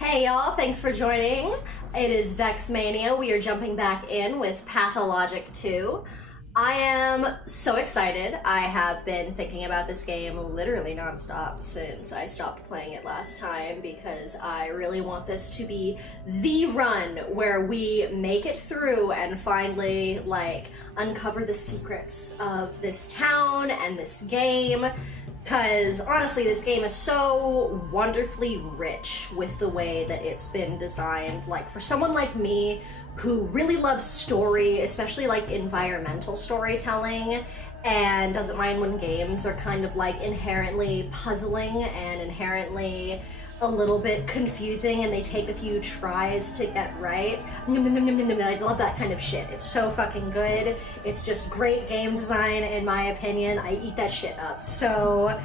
Hey y'all, thanks for joining. It is VexMania. We are jumping back in with Pathologic 2. I am so excited. I have been thinking about this game literally nonstop since I stopped playing it last time because I really want this to be the run where we make it through and finally, uncover the secrets of this town and this game. Because honestly, this game is so wonderfully rich with the way that it's been designed. Like, for someone like me who really loves story, especially environmental storytelling, and doesn't mind when games are kind of inherently puzzling and inherently a little bit confusing and they take a few tries to get right. I love that kind of shit. It's so fucking good. It's just great game design, in my opinion. I eat that shit up. So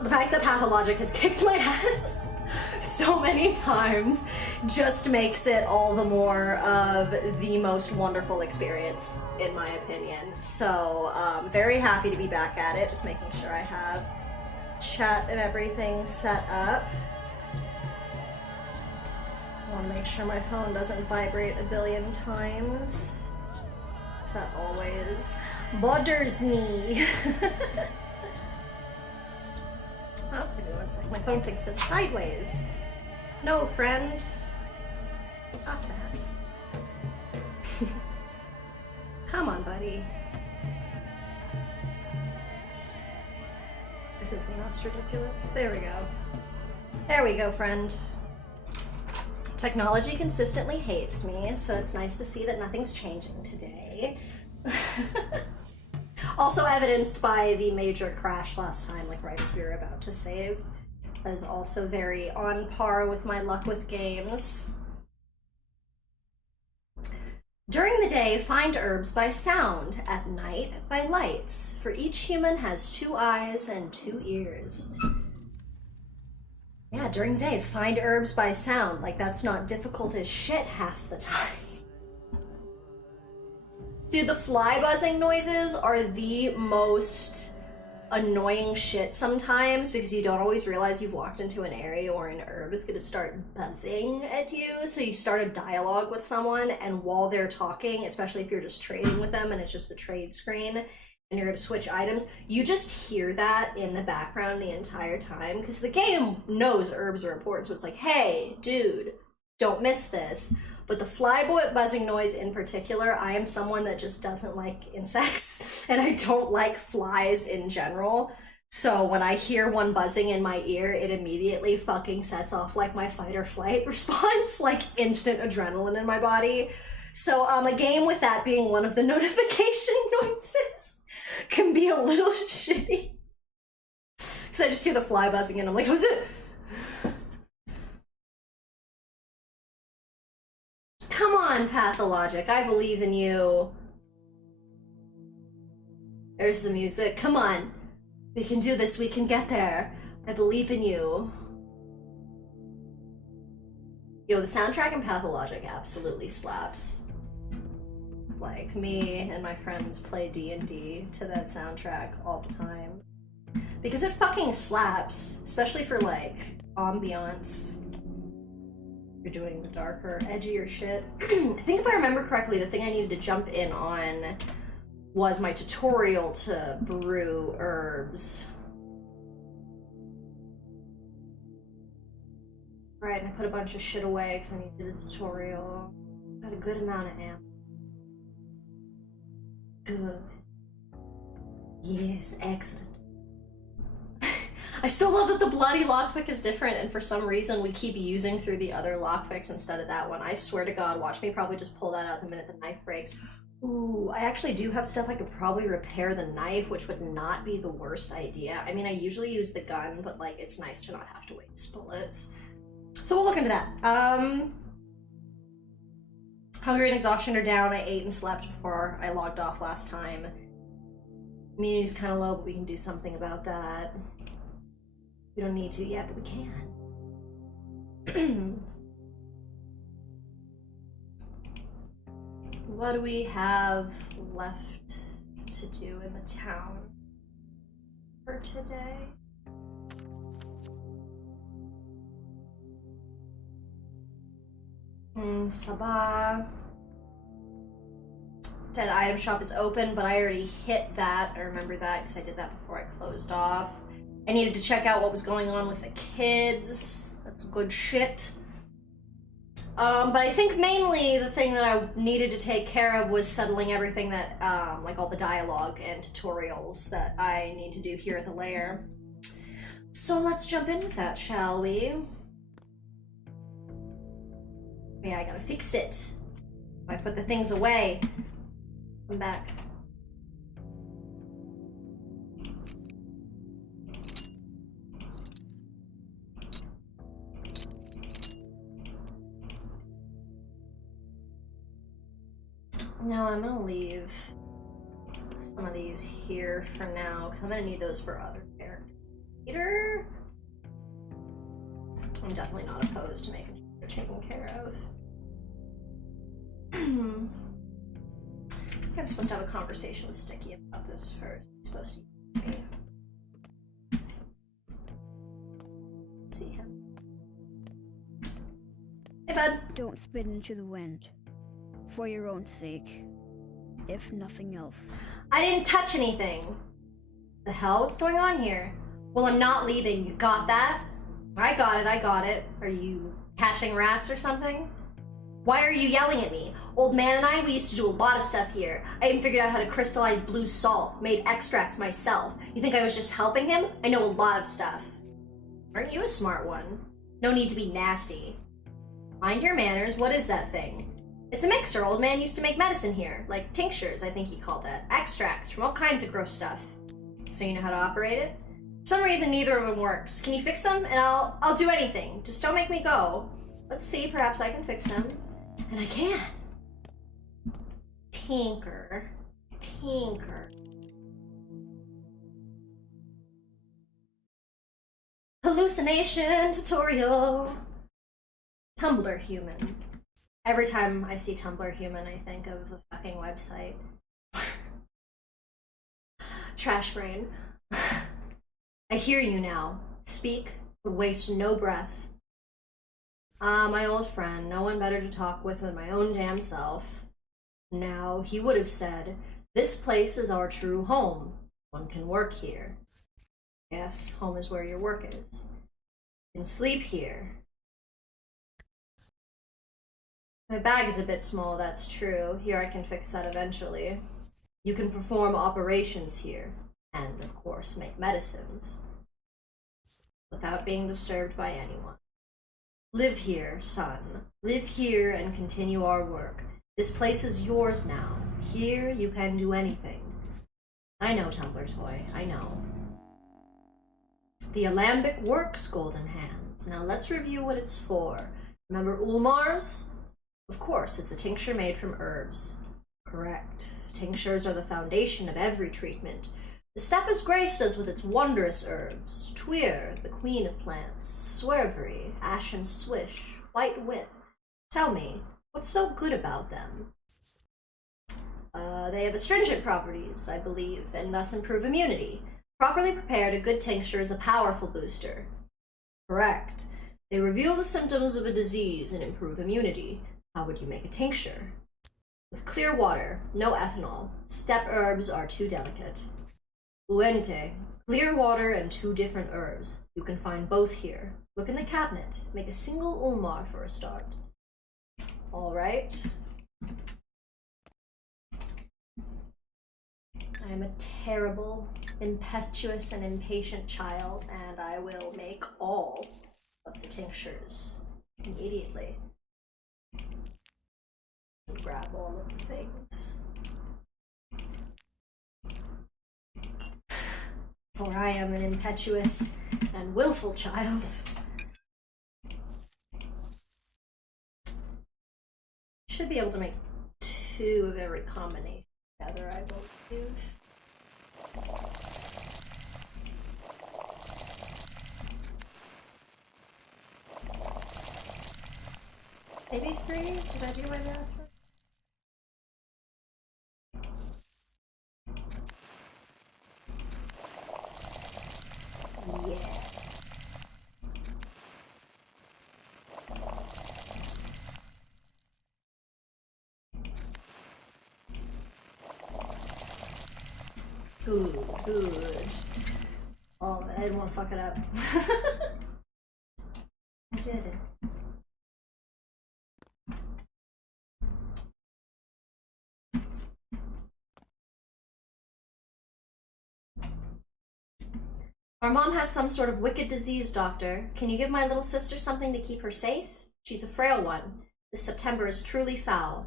the fact that Pathologic has kicked my ass so many times just makes it all the more of the most wonderful experience, in my opinion. So very happy to be back at it, just making sure I have chat and everything set up. I want to make sure my phone doesn't vibrate a billion times. That always bothers me. Oh, give me 1 second. My phone thinks it's sideways. No, friend. Stop that. Come on, buddy. This is the most ridiculous. There we go. There we go, friend. Technology consistently hates me, so it's nice to see that nothing's changing today. Also evidenced by the major crash last time, right as we were about to save. That is also very on par with my luck with games. During the day, find herbs by sound. At night, by lights. For each human has 2 eyes and 2 ears. Yeah, during the day, find herbs by sound. That's not difficult as shit half the time. Dude, the fly buzzing noises are the most annoying shit sometimes because you don't always realize you've walked into an area where an herb is gonna start buzzing at you. So you start a dialogue with someone, and while they're talking, especially if you're just trading with them and it's just the trade screen, and you're going to switch items, you just hear that in the background the entire time, because the game knows herbs are important, so it's like, hey, dude, don't miss this. But the fly buzzing noise in particular, I am someone that just doesn't like insects, and I don't like flies in general, so when I hear one buzzing in my ear, it immediately fucking sets off my fight or flight response, instant adrenaline in my body. So a game with that being one of the notification noises can be a little shitty. Because I just hear the fly buzzing and I'm like, who's it? Come on, Pathologic, I believe in you. There's the music. Come on. We can do this, we can get there. I believe in you. Yo, the soundtrack in Pathologic absolutely slaps. Me and my friends play D&D to that soundtrack all the time. Because it fucking slaps, especially for ambiance. You're doing the darker, edgier shit. I think if I remember correctly, the thing I needed to jump in on was my tutorial to brew herbs. Right, and I put a bunch of shit away because I needed a tutorial. Got a good amount of ammo. Good. Yes, excellent. I still love that the bloody lockpick is different, and for some reason we keep using through the other lockpicks instead of that one. I swear to God, watch me probably just pull that out the minute the knife breaks. Ooh, I actually do have stuff I could probably repair the knife, which would not be the worst idea. I mean, I usually use the gun, but it's nice to not have to waste bullets. So we'll look into that. Hunger and exhaustion are down. I ate and slept before I logged off last time. Immunity's kind of low, but we can do something about that. We don't need to yet, but we can. What do we have left to do in the town for today? Sabah. Dead item shop is open, but I already hit that. I remember that because I did that before I closed off. I needed to check out what was going on with the kids. That's good shit. But I think mainly the thing that I needed to take care of was settling everything that, like all the dialogue and tutorials that I need to do here at the lair. So let's jump in with that, shall we? Yeah, I gotta fix it. I put the things away. Come back. No, I'm gonna leave some of these here for now, because I'm gonna need those for other characters later. I'm definitely not opposed to making sure they're taken care of. I'm supposed to have a conversation with Sticky about this first. He's supposed to use me. See him. Hey, bud. Don't spit into the wind. For your own sake. If nothing else. I didn't touch anything. The hell? What's going on here? Well, I'm not leaving. You got that? I got it, I got it. Are you catching rats or something? Why are you yelling at me? Old man and I, we used to do a lot of stuff here. I even figured out how to crystallize blue salt, made extracts myself. You think I was just helping him? I know a lot of stuff. Aren't you a smart one? No need to be nasty. Mind your manners, what is that thing? It's a mixer. Old man used to make medicine here. Like tinctures, I think he called it. Extracts from all kinds of gross stuff. So you know how to operate it? For some reason, neither of them works. Can you fix them? And I'll do anything. Just don't make me go. Let's see, perhaps I can fix them. And I can. Tinker. Tinker. Hallucination tutorial. Tumblr human. Every time I see Tumblr human, I think of the fucking website. Trash brain. I hear you now. Speak, but waste no breath. Ah, my old friend, no one better to talk with than my own damn self. Now, he would have said, this place is our true home. One can work here. Yes, home is where your work is. You can sleep here. My bag is a bit small, that's true. Here I can fix that eventually. You can perform operations here, and, of course, make medicines. Without being disturbed by anyone. Live here, son. Live here and continue our work. This place is yours now. Here you can do anything. I know, Tumblr Toy, I know. The alembic works, Golden Hands. Now let's review what it's for. Remember Ulmar's? Of course, it's a tincture made from herbs. Correct. Tinctures are the foundation of every treatment. The steppe has graced us with its wondrous herbs. Twir, the queen of plants. Swervery, ashen swish, white whip. Tell me, what's so good about them? They have astringent properties, I believe, and thus improve immunity. Properly prepared, a good tincture is a powerful booster. Correct. They reveal the symptoms of a disease and improve immunity. How would you make a tincture? With clear water, no ethanol. Steppe herbs are too delicate. Uente, clear water and 2 different herbs. You can find both here. Look in the cabinet. Make a single Ulmar for a start. Alright. I am a terrible, impetuous, and impatient child, and I will make all of the tinctures immediately. Grab all of the things. For I am an impetuous and willful child. Should be able to make 2 of every combination together, I believe. Maybe 3? Did I do my math right? Yeah. Good, good. All of it. I didn't want to fuck it up. I did it. Our mom has some sort of wicked disease, doctor. Can you give my little sister something to keep her safe? She's a frail one. This September is truly foul.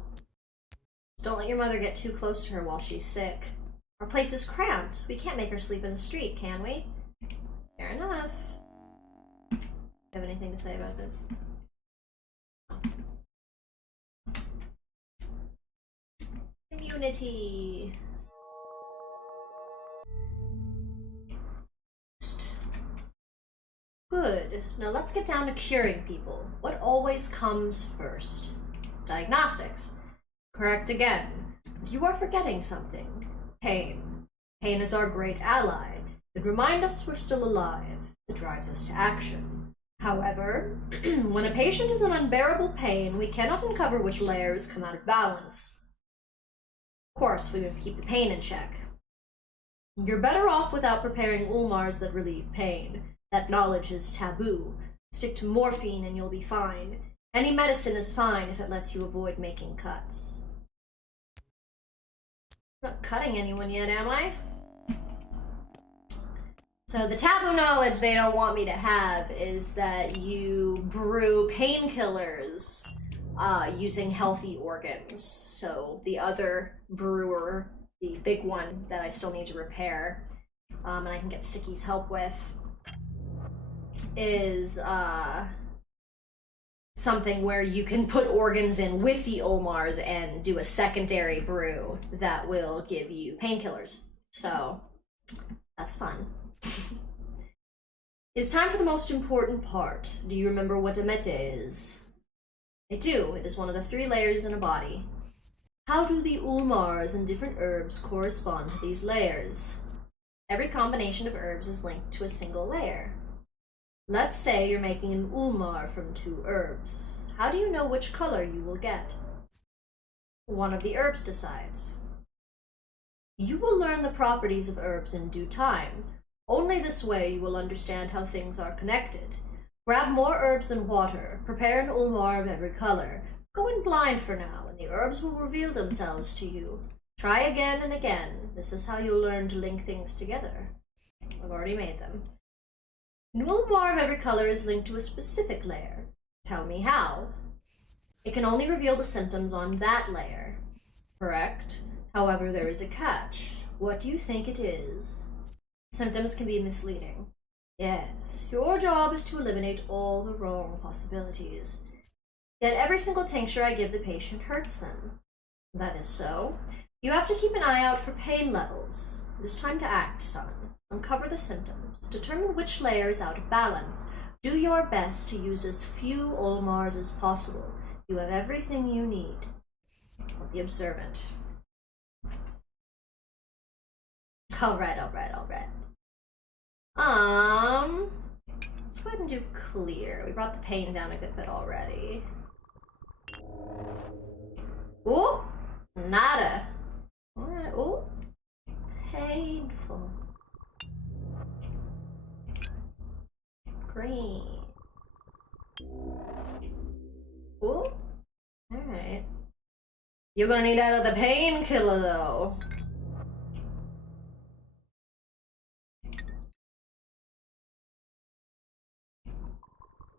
Just don't let your mother get too close to her while she's sick. Our place is cramped. We can't make her sleep in the street, can we? Fair enough. Do you have anything to say about this? Immunity. Good. Now let's get down to curing people. What always comes first? Diagnostics. Correct again. But you are forgetting something. Pain. Pain is our great ally. It reminds us we're still alive. It drives us to action. However, when a patient is in unbearable pain, we cannot uncover which layers come out of balance. Of course, we must keep the pain in check. You're better off without preparing ulmars that relieve pain. That knowledge is taboo. Stick to morphine and you'll be fine. Any medicine is fine if it lets you avoid making cuts. I'm not cutting anyone yet, am I? So the taboo knowledge they don't want me to have is that you brew painkillers using healthy organs. So the other brewer, the big one that I still need to repair, and I can get Sticky's help with, is something where you can put organs in with the Ulmars and do a secondary brew that will give you painkillers. So that's fun. It's time for the most important part. Do you remember what Amete is? I do. It is one of the 3 layers in a body. How do the Ulmars and different herbs correspond to these layers? Every combination of herbs is linked to a single layer. Let's say you're making an Ulmar from 2 herbs. How do you know which color you will get? One of the herbs decides. You will learn the properties of herbs in due time. Only this way you will understand how things are connected. Grab more herbs and water. Prepare an Ulmar of every color. Go in blind for now, and the herbs will reveal themselves to you. Try again and again. This is how you'll learn to link things together. I've already made them. An Ulmar of every color is linked to a specific layer. Tell me how. It can only reveal the symptoms on that layer. Correct? However, there is a catch. What do you think it is? Symptoms can be misleading. Yes, your job is to eliminate all the wrong possibilities. Yet every single tincture I give the patient hurts them. That is so. You have to keep an eye out for pain levels. It is time to act, son. Uncover the symptoms. Determine which layer is out of balance. Do your best to use as few Ulmars as possible. You have everything you need. I'll be observant. Alright. Let's go ahead and do clear. We brought the pain down a good bit already. Ooh! Nada. Alright, ooh. Painful. Green. Ooh. Alright. You're gonna need out of the painkiller though.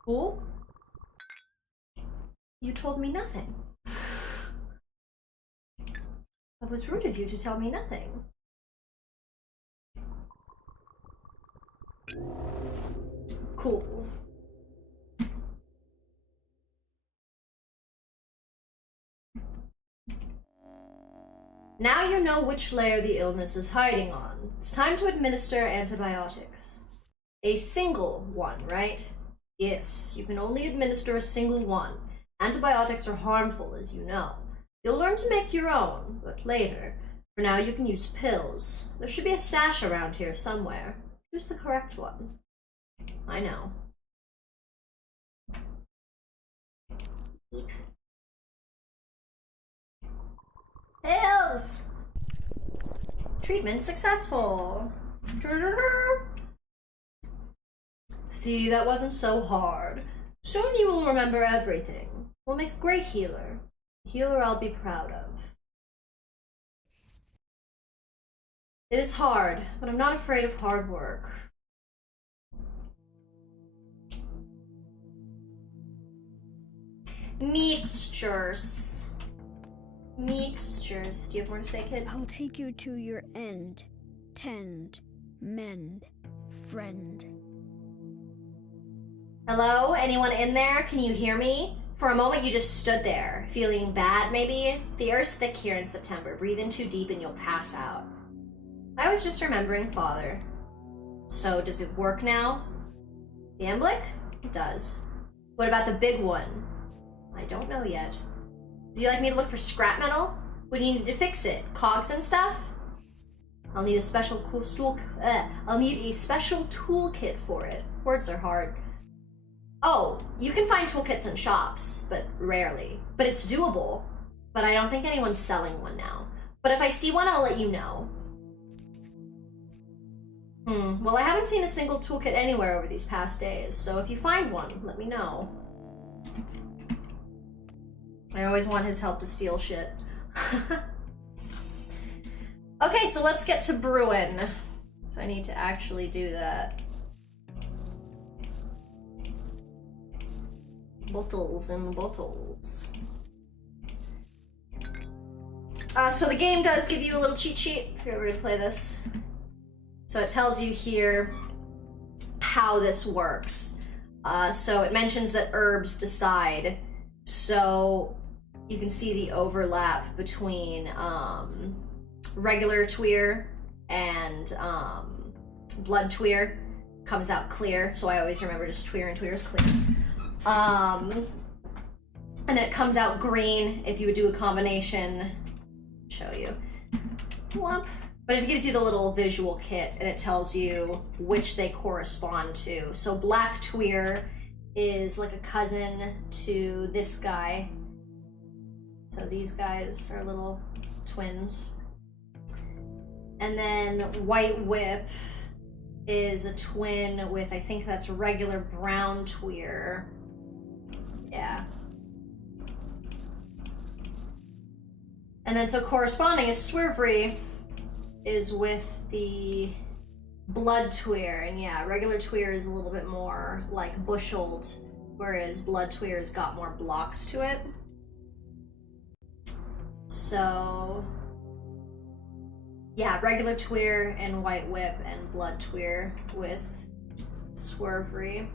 Ooh. You told me nothing. It was rude of you to tell me nothing. Cool. Now you know which layer the illness is hiding on. It's time to administer antibiotics. A single one, right? Yes, you can only administer a single one. Antibiotics are harmful, as you know. You'll learn to make your own, but later. For now, you can use pills. There should be a stash around here somewhere. Choose the correct one. I know. Eep. Pills! Treatment successful. See, that wasn't so hard. Soon you will remember everything. We'll make a great healer. A healer I'll be proud of. It is hard, but I'm not afraid of hard work. Mixtures. Mixtures. Do you have more to say, kid? I'll take you to your end. Tend. Mend. Friend. Hello? Anyone in there? Can you hear me? For a moment, you just stood there, feeling bad, maybe? The earth's thick here in September. Breathe in too deep and you'll pass out. I was just remembering Father. So, does it work now? The Emblick? It does. What about the big one? I don't know yet. Would you like me to look for scrap metal? What do you need to fix it? Cogs and stuff? I'll need a special toolkit for it. Words are hard. Oh, you can find toolkits in shops, but rarely. But it's doable. But I don't think anyone's selling one now. But if I see one, I'll let you know. Well, I haven't seen a single toolkit anywhere over these past days, so if you find one, let me know. I always want his help to steal shit. Okay, so let's get to brewing. So I need to actually do that. Bottles and bottles. So the game does give you a little cheat sheet if you're ever gonna play this. So it tells you here how this works. So it mentions that herbs decide. So you can see the overlap between regular tweer and blood tweer comes out clear. So I always remember just tweer and tweer is clear. And then it comes out green if you would do a combination. Show you. Whomp. But it gives you the little visual kit and it tells you which they correspond to. So black tweer is like a cousin to this guy. So these guys are little twins. And then white whip is a twin with, I think that's regular brown tweer. Yeah. And then so corresponding is swervery is with the blood tweer, and yeah, regular tweer is a little bit more like busheled, whereas blood tweer has got more blocks to it. So yeah, regular tweer and white whip and blood tweer with swervery.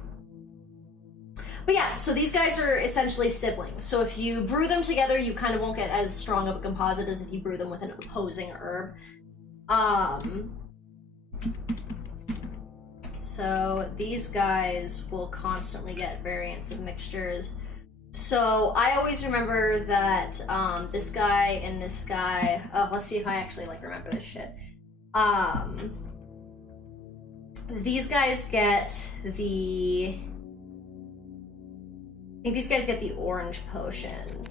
But yeah, so these guys are essentially siblings. So if you brew them together, you kind of won't get as strong of a composite as if you brew them with an opposing herb. So these guys will constantly get variants of mixtures. So I always remember that this guy and this guy, oh, let's see if I actually like remember this shit. These guys get the, I think these guys get the orange potion.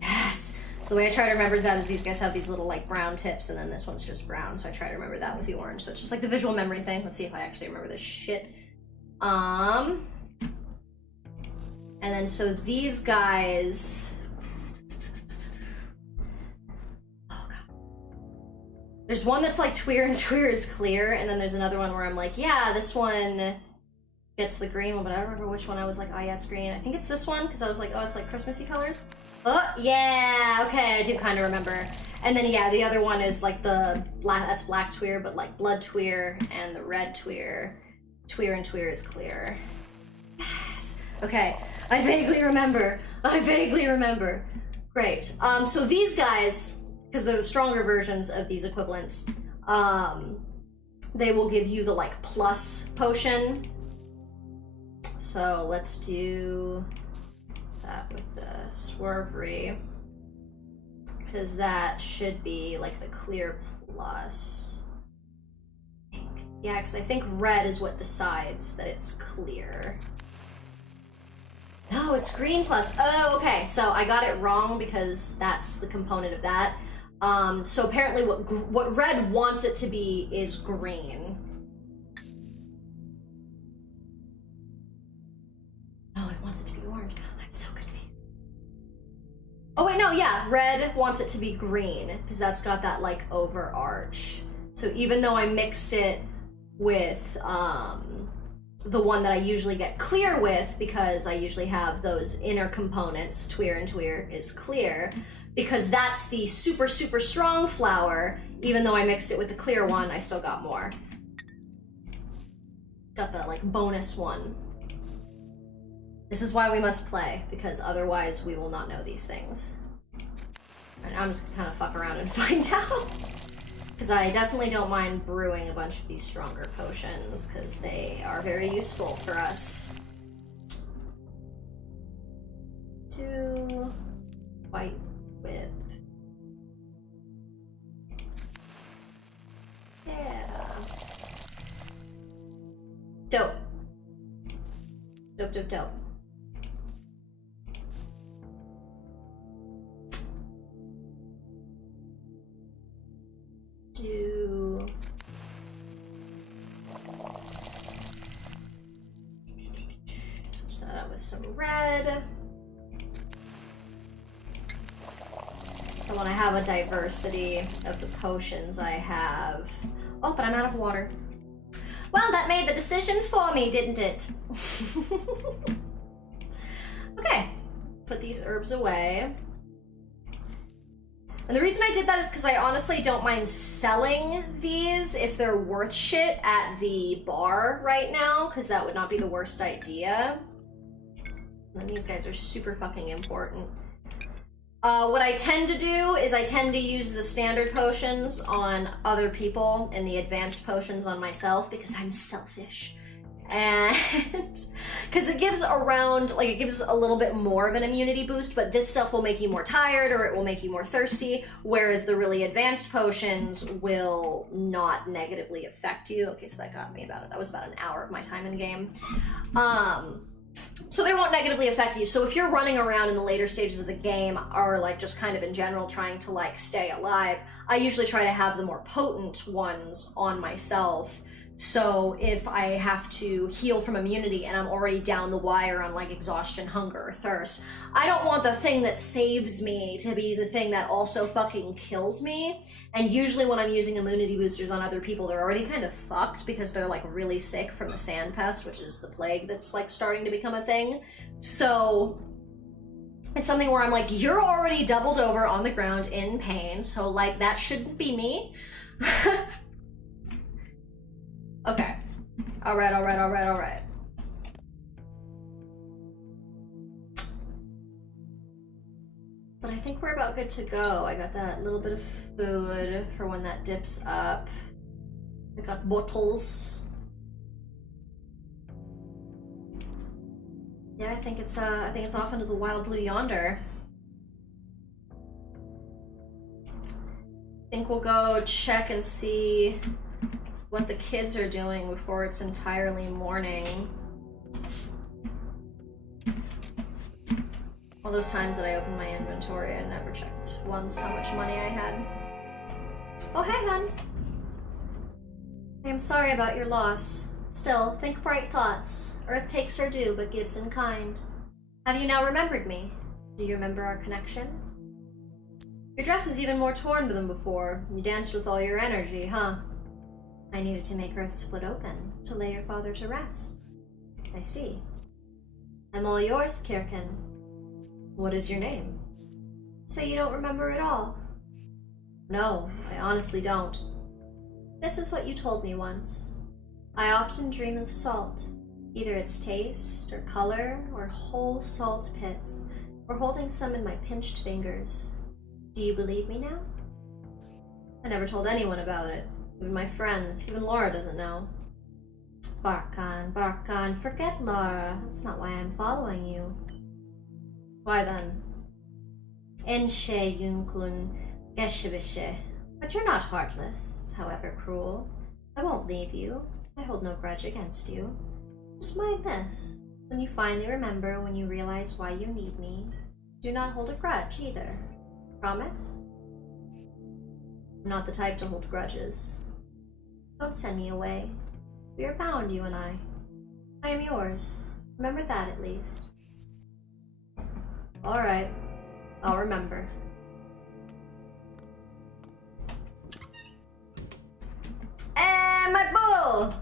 Yes. So the way I try to remember that is these guys have these little like brown tips and then this one's just brown. So I try to remember that with the orange. So it's just like the visual memory thing. Let's see if I actually remember this shit. And then so these guys, oh god. There's one that's like tweer and tweer is clear. And then there's another one where I'm like, yeah, this one gets the green one, but I don't remember which one I was like, oh yeah, it's green. I think it's this one, because I was like, oh, it's like Christmassy colors. Oh, yeah, okay, I do kind of remember. And then, yeah, the other one is like the black, that's black tweer, but like blood tweer and the red tweer. Tweer and tweer is clear. Yes, okay, I vaguely remember. Great, so these guys, because they're the stronger versions of these equivalents, they will give you the like plus potion. So let's do that with the swervery, because that should be like the clear plus. Yeah, because I think red is what decides that it's clear. No, it's green plus. Oh, okay, so I got it wrong because that's the component of that. So apparently what red wants it to be is green. Oh, it wants it to be orange. I'm so confused. Oh wait, no, yeah, red wants it to be green because that's got that like overarch. So even though I mixed it with the one that I usually get clear with, because I usually have those inner components, Tweer and Tweer is clear, because that's the super, super strong flower, even though I mixed it with the clear one, I still got more. Got the like bonus one. This is why we must play, because otherwise we will not know these things. And I'm just gonna kind of fuck around and find out. Because I definitely don't mind brewing a bunch of these stronger potions, because they are very useful for us. 2 white whip. Yeah. Dope. Dope, dope, dope. Switch that out with some red. I want to have a diversity of the potions I have. Oh, but I'm out of water. Well, that made the decision for me, didn't it? Okay, put these herbs away. And the reason I did that is because I honestly don't mind selling these if they're worth shit at the bar right now, because that would not be the worst idea. And these guys are super fucking important. What I tend to do is I tend to use the standard potions on other people and the advanced potions on myself because I'm selfish. And because it gives around, like, it gives a little bit more of an immunity boost, but this stuff will make you more tired or it will make you more thirsty, whereas the really advanced potions will not negatively affect you. Okay, so that got me that was about an hour of my time in game. So they won't negatively affect you. So if you're running around in the later stages of the game, or like just kind of in general trying to like stay alive, I usually try to have the more potent ones on myself. So if I have to heal from immunity and I'm already down the wire on like exhaustion, hunger, or thirst, I don't want the thing that saves me to be the thing that also fucking kills me. And usually when I'm using immunity boosters on other people, they're already kind of fucked because they're like really sick from the sand pest, which is the plague that's like starting to become a thing. So it's something where I'm like, you're already doubled over on the ground in pain, so like that shouldn't be me. Okay. Alright, alright, alright, alright. But I think we're about good to go. I got that little bit of food for when that dips up. I got bottles. Yeah, I think it's off into the wild blue yonder. I think we'll go check and see what the kids are doing before it's entirely morning. All those times that I opened my inventory, I never checked once how much money I had. Oh, hey, hun. I am sorry about your loss. Still, think bright thoughts. Earth takes her due, but gives in kind. Have you now remembered me? Do you remember our connection? Your dress is even more torn than before. You danced with all your energy, huh? I needed to make Earth split open, to lay your father to rest. I see. I'm all yours, Kirkin. What is your name? So you don't remember it all? No, I honestly don't. This is what you told me once. I often dream of salt, either its taste, or color, or whole salt pits, or holding some in my pinched fingers. Do you believe me now? I never told anyone about it. Even my friends, even Laura doesn't know. Barkan, forget Laura. That's not why I'm following you. Why then? Enshe yunkun geshivishe. But you're not heartless, however cruel. I won't leave you. I hold no grudge against you. Just mind this. When you finally remember, when you realize why you need me, do not hold a grudge either. Promise? I'm not the type to hold grudges. Don't send me away. We are bound, you and I. I am yours. Remember that, at least. Alright. I'll remember. My bull!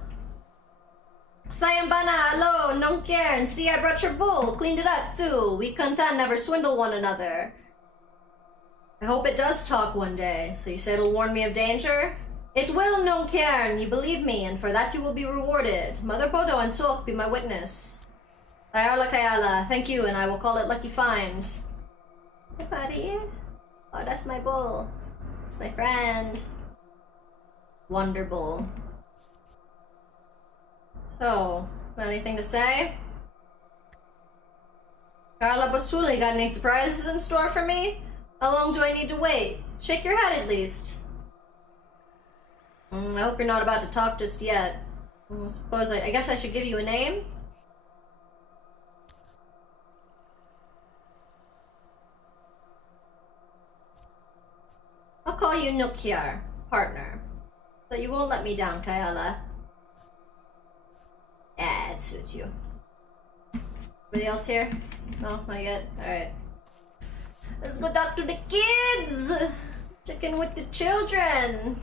Sayambana, hello, non cairn. See, I brought your bull. Cleaned it up, too. We can't never swindle one another. I hope it does talk one day. So you say it'll warn me of danger? It will, non cairn. You believe me, and for that you will be rewarded. Mother Bodo and Sok be my witness. Kayala Kayala, thank you, and I will call it lucky find. Hey, buddy. Oh, that's my bull. It's my friend. Wonder Bull. So, anything to say? Carla Basuli, got any surprises in store for me? How long do I need to wait? Shake your head at least. I hope you're not about to talk just yet. I guess I should give you a name? I'll call you Nukyar, partner. But you won't let me down, Kayala. Yeah, it suits you. Anybody else here? No, not yet? Alright. Let's go talk to the kids! Check in with the children!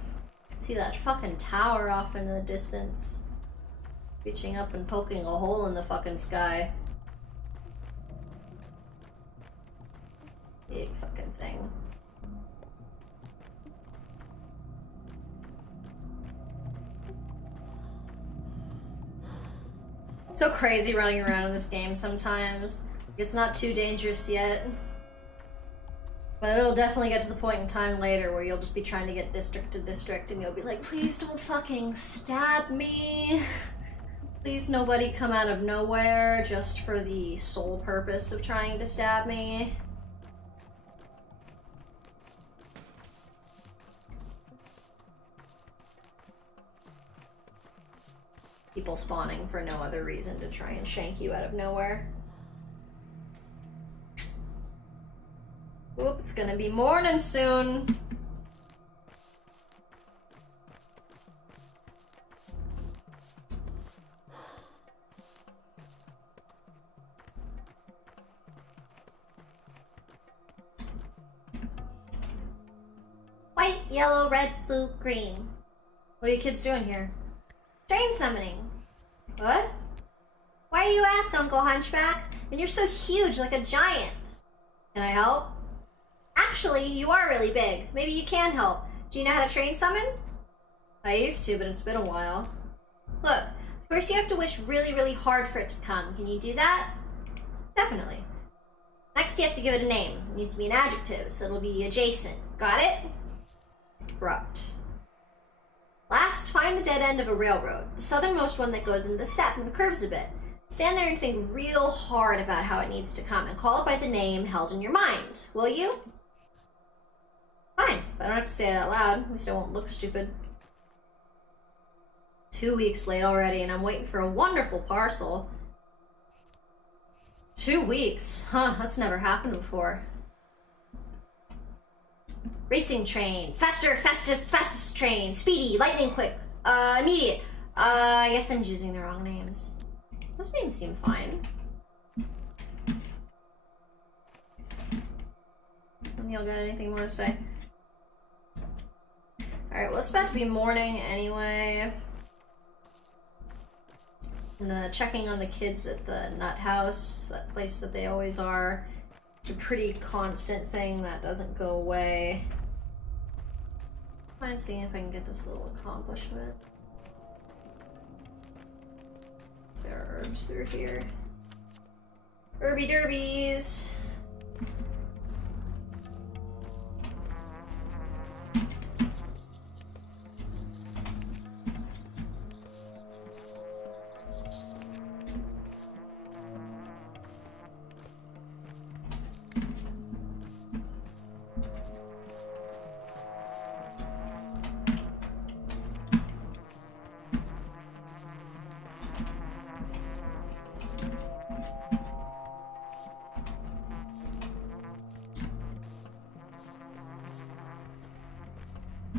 See that fucking tower off in the distance. Reaching up and poking a hole in the fucking sky. Big fucking thing. It's so crazy running around in this game sometimes. It's not too dangerous yet. But it'll definitely get to the point in time later where you'll just be trying to get district to district and you'll be like, please don't fucking stab me. Please nobody come out of nowhere just for the sole purpose of trying to stab me. People spawning for no other reason to try and shank you out of nowhere. Oop, it's gonna be morning soon. White, yellow, red, blue, green. What are you kids doing here? Train summoning. What? Why do you ask, Uncle Hunchback? And you're so huge, like a giant. Can I help? Actually, you are really big. Maybe you can help. Do you know how to train summon? I used to, but it's been a while. Look, first you have to wish really, really hard for it to come. Can you do that? Definitely. Next you have to give it a name. It needs to be an adjective, so it'll be adjacent. Got it? Abrupt. Last, find the dead end of a railroad, the southernmost one that goes into the steppe and curves a bit. Stand there and think real hard about how it needs to come and call it by the name held in your mind, will you? Fine, if I don't have to say it out loud, at least I won't look stupid. 2 weeks late already and I'm waiting for a wonderful parcel. 2 weeks? Huh, that's never happened before. Racing train. Faster, fastest, fastest train. Speedy, lightning quick. Immediate. I guess I'm choosing the wrong names. Those names seem fine. Y'all got anything more to say? Alright, well it's about to be morning anyway. And the checking on the kids at the nut house, that place that they always are. It's a pretty constant thing that doesn't go away. Mind seeing if I can get this little accomplishment. Is there herbs through here? Herby derbies!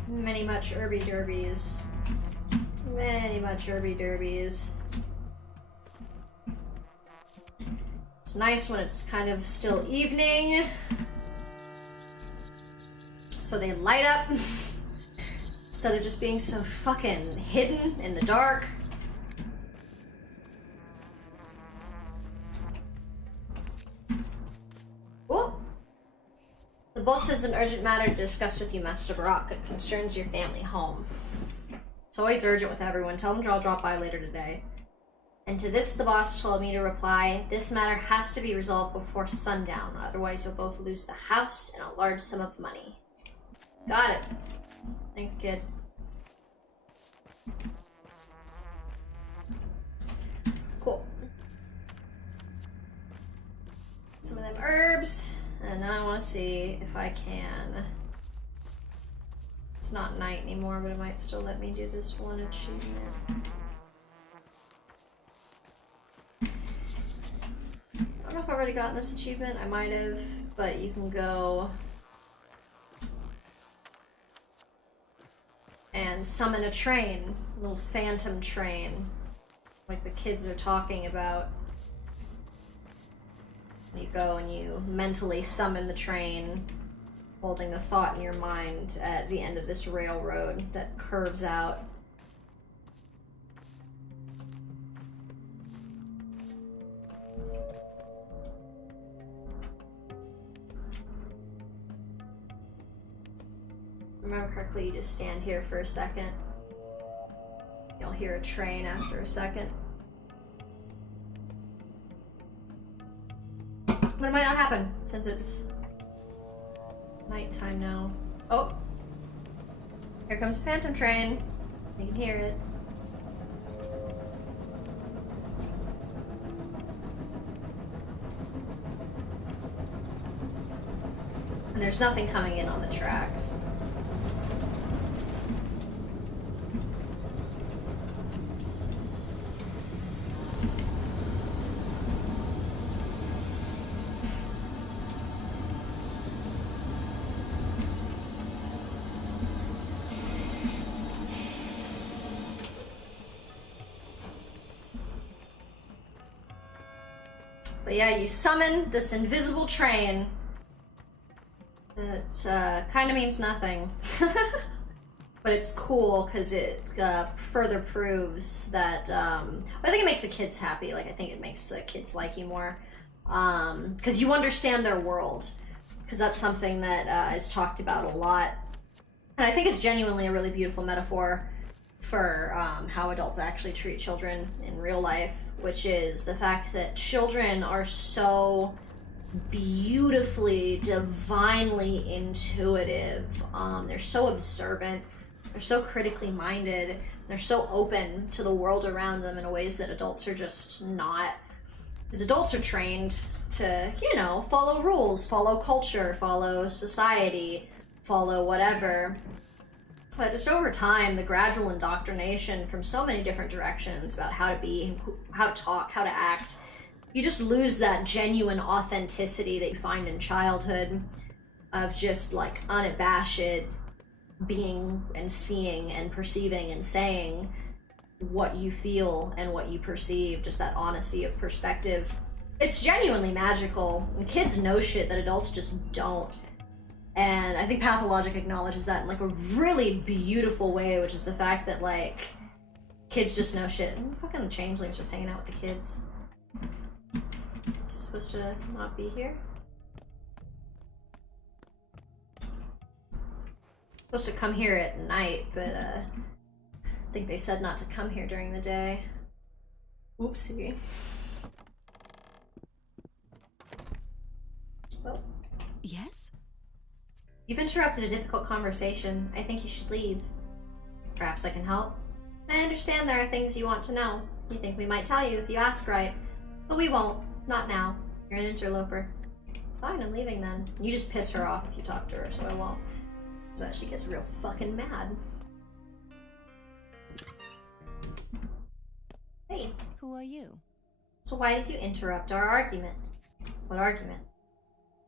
Many much herby derbies. Many much herby derbies. It's nice when it's kind of still evening. So they light up. Instead of just being so fucking hidden in the dark. Oh! The boss has an urgent matter to discuss with you, Master Barak. It concerns your family home. It's always urgent with everyone. Tell them I'll drop by later today. And to this, the boss told me to reply, this matter has to be resolved before sundown, otherwise you'll both lose the house and a large sum of money. Got it. Thanks, kid. Cool. Some of them herbs, and now I want to see if I can. It's not night anymore, but it might still let me do this one achievement. I don't know if I've already gotten this achievement. I might have, but you can go and summon a train, a little phantom train, like the kids are talking about. You go and you mentally summon the train, holding the thought in your mind at the end of this railroad that curves out. Remember correctly, you just stand here for a second. You'll hear a train after a second. But it might not happen, since it's nighttime now. Oh! Here comes a phantom train. You can hear it. And there's nothing coming in on the tracks. But yeah, you summon this invisible train that kind of means nothing. But it's cool because it further proves that, I think it makes the kids happy. Like, I think it makes the kids like you more. Because you understand their world. Because that's something that is talked about a lot. And I think it's genuinely a really beautiful metaphor for how adults actually treat children in real life, which is the fact that children are so beautifully, divinely intuitive. They're so observant, they're so critically minded, they're so open to the world around them in ways that adults are just not. Because adults are trained to, you know, follow rules, follow culture, follow society, follow whatever. But just over time, the gradual indoctrination from so many different directions about how to be, how to talk, how to act, you just lose that genuine authenticity that you find in childhood of just like unabashed being and seeing and perceiving and saying what you feel and what you perceive, just that honesty of perspective. It's genuinely magical, and kids know shit that adults just don't. And I think Pathologic acknowledges that in like a really beautiful way, which is the fact that like kids just know shit. And fucking the changeling's just hanging out with the kids. Supposed to not be here. Supposed to come here at night, but I think they said not to come here during the day. Oopsie. Oh. Yes? You've interrupted a difficult conversation. I think you should leave. Perhaps I can help. I understand there are things you want to know. You think we might tell you if you ask right. But we won't. Not now. You're an interloper. Fine, I'm leaving then. You just piss her off if you talk to her, so I won't. So she gets real fucking mad. Hey. Who are you? So why did you interrupt our argument? What argument?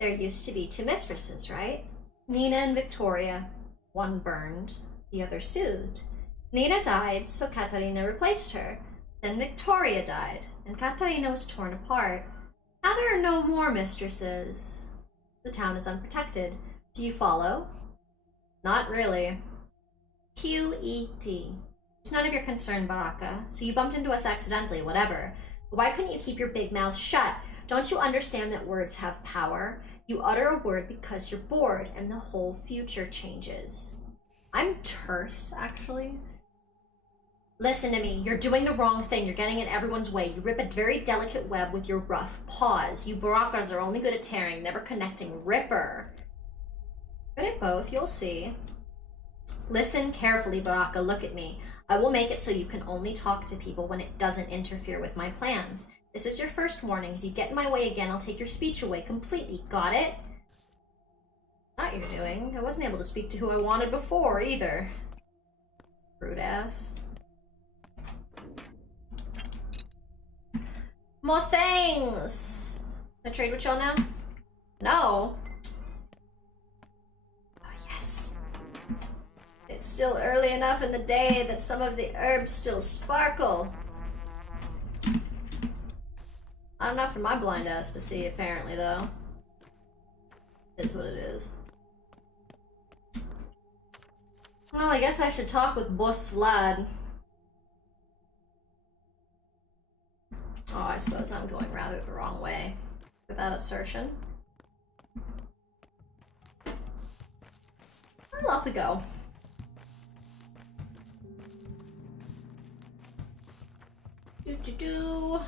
There used to be two mistresses, right? Nina and Victoria. One burned, The other soothed. Nina died, so Katarina replaced her. Then Victoria died, and Katarina was torn apart. Now there are no more mistresses. The town is unprotected. Do you follow? Not really. QED. It's none of your concern, Baraka. So you bumped into us accidentally, whatever. But why couldn't you keep your big mouth shut? Don't you understand that words have power? You utter a word because you're bored, and the whole future changes. I'm terse, actually. Listen to me. You're doing the wrong thing. You're getting in everyone's way. You rip a very delicate web with your rough paws. You Barakas are only good at tearing, never connecting. Ripper. Good at both, you'll see. Listen carefully, Baraka. Look at me. I will make it so you can only talk to people when it doesn't interfere with my plans. This is your first warning. If you get in my way again, I'll take your speech away completely. Got it? What you're doing? I wasn't able to speak to who I wanted before, either. Rude ass. More things! Can I trade with y'all now? No. Oh, yes. It's still early enough in the day that some of the herbs still sparkle. Not enough for my blind ass to see, apparently, though. It's what it is. Well, I guess I should talk with Boss Vlad. Oh, I suppose I'm going rather the wrong way with that assertion. Well, off we go. Do.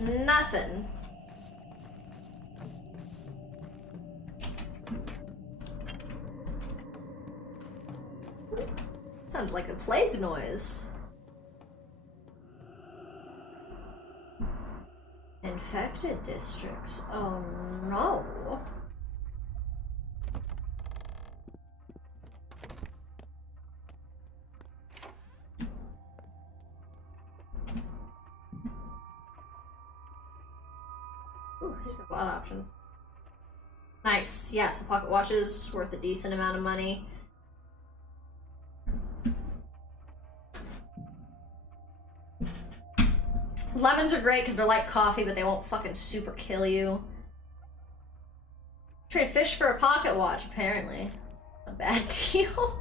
Nothing. Sounds like a plague noise. Infected districts. Oh no. Ooh, here's a lot of options. Nice. Yes, the pocket watch is worth a decent amount of money. Lemons are great because they're like coffee, but they won't fucking super kill you. Trade fish for a pocket watch, apparently. A bad deal.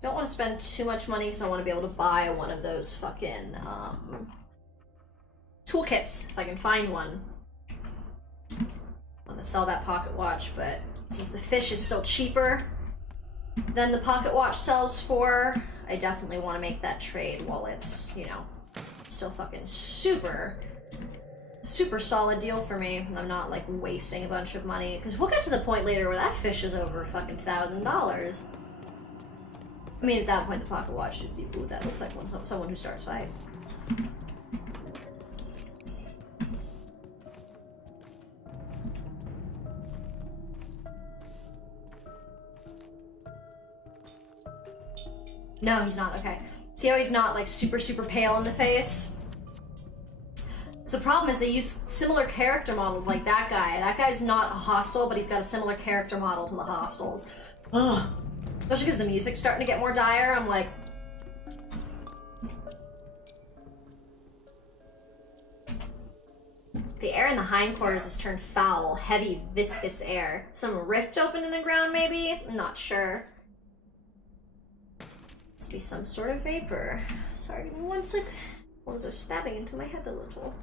Don't want to spend too much money because I want to be able to buy one of those fucking toolkits if I can find one. I want to sell that pocket watch, but since the fish is still cheaper than the pocket watch sells for, I definitely want to make that trade while it's, you know, still fucking super solid deal for me. I'm not like wasting a bunch of money because we'll get to the point later where that fish is over fucking $1,000. I mean, at that point, the pocket watch is, ooh, that looks like someone who starts fights. No, he's not, okay. See how he's not, like, super pale in the face? So the problem is they use similar character models like that guy. That guy's not a hostile, but he's got a similar character model to the hostiles. Ugh. Especially because the music's starting to get more dire, I'm like... The air in the hindquarters has turned foul, heavy, viscous air. Some rift opened in the ground, maybe? I'm not sure. Must be some sort of vapor. Sorry, give me one sec. Ones are stabbing into my head a little.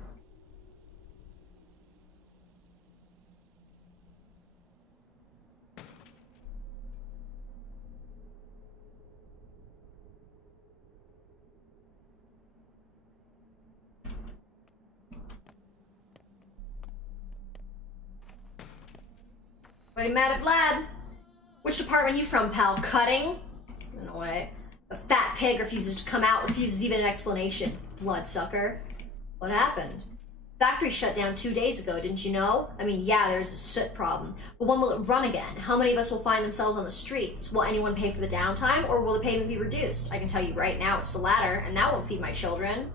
Ready, mad at Vlad? Which department you from, pal? Cutting? In a way. A fat pig refuses to come out, refuses even an explanation. Bloodsucker. What happened? Factory shut down 2 days ago, didn't you know? I mean, yeah, there's a soot problem, but when will it run again? How many of us will find themselves on the streets? Will anyone pay for the downtime, or will the payment be reduced? I can tell you right now it's the latter, and that won't feed my children.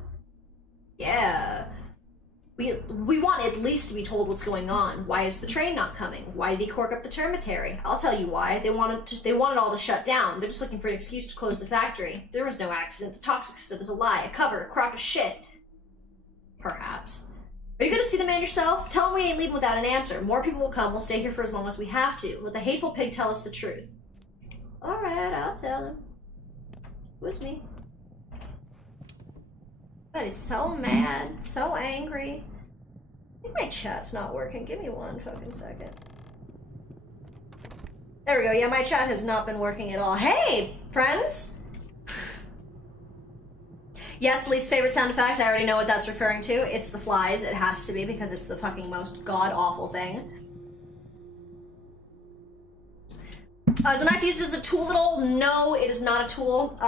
Yeah. We want at least to be told what's going on. Why is the train not coming? Why did he cork up the termitary? I'll tell you why. They wanted all to shut down. They're just looking for an excuse to close the factory. There was no accident. The toxic said is a lie, a cover, a crock of shit. Perhaps. Are you gonna see the man yourself? Tell him we ain't leaving without an answer. More people will come. We'll stay here for as long as we have to. Let the hateful pig tell us the truth. Alright, I'll tell him. With me. That is so mad, so angry. I think my chat's not working. Give me one fucking second. There we go. Yeah, my chat has not been working at all. Hey, friends! Yes, least favorite sound effect. I already know what that's referring to. It's the flies. It has to be because it's the fucking most god-awful thing. Is a knife used as a tool at all? No, it is not a tool.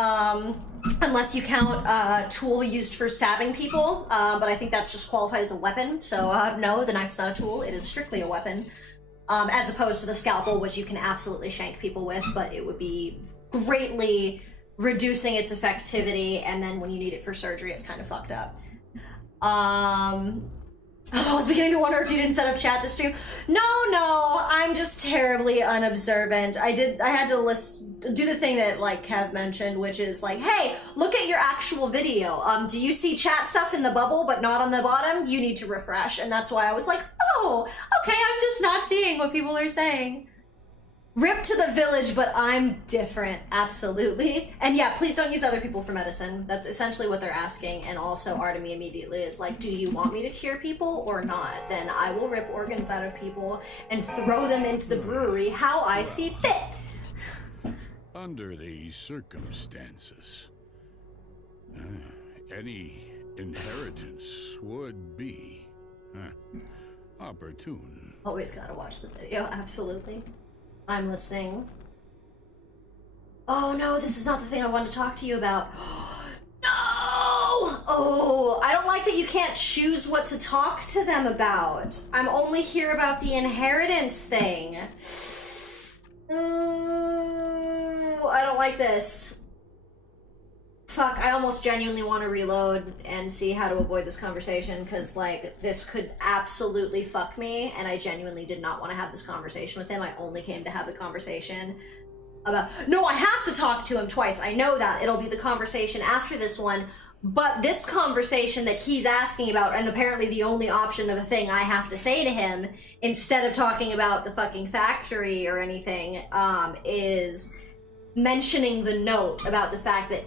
Unless you count a tool used for stabbing people. But I think that's just qualified as a weapon. So no, the knife's not a tool. It is strictly a weapon. As opposed to the scalpel, which you can absolutely shank people with, but it would be greatly reducing its effectivity, and then when you need it for surgery, it's kind of fucked up. I was beginning to wonder if you didn't set up chat this stream. No, I'm just terribly unobservant. I had to do the thing that, like, Kev mentioned, which is like, hey, look at your actual video. Do you see chat stuff in the bubble but not on the bottom? You need to refresh. And that's why I was like, oh, okay, I'm just not seeing what people are saying. Rip to the village, but I'm different, absolutely. And yeah, please don't use other people for medicine. That's essentially what they're asking. And also, Artemy immediately is like, do you want me to cure people or not? Then I will rip organs out of people and throw them into the brewery how I see fit. Under these circumstances, any inheritance would be opportune. Always gotta watch the video, absolutely. I'm listening. Oh no, this is not the thing I wanted to talk to you about. No! Oh, I don't like that you can't choose what to talk to them about. I'm only here about the inheritance thing. I don't like this. Fuck, I almost genuinely want to reload and see how to avoid this conversation, because, like, this could absolutely fuck me, and I genuinely did not want to have this conversation with him. I only came to have the conversation about... No, I have to talk to him twice. I know that. It'll be the conversation after this one, but this conversation that he's asking about, and apparently the only option of a thing I have to say to him, instead of talking about the fucking factory or anything, is... mentioning the note about the fact that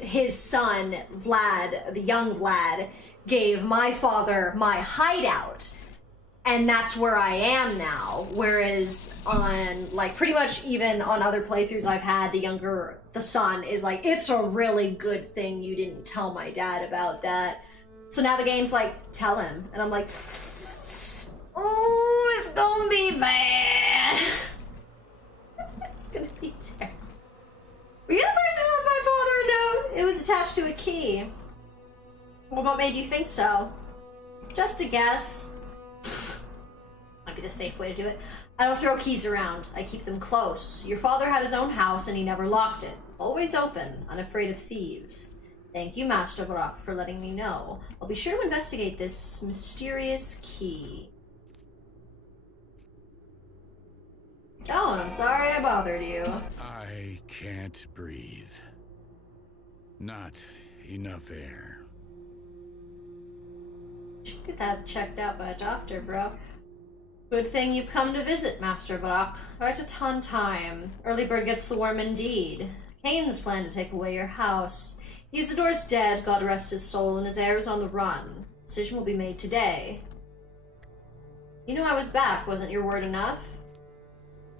his son, Vlad, the young Vlad, gave my father my hideout. And that's where I am now. Whereas on, like, pretty much even on other playthroughs I've had, the son is like, it's a really good thing you didn't tell my dad about that. So now the game's like, tell him. And I'm like, oh, it's gonna be bad. It's gonna be terrible. Were you the person who left my father a note? It was attached to a key. Well, what made you think so? Just a guess. Might be the safe way to do it. I don't throw keys around. I keep them close. Your father had his own house and he never locked it. Always open, unafraid of thieves. Thank you, Master Barak, for letting me know. I'll be sure to investigate this mysterious key. Oh, and I'm sorry I bothered you. I can't breathe. Not enough air. Should get that checked out by a doctor, bro. Good thing you've come to visit, Master Barak. Right at on time. Early bird gets the worm indeed. Cain's planned to take away your house. Isildur's dead, God rest his soul, and his heir is on the run. Decision will be made today. You knew I was back, wasn't your word enough?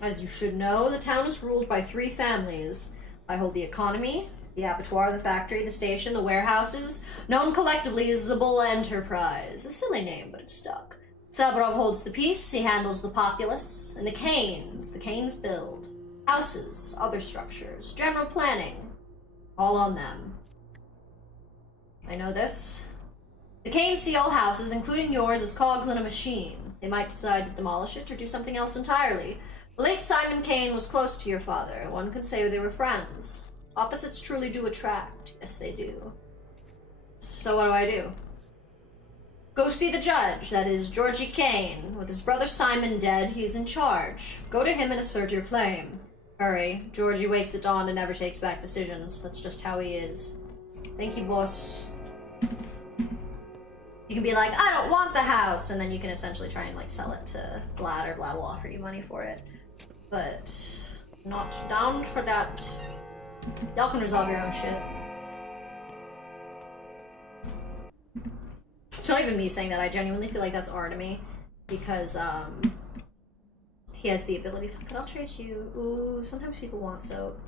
As you should know, the town is ruled by 3 families. I hold the economy, the abattoir, the factory, the station, the warehouses, known collectively as the Bull Enterprise. A silly name, but it stuck. Sabrov holds the peace, he handles the populace, and the Cains build houses, other structures, general planning. All on them. I know this. The Kane see all houses, including yours, as cogs in a machine. They might decide to demolish it or do something else entirely. The late Simon Kane was close to your father. One could say they were friends. Opposites truly do attract. Yes, they do. So what do? Go see the judge, that is Georgie Kane. With his brother Simon dead, he's in charge. Go to him and assert your claim. Hurry. Georgie wakes at dawn and never takes back decisions. That's just how he is. Thank you, boss. You can be like, I don't want the house, and then you can essentially try and like sell it to Vlad, or Vlad will offer you money for it. But not down for that. Y'all can resolve your own shit. It's not even me saying that, I genuinely feel like that's Artemy, because he has the ability, fuck it, I'll trade you. Ooh, sometimes people want soap.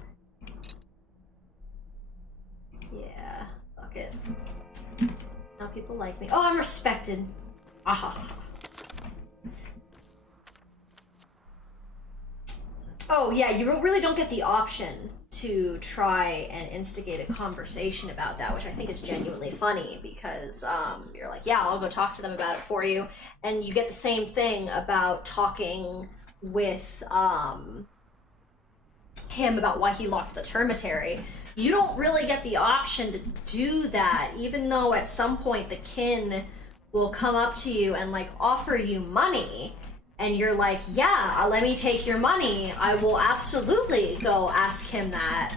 Yeah, fuck it. Now people like me. Oh, I'm respected. Ah. Oh yeah, you really don't get the option to try and instigate a conversation about that, which I think is genuinely funny, because you're like, yeah, I'll go talk to them about it for you, and you get the same thing about talking with him about why he locked the termitary. You don't really get the option to do that, even though at some point the kin will come up to you and like offer you money, and you're like, yeah, let me take your money, I will absolutely go ask him that.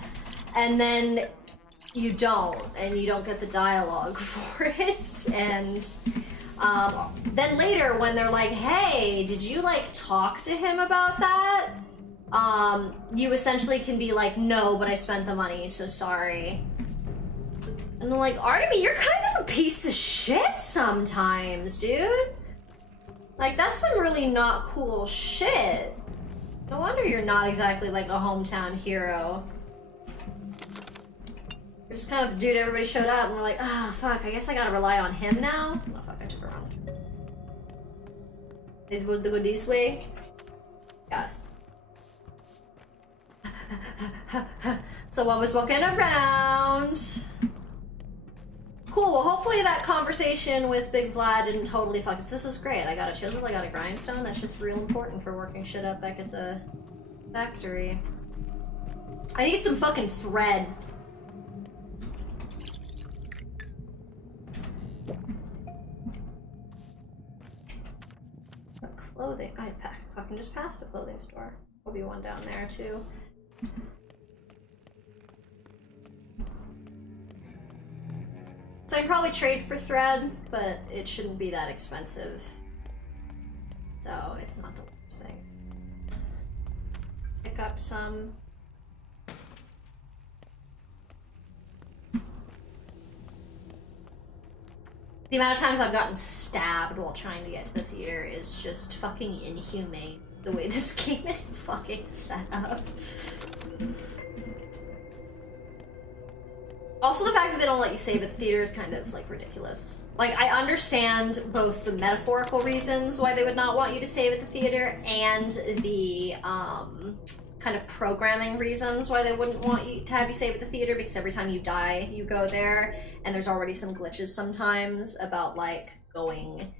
And then you don't, and you don't get the dialogue for it. And then later when they're like, hey, did you like talk to him about that? You essentially can be like, no, but I spent the money, so sorry. And they're like, Artemy, you're kind of a piece of shit sometimes, dude. Like, that's some really not cool shit. No wonder you're not exactly like a hometown hero. You're just kind of the dude everybody showed up and we're like, ah, oh, fuck, I guess I gotta rely on him now? Oh, fuck, I took it wrong. Is it supposed to go this way? Yes. So I was walking around. Cool, well hopefully that conversation with Big Vlad didn't totally fuck us. This is great. I got a chisel, I got a grindstone. That shit's real important for working shit up back at the factory. I need some fucking thread. Clothing. I fucking just passed a clothing store. There'll be one down there too. So I can probably trade for thread, but it shouldn't be that expensive. So it's not the worst thing. Pick up some. The amount of times I've gotten stabbed while trying to get to the theater is just fucking inhumane. The way this game is fucking set up. Also, the fact that they don't let you save at the theater is kind of, like, ridiculous. Like, I understand both the metaphorical reasons why they would not want you to save at the theater and the, kind of programming reasons why they wouldn't want you to have you save at the theater, because every time you die, you go there, and there's already some glitches sometimes about, like, going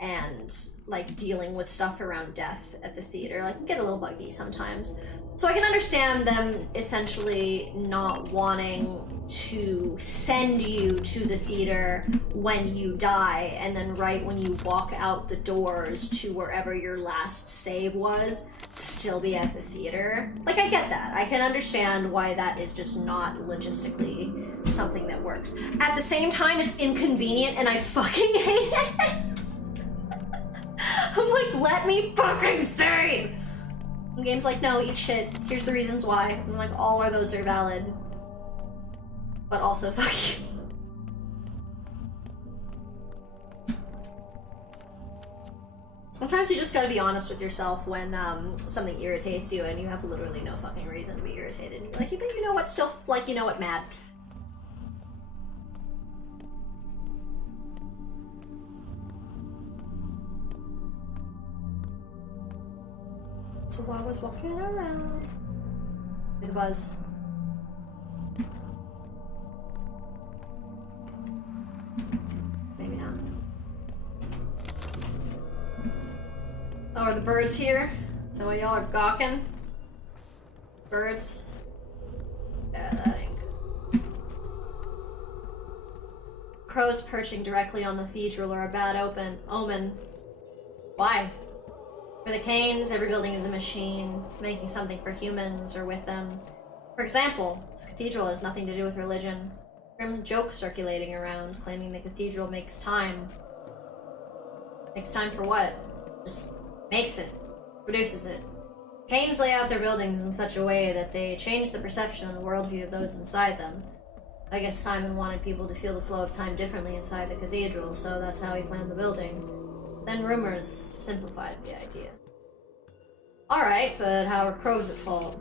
and, like, dealing with stuff around death at the theater. Like, it can get a little buggy sometimes. So I can understand them essentially not wanting to send you to the theater when you die, and then right when you walk out the doors to wherever your last save was, still be at the theater. Like, I get that. I can understand why that is just not logistically something that works. At the same time, it's inconvenient and I fucking hate it. I'm like, let me fucking save! And the game's like, no, eat shit. Here's the reasons why. And I'm like, all of those are valid. But also, fuck you. Sometimes you just gotta be honest with yourself when something irritates you and you have literally no fucking reason to be irritated. And you're like, but you know what, still, like, you know what, mad. So I was walking around with a buzz. are the birds here? Is that why y'all are gawking? Birds? Yeah, that ain't good. Crows perching directly on the cathedral are a bad omen. Why? For the Canes, every building is a machine, making something for humans or with them. For example, this cathedral has nothing to do with religion. Grim joke circulating around, claiming the cathedral makes time. Makes time for what? Just makes it. Produces it. Canes lay out their buildings in such a way that they change the perception and the worldview of those inside them. I guess Simon wanted people to feel the flow of time differently inside the cathedral, so that's how he planned the building. Then rumors simplified the idea. Alright, but how are crows at fault?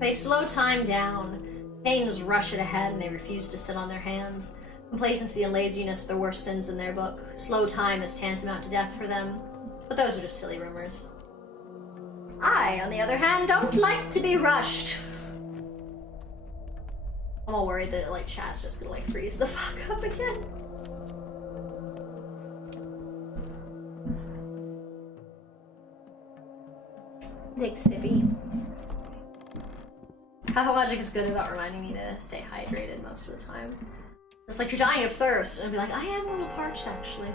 They slow time down. Canes rush it ahead and they refuse to sit on their hands. Complacency and laziness are the worst sins in their book. Slow time is tantamount to death for them. But those are just silly rumors. I, on the other hand, don't like to be rushed. I'm all worried that, like, chat's just gonna, like, freeze the fuck up again. Big sippy. Pathologic is good about reminding me to stay hydrated most of the time. It's like you're dying of thirst, and I'd be like, I am a little parched, actually.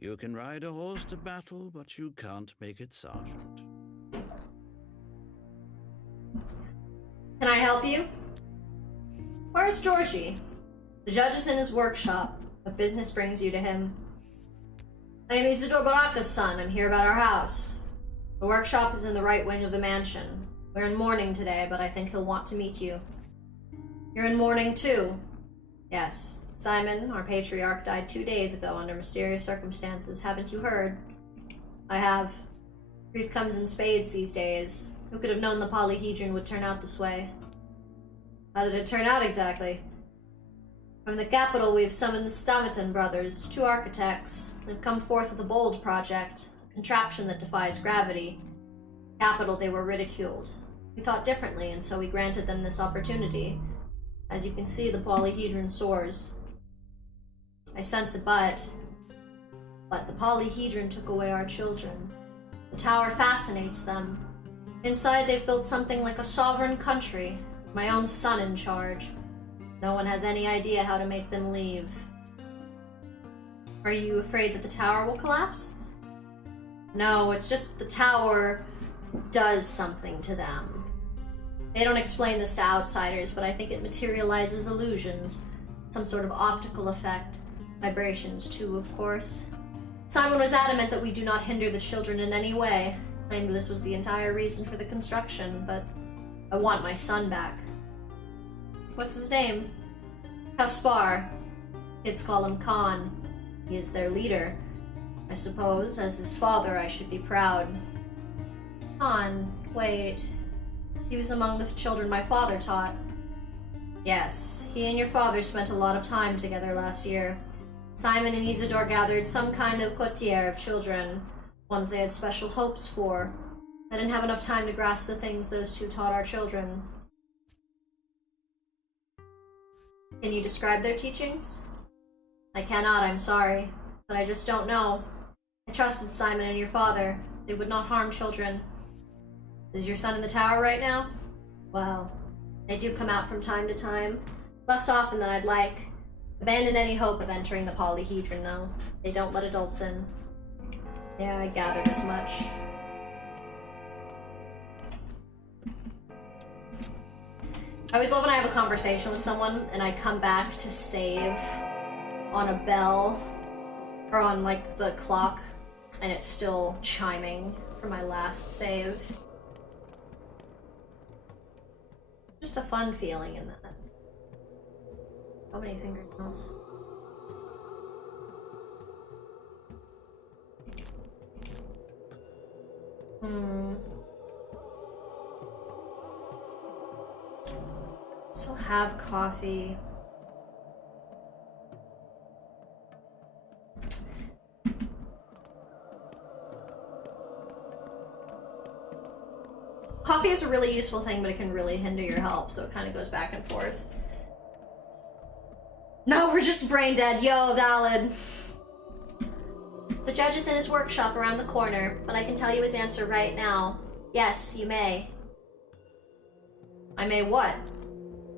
You can ride a horse to battle, but you can't make it sergeant. Can I help you? Where's Georgie? The judge is in his workshop. What business brings you to him? I am Isidore Baraka's son. I'm here about our house. The workshop is in the right wing of the mansion. We're in mourning today, but I think he'll want to meet you. You're in mourning too? Yes. Simon, our patriarch, died 2 days ago under mysterious circumstances. Haven't you heard? I have. Grief comes in spades these days. Who could have known the polyhedron would turn out this way? How did it turn out exactly? From the capital, we have summoned the Stamaton brothers, 2 architects. They've come forth with a bold project, a contraption that defies gravity. Capital, they were ridiculed. We thought differently, and so we granted them this opportunity. As you can see, the polyhedron soars. I sense a but the polyhedron took away our children. The tower fascinates them. Inside, they've built something like a sovereign country, my own son in charge. No one has any idea how to make them leave. Are you afraid that the tower will collapse? No, it's just the tower does something to them. They don't explain this to outsiders, but I think it materializes illusions. Some sort of optical effect. Vibrations, too, of course. Simon was adamant that we do not hinder the children in any way. Claimed this was the entire reason for the construction, but I want my son back. What's his name? Caspar. Kids call him Khan. He is their leader. I suppose, as his father, I should be proud. Khan, wait. He was among the children my father taught. Yes, he and your father spent a lot of time together last year. Simon and Isidore gathered some kind of coterie of children, ones they had special hopes for. I didn't have enough time to grasp the things those 2 taught our children. Can you describe their teachings? I cannot, I'm sorry, but I just don't know. I trusted Simon and your father. They would not harm children. Is your son in the tower right now? Well, they do come out from time to time. Less often than I'd like. Abandon any hope of entering the polyhedron, though. They don't let adults in. Yeah, I gathered as much. I always love when I have a conversation with someone and I come back to save on a bell or on, like, the clock and it's still chiming for my last save. Just a fun feeling in that. How many fingernails? Still have coffee. Coffee is a really useful thing, but it can really hinder your health, so it kind of goes back and forth. No, we're just brain dead. Yo, valid. The judge is in his workshop around the corner, but I can tell you his answer right now. Yes, you may. I may what?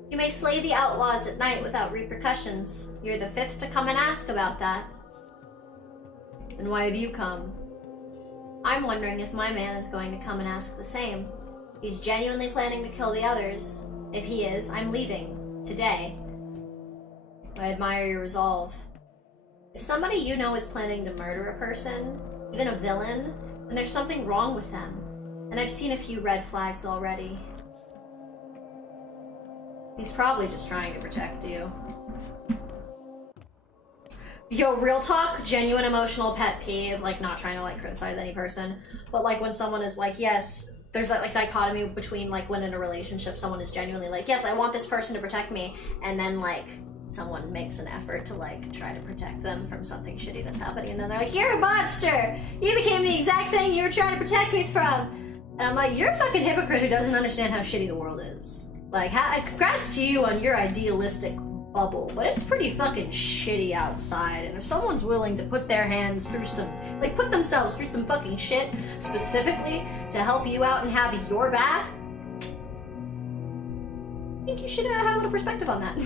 You may slay the outlaws at night without repercussions. You're the 5th to come and ask about that. And why have you come? I'm wondering if my man is going to come and ask the same. He's genuinely planning to kill the others. If he is, I'm leaving. Today. I admire your resolve. If somebody you know is planning to murder a person, even a villain, then there's something wrong with them. And I've seen a few red flags already. He's probably just trying to protect you. Yo, real talk, genuine emotional pet peeve, like not trying to like criticize any person, but like when someone is like, yes, there's that like dichotomy between like when in a relationship someone is genuinely like, yes, I want this person to protect me, and then like someone makes an effort to like try to protect them from something shitty that's happening, and then they're like, you're a monster! You became the exact thing you were trying to protect me from! And I'm like, you're a fucking hypocrite who doesn't understand how shitty the world is. Like, congrats to you on your idealistic bubble, but it's pretty fucking shitty outside, and if someone's willing to put their hands through some, like put themselves through some fucking shit specifically to help you out and have your back, I think you should have a little perspective on that.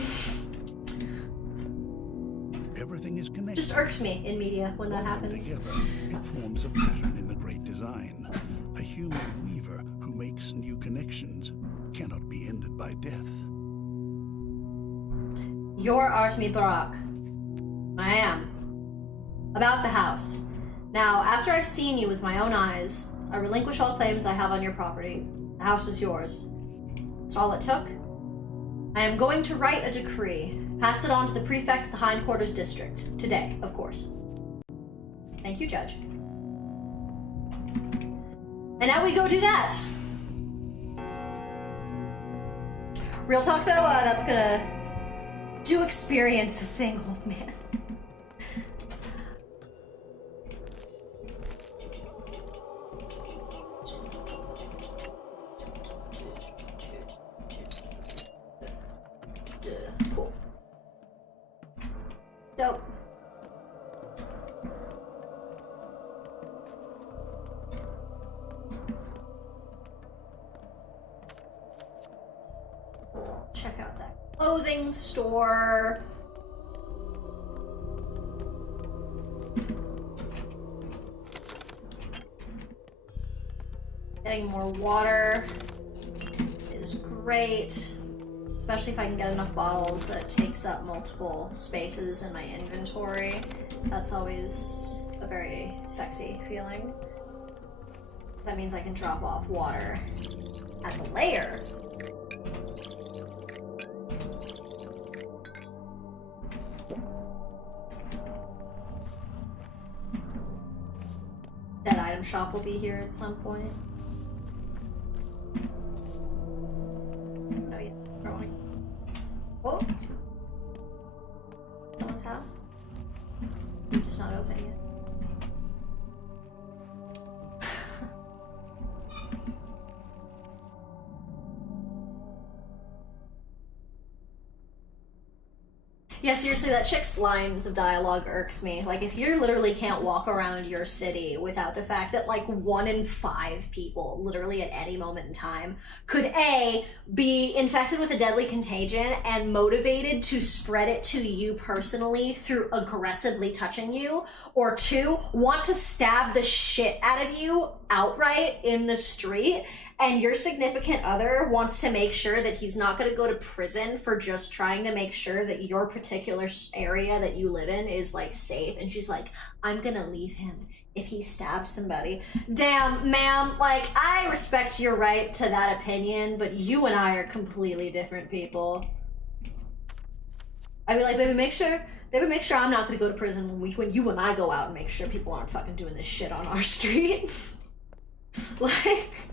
Everything is connected. Just irks me in media when that happens. Together, it forms a pattern in the great design. A human weaver who makes new connections cannot be ended by death. You're Artemi Barak. I am. About the house. Now, after I've seen you with my own eyes, I relinquish all claims I have on your property. The house is yours. That's all it took. I am going to write a decree. Pass it on to the prefect of the Hindquarters District. Today, of course. Thank you, Judge. And now we go do that. Real talk, though, that's gonna do experience a thing, old man. Cool. Dope. Cool. Check out that clothing store. Getting more water is great. Especially if I can get enough bottles that it takes up multiple spaces in my inventory. That's always a very sexy feeling. That means I can drop off water at the lair. That item shop will be here at some point. No, yeah. Oh! Someone's house? You're just not open yet. Yeah, seriously, that chick's lines of dialogue irks me. Like, if you literally can't walk around your city without the fact that, like, 1 in 5 people, literally at any moment in time, could A, be infected with a deadly contagion and motivated to spread it to you personally through aggressively touching you, or 2, want to stab the shit out of you outright in the street, and your significant other wants to make sure that he's not going to go to prison for just trying to make sure that your particular area that you live in is, like, safe, and she's like, I'm gonna leave him if he stabs somebody. Damn, ma'am, like, I respect your right to that opinion, but you and I are completely different people. I'd be like, baby, make sure I'm not gonna go to prison when you and I go out and make sure people aren't fucking doing this shit on our street. Like,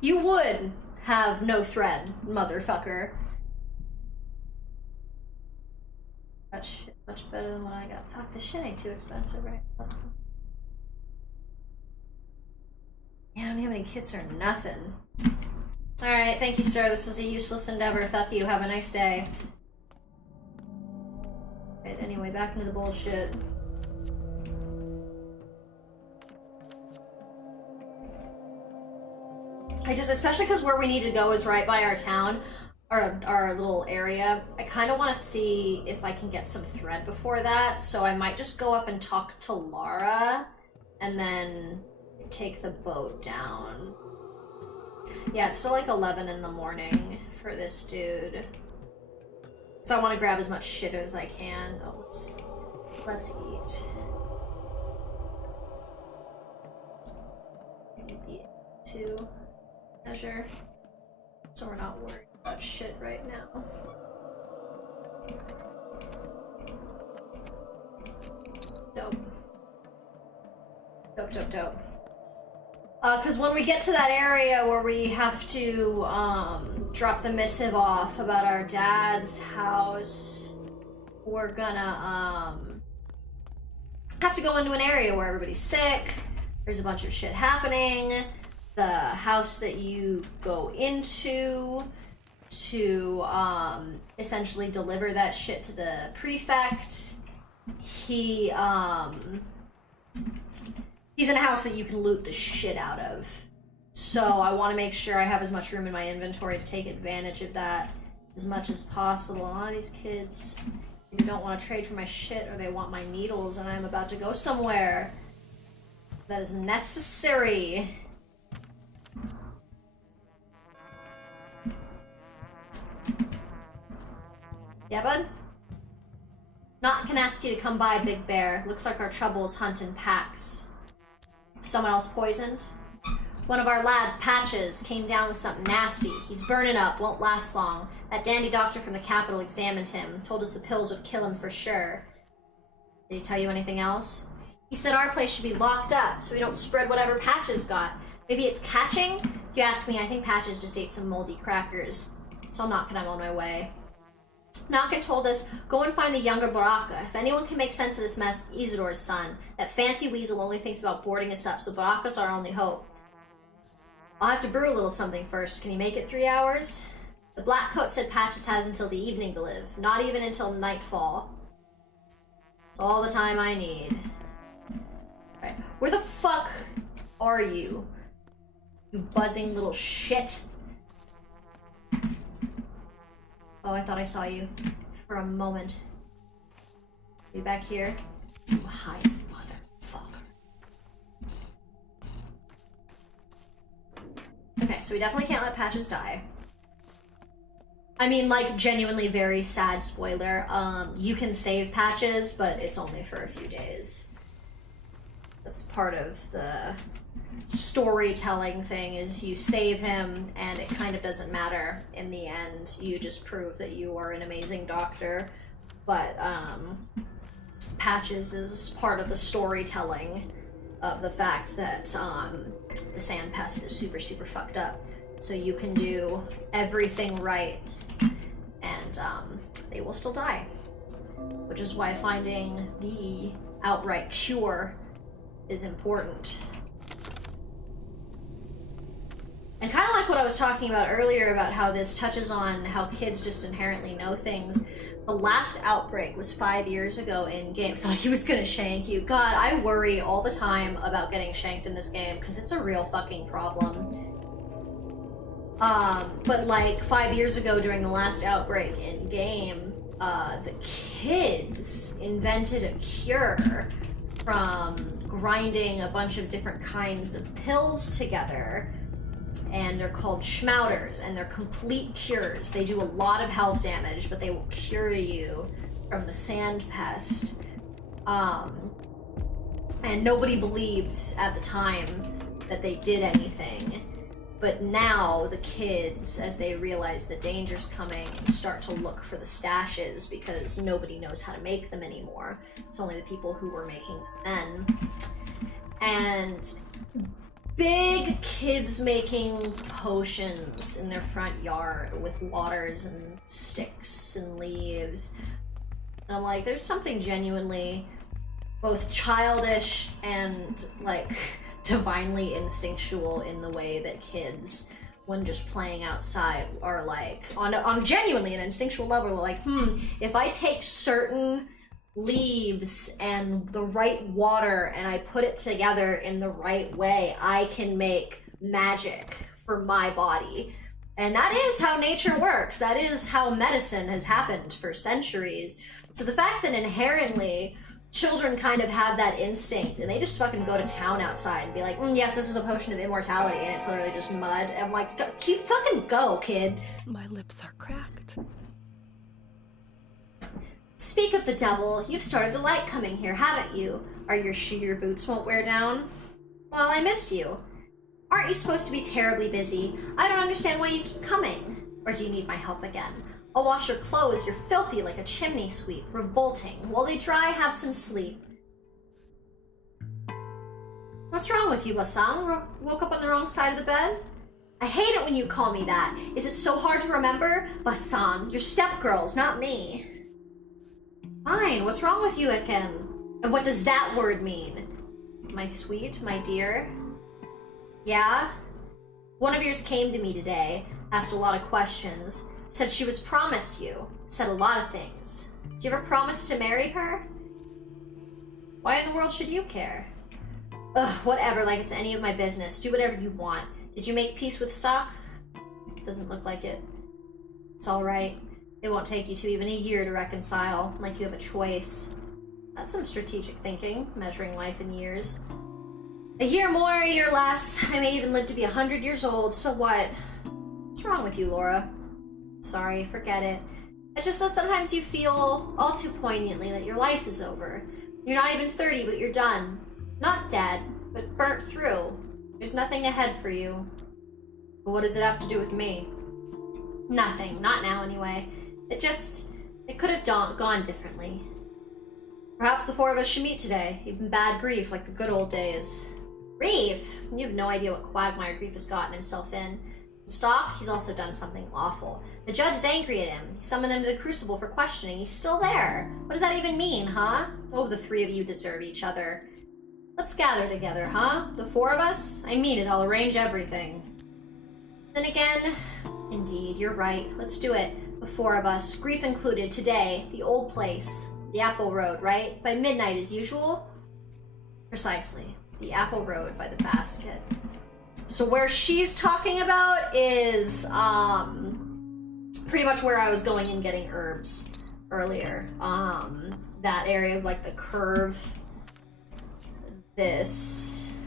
you would have no thread, motherfucker. That shit much better than what I got. Fuck, this shit ain't too expensive, right? Yeah, I don't have any kits or nothing. Alright, thank you, sir. This was a useless endeavor. Fuck you. Have a nice day. Right, anyway, back into the bullshit. Especially because where we need to go is right by our town, our little area. I kind of want to see if I can get some thread before that, so I might just go up and talk to Lara, and then take the boat down. Yeah, it's still like 11 in the morning for this dude. So I want to grab as much shit as I can. Oh, let's eat. Get the 2 measure, so we're not worried about shit right now. Dope. Dope. Because when we get to that area where we have to drop the missive off about our dad's house, we're gonna have to go into an area where everybody's sick, there's a bunch of shit happening. The house that you go into to essentially deliver that shit to the prefect. He's in a house that you can loot the shit out of. So I want to make sure I have as much room in my inventory to take advantage of that as much as possible. A lot of these kids either don't want to trade for my shit or they want my needles, and I'm about to go somewhere that is necessary. Yeah, bud? Not can ask you to come by, Big Bear. Looks like our troubles hunt in packs. Someone else poisoned? One of our lads, Patches, came down with something nasty. He's burning up, won't last long. That dandy doctor from the capital examined him, told us the pills would kill him for sure. Did he tell you anything else? He said our place should be locked up, so we don't spread whatever Patches got. Maybe it's catching? If you ask me, I think Patches just ate some moldy crackers. So I'll knock and I'm on my way. Knockin told us, go and find the younger Baraka. If anyone can make sense of this mess, Isidor's son. That fancy weasel only thinks about boarding us up, so Baraka's our only hope. I'll have to brew a little something first. Can you make it 3 hours? The black coat said Patches has until the evening to live. Not even until nightfall. It's all the time I need. Alright, where the fuck are you? You buzzing little shit. Oh, I thought I saw you for a moment. You back here? You hide, motherfucker. Okay, so we definitely can't let Patches die. I mean, like, genuinely very sad spoiler. You can save Patches, but it's only for a few days. That's part of the storytelling thing, is you save him and it kind of doesn't matter in the end. You just prove that you are an amazing doctor. But Patches is part of the storytelling of the fact that the sand pest is super, super fucked up. So you can do everything right and they will still die. Which is why finding the outright cure is important. And kind of like what I was talking about earlier about how this touches on how kids just inherently know things. The last outbreak was 5 years ago in game. Thought he was gonna shank you. God, I worry all the time about getting shanked in this game because it's a real fucking problem. But like 5 years ago during the last outbreak in game, the kids invented a cure from grinding a bunch of different kinds of pills together, and they're called schmouters, and they're complete cures. They do a lot of health damage, but they will cure you from the sand pest. And nobody believed at the time that they did anything. But now the kids, as they realize the danger's coming, start to look for the stashes because nobody knows how to make them anymore. It's only the people who were making them then. And big kids making potions in their front yard with waters and sticks and leaves. And I'm like, there's something genuinely both childish and like divinely instinctual in the way that kids, when just playing outside, are like on genuinely an instinctual level, like, if I take certain leaves and the right water and I put it together in the right way, I can make magic for my body. And that is how nature works. That is how medicine has happened for centuries. So the fact that inherently children kind of have that instinct and they just fucking go to town outside and be like, yes, this is a potion of immortality, and it's literally just mud. I'm like, keep fucking go, kid. My lips are cracked. Speak of the devil, you've started to like coming here, haven't you? Are you sure your boots won't wear down? Well, I missed you. Aren't you supposed to be terribly busy? I don't understand why you keep coming. Or do you need my help again? I'll wash your clothes, you're filthy like a chimney sweep. Revolting. While they dry, have some sleep. What's wrong with you, Basang? Woke up on the wrong side of the bed? I hate it when you call me that. Is it so hard to remember? Basang, you're stepgirls, not me. Fine, what's wrong with you, Iken? And what does that word mean? My sweet, my dear? Yeah? One of yours came to me today, asked a lot of questions, said she was promised you, said a lot of things. Did you ever promise to marry her? Why in the world should you care? Ugh, whatever, like it's any of my business. Do whatever you want. Did you make peace with Stock? Doesn't look like it. It's alright. It won't take you even a year to reconcile, like you have a choice. That's some strategic thinking, measuring life in years. A year more, a year less. I may even live to be 100 years old, so what? What's wrong with you, Laura? Sorry, forget it. It's just that sometimes you feel all too poignantly that your life is over. You're not even 30, but you're done. Not dead, but burnt through. There's nothing ahead for you. But what does it have to do with me? Nothing, not now anyway. It could have gone differently. Perhaps the four of us should meet today, even bad grief like the good old days. Grief? You have no idea what quagmire Grief has gotten himself in. Stock, he's also done something awful. The judge is angry at him. He summoned him to the crucible for questioning. He's still there. What does that even mean, huh? Oh, the three of you deserve each other. Let's gather together, huh? The four of us? I mean it, I'll arrange everything. Then again, indeed, you're right. Let's do it. The four of us, Grief included, today, the old place, the Apple Road, right? By midnight as usual? Precisely. The Apple Road by the basket. So where she's talking about is pretty much where I was going and getting herbs earlier. That area of like the curve. This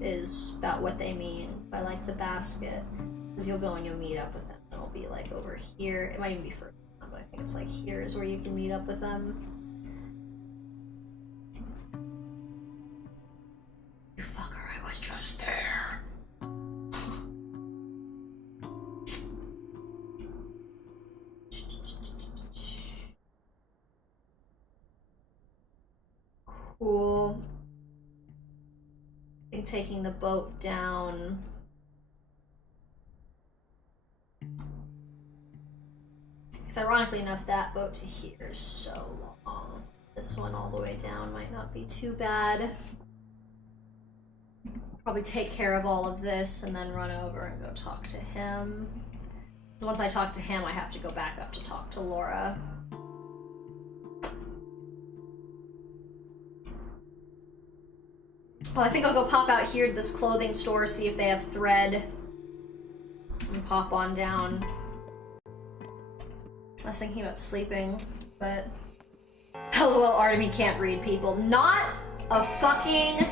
is about what they mean by like the basket. Because you'll go and you'll meet up with them. It'll be like over here. It might even be further on, but I think it's like here is where you can meet up with them. You fucker, I was just there. Cool. I think taking the boat down. Because ironically enough, that boat to here is so long. This one all the way down might not be too bad. Probably take care of all of this and then run over and go talk to him. So once I talk to him, I have to go back up to talk to Laura. Well, I think I'll go pop out here to this clothing store, see if they have thread, and pop on down. I was thinking about sleeping, but LOL, Artemy can't read people. Not a fucking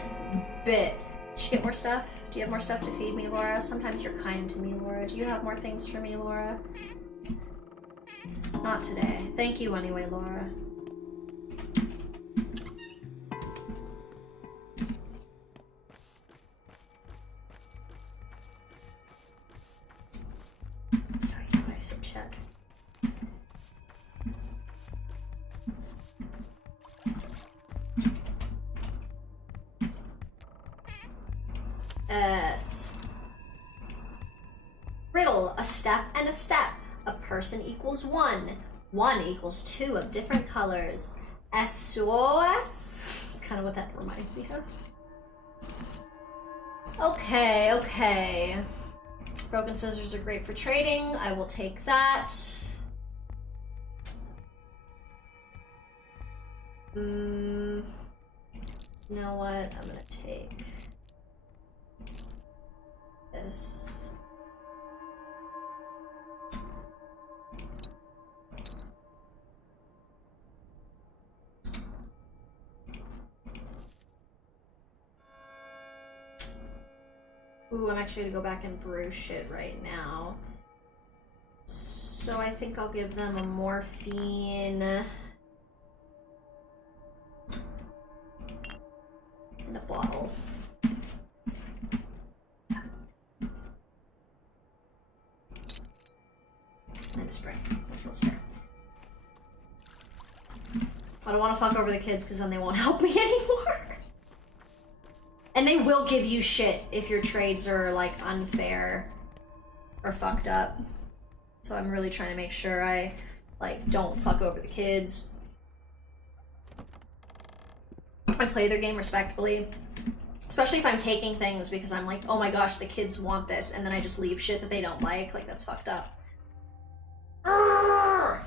bit. Did you get more stuff? Do you have more stuff to feed me, Laura? Sometimes you're kind to me, Laura. Do you have more things for me, Laura? Not today. Thank you anyway, Laura. I should check. S. Riddle, a step and a step. A person equals one. One equals two of different colors. SOS? That's kind of what that reminds me of. Okay, okay. Broken scissors are great for trading. I will take that. You know what? I'm gonna take this. Ooh, I'm actually gonna go back and brew shit right now. So I think I'll give them a morphine in a bottle. And a spray. That feels fair. I don't want to fuck over the kids because then they won't help me anymore. And they will give you shit if your trades are, like, unfair or fucked up. So I'm really trying to make sure I, like, don't fuck over the kids. I play their game respectfully. Especially if I'm taking things because I'm like, oh my gosh, the kids want this, and then I just leave shit that they don't like. Like, that's fucked up. Arrgh!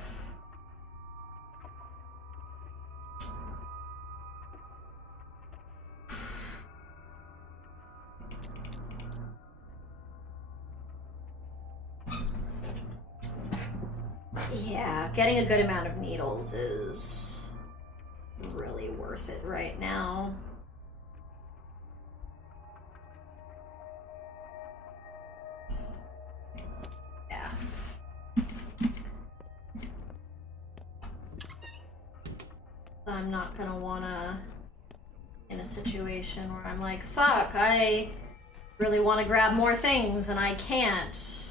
Yeah, getting a good amount of needles is really worth it right now. Yeah. I'm not gonna wanna in a situation where I'm like, fuck, I really want to grab more things and I can't.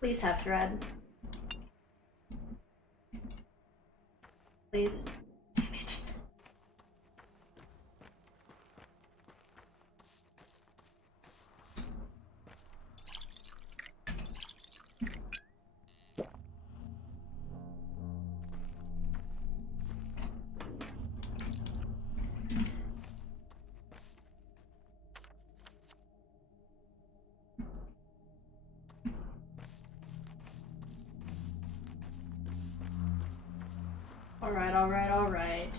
Please have thread. Please. Damn it. Alright, alright, alright.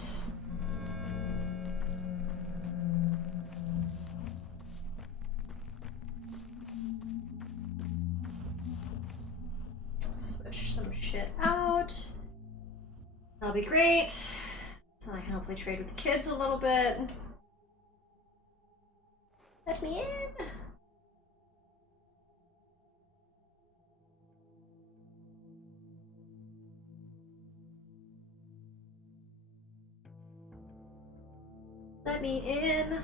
Switch some shit out. That'll be great. So I can hopefully trade with the kids a little bit. Let me in. Let me in.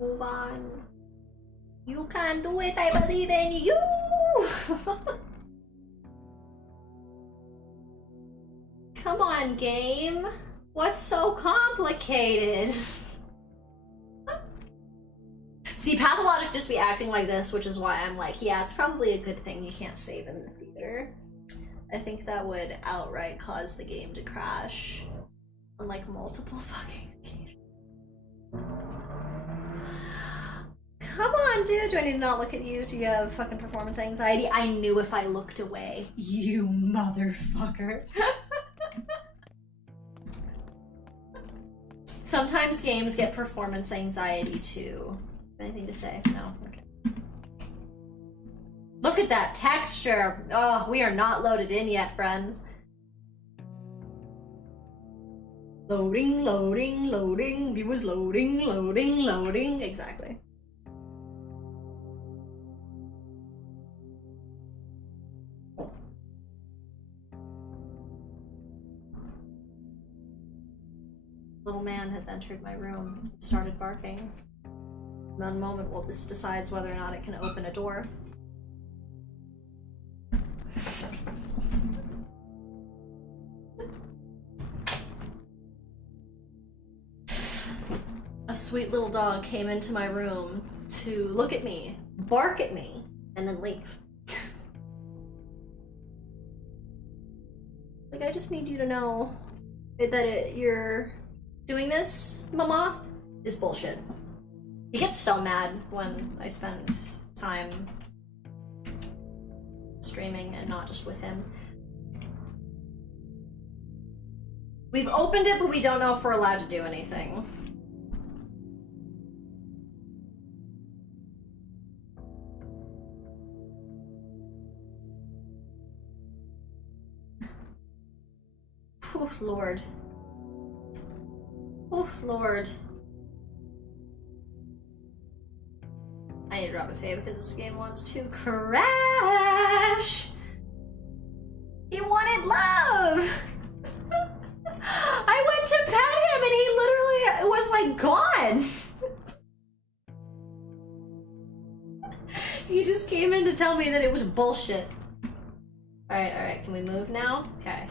Move on. You can do it, I believe in you! Come on, game. What's so complicated? See, Pathologic just be acting like this, which is why I'm like, yeah, it's probably a good thing you can't save in the theater. I think that would outright cause the game to crash on like multiple fucking occasions. Come on, dude. Do I need to not look at you? Do you have fucking performance anxiety? I knew if I looked away. You motherfucker. Sometimes games get performance anxiety too. Anything to say? No? Okay. Look at that texture! Oh, we are not loaded in yet, friends. Loading, loading, loading. Viewers loading, loading, loading. Exactly. Little man has entered my room, started barking. One moment while this decides whether or not it can open a door. A sweet little dog came into my room to look at me, bark at me, and then leave. Like, I just need you to know that you're doing this, mama, is bullshit. He gets so mad when I spend time streaming and not just with him. We've opened it, but we don't know if we're allowed to do anything. Oof, Lord. Oof, Lord. I need to drop a save because this game wants to crash! He wanted love! I went to pet him and he literally was like gone! He just came in to tell me that it was bullshit. Alright, can we move now? Okay.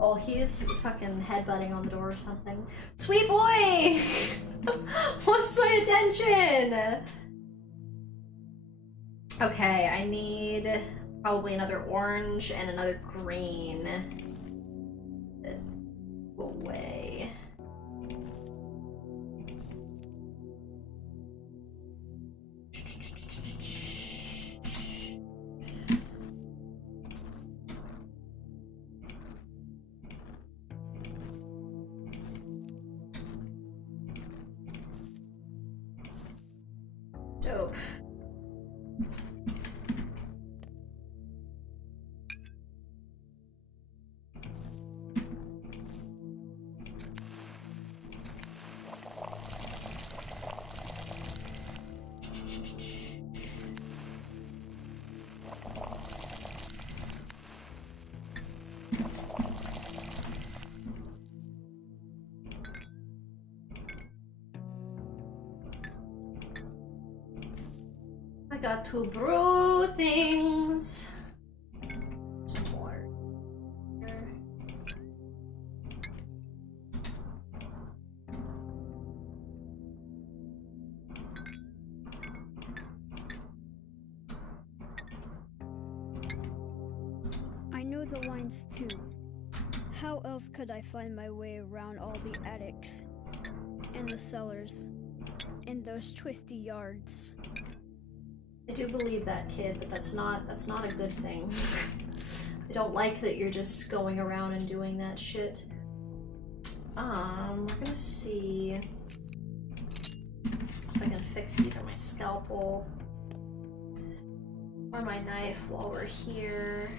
Oh, he's fucking headbutting on the door or something. Sweet boy! Wants my attention! Okay, I need probably another orange and another green. Go away. Dope. I got to brew things. Some more. I know the lines too. How else could I find my way around all the attics, and the cellars, and those twisty yards? I do believe that, kid, but that's not a good thing. I don't like that you're just going around and doing that shit. We're gonna see if I can fix either my scalpel or my knife while we're here.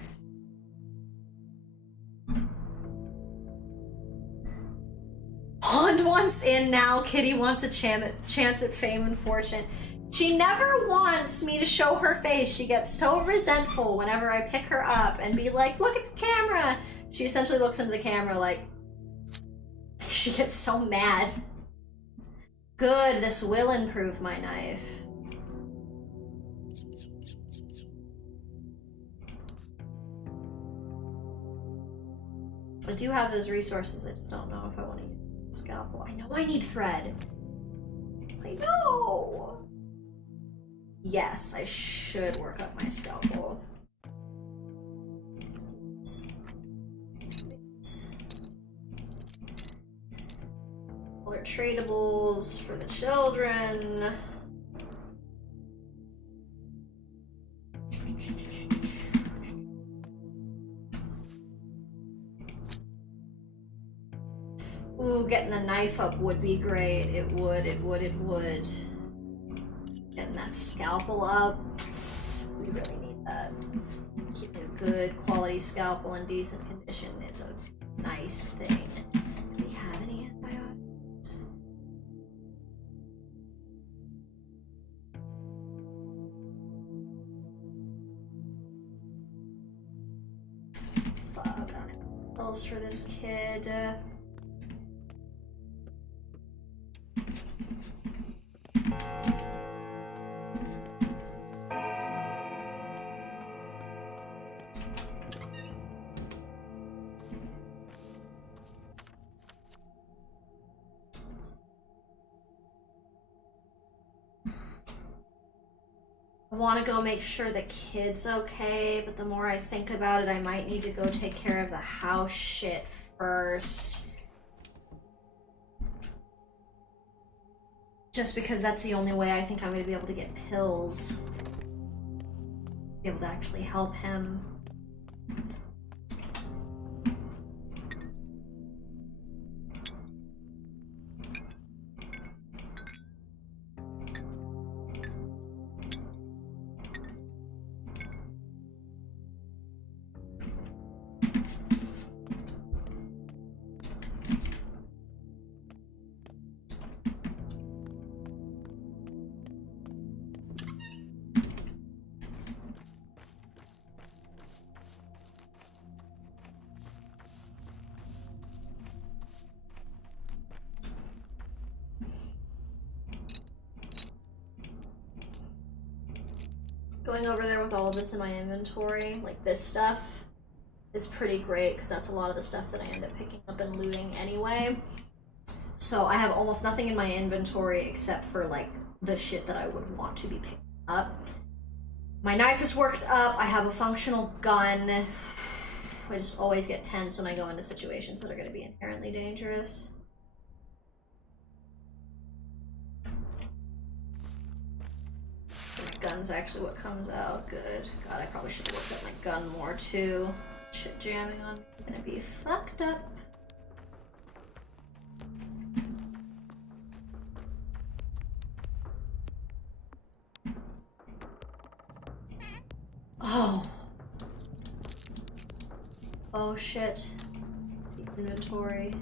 Pond wants in now, Kitty wants a chance at fame and fortune. She never wants me to show her face. She gets so resentful whenever I pick her up and be like, look at the camera. She essentially looks into the camera like, she gets so mad. Good, this will improve my knife. I do have those resources, I just don't know if I want to use a scalpel. I know I need thread. I know! Yes, I should work up my scalpel. All our tradables for the children. Ooh, getting the knife up would be great. It would. Getting that scalpel up. We really need that. Keeping a good quality scalpel in decent condition is a nice thing. Do we have any antibiotics? Fuck, I don't have pills for this kid. want to go make sure the kid's okay, but the more I think about it, I might need to go take care of the house shit first. Just because that's the only way I think I'm going to be able to get pills. Be able to actually help him. Going over there with all of this in my inventory, like this stuff, is pretty great because that's a lot of the stuff that I end up picking up and looting anyway. So I have almost nothing in my inventory except for like the shit that I would want to be picking up. My knife is worked up, I have a functional gun. I just always get tense when I go into situations that are going to be inherently dangerous. My gun's actually what comes out. Good. God, I probably should have looked at my gun more too. Shit jamming on me is gonna be fucked up. Oh. Oh shit. The inventory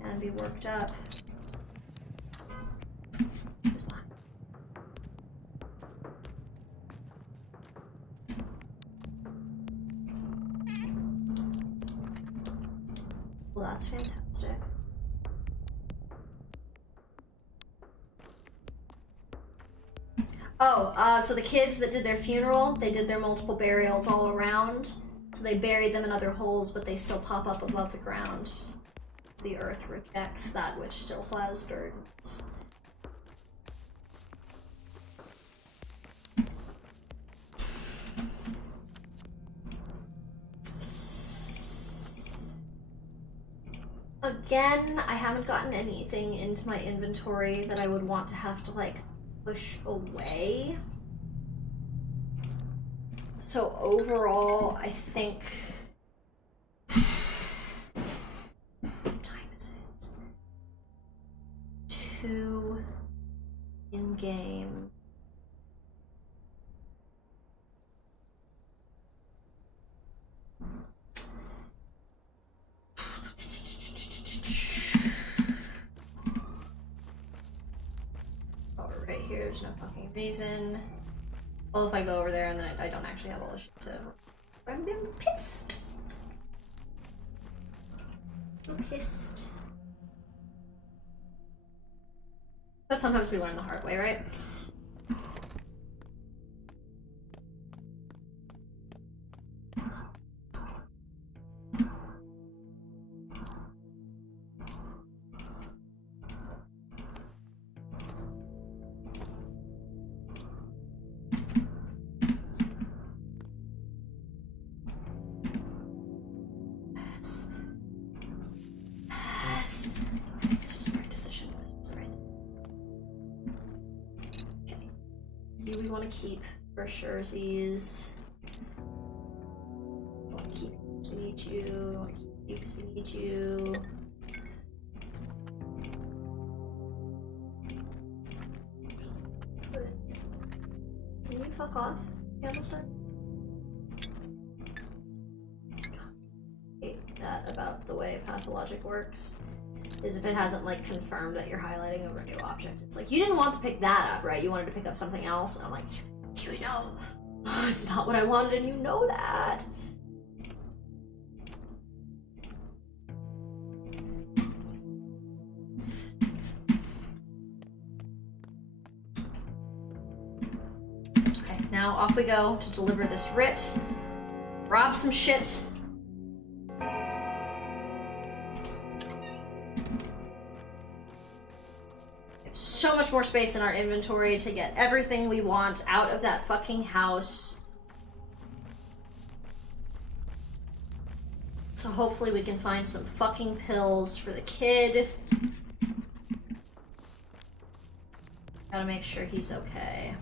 can be worked up. Where's mine? Well, that's fantastic. Oh, so the kids that did their funeral, they did their multiple burials all around. So they buried them in other holes, but they still pop up above the ground. The earth rejects that which still has dirt. Again, I haven't gotten anything into my inventory that I would want to have to, like, push away. So overall, I think... What time is it? 2 in-game. Right here, there's no fucking reason. Well, if I go over there and then I don't actually have all this shit, so I'm getting pissed. I'm pissed. But sometimes we learn the hard way, right? Keep for surezies. I want to keep you because we need you. I want to keep you because we need you. Can you fuck off, Candlestar? I hate that about the way Pathologic works. Is if it hasn't like confirmed that you're highlighting over a new object. It's like, you didn't want to pick that up, right? You wanted to pick up something else. And I'm like, you know, it's not what I wanted and you know that. Okay, now off we go to deliver this writ. Rob some shit. so much more space in our inventory to get everything we want out of that fucking house. So hopefully we can find some fucking pills for the kid. Gotta make sure he's okay.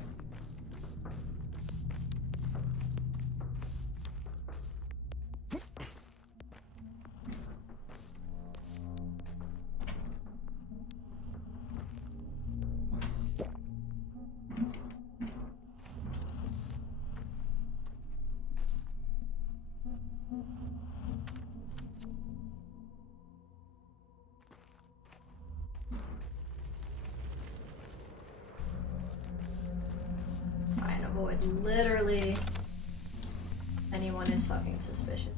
Try and avoid literally anyone who's fucking suspicious.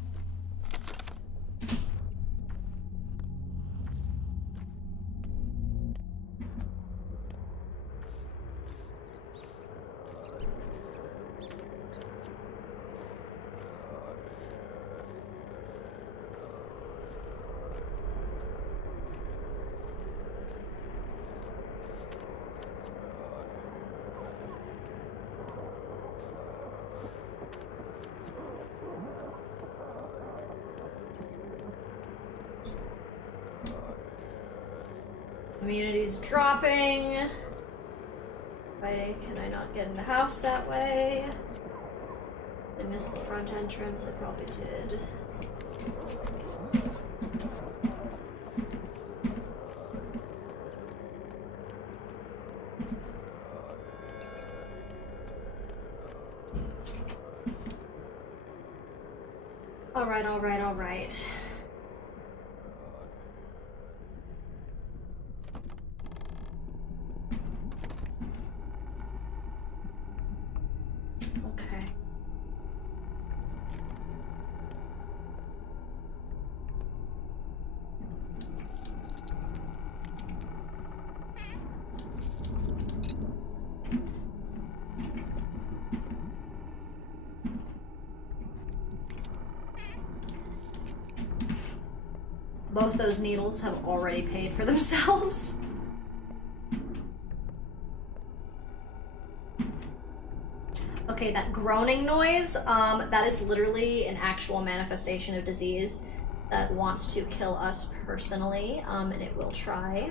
Immunity's dropping. Why can I not get in the house that way? I missed the front entrance, I probably did. Alright, alright, alright. Okay. Both those needles have already paid for themselves. Okay, that groaning noise, that is literally an actual manifestation of disease that wants to kill us personally, and it will try.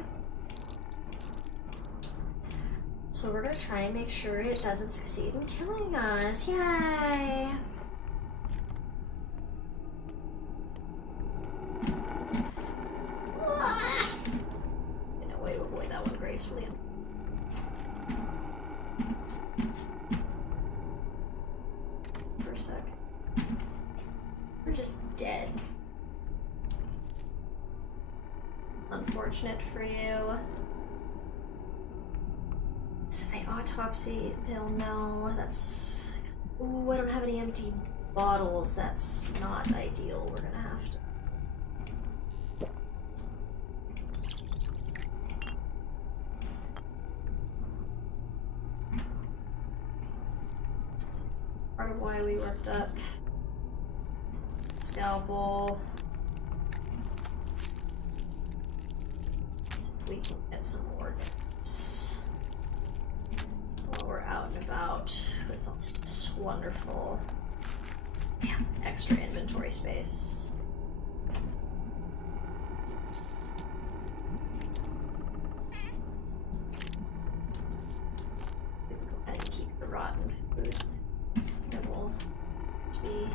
So we're gonna try and make sure it doesn't succeed in killing us. Yay! In a way to avoid that one gracefully. For a sec. We're just dead. Unfortunate for you. So if they autopsy, they'll know. That's... Ooh, I don't have any empty bottles. That's not ideal. We're gonna have to... Part of why we worked up scalpel. See if we can get some organs while we're out and about with all this wonderful, extra inventory space. We can go ahead and keep the rotten food. It will be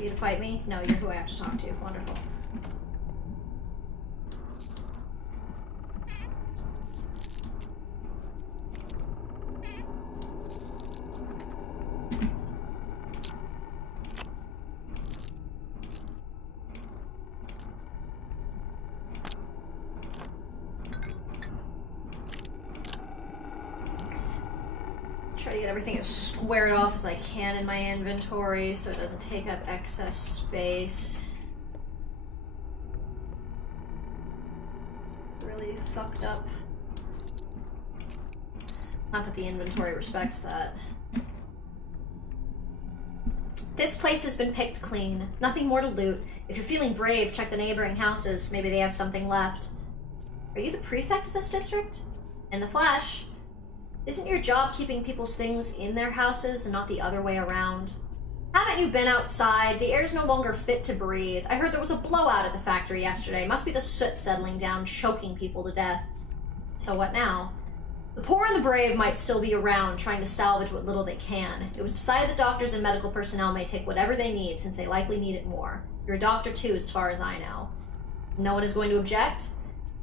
you to fight me? No, you're who I have to talk to. Wonderful. Try to get everything as squared off as I can in my inventory so it doesn't take up excess space. Really fucked up. Not that the inventory respects that. This place has been picked clean. Nothing more to loot. If you're feeling brave, check the neighboring houses. Maybe they have something left. Are you the prefect of this district? In the flesh. Isn't your job keeping people's things in their houses and not the other way around? Haven't you been outside? The air's no longer fit to breathe. I heard there was a blowout at the factory yesterday. Must be the soot settling down, choking people to death. So what now? The poor and the brave might still be around, trying to salvage what little they can. It was decided that doctors and medical personnel may take whatever they need, since they likely need it more. You're a doctor too, as far as I know. No one is going to object?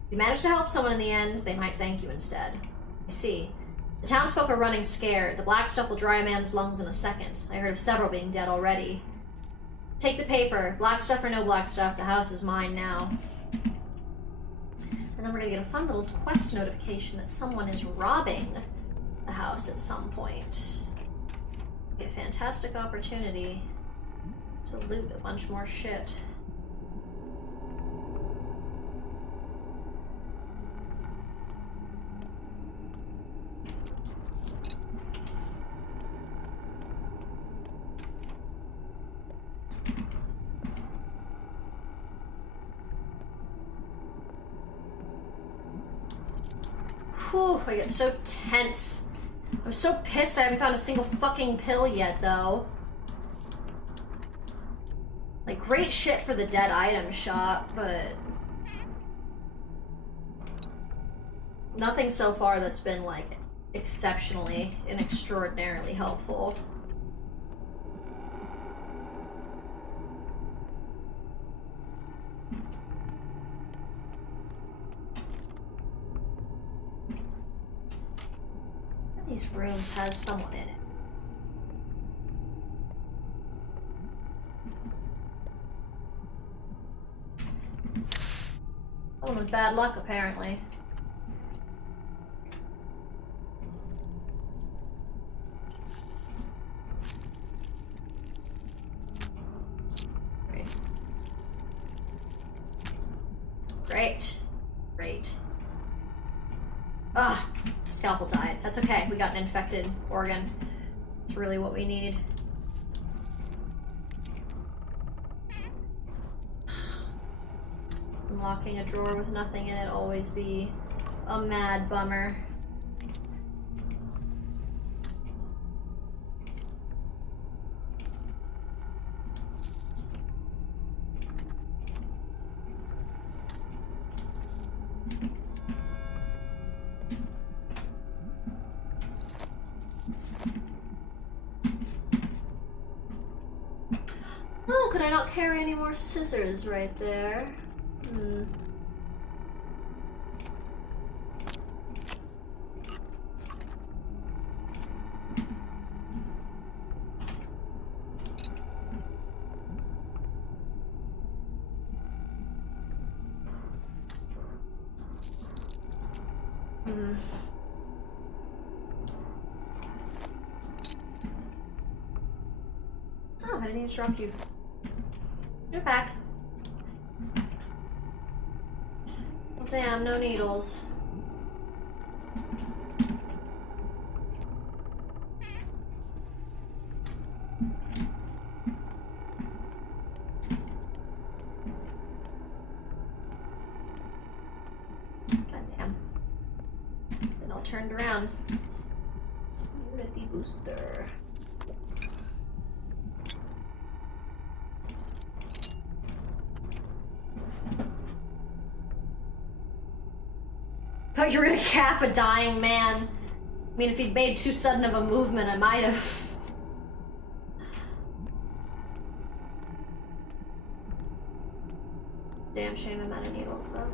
If you manage to help someone in the end, they might thank you instead. I see. The townsfolk are running scared. The black stuff will dry a man's lungs in a second. I heard of several being dead already. Take the paper. Black stuff or no black stuff, the house is mine now. And then we're gonna get a fun little quest notification that someone is robbing the house at some point. A fantastic opportunity to loot a bunch more shit. Whew, I get so tense. I'm so pissed I haven't found a single fucking pill yet, though. Like, great shit for the dead item shop, but... nothing so far that's been, like, exceptionally and extraordinarily helpful. These rooms has someone in it. Someone with bad luck, apparently. Great. Great. Great. Ah, scalpel died. That's okay. We got an infected organ. It's really what we need. Unlocking a drawer with nothing in it always be a mad bummer. Oh, could I not carry any more scissors right there? Oh, I didn't interrupt you. You're back. Well, damn, no needles. Goddamn. Then all turned around. Unity booster. Thought you were gonna cap a dying man. I mean, if he'd made too sudden of a movement, I might have. Damn shame I'm out of needles, though.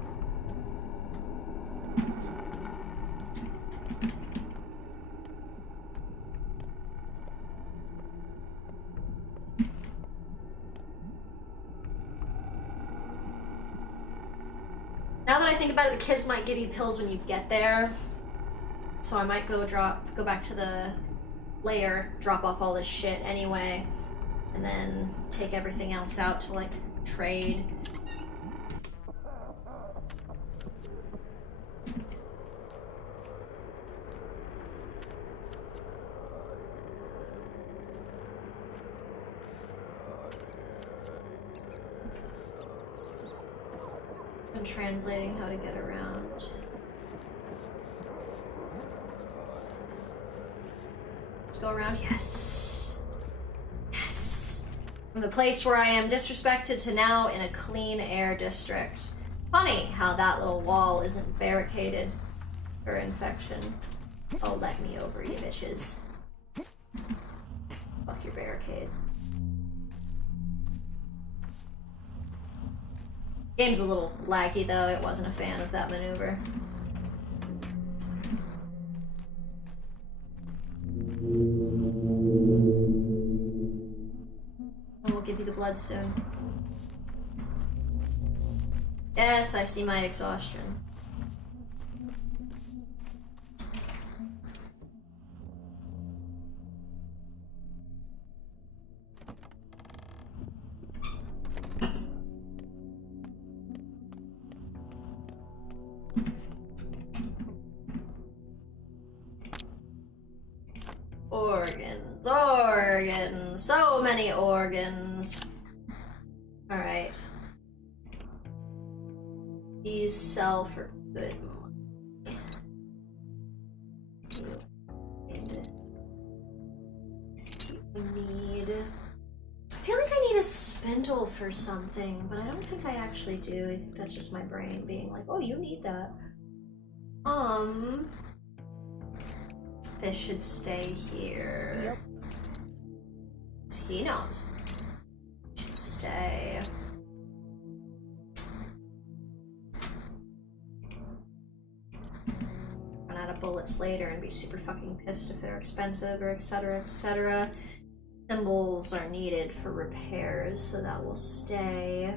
Now that I think about it, the kids might give you pills when you get there. So I might go back to the lair, drop off all this shit anyway, and then take everything else out to, like, trade. I'm translating how to get around. Let's go around. Yes. Yes. From the place where I am disrespected to now in a clean air district. Funny how that little wall isn't barricaded for infection. Oh, let me over, you bitches. Fuck your barricade. Game's a little laggy though, it wasn't a fan of that maneuver. And we'll give you the blood soon. Yes, I see my exhaustion. Organs, organs, so many organs. Alright. These sell for good money. We need... I feel like I need a spindle for something, but I don't think I actually do. I think that's just my brain being like, oh, you need that. This should stay here. Yep. He knows. Should stay. Run out of bullets later and be super fucking pissed if they're expensive or etc. etc. Thimbles are needed for repairs, so that will stay.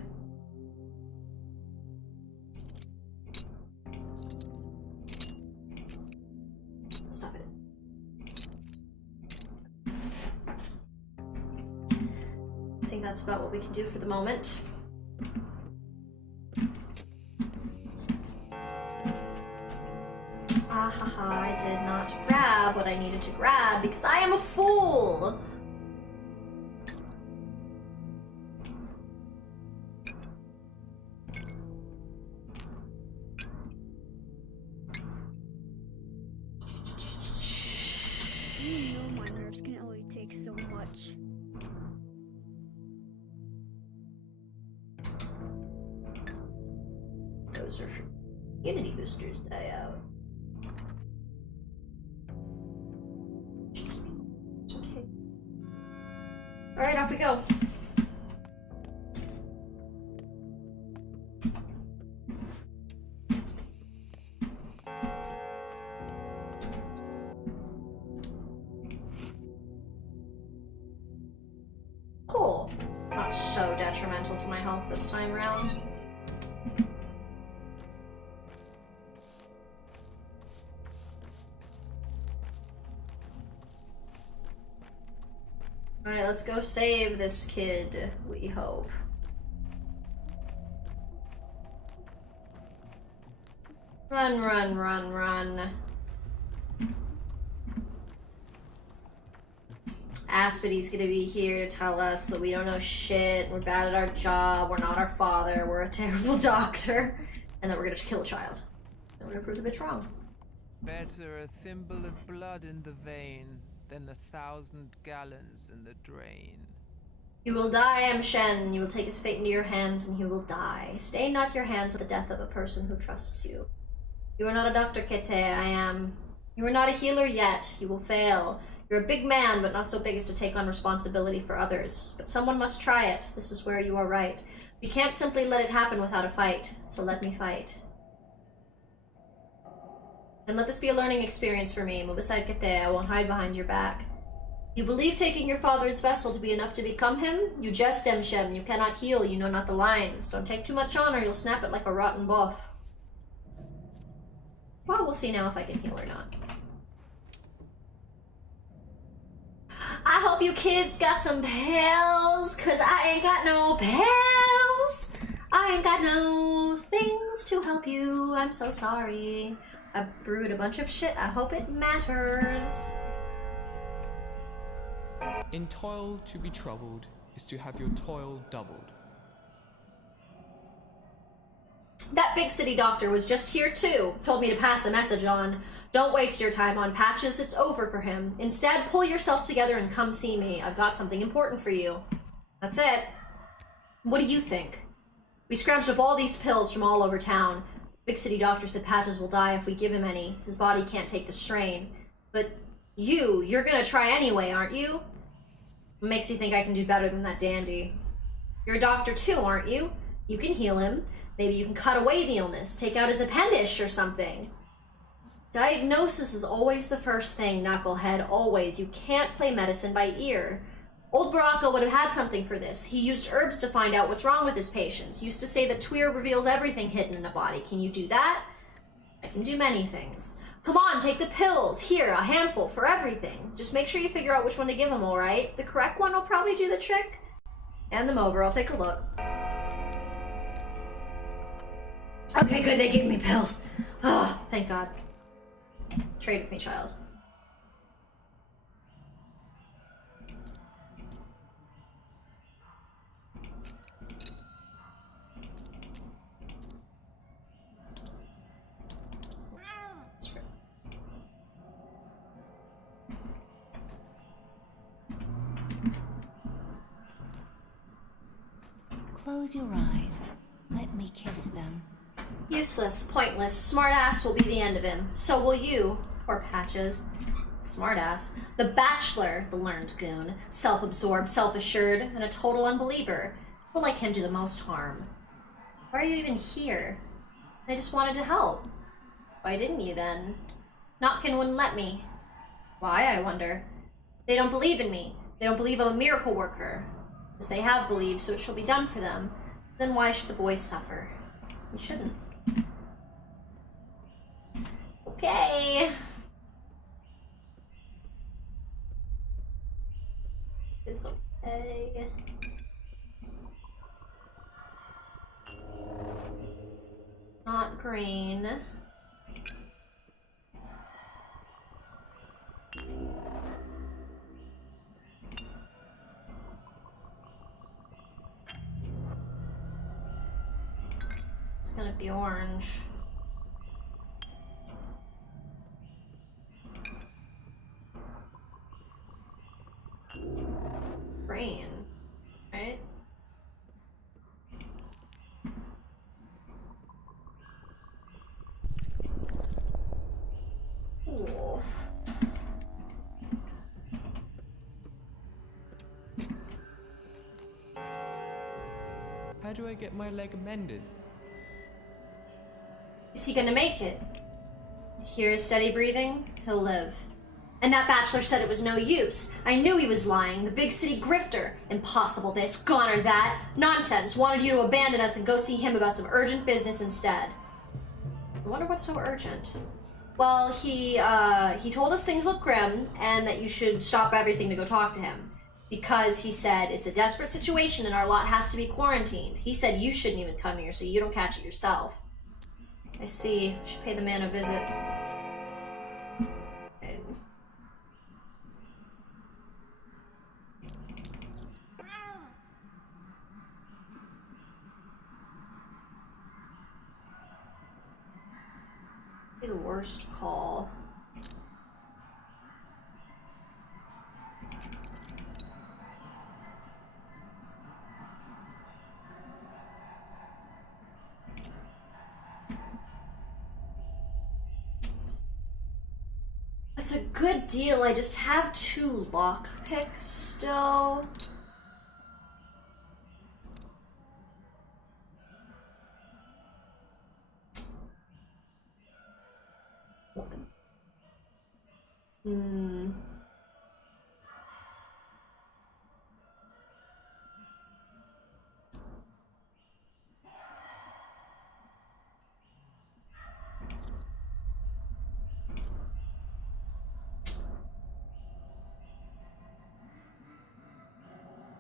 Stop it. I think that's about what we can do for the moment. Ah ha ha, I did not grab what I needed to grab because I am a fool! You know my nerves can only take so much. Those are for immunity boosters die out. It's okay. Alright, off we go. Cool. Not so detrimental to my health this time around. Alright, let's go save this kid, we hope. Run, run, run, run. Aspidy's gonna be here to tell us that we don't know shit, we're bad at our job, we're not our father, we're a terrible doctor, and then we're gonna kill a child. And we're gonna prove the bitch wrong. Better a thimble of blood in the vein than 1,000 gallons in the drain. You will die, Shen. You will take his fate into your hands, and he will die. Stain not your hands with the death of a person who trusts you. You are not a doctor, Kete. I am. You are not a healer yet. You will fail. You're a big man, but not so big as to take on responsibility for others. But someone must try it. This is where you are right. You can't simply let it happen without a fight, so let me fight. And let this be a learning experience for me. Move aside, Kete. I won't hide behind your back. You believe taking your father's vessel to be enough to become him? You jest, Shem. You cannot heal. You know not the lines. Don't take too much on or you'll snap it like a rotten buff. Well, we'll see now if I can heal or not. I hope you kids got some pals, cause I ain't got no pals. I ain't got no things to help you. I'm so sorry. I brewed a bunch of shit. I hope it matters. In toil to be troubled is to have your toil doubled. That big city doctor was just here too. Told me to pass a message on. Don't waste your time on Patches, it's over for him. Instead, pull yourself together and come see me. I've got something important for you. That's it. What do you think? We scrounged up all these pills from all over town. Big city doctor said Patches will die if we give him any. His body can't take the strain. But you're gonna try anyway, aren't you? What makes you think I can do better than that dandy? You're a doctor too, aren't you? You can heal him. Maybe you can cut away the illness, take out his appendage or something. Diagnosis is always the first thing, knucklehead, always. You can't play medicine by ear. Old Baraka would have had something for this. He used herbs to find out what's wrong with his patients. Used to say that Tweer reveals everything hidden in a body. Can you do that? I can do many things. Come on, take the pills. Here, a handful for everything. Just make sure you figure out which one to give him, alright? The correct one will probably do the trick. Hand them over, I'll take a look. Okay, good, they gave me pills. Oh, thank God. Trade with me, child. Close your eyes. Let me kiss them. Useless, pointless, smartass will be the end of him. So will you, poor Patches. Smartass. The Bachelor, the learned goon. Self-absorbed, self-assured, and a total unbeliever. Will like him do the most harm. Why are you even here? I just wanted to help. Why didn't you then? Notkin wouldn't let me. Why, I wonder? They don't believe in me. They don't believe I'm a miracle worker. As they have believed, so it shall be done for them. Then why should the boys suffer? You shouldn't. Okay. It's okay. Not green. It's gonna be orange. Green, right? Cool. How do I get my leg mended? Is he gonna make it? Hear his steady breathing? He'll live. And that Bachelor said it was no use. I knew he was lying. The big city grifter. Impossible this, gone or that. Nonsense. Wanted you to abandon us and go see him about some urgent business instead. I wonder what's so urgent. Well, he told us things look grim and that you should stop everything to go talk to him. Because he said it's a desperate situation and our lot has to be quarantined. He said you shouldn't even come here so you don't catch it yourself. I see. Should pay the man a visit. Okay. Be the worst call. It's a good deal. I just have 2 lock picks still.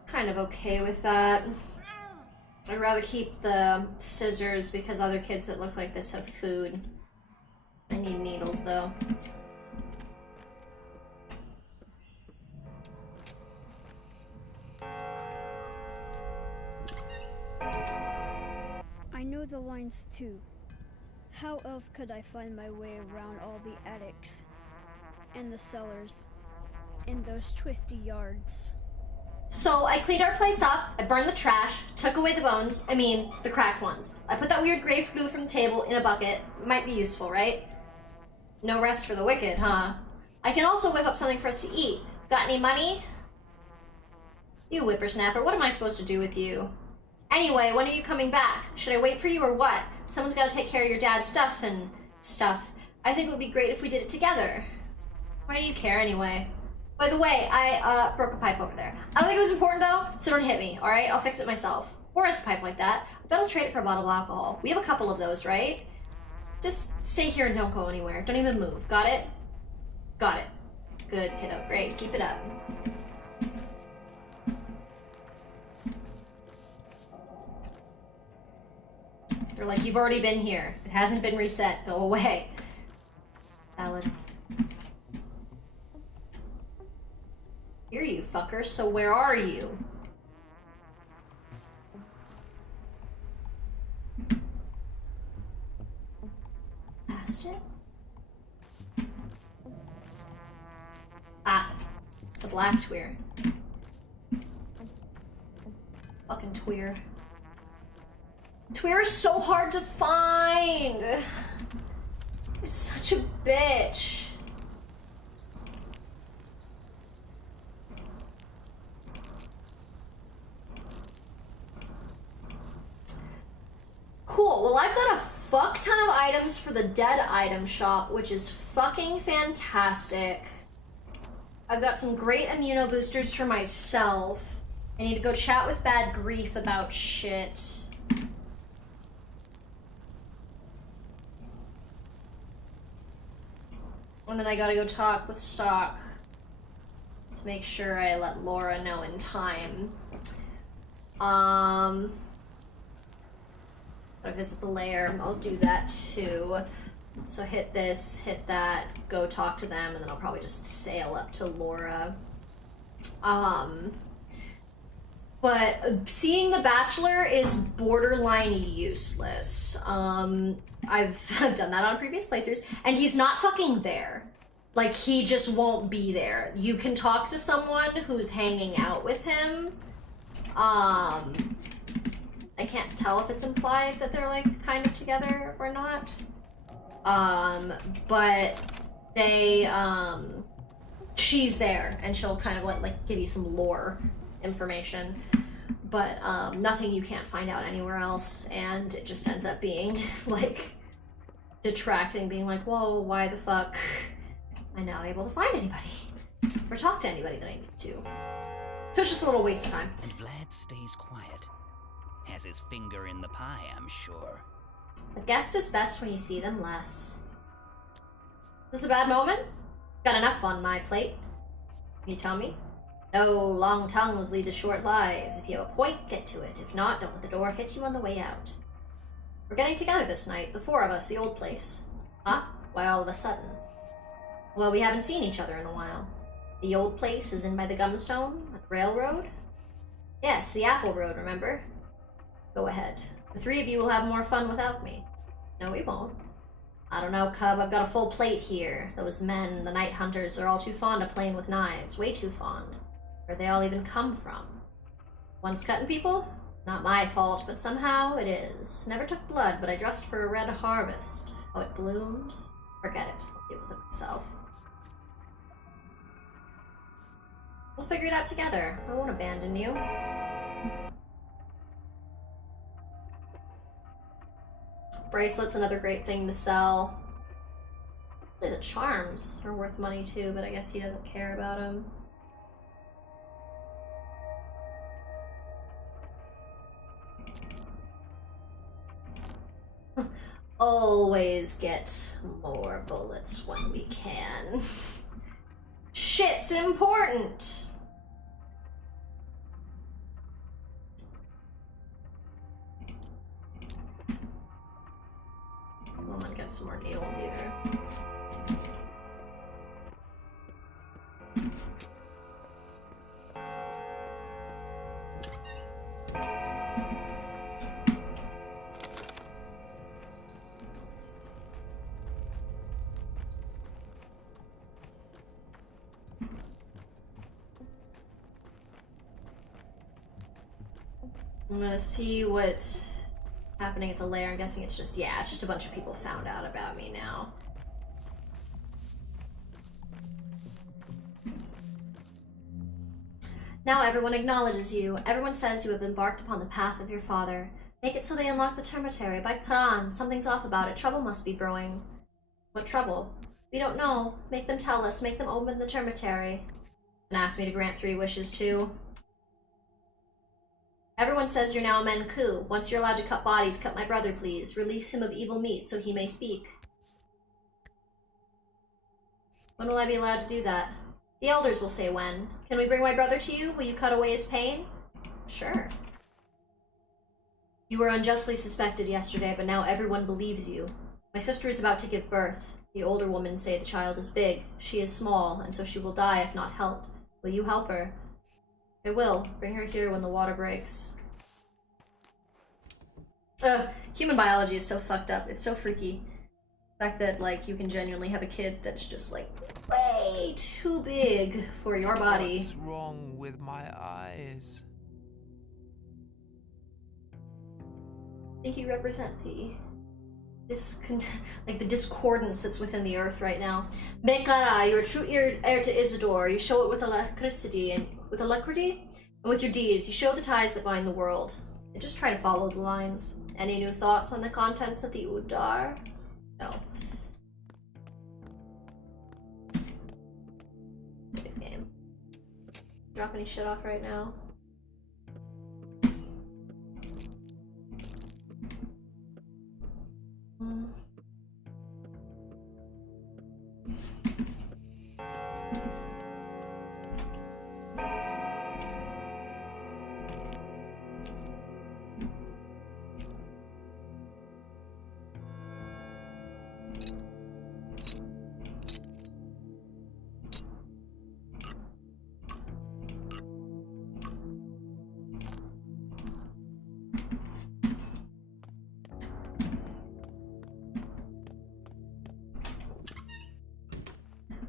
Kind of okay with that. I'd rather keep the scissors because other kids that look like this have food. I need needles though. I know the lines too. How else could I find my way around all the attics and the cellars and those twisty yards? So I cleaned our place up, I burned the trash, took away the bones, the cracked ones. I put that weird grave goo from the table in a bucket. Might be useful, right? No rest for the wicked, huh? I can also whip up something for us to eat. Got any money? You whippersnapper, what am I supposed to do with you? Anyway, when are you coming back? Should I wait for you or what? Someone's gotta take care of your dad's stuff and stuff. I think it would be great if we did it together. Why do you care anyway? By the way, I broke a pipe over there. I don't think it was important though, so don't hit me, alright? I'll fix it myself. Or as a pipe like that. I bet I'll trade it for a bottle of alcohol. We have a couple of those, right? Just stay here and don't go anywhere. Don't even move. Got it? Got it. Good, kiddo. Great. Keep it up. They're like, you've already been here. It hasn't been reset. Go away. Alan. Here you fucker. So where are you? Past it? Ah. It's the black Tweer. Fucking Tweer. Tweer is so hard to find. It's such a bitch. Cool, well I've got a fuck ton of items for the dead item shop, which is fucking fantastic. I've got some great immuno boosters for myself. I need to go chat with Bad Grief about shit. And then I gotta go talk with Stock to make sure I let Laura know in time. Gotta visit the lair. I'll do that too. So hit this, hit that, go talk to them, and then I'll probably just sail up to Laura. But seeing The Bachelor is borderline useless. I've done that on previous playthroughs, and he's not fucking there. Like, he just won't be there. You can talk to someone who's hanging out with him. I can't tell if it's implied that they're, like, kind of together or not. But they, she's there, and she'll kind of, like give you some lore information. But, nothing you can't find out anywhere else, and it just ends up being, like, detracting, being like, whoa, why the fuck am I not able to find anybody? Or talk to anybody that I need to. So it's just a little waste of time. And Vlad stays quiet. Has his finger in the pie, I'm sure. A guest is best when you see them less. Is this a bad moment? Got enough on my plate. Can you tell me? No, long tongues lead to short lives. If you have a point, get to it. If not, don't let the door hit you on the way out. We're getting together this night, the four of us, the old place. Huh? Why all of a sudden? Well, we haven't seen each other in a while. The old place is in by the Gumstone, at the railroad? Yes, the Apple Road, remember? Go ahead. The three of you will have more fun without me. No, we won't. I don't know, Cub, I've got a full plate here. Those men, the night hunters, they're all too fond of playing with knives. Way too fond. Where'd they all even come from? Once cutting people? Not my fault, but somehow it is. Never took blood, but I dressed for a red harvest. Oh, it bloomed? Forget it. I'll deal with it myself. We'll figure it out together. I won't abandon you. Bracelets, another great thing to sell. The charms are worth money too, but I guess he doesn't care about them. Always get more bullets when we can. Shit's important! I don't want to get some more needles either. I'm gonna see what's happening at the lair. I'm guessing it's just, yeah, it's just a bunch of people found out about me now. Now everyone acknowledges you. Everyone says you have embarked upon the path of your father. Make it so they unlock the termitary. By Quran, something's off about it. Trouble must be brewing. What trouble? We don't know. Make them tell us. Make them open the termitary. And ask me to grant 3 wishes too. Everyone says you're now a Menku. Once you're allowed to cut bodies, cut my brother, please. Release him of evil meat so he may speak. When will I be allowed to do that? The elders will say when. Can we bring my brother to you? Will you cut away his pain? Sure. You were unjustly suspected yesterday, but now everyone believes you. My sister is about to give birth. The older women say the child is big. She is small, and so she will die if not helped. Will you help her? I will. Bring her here when the water breaks. Human biology is so fucked up. It's so freaky. The fact that, like, you can genuinely have a kid that's just, like, way too big for your body. What's wrong with my eyes? I think you represent the the discordance that's within the earth right now. Mekara, you're a true heir to Isidore. You show it with alacrity and with your deeds. You show the ties that bind the world. And just try to follow the lines. Any new thoughts on the contents of the Udar? No. Save game. Drop any shit off right now.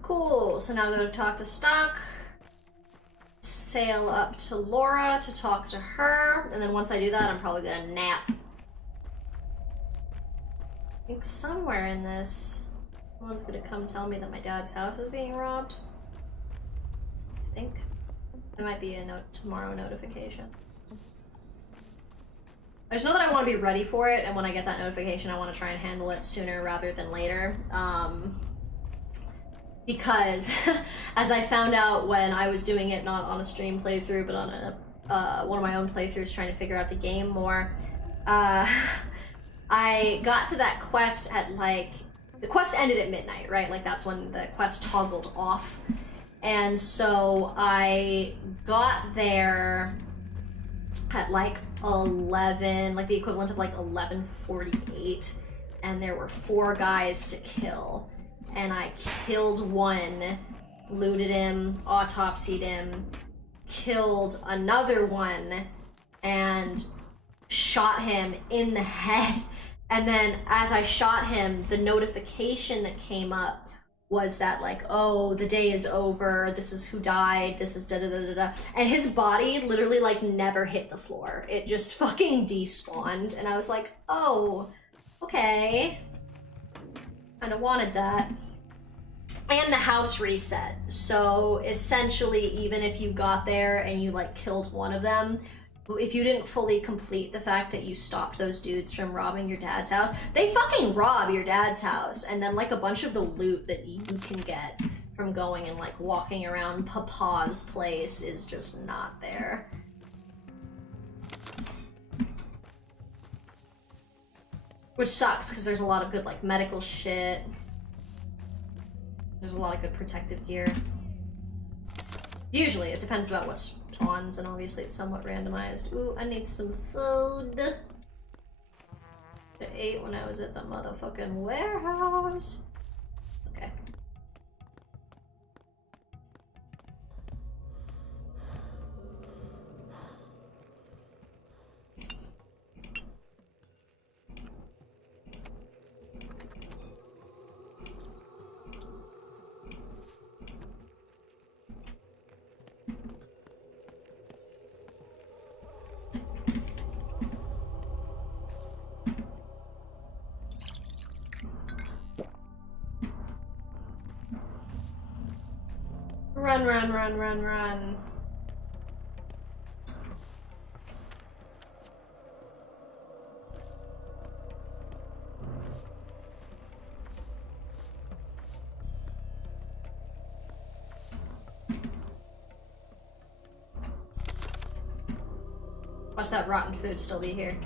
Cool, so now go to talk to Stock, sail up to Laura to talk to her, and then once I do that, I'm probably gonna nap. I think somewhere in this, someone's gonna come tell me that my dad's house is being robbed. I think. There might be a tomorrow notification. I just know that I want to be ready for it, and when I get that notification, I want to try and handle it sooner rather than later. Because, as I found out when I was doing it not on a stream playthrough, but on a one of my own playthroughs trying to figure out the game more, I got to that quest at, like, the quest ended at midnight, right? Like, that's when the quest toggled off. And so I got there at, like, 11, like the equivalent of, like, 11:48, and there were 4 guys to kill. And I killed one, looted him, autopsied him, killed another one, and shot him in the head. And then as I shot him, the notification that came up was that, like, oh, the day is over, this is who died, this is da-da-da-da-da. And his body literally, like, never hit the floor. It just fucking despawned. And I was like, oh, okay. Kinda wanted that. And the house reset. So essentially, even if you got there and you, like, killed one of them, if you didn't fully complete the fact that you stopped those dudes from robbing your dad's house, they fucking rob your dad's house, and then, like, a bunch of the loot that you can get from going and, like, walking around Papa's place is just not there. Which sucks, because there's a lot of good, like, medical shit. There's a lot of good protective gear. Usually, it depends about what spawns, and obviously it's somewhat randomized. Ooh, I need some food. I ate when I was at the motherfucking warehouse. Okay. Run, run, run, run, run. Watch that rotten food still be here.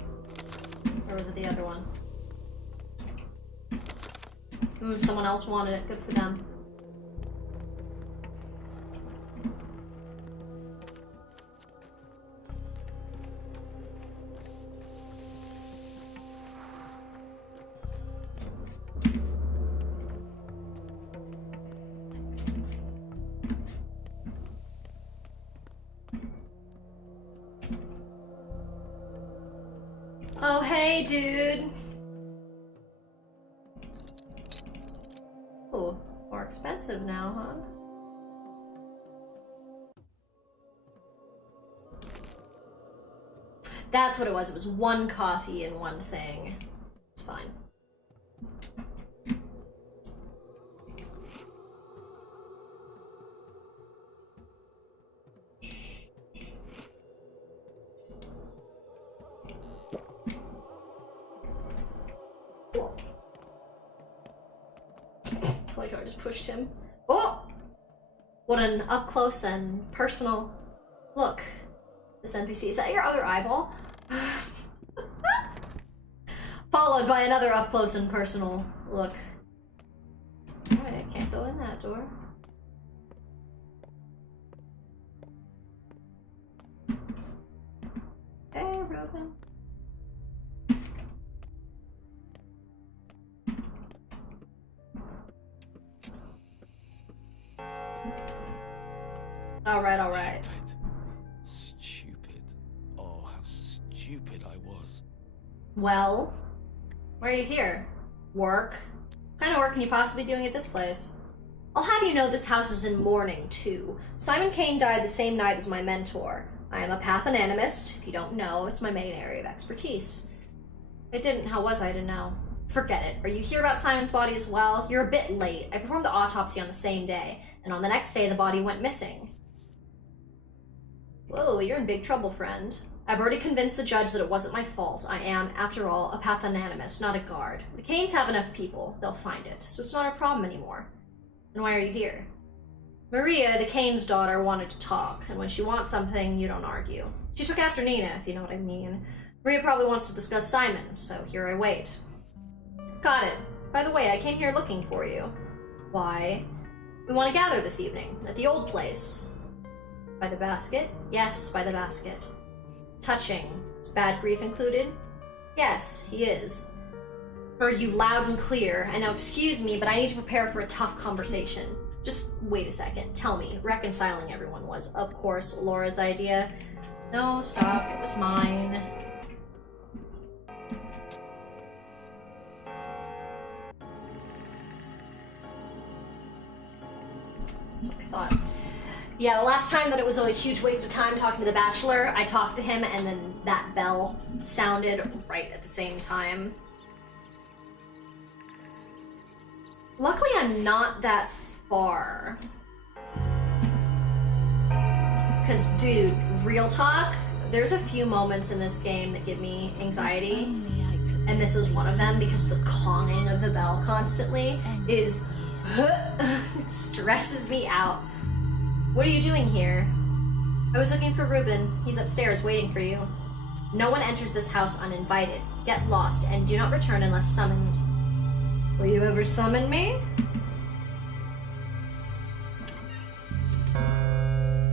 Or was it the other one? Someone else wanted it. Good for them. Oh, hey, dude. Oh, more expensive now, huh? That's what it was. It was one coffee and one thing. It's fine. Like I just pushed him. Oh! What an up close and personal look. This NPC. Is that your other eyeball? Followed by another up close and personal look. Alright, I can't go in that door. Hey, Ruben. Alright, alright. Stupid. Oh, how stupid I was. Well, why are you here? Work? What kind of work can you possibly be doing at this place? I'll have you know this house is in mourning, too. Simon Kane died the same night as my mentor. I am a pathonanomist. If you don't know, it's my main area of expertise. I didn't. How was I to know? Forget it. Are you here about Simon's body as well? You're a bit late. I performed the autopsy on the same day, and on the next day the body went missing. Whoa, you're in big trouble, friend. I've already convinced the judge that it wasn't my fault. I am, after all, a pathonanomist, not a guard. The Kanes have enough people. They'll find it, so it's not a problem anymore. And why are you here? Maria, the Kane's daughter, wanted to talk, and when she wants something, you don't argue. She took after Nina, if you know what I mean. Maria probably wants to discuss Simon, so here I wait. Got it. By the way, I came here looking for you. Why? We want to gather this evening, at the old place. By the basket? Yes, by the basket. Touching. Is Bad Grief included? Yes, he is. Heard you loud and clear, and now excuse me, but I need to prepare for a tough conversation. Just wait a second. Tell me, reconciling everyone was, of course, Laura's idea. No, stop. It was mine. That's what I thought. Yeah, the last time that it was a huge waste of time talking to the Bachelor, I talked to him and then that bell sounded right at the same time. Luckily, I'm not that far. Because, dude, real talk, there's a few moments in this game that give me anxiety. And this is one of them because the clanging of the bell constantly is... it stresses me out. What are you doing here? I was looking for Ruben. He's upstairs waiting for you. No one enters this house uninvited. Get lost and do not return unless summoned. Will you ever summon me?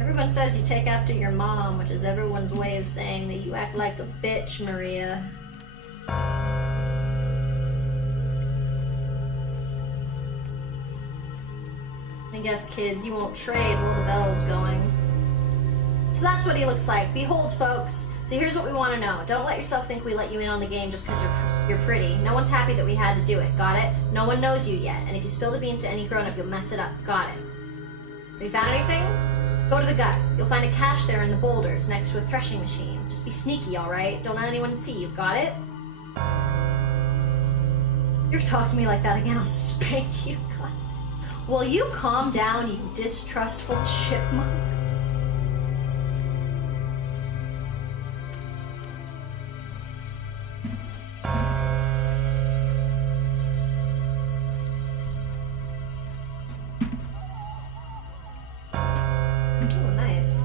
Everyone says you take after your mom, which is everyone's way of saying that you act like a bitch, Maria. I guess, kids, you won't trade while the bell's going. So that's what he looks like. Behold, folks. So here's what we want to know. Don't let yourself think we let you in on the game just because you're pretty. No one's happy that we had to do it. Got it? No one knows you yet. And if you spill the beans to any grown-up, you'll mess it up. Got it? Have you found anything? Go to the gut. You'll find a cache there in the boulders next to a threshing machine. Just be sneaky, alright? Don't let anyone see you. Got it? If you ever talk to me like that again, I'll spank you. God. Will you calm down, you distrustful chipmunk? Oh, nice.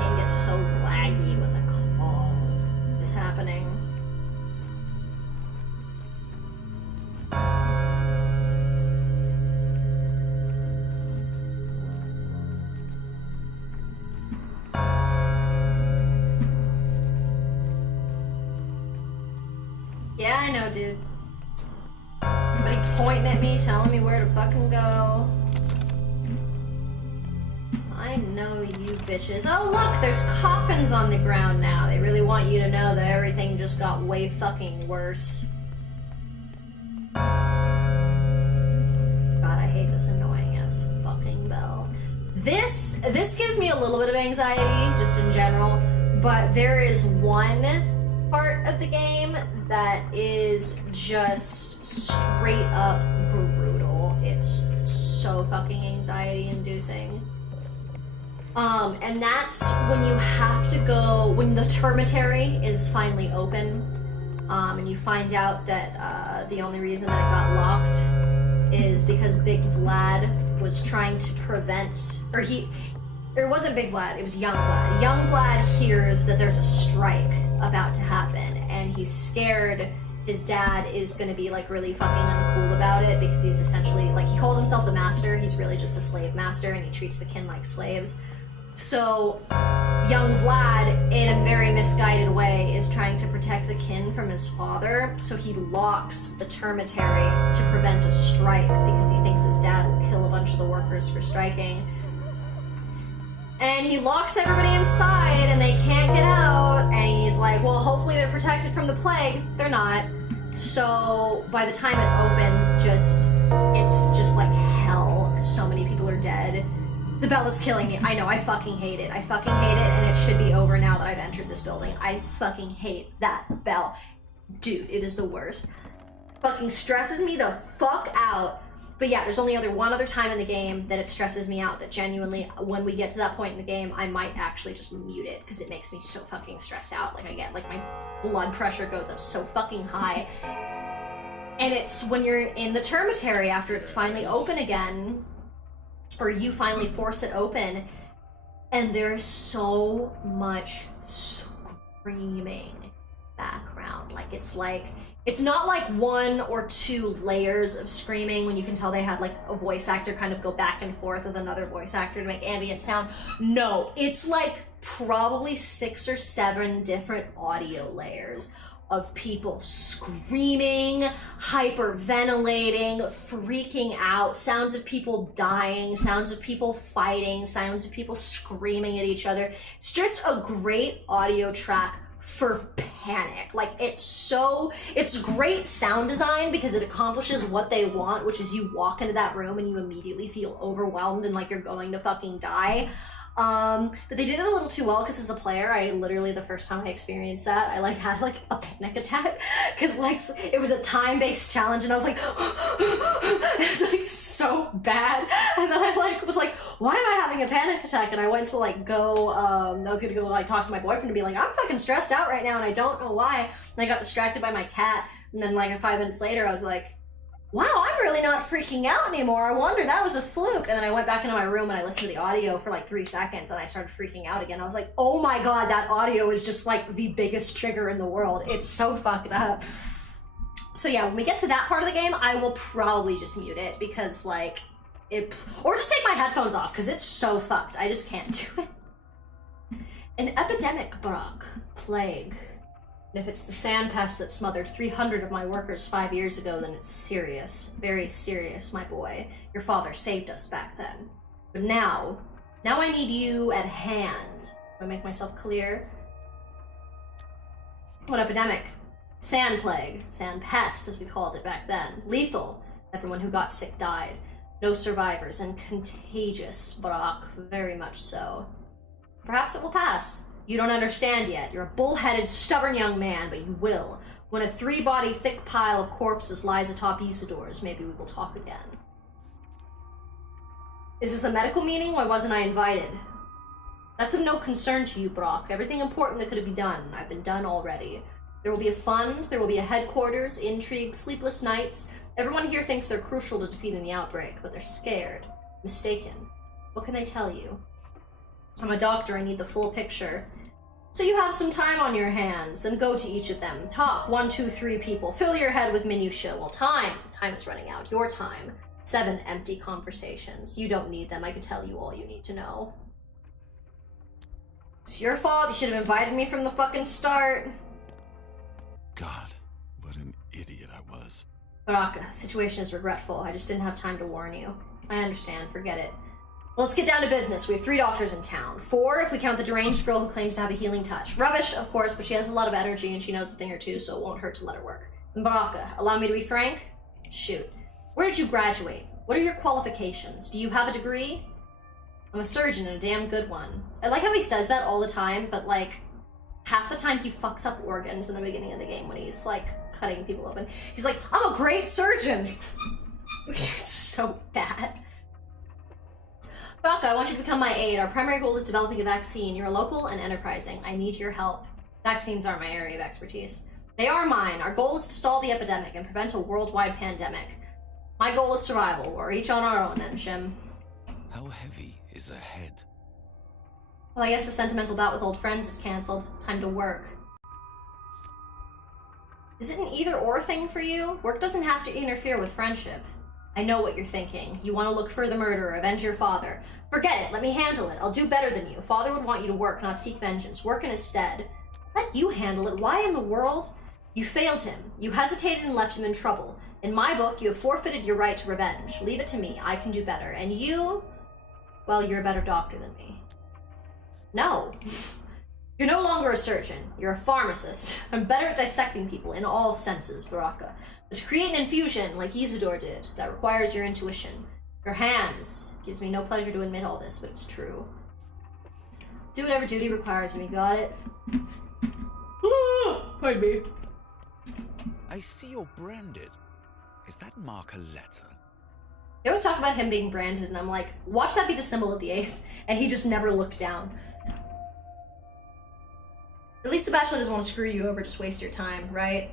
Game gets so laggy when the call is happening. Yeah, I know, dude. Somebody pointing at me, telling me where to fucking go. I know you bitches. Oh look, there's coffins on the ground now. They really want you to know that everything just got way fucking worse. God, I hate this annoying ass fucking bell. This gives me a little bit of anxiety, just in general, but there is one part of the game that is just straight up brutal. It's so fucking anxiety inducing. And that's when you have to go, when the termitary is finally open, and you find out that the only reason that it got locked is because Big Vlad was trying to prevent, it wasn't Big Vlad, it was Young Vlad. Young Vlad hears that there's a strike about to happen, and he's scared his dad is gonna be like really fucking uncool about it because he's essentially, like, he calls himself the master, he's really just a slave master, and he treats the kin like slaves. So, young Vlad, in a very misguided way, is trying to protect the kin from his father, so he locks the termitary to prevent a strike because he thinks his dad will kill a bunch of the workers for striking. And he locks everybody inside and they can't get out, and he's like, well, hopefully they're protected from the plague. They're not. So, by the time it opens, it's just like hell. So many people are dead. The bell is killing me. I know, I fucking hate it. I fucking hate it, and it should be over now that I've entered this building. I fucking hate that bell. Dude, it is the worst. Fucking stresses me the fuck out. But yeah, there's only one other time in the game that it stresses me out, that genuinely, when we get to that point in the game, I might actually just mute it, because it makes me so fucking stressed out. Like, I get, like, my blood pressure goes up so fucking high. And it's when you're in the termitary after it's finally open again, or you finally force it open, and there's so much screaming background. It's not like one or two layers of screaming when you can tell they had like a voice actor kind of go back and forth with another voice actor to make ambient sound. No, it's like probably 6 or 7 different audio layers of people screaming, hyperventilating, freaking out, sounds of people dying, sounds of people fighting, sounds of people screaming at each other. It's just a great audio track for panic. Like, it's great sound design because it accomplishes what they want, which is you walk into that room and you immediately feel overwhelmed and like you're going to fucking die. But they did it a little too well, because as a player, I literally, the first time I experienced that, I like had like a panic attack, because like it was a time-based challenge and I was like it was like so bad, and then I like was like, why am I having a panic attack? And I went to like go I was gonna go like talk to my boyfriend and be like, I'm fucking stressed out right now and I don't know why, and I got distracted by my cat, and then like 5 minutes later I was like, wow, I'm really not freaking out anymore. I wonder, that was a fluke. And then I went back into my room and I listened to the audio for like 3 seconds and I started freaking out again. I was like, oh my god, that audio is just like the biggest trigger in the world. It's so fucked up. So yeah, when we get to that part of the game, I will probably just mute it because like, or just take my headphones off because it's so fucked. I just can't do it. An epidemic, Brock. Plague. And if it's the sand pest that smothered 300 of my workers 5 years ago, then it's serious. Very serious, my boy. Your father saved us back then. But now I need you at hand. Do I make myself clear? What epidemic? Sand plague. Sand pest, as we called it back then. Lethal. Everyone who got sick died. No survivors, and contagious, Brock, very much so. Perhaps it will pass. You don't understand yet. You're a bull-headed, stubborn young man, but you will. When a 3-body thick pile of corpses lies atop Isildur's, maybe we will talk again. Is this a medical meeting? Why wasn't I invited? That's of no concern to you, Brock. Everything important that could have been done, I've been done already. There will be a fund, there will be a headquarters, intrigue, sleepless nights. Everyone here thinks they're crucial to defeating the outbreak, but they're scared. Mistaken. What can they tell you? I'm a doctor, I need the full picture. So you have some time on your hands, then go to each of them. Talk, 1, 2, 3 people. Fill your head with minutiae. Well, time is running out. Your time. 7 empty conversations. You don't need them, I can tell you all you need to know. It's your fault, you should have invited me from the fucking start. God, what an idiot I was. Baraka, situation is regretful. I just didn't have time to warn you. I understand, forget it. Well, let's get down to business. We have 3 doctors in town. 4 if we count the deranged girl who claims to have a healing touch. Rubbish, of course, but she has a lot of energy and she knows a thing or two, so it won't hurt to let her work. And Baraka, allow me to be frank? Shoot. Where did you graduate? What are your qualifications? Do you have a degree? I'm a surgeon and a damn good one. I like how he says that all the time, but like, half the time he fucks up organs in the beginning of the game when he's like cutting people open. He's like, I'm a great surgeon! It's so bad. Baraka, I want you to become my aide. Our primary goal is developing a vaccine. You're local and enterprising. I need your help. Vaccines are my area of expertise. They are mine. Our goal is to stall the epidemic and prevent a worldwide pandemic. My goal is survival. We're each on our own, Emshim. How heavy is a head? Well, I guess the sentimental bout with old friends is cancelled. Time to work. Is it an either-or thing for you? Work doesn't have to interfere with friendship. I know what you're thinking. You want to look for the murderer, avenge your father. Forget it, let me handle it. I'll do better than you. Father would want you to work, not seek vengeance. Work in his stead. Let you handle it. Why in the world? You failed him. You hesitated and left him in trouble. In my book, you have forfeited your right to revenge. Leave it to me. I can do better. And you... well, you're a better doctor than me. No. You're no longer a surgeon. You're a pharmacist. I'm better at dissecting people in all senses, Baraka. But to create an infusion, like Isildur did, that requires your intuition. Your hands. Gives me no pleasure to admit all this, but it's true. Do whatever duty requires of me, got it? Pardon me. I see you're branded. Is that mark a letter? They always talk about him being branded, and I'm like, watch that be the symbol of the 8th, and he just never looked down. At least the Bachelor doesn't want to screw you over, just waste your time, right?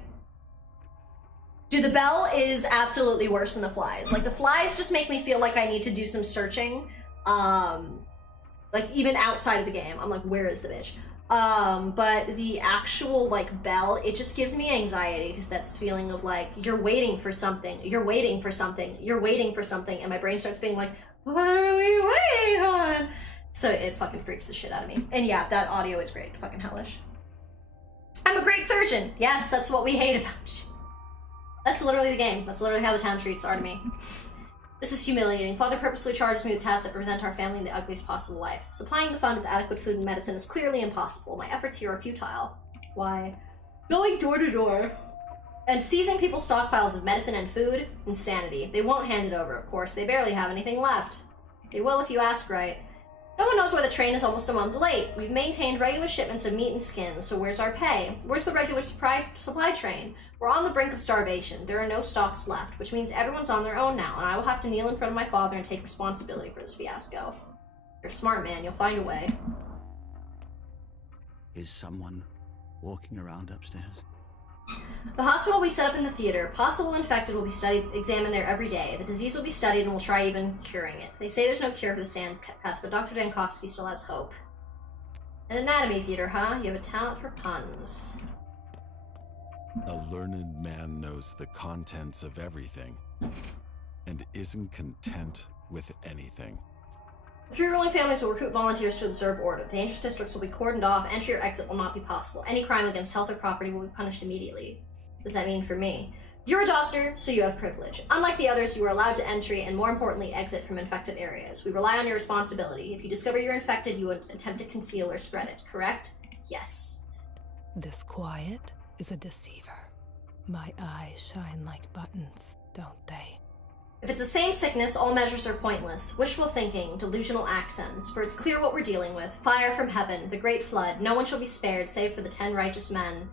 Dude, the bell is absolutely worse than the flies. Like, the flies just make me feel like I need to do some searching. Like, even outside of the game. I'm like, where is the bitch? But the actual, like, bell, it just gives me anxiety, because that's the feeling of, like, you're waiting for something, you're waiting for something, you're waiting for something, and my brain starts being like, what are we waiting on? So it fucking freaks the shit out of me. And yeah, that audio is great. Fucking hellish. I'm a great surgeon! Yes, that's what we hate about you. That's literally the game. That's literally how the town treats Artemy. This is humiliating. Father purposely charges me with tasks that present our family in the ugliest possible life. Supplying the fund with adequate food and medicine is clearly impossible. My efforts here are futile. Why? Going door to door and seizing people's stockpiles of medicine and food? Insanity. They won't hand it over, of course. They barely have anything left. They will if you ask right. No one knows why the train is almost a month late. We've maintained regular shipments of meat and skins, so where's our pay? Where's the regular supply train? We're on the brink of starvation. There are no stocks left, which means everyone's on their own now, and I will have to kneel in front of my father and take responsibility for this fiasco. You're a smart man. You'll find a way. Is someone walking around upstairs? The hospital will be set up in the theater. Possible infected will be examined there every day. The disease will be studied and we'll try even curing it. They say there's no cure for the sand pest, but Dr. Dankovsky still has hope. An anatomy theater, huh? You have a talent for puns. A learned man knows the contents of everything and isn't content with anything. The 3 ruling families will recruit volunteers to observe order. The dangerous districts will be cordoned off. Entry or exit will not be possible. Any crime against health or property will be punished immediately. What does that mean for me? You're a doctor, so you have privilege. Unlike the others, you are allowed to entry and, more importantly, exit from infected areas. We rely on your responsibility. If you discover you're infected, you would attempt to conceal or spread it, correct? Yes. This quiet is a deceiver. My eyes shine like buttons, don't they? If it's the same sickness, all measures are pointless. Wishful thinking, delusional accents, for it's clear what we're dealing with. Fire from heaven, the great flood. No one shall be spared, save for the 10 righteous men.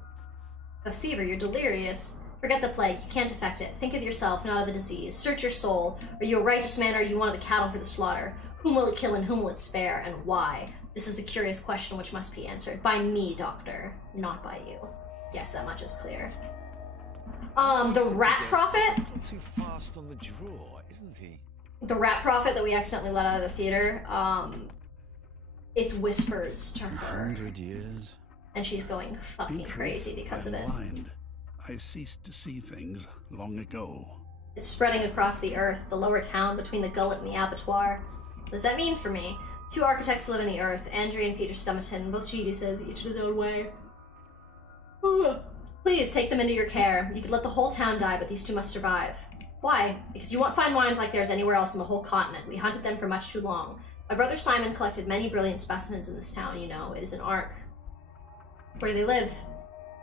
A fever, you're delirious. Forget the plague, you can't affect it. Think of yourself, not of the disease. Search your soul. Are you a righteous man, or are you one of the cattle for the slaughter? Whom will it kill and whom will it spare, and why? This is the curious question which must be answered. By me, doctor, not by you. Yes, that much is clear. The rat prophet? Too fast on the draw, isn't he? The rat prophet that we accidentally let out of the theater, it's whispers to her. 100 years. And she's going fucking crazy because of it. Blind. I ceased to see things long ago. It's spreading across the earth, the lower town between the gullet and the abattoir. What does that mean for me? 2 architects live in the earth, Andrew and Peter Stummerton, both geniuses, each in his own way. Please take them into your care. You could let the whole town die, but these 2 must survive. Why? Because you won't find wines like theirs anywhere else in the whole continent. We hunted them for much too long. My brother Simon collected many brilliant specimens in this town, you know. It is an ark. Where do they live?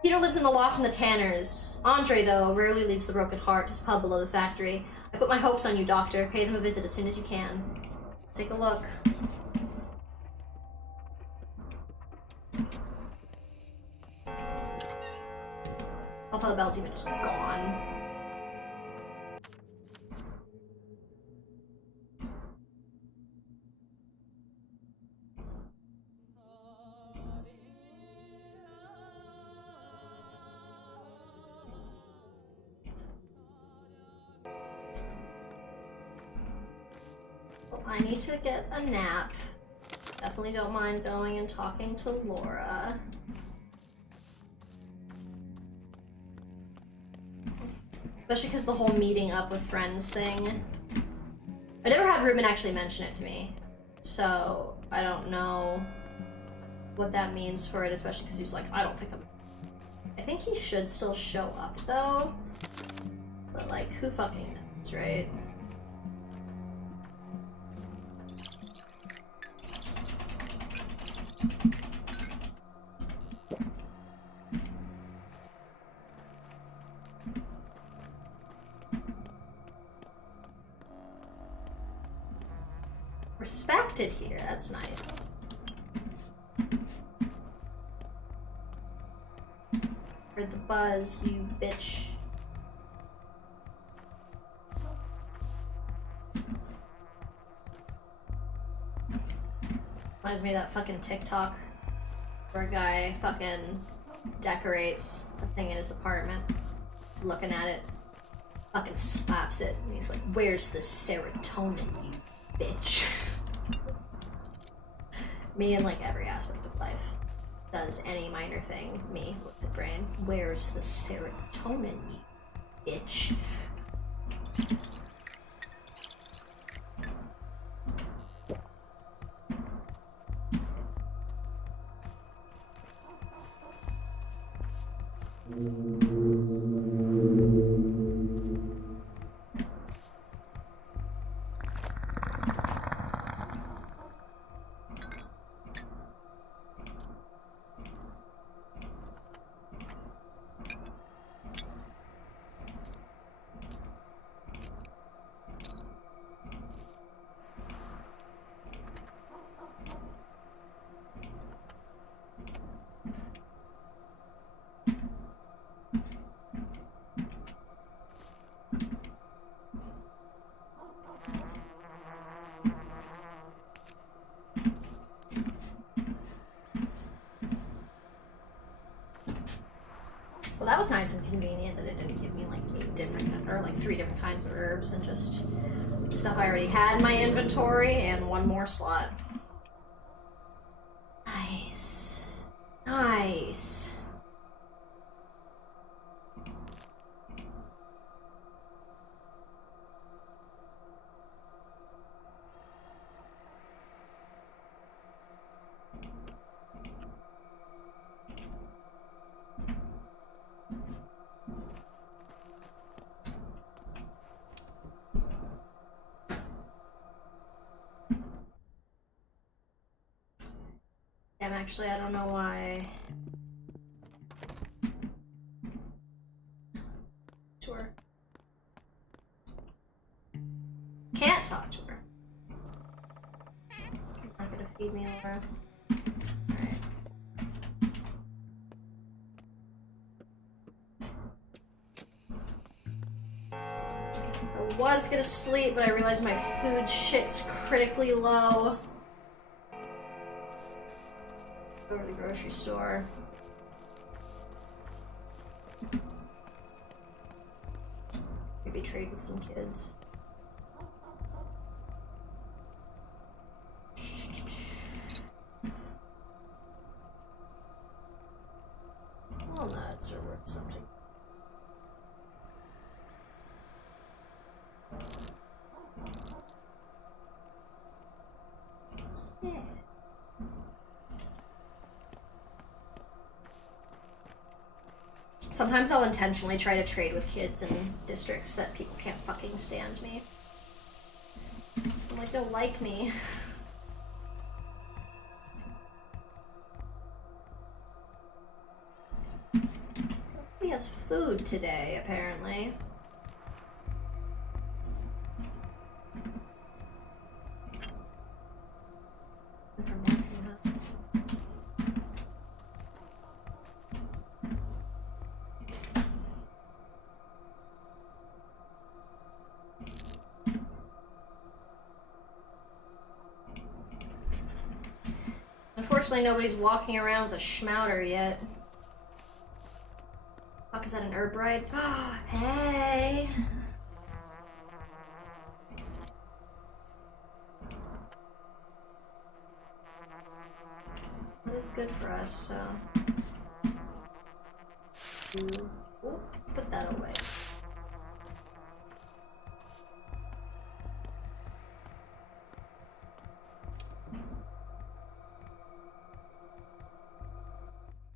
Peter lives in the loft in the Tanners. Andre, though, rarely leaves the Broken Heart, his pub below the factory. I put my hopes on you, Doctor. Pay them a visit as soon as you can. Take a look. I thought the bell's even just gone. I need to get a nap. Definitely don't mind going and talking to Laura. Especially because the whole meeting up with friends thing. I never had Ruben actually mention it to me. So, I don't know what that means for it, especially because he's like, I don't think I'm... I think he should still show up, though. But, like, who fucking knows, right? Respected here, that's nice. Heard the buzz, you bitch. Reminds me of that fucking TikTok where a guy fucking decorates a thing in his apartment. He's looking at it, fucking slaps it, and he's like, where's the serotonin, you bitch? Me in like every aspect of life. Does any minor thing. Me, looks at brain. Where's the serotonin, you bitch? Well, that was nice and convenient that it didn't give me like 8 different, or like 3 different kinds of herbs and just stuff I already had in my inventory and 1 more slot. Nice. Nice. Actually, I don't know why. Sure. was gonna sleep, but I realized my food shit's critically low. Go to the grocery store. Maybe trade with some kids. Walnuts are worth something. Yeah. Sometimes I'll intentionally try to trade with kids in districts that people can't fucking stand me. I'm like, don't like me. He has food today, apparently. Unfortunately, nobody's walking around with a schmouter yet. Fuck, is that an herb ride? Hey! It is good for us, so... Ooh, put that away.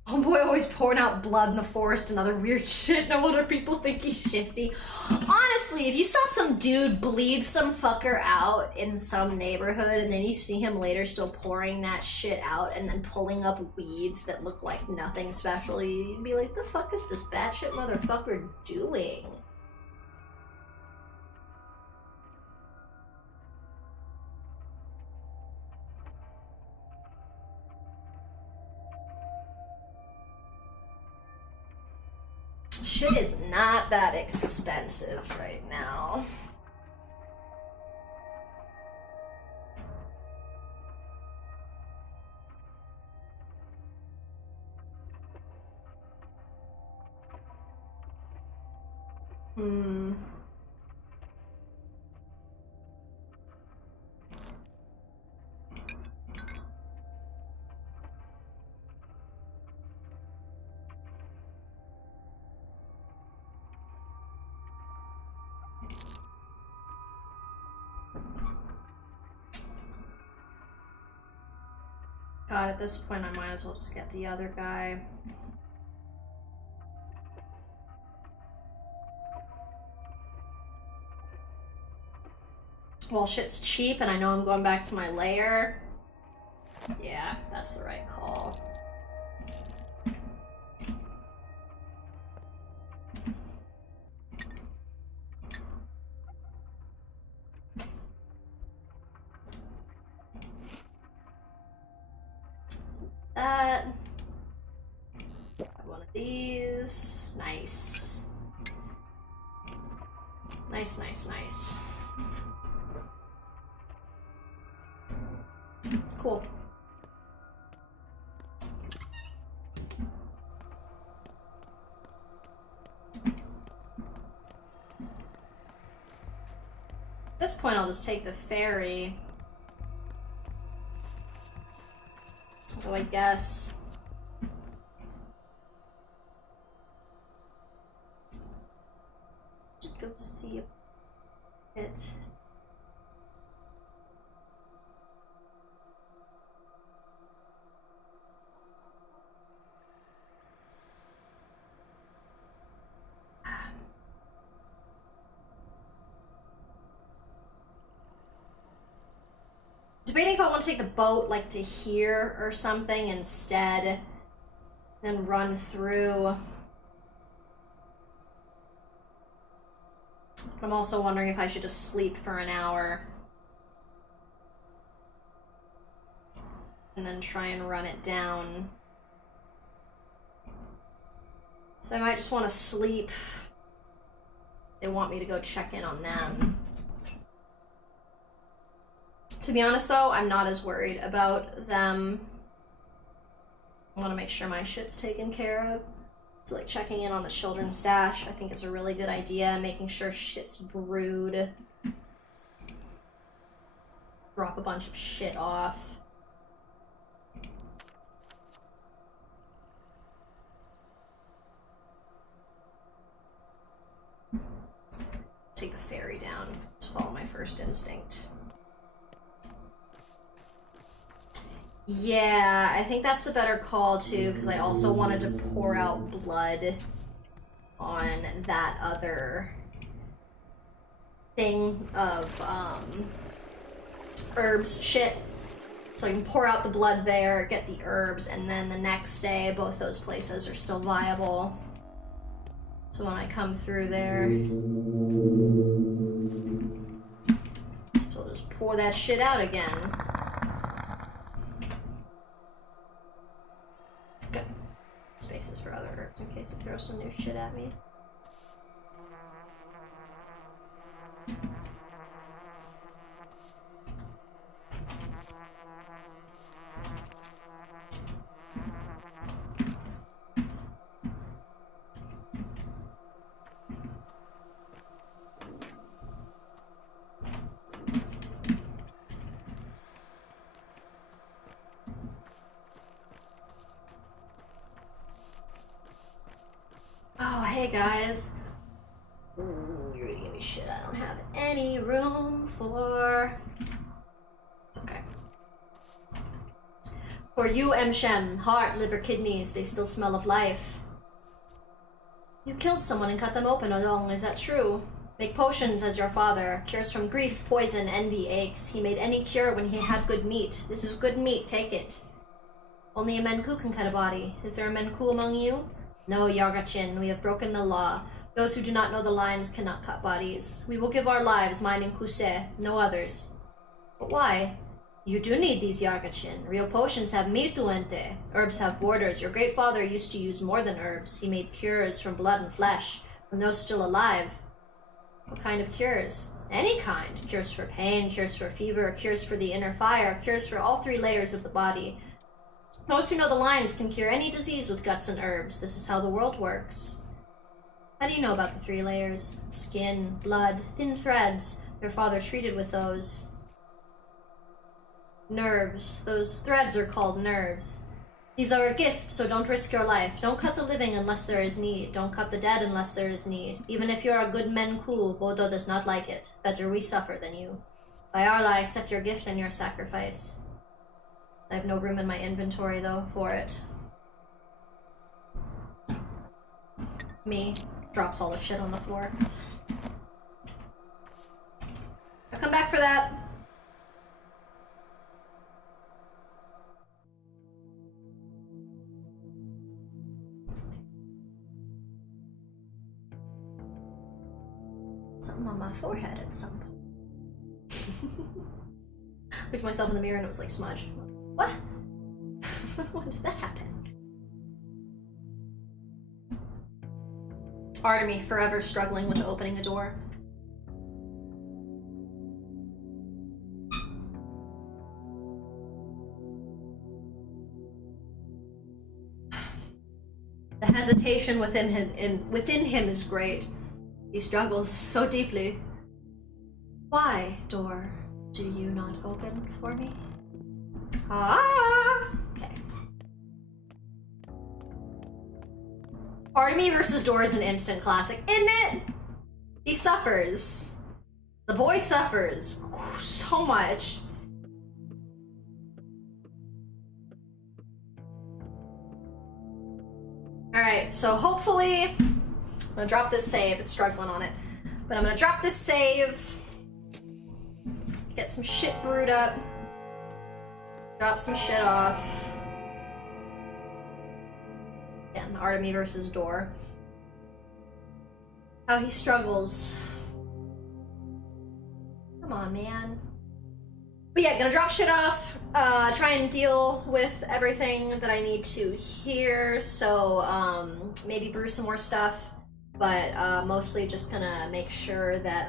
Homeboy always pouring out blood in the forest and other weird shit. No wonder people think he's shifty. Honestly, if you saw some dude bleed some fucker out in some neighborhood and then you see him later still pouring that shit out and then pulling up weeds that look like nothing special, you'd be like, the fuck is this batshit motherfucker doing? Shit is not that expensive right now. God, at this point I might as well just get the other guy. Well, shit's cheap and I know I'm going back to my lair. Yeah, that's the right call. That. One of these. Nice. Nice, nice, nice. Cool. At this point, I'll just take the ferry. So I guess... Just go see it. Debating if I want to take the boat, like, to here or something instead, then run through. I'm also wondering if I should just sleep for an hour and then try and run it down. So I might just want to sleep they want me to go check in on them. To be honest though, I'm not as worried about them. I want to make sure my shit's taken care of. So like checking in on the children's stash, I think is a really good idea. Making sure shit's brewed. Drop a bunch of shit off. Take the ferry down. Let's follow my first instinct. Yeah, I think that's the better call too, because I also wanted to pour out blood on that other thing of herbs shit. So I can pour out the blood there, get the herbs, and then the next day both those places are still viable. So when I come through there, still just pour that shit out again. Good. Spaces for other herbs in case it throws some new shit at me. Oh, hey guys. Ooh, you're gonna give me shit I don't have any room for. It's okay. For you, Shem, heart, liver, kidneys, they still smell of life. You killed someone and cut them open, Odong, is that true? Make potions as your father. Cures from grief, poison, envy, aches. He made any cure when he had good meat. This is good meat, take it. Only a Menku can cut a body. Is there a Menku among you? No, Yargachin, we have broken the law. Those who do not know the lines cannot cut bodies. We will give our lives, mine and Kuse, no others. But why? You do need these, Yargachin. Real potions have mituente. Herbs have borders. Your great father used to use more than herbs. He made cures from blood and flesh, from those still alive. What kind of cures? Any kind. Cures for pain, cures for fever, cures for the inner fire, cures for all three layers of the body. Those who know the lines can cure any disease with guts and herbs. This is how the world works. How do you know about the three layers? Skin, blood, thin threads. Your father treated with those. Nerves. Those threads are called nerves. These are a gift, so don't risk your life. Don't cut the living unless there is need. Don't cut the dead unless there is need. Even if you're a good Menku, Bodo does not like it. Better we suffer than you. By Arla, I accept your gift and your sacrifice. I have no room in my inventory, though, for it. Me. Drops all the shit on the floor. I'll come back for that. Something on my forehead at some point. Looked at myself in the mirror and it was like smudged. What? When did that happen? Artemy, forever struggling with opening a door. The hesitation within him is great. He struggles so deeply. Why, door, do you not open for me? Ah! Okay. Artemy versus Door is an instant classic, isn't it? He suffers. The boy suffers so much. Alright, so hopefully I'm gonna drop this save. It's struggling on it. But I'm gonna drop this save. Get some shit brewed up. Drop some shit off. Again, Artemy versus Door. How he struggles. Come on, man. But yeah, gonna drop shit off. Try and deal with everything that I need to here. So, maybe brew some more stuff. but mostly just gonna make sure that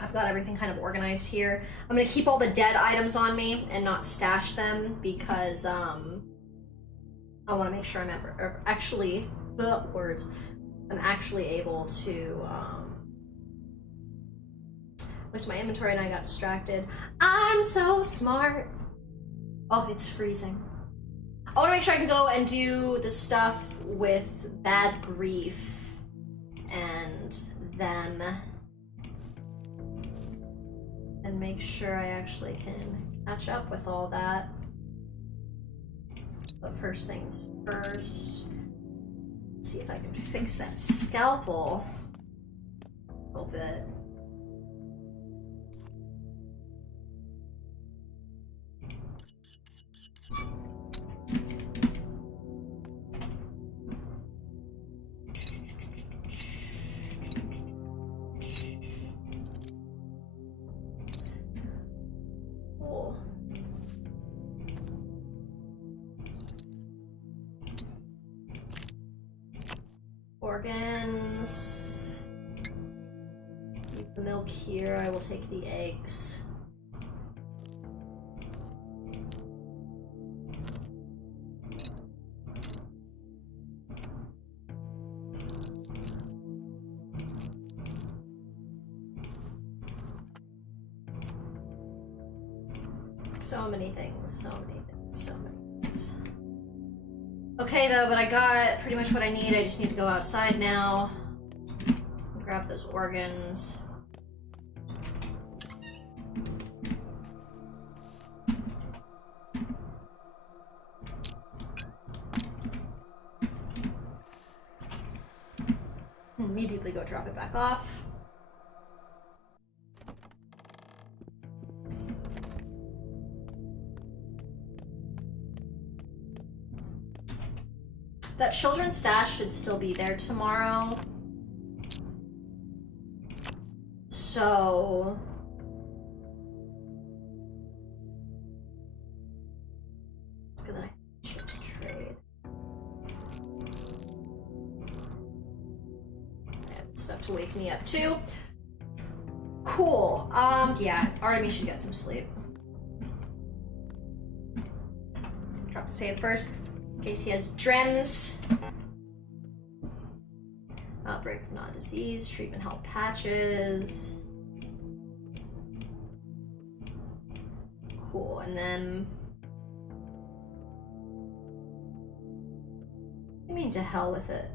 I've got everything kind of organized here. I'm gonna keep all the dead items on me and not stash them because I want to make sure I'm actually I'm actually able to look to my inventory and I got distracted. I'm so smart. Oh, it's freezing. I want to make sure I can go and do the stuff with Bad Grief and them and make sure I actually can catch up with all that. But first things first, see if I can fix that scalpel a little bit. Cool. Organs. Leave the milk here. I will take the eggs. So many things, so many things, so many things. Okay though, but I got pretty much what I need. I just need to go outside now. Grab those organs. Immediately go drop it back off. That children's stash should still be there tomorrow. So it's good that I should trade. I have stuff to wake me up too. Cool. Yeah, Artemis should get some sleep. Drop the save first. In case he has dreams. Outbreak of non-disease, treatment help patches. Cool, and then I mean to hell with it.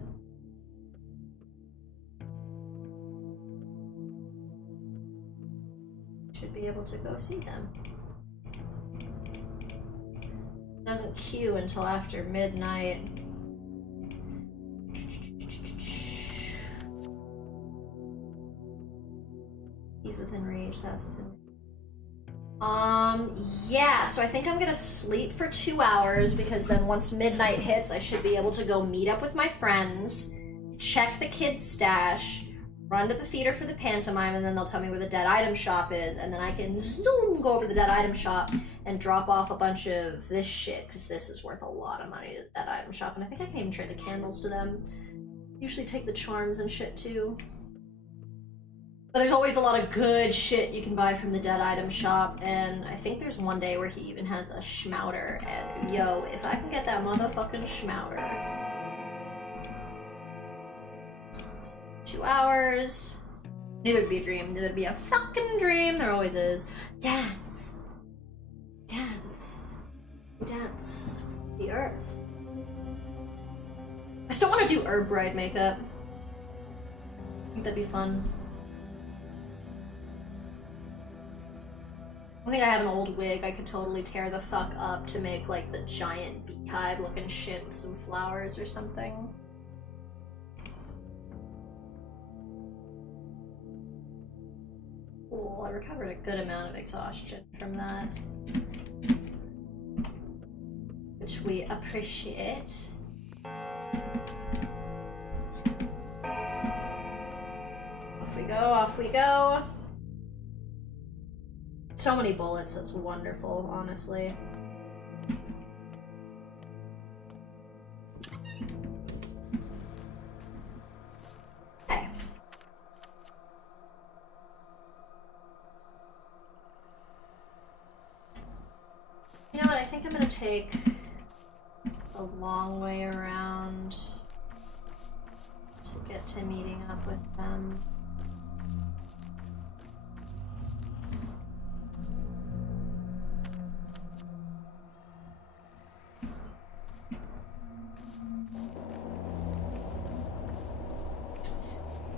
Should be able to go see them. Doesn't queue until after midnight. He's within reach, that's within reach. Yeah, so I think I'm gonna sleep for 2 hours because then once midnight hits, I should be able to go meet up with my friends, check the kids' stash, run to the theater for the pantomime, and then they'll tell me where the dead item shop is, and then I can zoom go over to the dead item shop and drop off a bunch of this shit, because this is worth a lot of money to that item shop, and I think I can even trade the candles to them. Usually take the charms and shit too. But there's always a lot of good shit you can buy from the dead item shop, and I think there's one day where he even has a schmouter, and yo, if I can get that motherfucking schmouter. 2 hours. Neither would be a dream, neither would be a fucking dream, there always is. Dance. Dance. Dance. The earth. I still want to do herb bride makeup. I think that'd be fun. I think I have an old wig I could totally tear the fuck up to make like the giant beehive looking shit with some flowers or something. Cool, I recovered a good amount of exhaustion from that. Which we appreciate. Off we go, off we go. So many bullets, that's wonderful, honestly. take the long way around to get to meeting up with them.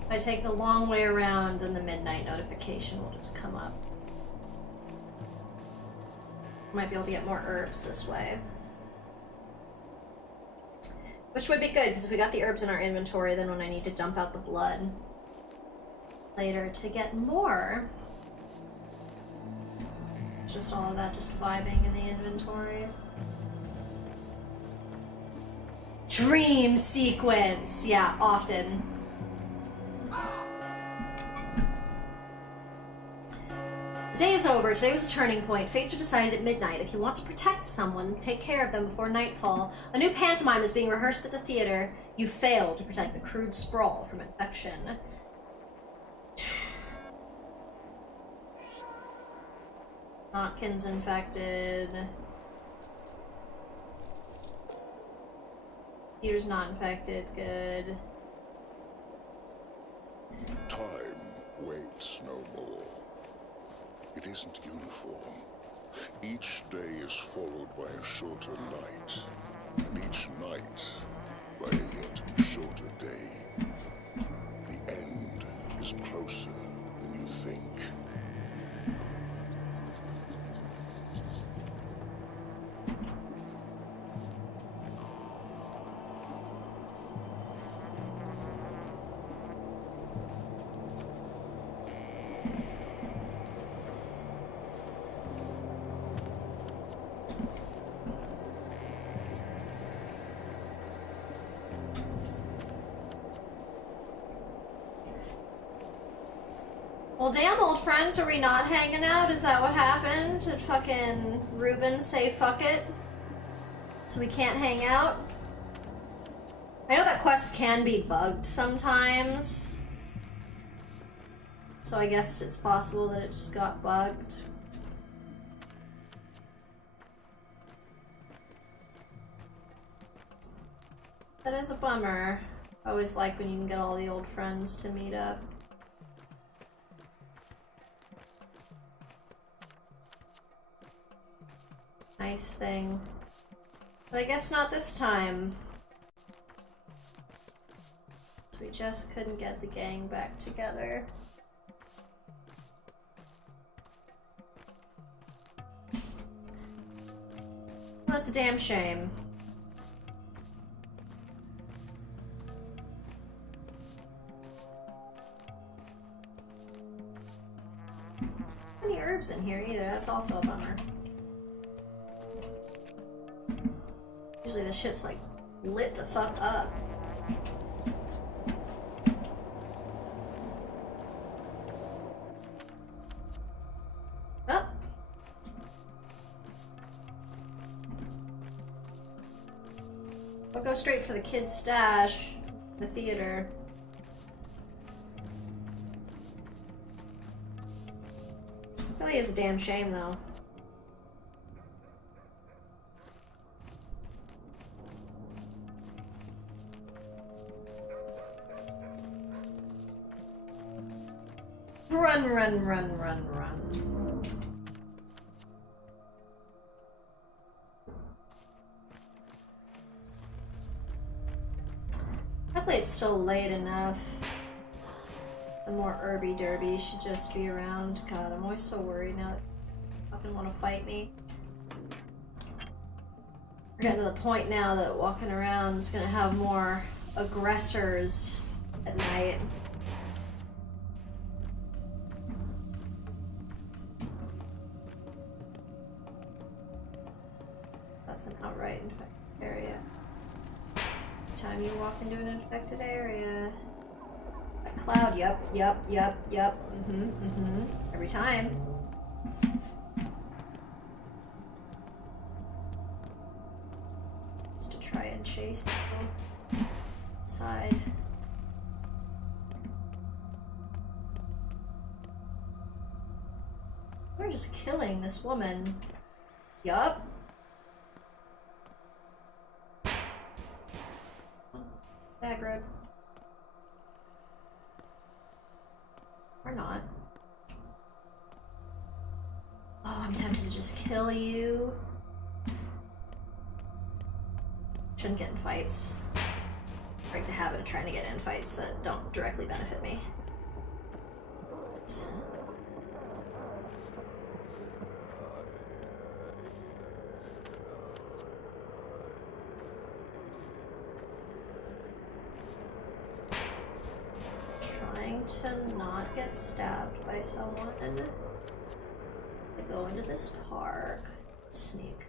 If I take the long way around, then the midnight notification will just come up. Might be able to get more herbs this way. Which would be good, because if we got the herbs in our inventory, then when I need to dump out the blood later to get more, it's just all of that just vibing in the inventory. Dream sequence! Yeah, often. The day is over. Today was a turning point. Fates are decided at midnight. If you want to protect someone, take care of them before nightfall. A new pantomime is being rehearsed at the theater. You fail to protect the crude sprawl from infection. Notkin's infected. Peter's not infected. Good. Time waits no more. It isn't uniform. Each day is followed by a shorter night, and each night by a yet shorter day. The end is closer than you think. Well, damn, old friends, are we not hanging out? Is that what happened? Did fucking Ruben say fuck it? So we can't hang out? I know that quest can be bugged sometimes. So I guess it's possible that it just got bugged. That is a bummer. I always like when you can get all the old friends to meet up. Nice thing. But I guess not this time. So we just couldn't get the gang back together. That's a damn shame. Not any herbs in here either, that's also a bummer. Usually this shit's like lit the fuck up. Oh. I'll go straight for the kid's stash, the theater. Really is a damn shame though. Run, run, run, run, run. Hopefully it's still late enough. The more herby derby should just be around. God, I'm always so worried now that they fucking want to fight me. We're getting to the point now that walking around is gonna have more aggressors at night. That's an outright infected area. Every time you walk into an infected area. That cloud, yep. Every time. Just to try and chase people inside. We're just killing this woman. Yup. Aggro. Or not. Oh, I'm tempted to just kill you. Shouldn't get in fights. Break the habit of trying to get in fights that don't directly benefit me. Trying to not get stabbed by someone. I go into this park. Sneak.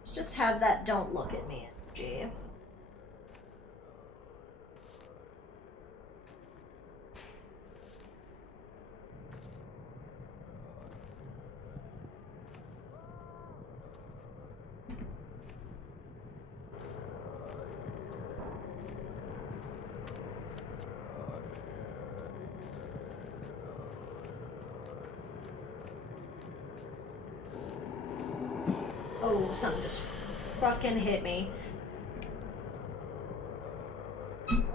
Let's just have that don't look at me energy. Oh, something just fucking hit me.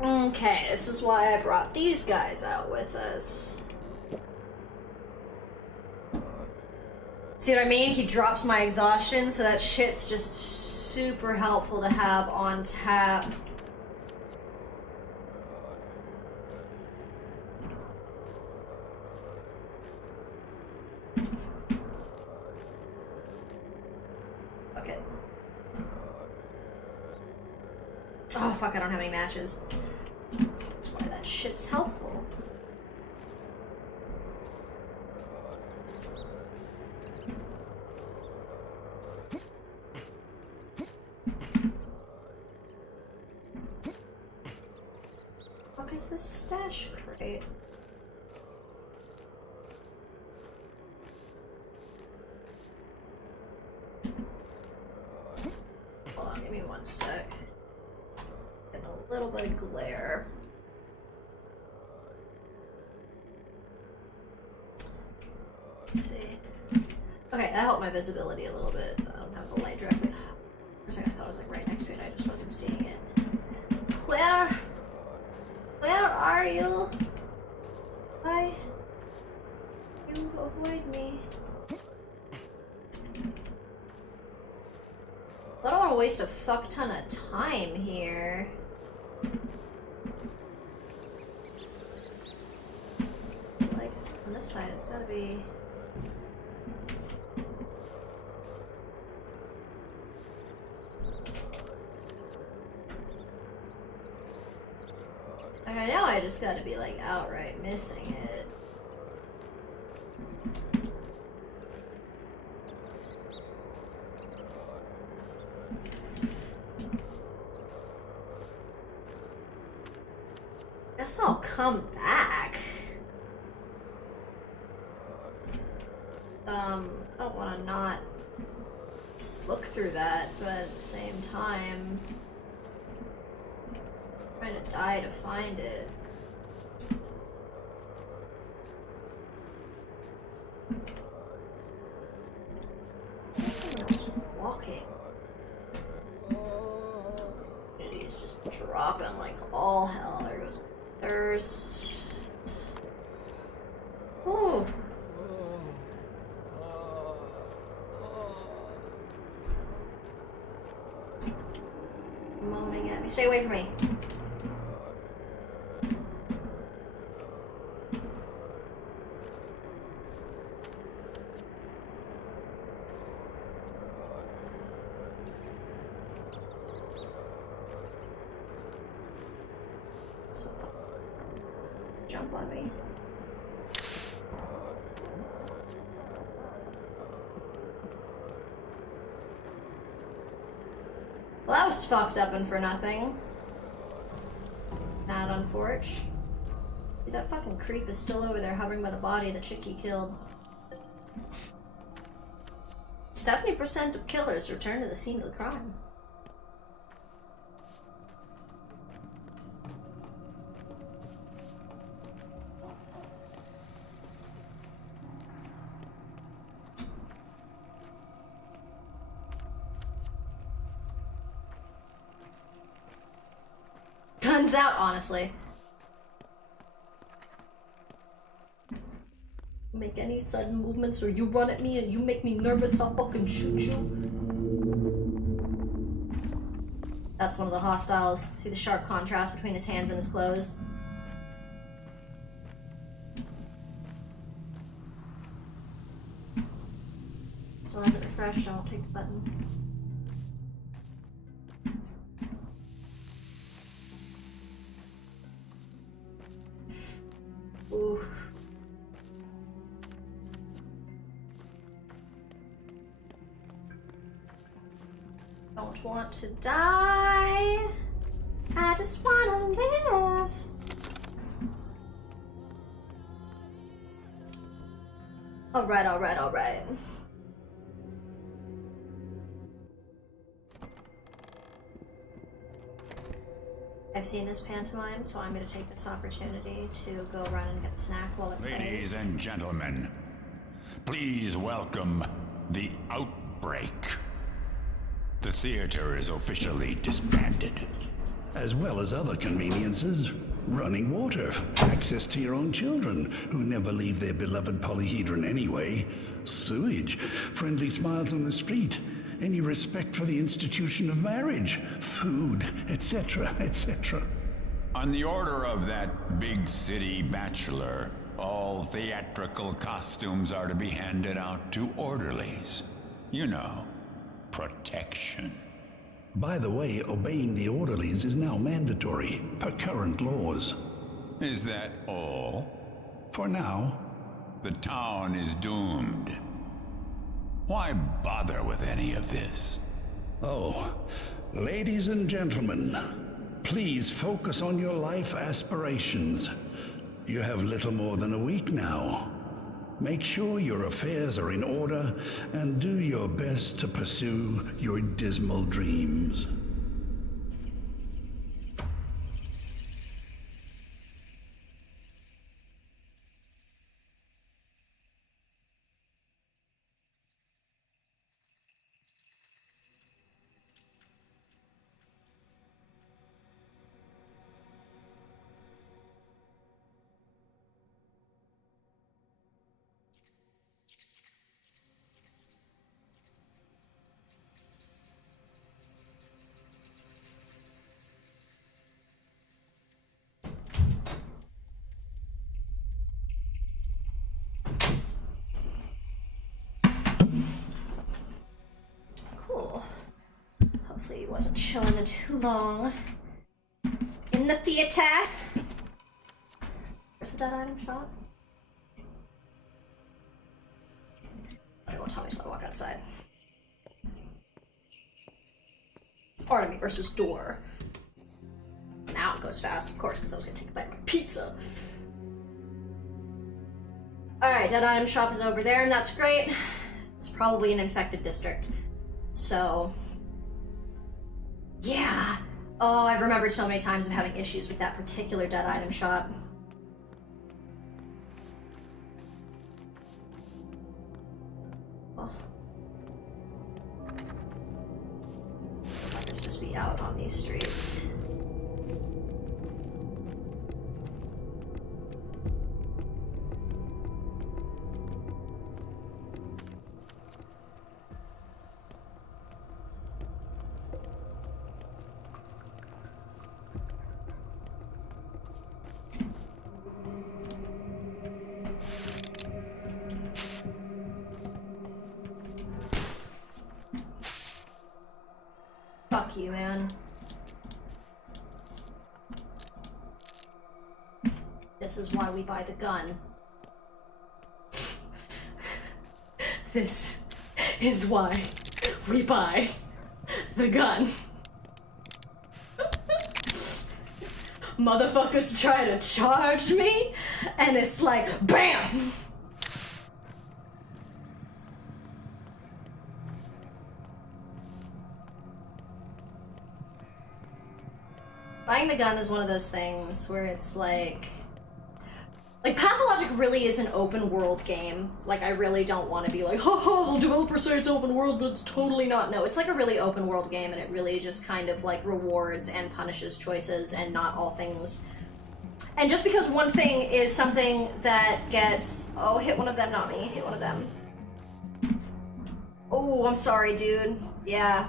Okay, this is why I brought these guys out with us. See what I mean? He drops my exhaustion, so that shit's just super helpful to have on tap. Okay. Oh fuck, I don't have any matches. That's why that shit's helpful. What is this stash crate? Hold on, give me one sec. Getting a little bit of glare. Let's see. Okay, that helped my visibility a little bit. I don't have the light directly. For a second, I thought I was like right next to it. I just wasn't seeing it. Where are you? Why? You avoid me. I don't want to waste a fuck ton of time here. Like, on this side, it's gotta be... Like, I know I just gotta be, like, outright missing it. Guess I'll come back. I don't want to not look through that, but at the same time, I'm trying to die to find it. There's someone else walking. He's just dropping like all hell. There goes thirst. Ooh. Moaning at me. Stay away from me. Jump on me. Well, that was fucked up and for nothing. Not unfortunate. Dude, that fucking creep is still over there hovering by the body of the chick he killed. 70% of killers return to the scene of the crime. guns out, honestly. Make any sudden movements or you run at me and you make me nervous, I'll fucking shoot you. That's one of the hostiles. See the sharp contrast between his hands and his clothes? So as it refreshed, I won't take the button. Ooh. Don't want to die. I just wanna live. Alright, alright, alright. I've seen this pantomime, so I'm going to take this opportunity to go run and get the snack while it plays. Ladies and gentlemen, please welcome the Outbreak. The theater is officially disbanded. As well as other conveniences. Running water, access to your own children, who never leave their beloved polyhedron anyway, sewage, friendly smiles on the street, any respect for the institution of marriage, food, etc., etc. On the order of that big city bachelor, all theatrical costumes are to be handed out to orderlies. You know, protection. By the way, obeying the orderlies is now mandatory, per current laws. Is that all? For now. The town is doomed. Why bother with any of this? Oh, ladies and gentlemen, please focus on your life aspirations. You have little more than a week now. Make sure your affairs are in order and do your best to pursue your dismal dreams. Cool. Hopefully he wasn't chilling too long in the theater. Where's the dead item shop? It won't tell me till I walk outside. Artemis versus door. Now it goes fast, of course, because I was gonna take a bite of my pizza. Alright, dead item shop is over there, and that's great. It's probably an infected district. So, yeah. Oh, I've remembered so many times of having issues with that particular dead item shop. Oh. Let's just be out on these streets. Fuck you, man. This is why we buy the gun. This is why we buy the gun. Motherfuckers try to charge me, and it's like, BAM! Buying the gun is one of those things where it's like Pathologic Pathologic really is an open world game. Like, I really don't want to be like, haha, the developers say it's open world, but it's totally not. No, it's like a really open world game, and it really just kind of like rewards and punishes choices and not all things. And just because one thing is something that gets, oh, hit one of them, not me, hit one of them. Oh, I'm sorry, dude. Yeah.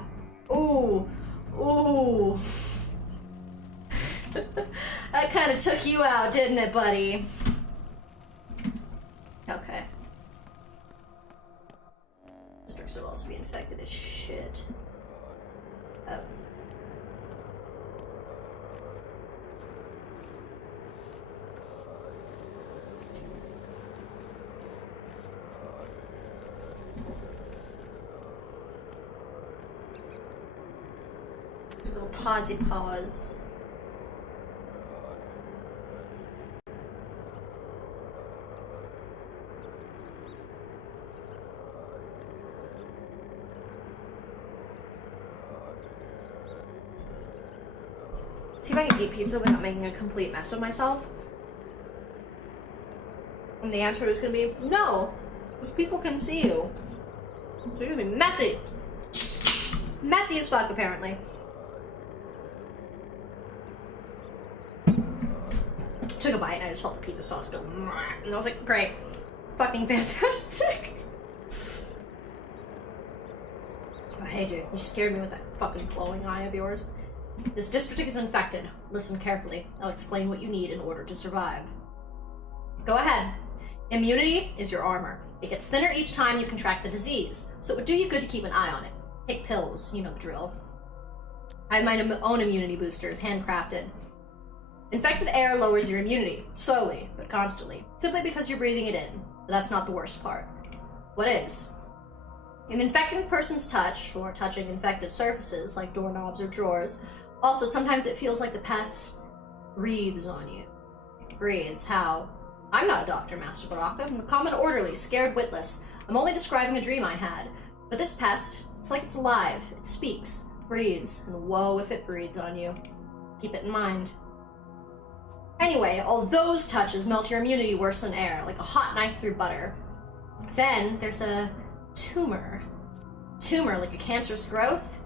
Ooh. Ooh. That kind of took you out, didn't it, buddy? Okay. Districts will also be infected as shit. Oh. Little pausey pause. See if I can eat pizza without making a complete mess of myself. And the answer is gonna be no, because people can see you. So you're gonna be messy. Messy as fuck, apparently. Took a bite and I just felt the pizza sauce go, and I was like, great. Fucking fantastic. Oh, hey dude, you scared me with that fucking glowing eye of yours. This district is infected. Listen carefully. I'll explain what you need in order to survive. Go ahead. Immunity is your armor. It gets thinner each time you contract the disease, so it would do you good to keep an eye on it. Take pills, you know the drill. I have my own immunity boosters, handcrafted. Infected air lowers your immunity, slowly, but constantly, simply because you're breathing it in. But that's not the worst part. What is? An infected person's touch, or touching infected surfaces like doorknobs or drawers. Also, sometimes it feels like the pest breathes on you. Breathes? How? I'm not a doctor, Master Baraka. I'm a common orderly, scared witless. I'm only describing a dream I had. But this pest, it's like it's alive. It speaks, breathes, and woe if it breathes on you. Keep it in mind. Anyway, all those touches melt your immunity worse than air, like a hot knife through butter. Then there's a tumor. Tumor, like a cancerous growth?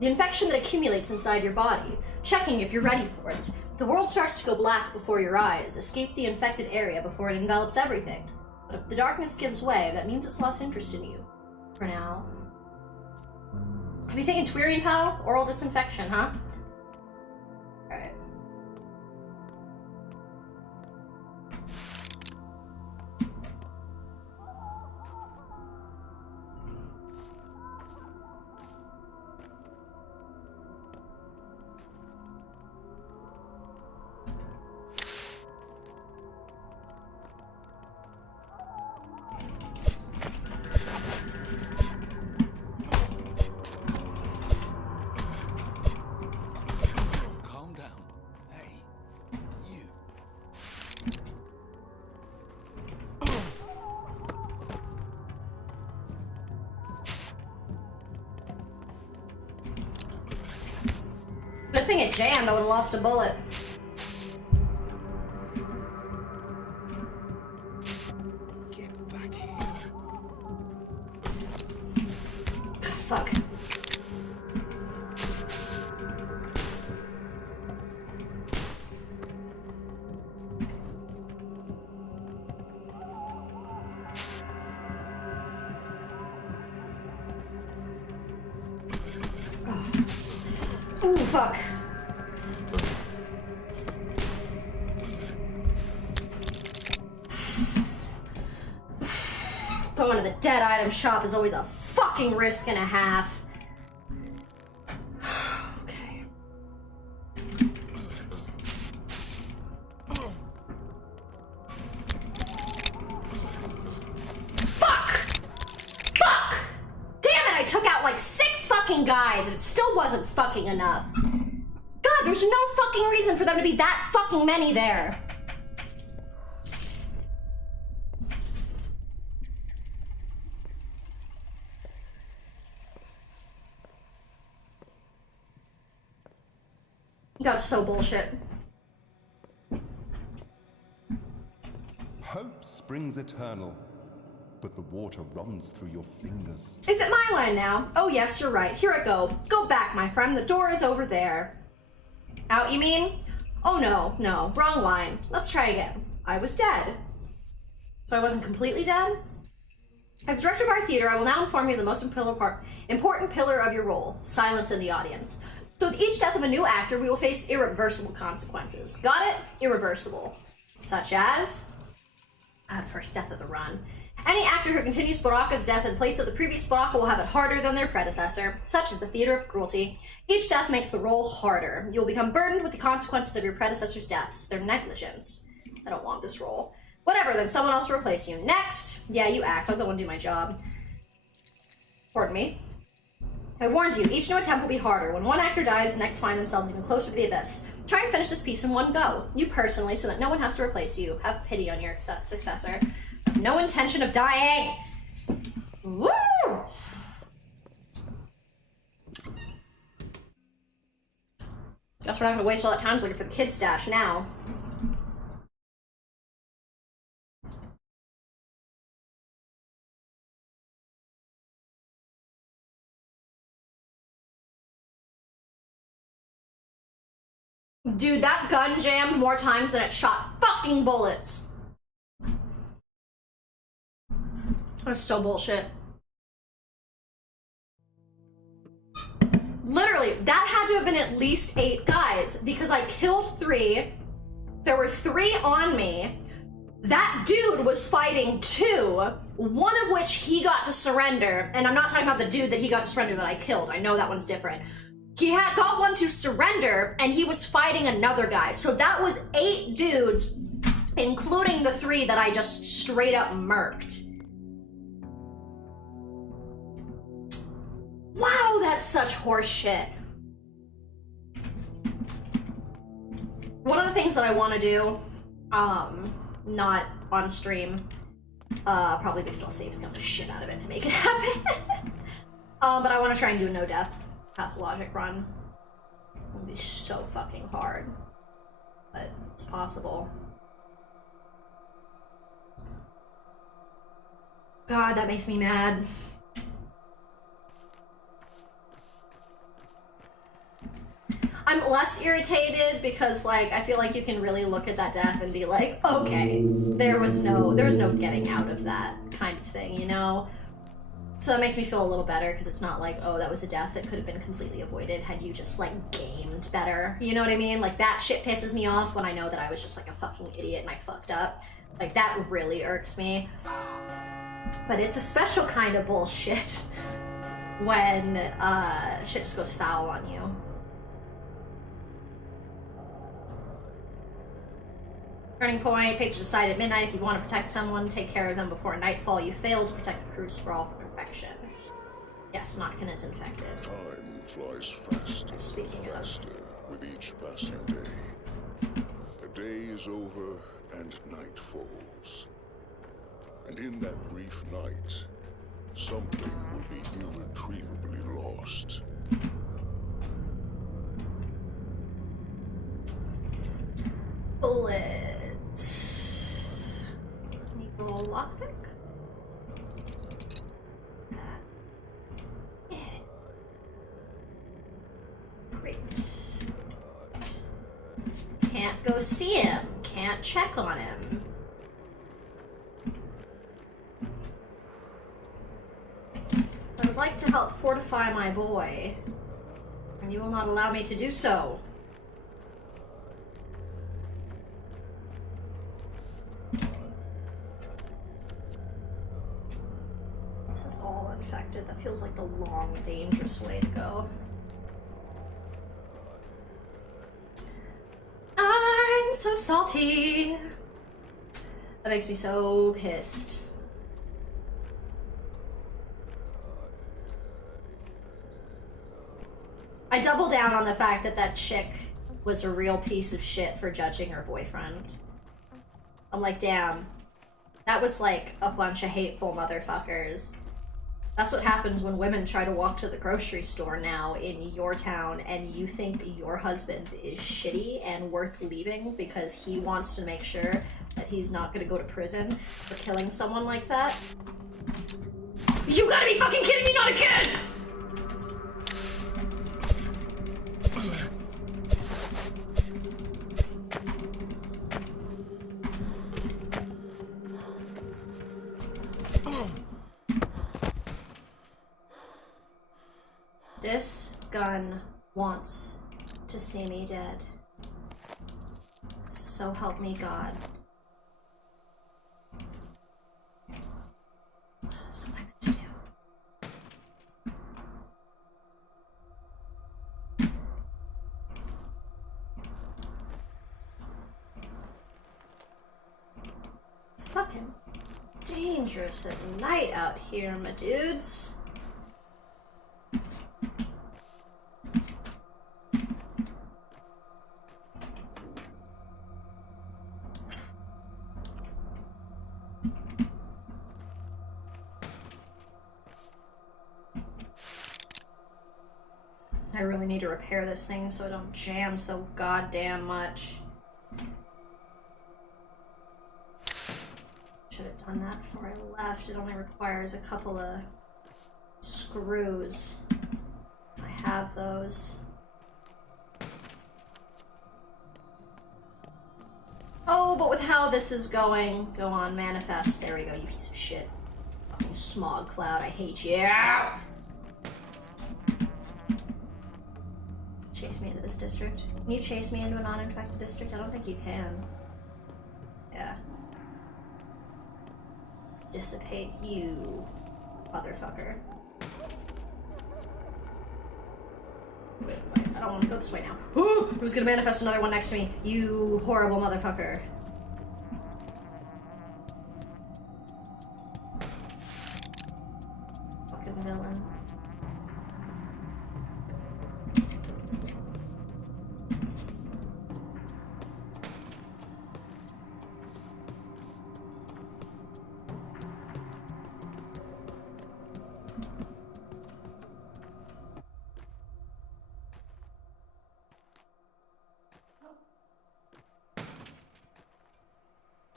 The infection that accumulates inside your body. Checking if you're ready for it. The world starts to go black before your eyes. Escape the infected area before it envelops everything. But if the darkness gives way, that means it's lost interest in you. For now. Have you taken Twirian Pow? Oral disinfection, huh? Alright. Good thing it jammed, I would've lost a bullet. Get back here. God, fuck. Ooh, fuck. Going to the dead item shop is always a fucking risk and a half. Okay. Fuck! Fuck! Damn it, I took out like 6 fucking guys and it still wasn't fucking enough. God, there's no fucking reason for them to be that fucking many there. That's so bullshit. Ho Hope springs eternal, but the water runs through your fingers. Is it my line now? Oh yes, you're right. Here I go. Go back, my friend. The door is over there. Out, you mean? Oh no, wrong line. Let's try again. I was dead. So I wasn't completely dead? As director of our theater, I will now inform you of the most important pillar of your role, silence in the audience. So with each death of a new actor, we will face irreversible consequences. Got it? Irreversible. Such as... God, first death of the run. Any actor who continues Baraka's death in place of the previous Baraka will have it harder than their predecessor, such as the theater of cruelty. Each death makes the role harder. You will become burdened with the consequences of your predecessor's deaths, their negligence. I don't want this role. Whatever, then someone else will replace you. Next! Yeah, you act. I'll go and do my job. Pardon me. I warned you, each new attempt will be harder. When one actor dies, the next find themselves even closer to the abyss. Try and finish this piece in one go. You personally, so that no one has to replace you. Have pity on your successor. No intention of dying! Woo! Guess we're not gonna waste all that time looking for the kid stash now. Dude, that gun jammed more times than it shot fucking bullets. That's so bullshit. Literally, that had to have been at least 8 guys because I killed 3. There were 3 on me. That dude was fighting 2, one of which he got to surrender. And I'm not talking about the dude that he got to surrender that I killed. I know that one's different. He had got one to surrender and he was fighting another guy. So that was 8 dudes, including the 3 that I just straight up murked. Wow, that's such horse shit. One of the things that I want to do, not on stream, probably because I'll save scum the shit out of it to make it happen. But I want to try and do a no-death Pathologic run. It would be so fucking hard, but it's possible. God, that makes me mad. I'm less irritated because, like, I feel like you can really look at that death and be like, okay, there was no getting out of that kind of thing, you know? So that makes me feel a little better because it's not like, oh, that was a death that could have been completely avoided had you just, like, gamed better. You know what I mean? Like, that shit pisses me off when I know that I was just, like, a fucking idiot and I fucked up. Like, that really irks me. But it's a special kind of bullshit when, shit just goes foul on you. Turning point, fate to decide at midnight if you want to protect someone, take care of them before nightfall. You fail to protect the crew to sprawl from infection. Yes, Notkin is infected. Time flies faster and faster with each passing day. A day is over and night falls. And in that brief night, something will be irretrievably lost. Bullets. Need a little lockpick. Yeah. Great. Can't go see him. Can't check on him. I would like to help fortify my boy, and you will not allow me to do so. This is all infected. That feels like the long, dangerous way to go. I'm so salty. That makes me so pissed. I double down on the fact that that chick was a real piece of shit for judging her boyfriend. I'm like, damn. That was like a bunch of hateful motherfuckers. That's what happens when women try to walk to the grocery store now in your town and you think your husband is shitty and worth leaving because he wants to make sure that he's not gonna go to prison for killing someone like that. You gotta be fucking kidding me, not a kid! This gun wants to see me dead. So help me God. That's not what I meant to do. Fucking dangerous at night out here, my dudes. I really need to repair this thing so I don't jam so goddamn much. Should have done that before I left. It only requires a couple of screws. I have those. Oh, but with how this is going, go on, manifest. There we go, you piece of shit. Fucking smog cloud, I hate you. Chase me into this district. Can you chase me into a non-infected district? I don't think you can. Yeah. Dissipate, you motherfucker. Wait, I don't want to go this way now. Ooh, who's gonna manifest another one next to me? You horrible motherfucker. Fucking villain.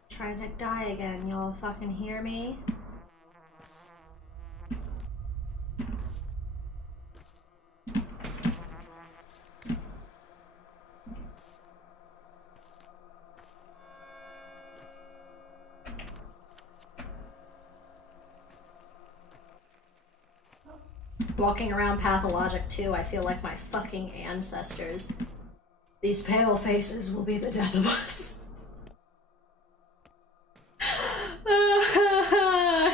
Trying to die again, y'all fucking hear me? Walking around Pathologic too, I feel like my fucking ancestors. These pale faces will be the death of us.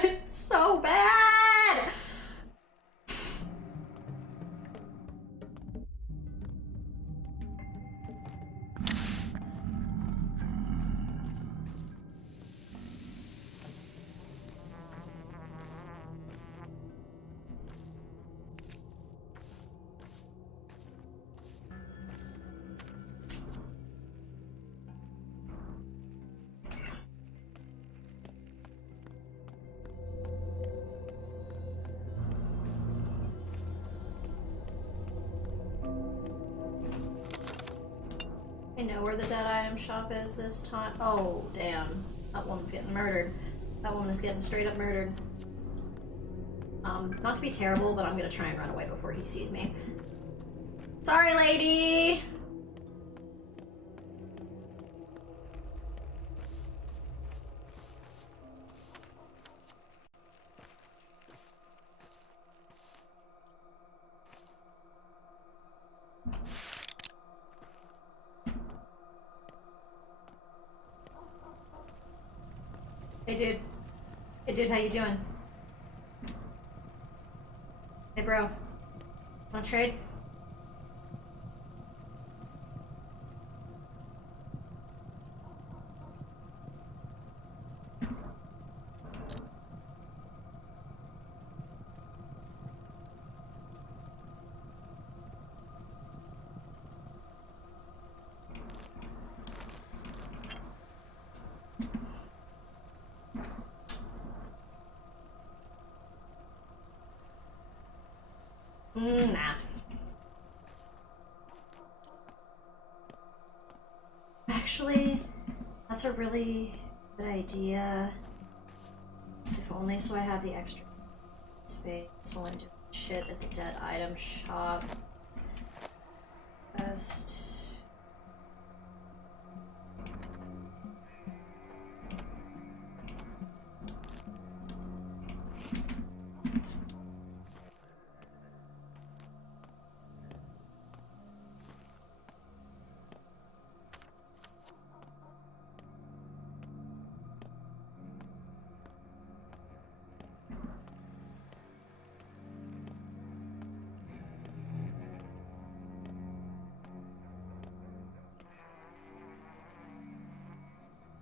It's so bad! I know where the dead item shop is this time. Oh, damn. That woman's getting murdered. That woman is getting straight up murdered. Not to be terrible, but I'm gonna try and run away before he sees me. Sorry, lady! Hey dude. Hey dude, how you doing? Hey bro. Wanna trade? Actually, that's a really good idea. If only so I have the extra space while I'm doing shit at the dead item shop. Best.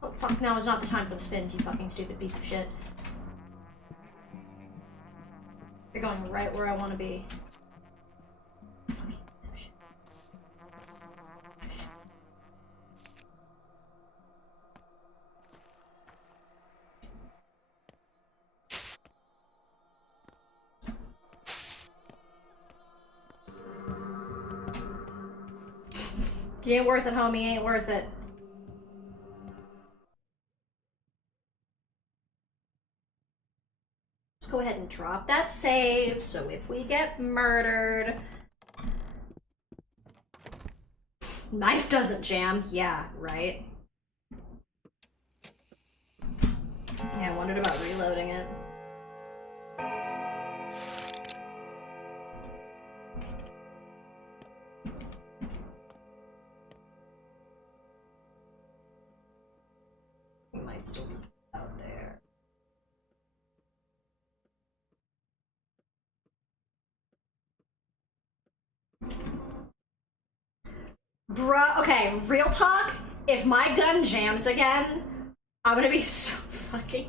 Oh fuck, now is not the time for the spins, you fucking stupid piece of shit. You're going right where I want to be. Fucking piece of shit. He ain't worth it, homie, he ain't worth it. Go ahead and drop that save, so if we get murdered... Knife doesn't jam. Yeah, right? Yeah, I wondered about reloading it. We might still be out there. Bruh, okay, real talk, if my gun jams again, I'm gonna be so fucking...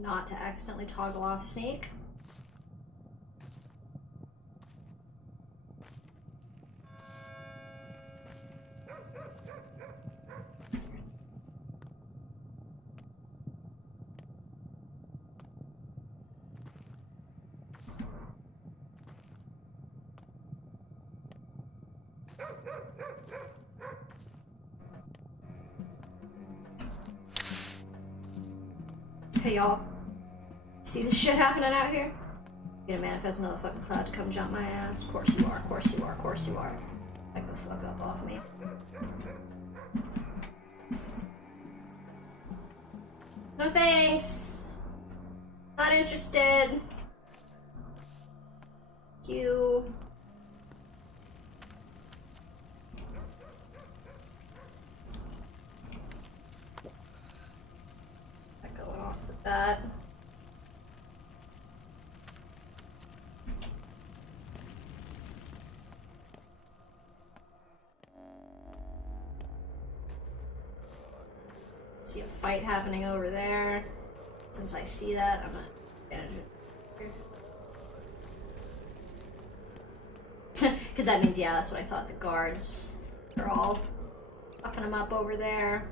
Not to accidentally toggle off sneak. Hey y'all, see this shit happening out here? Gonna manifest another fucking cloud to come jump my ass? Of course you are, of course you are, of course you are. Back the fuck up off me. No thanks! Not interested. Thank you. Going off the bat. See a fight happening over there. Since I see that, I'm not gonna because that means, yeah, that's what I thought. The guards are all fucking them up over there.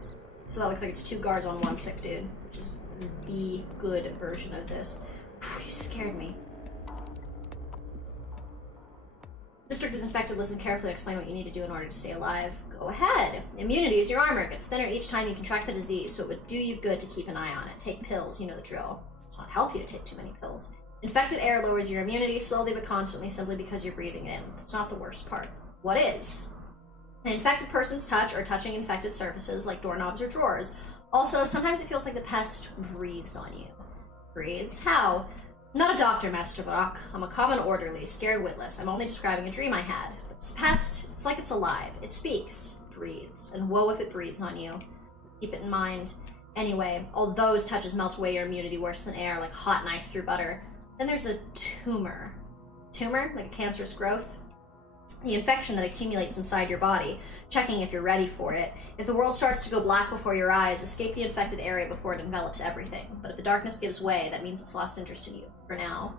So that looks like it's 2 guards on 1 sick dude, which is the good version of this. Whew, you scared me. District is infected. Listen carefully. Explain what you need to do in order to stay alive. Go ahead. Immunity is your armor. It gets thinner each time you contract the disease, so it would do you good to keep an eye on it. Take pills. You know the drill. It's not healthy to take too many pills. Infected air lowers your immunity slowly but constantly, simply because you're breathing it in. It's not the worst part. What is? An infected person's touch or touching infected surfaces like doorknobs or drawers. Also, sometimes it feels like the pest breathes on you. Breathes? How? I'm not a doctor, Master Barak. I'm a common orderly, scared witless. I'm only describing a dream I had. But this pest, it's like it's alive. It speaks, breathes, and woe if it breathes on you. Keep it in mind. Anyway, all those touches melt away your immunity worse than air, like hot knife through butter. Then there's a tumor. Tumor? Like a cancerous growth? the infection that accumulates inside your body, checking if you're ready for it. If the world starts to go black before your eyes, escape the infected area before it envelops everything. But if the darkness gives way, that means it's lost interest in you, for now.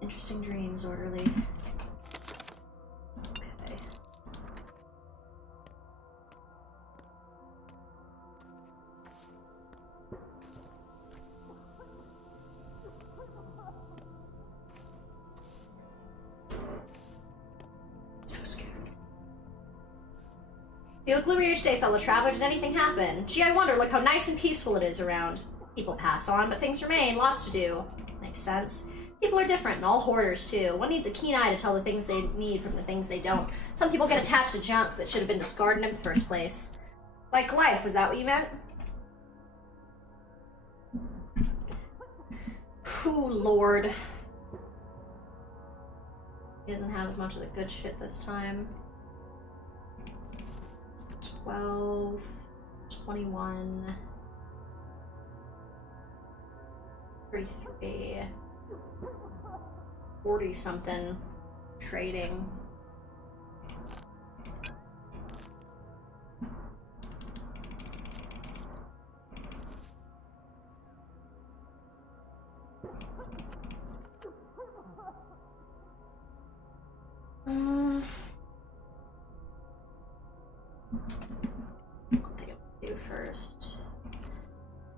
Interesting dreams, orderly. Okay. So scared. You look gloomy each day, fellow traveler. Did anything happen? Gee, I wonder. Look how nice and peaceful it is around. People pass on, but things remain. Lots to do. Makes sense. People are different, and all hoarders, too. One needs a keen eye to tell the things they need from the things they don't. Some people get attached to junk that should have been discarded in the first place. Like life, was that what you meant? Ooh, Lord. He doesn't have as much of the good shit this time. 12, 21, 33, 40 something trading. What think I'll do first?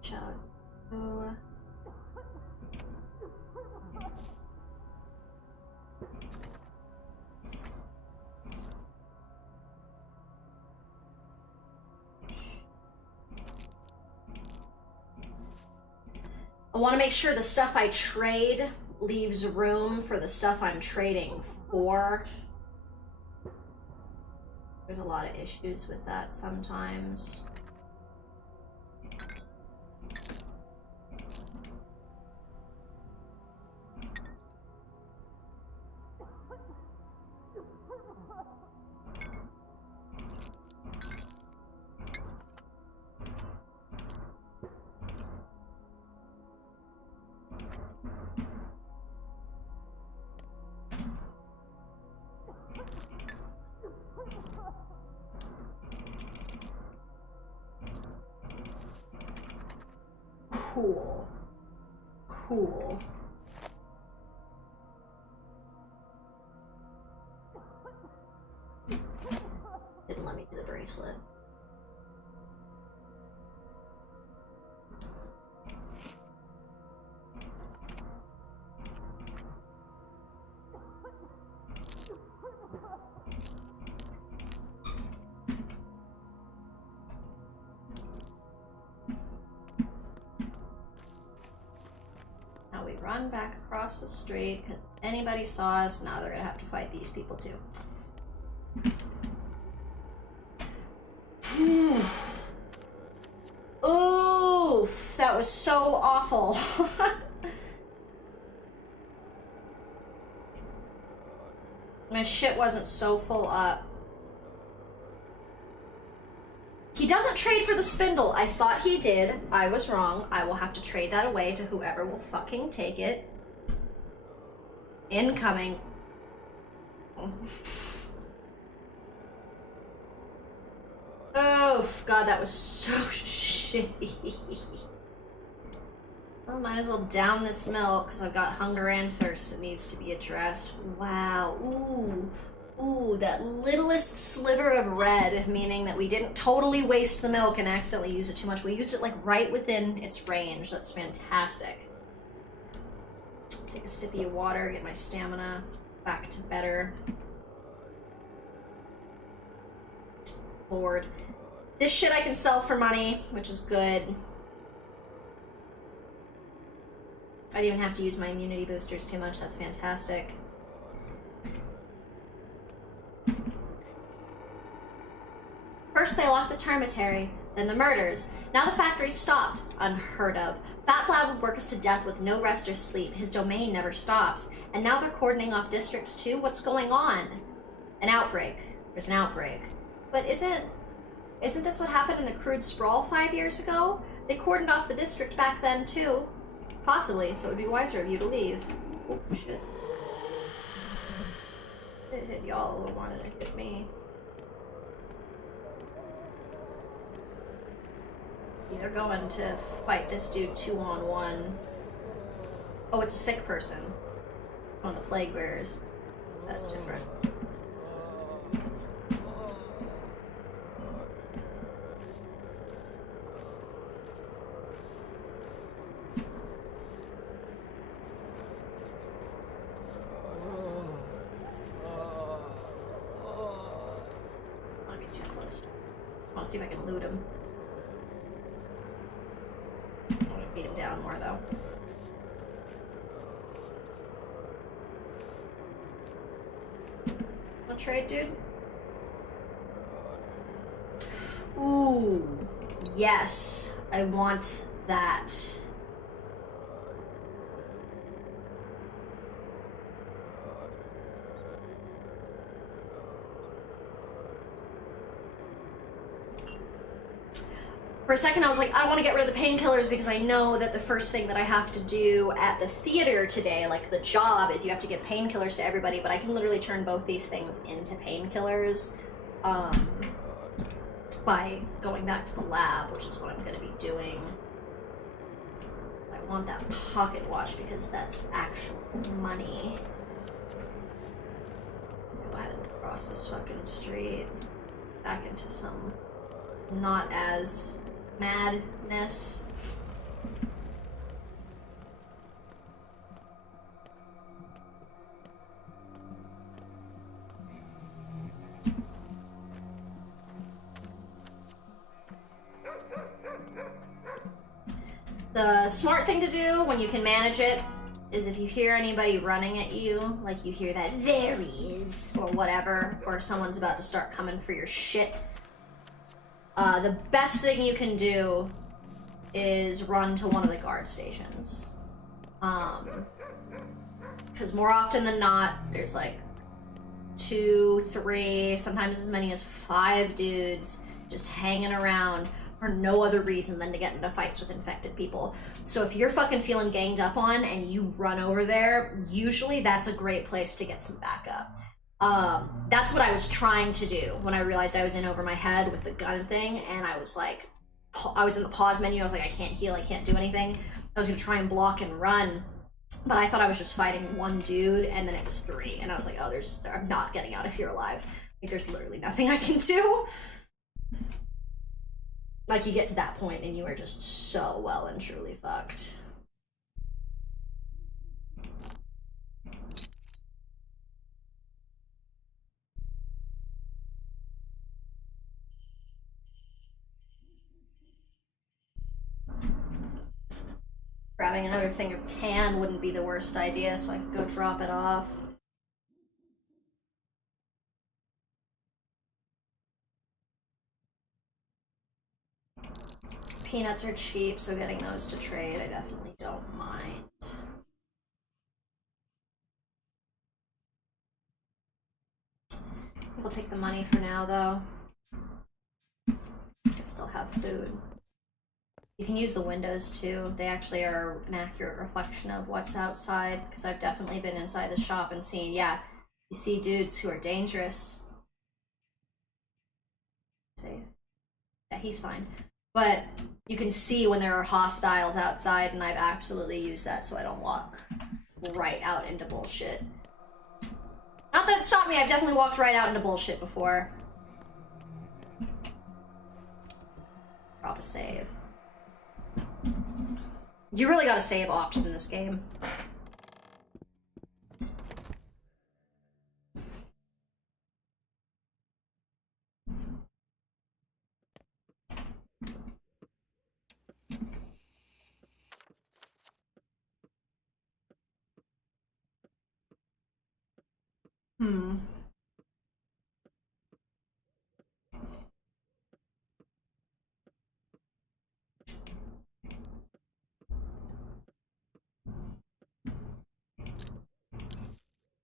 Shall I I want to make sure the stuff I trade leaves room for the stuff I'm trading for. There's a lot of issues with that sometimes. Cool. Cool. Didn't let me do the bracelet. Run back across the street, because if anybody saw us, now they're gonna have to fight these people too. Oof, that was so awful. My shit wasn't so full up. He doesn't trade for the spindle. I thought he did. I was wrong. I will have to trade that away to whoever will fucking take it. Incoming. Oh, God, that was so shitty. Well, might as well down this milk, because I've got hunger and thirst that needs to be addressed. Wow. Ooh. Ooh, that littlest sliver of red, meaning that we didn't totally waste the milk and accidentally use it too much. We used it, like, right within its range. That's fantastic. Take a sippy of water, get my stamina back to better. Lord. This shit I can sell for money, which is good. I didn't even have to use my immunity boosters too much. That's fantastic. First they locked the termitary, then the murders. Now the factory stopped. Unheard of. Fat Vlad would work us to death with no rest or sleep. His domain never stops. And now they're cordoning off districts too? What's going on? An outbreak. There's an outbreak. But isn't this what happened in the crude sprawl 5 years ago? They cordoned off the district back then too. Possibly, so it would be wiser of you to leave. Oh, shit. hit y'all a little more than it hit me. They're going to fight this dude 2-on-1. Oh, it's a sick person. One of the plague bearers. That's different. I want to be too close. I want to see if I can loot him. I want to beat him down more, though. Want to trade, dude? Ooh, yes. I want that. For a second, I was like, I don't want to get rid of the painkillers because I know that the first thing that I have to do at the theater today, like the job, is you have to give painkillers to everybody, but I can literally turn both these things into painkillers by going back to the lab, which is what I'm going to be doing. I want that pocket watch because that's actual money. Let's go ahead and cross this fucking street back into some not as madness. The smart thing to do when you can manage it is if you hear anybody running at you, like you hear that "there he is" or whatever, or someone's about to start coming for your shit, the best thing you can do is run to one of the guard stations. Because more often than not, there's like 2, 3, sometimes as many as 5 dudes just hanging around for no other reason than to get into fights with infected people. So if you're fucking feeling ganged up on and you run over there, usually that's a great place to get some backup. That's what I was trying to do when I realized I was in over my head with the gun thing, and I was like, I was in the pause menu, I was like, I can't heal, I can't do anything. I was gonna try and block and run, but I thought I was just fighting one dude, and then it was 3, and I was like, oh, I'm not getting out of here alive. Like, there's literally nothing I can do. Like, you get to that point and you are just so well and truly fucked. Grabbing another thing of tan wouldn't be the worst idea, so I could go drop it off. Peanuts are cheap, so getting those to trade, I definitely don't mind. We'll take the money for now, though. I still have food. You can use the windows, too. They actually are an accurate reflection of what's outside, because I've definitely been inside the shop and seen, yeah, you see dudes who are dangerous. Safe. Yeah, he's fine. But you can see when there are hostiles outside, and I've absolutely used that so I don't walk right out into bullshit. Not that it stopped me, I've definitely walked right out into bullshit before. Drop a save. You really gotta save often in this game.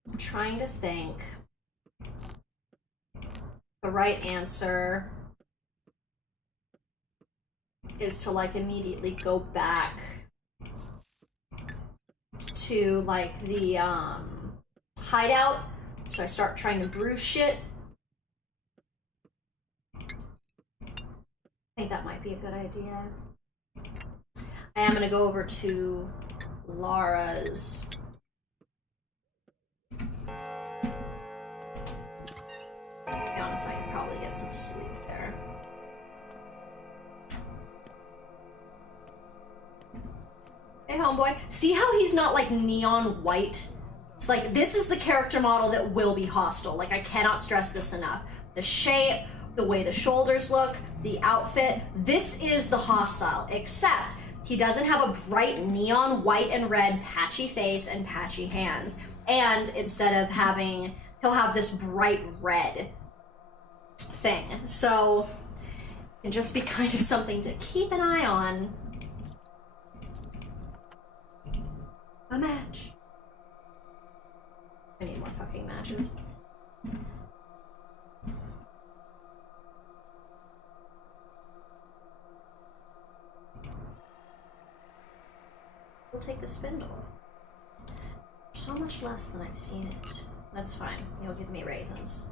I'm trying to think. The right answer is to like immediately go back to like the hideout, Should I start trying to brew shit? I think that might be a good idea. I am gonna go over to Lara's. To be honest, I can probably get some sleep there. Hey, homeboy. See how he's not like neon white? It's like, this is the character model that will be hostile. Like, I cannot stress this enough. The shape, the way the shoulders look, the outfit, this is the hostile, except he doesn't have a bright neon white and red patchy face and patchy hands. And instead of having, he'll have this bright red thing. So, it can just be kind of something to keep an eye on. A match. I need more fucking matches. We'll take the spindle. So much less than I've seen it. That's fine. You'll give me raisins.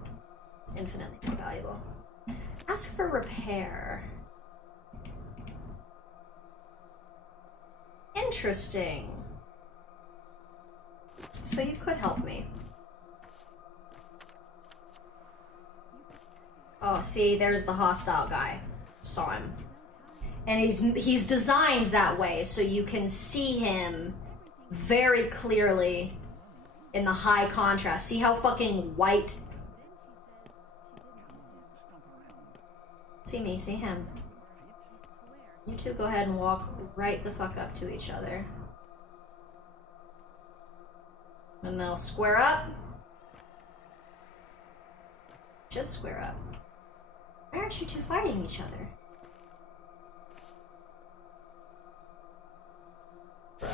Infinitely more valuable. Ask for repair. Interesting. So you could help me. Oh, see, there's the hostile guy. Saw him. And he's designed that way so you can see him very clearly in the high contrast. See how fucking white? See me, see him. You two go ahead and walk right the fuck up to each other. And they'll square up. Should square up. Why aren't you two fighting each other? Bro.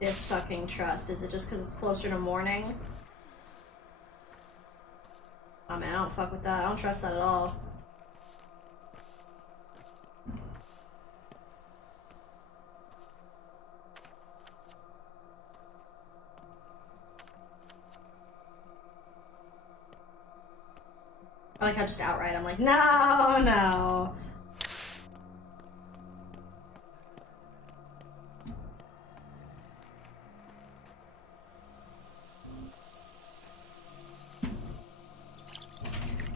This fucking trust. Is it just because it's closer to morning? Oh man, I don't fuck with that. I don't trust that at all. I like how just outright I'm like, no, no.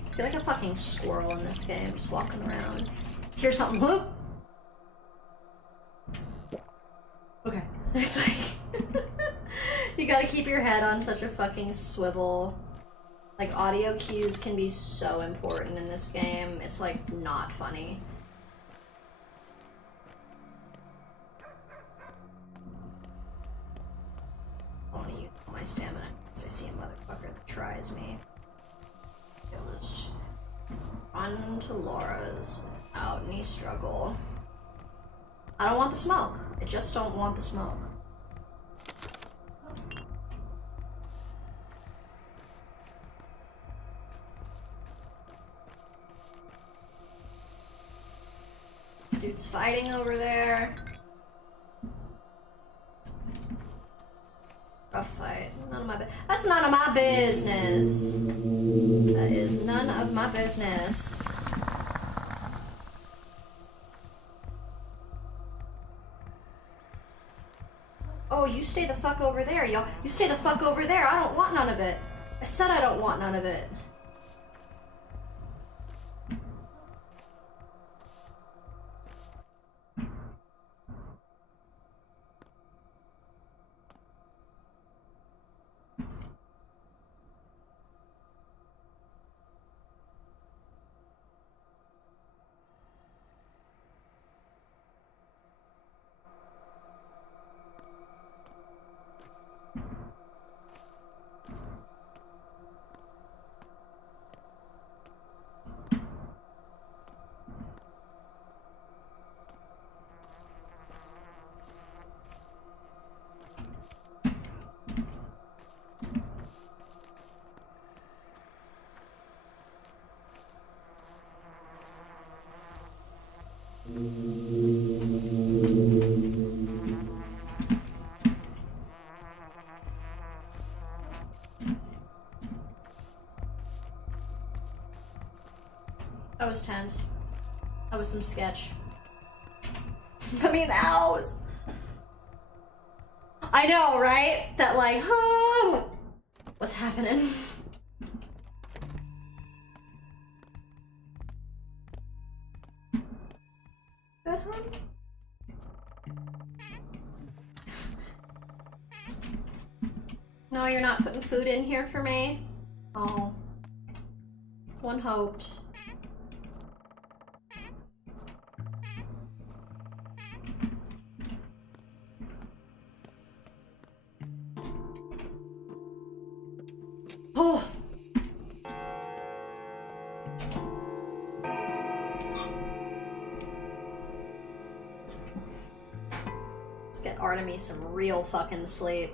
I feel like a fucking squirrel in this game, just walking around. Hear something, whoop! Okay. It's like, you gotta keep your head on such a fucking swivel. Like, audio cues can be so important in this game. It's, like, not funny. I want to use my stamina because I see a motherfucker that tries me. I'll just run to Laura's without any struggle. I don't want the smoke. I just don't want the smoke. Dude's fighting over there. Rough fight. None of my that's none of my business. That is none of my business. Oh, you stay the fuck over there, y'all. You stay the fuck over there. I don't want none of it. I said I don't want none of it. That was tense. That was some sketch. Let me in the house. I know, right? That like, oh, what's happening? Good, hon? No, you're not putting food in here for me? Oh. One hoped. Oh. Let's get Artemis some real fucking sleep.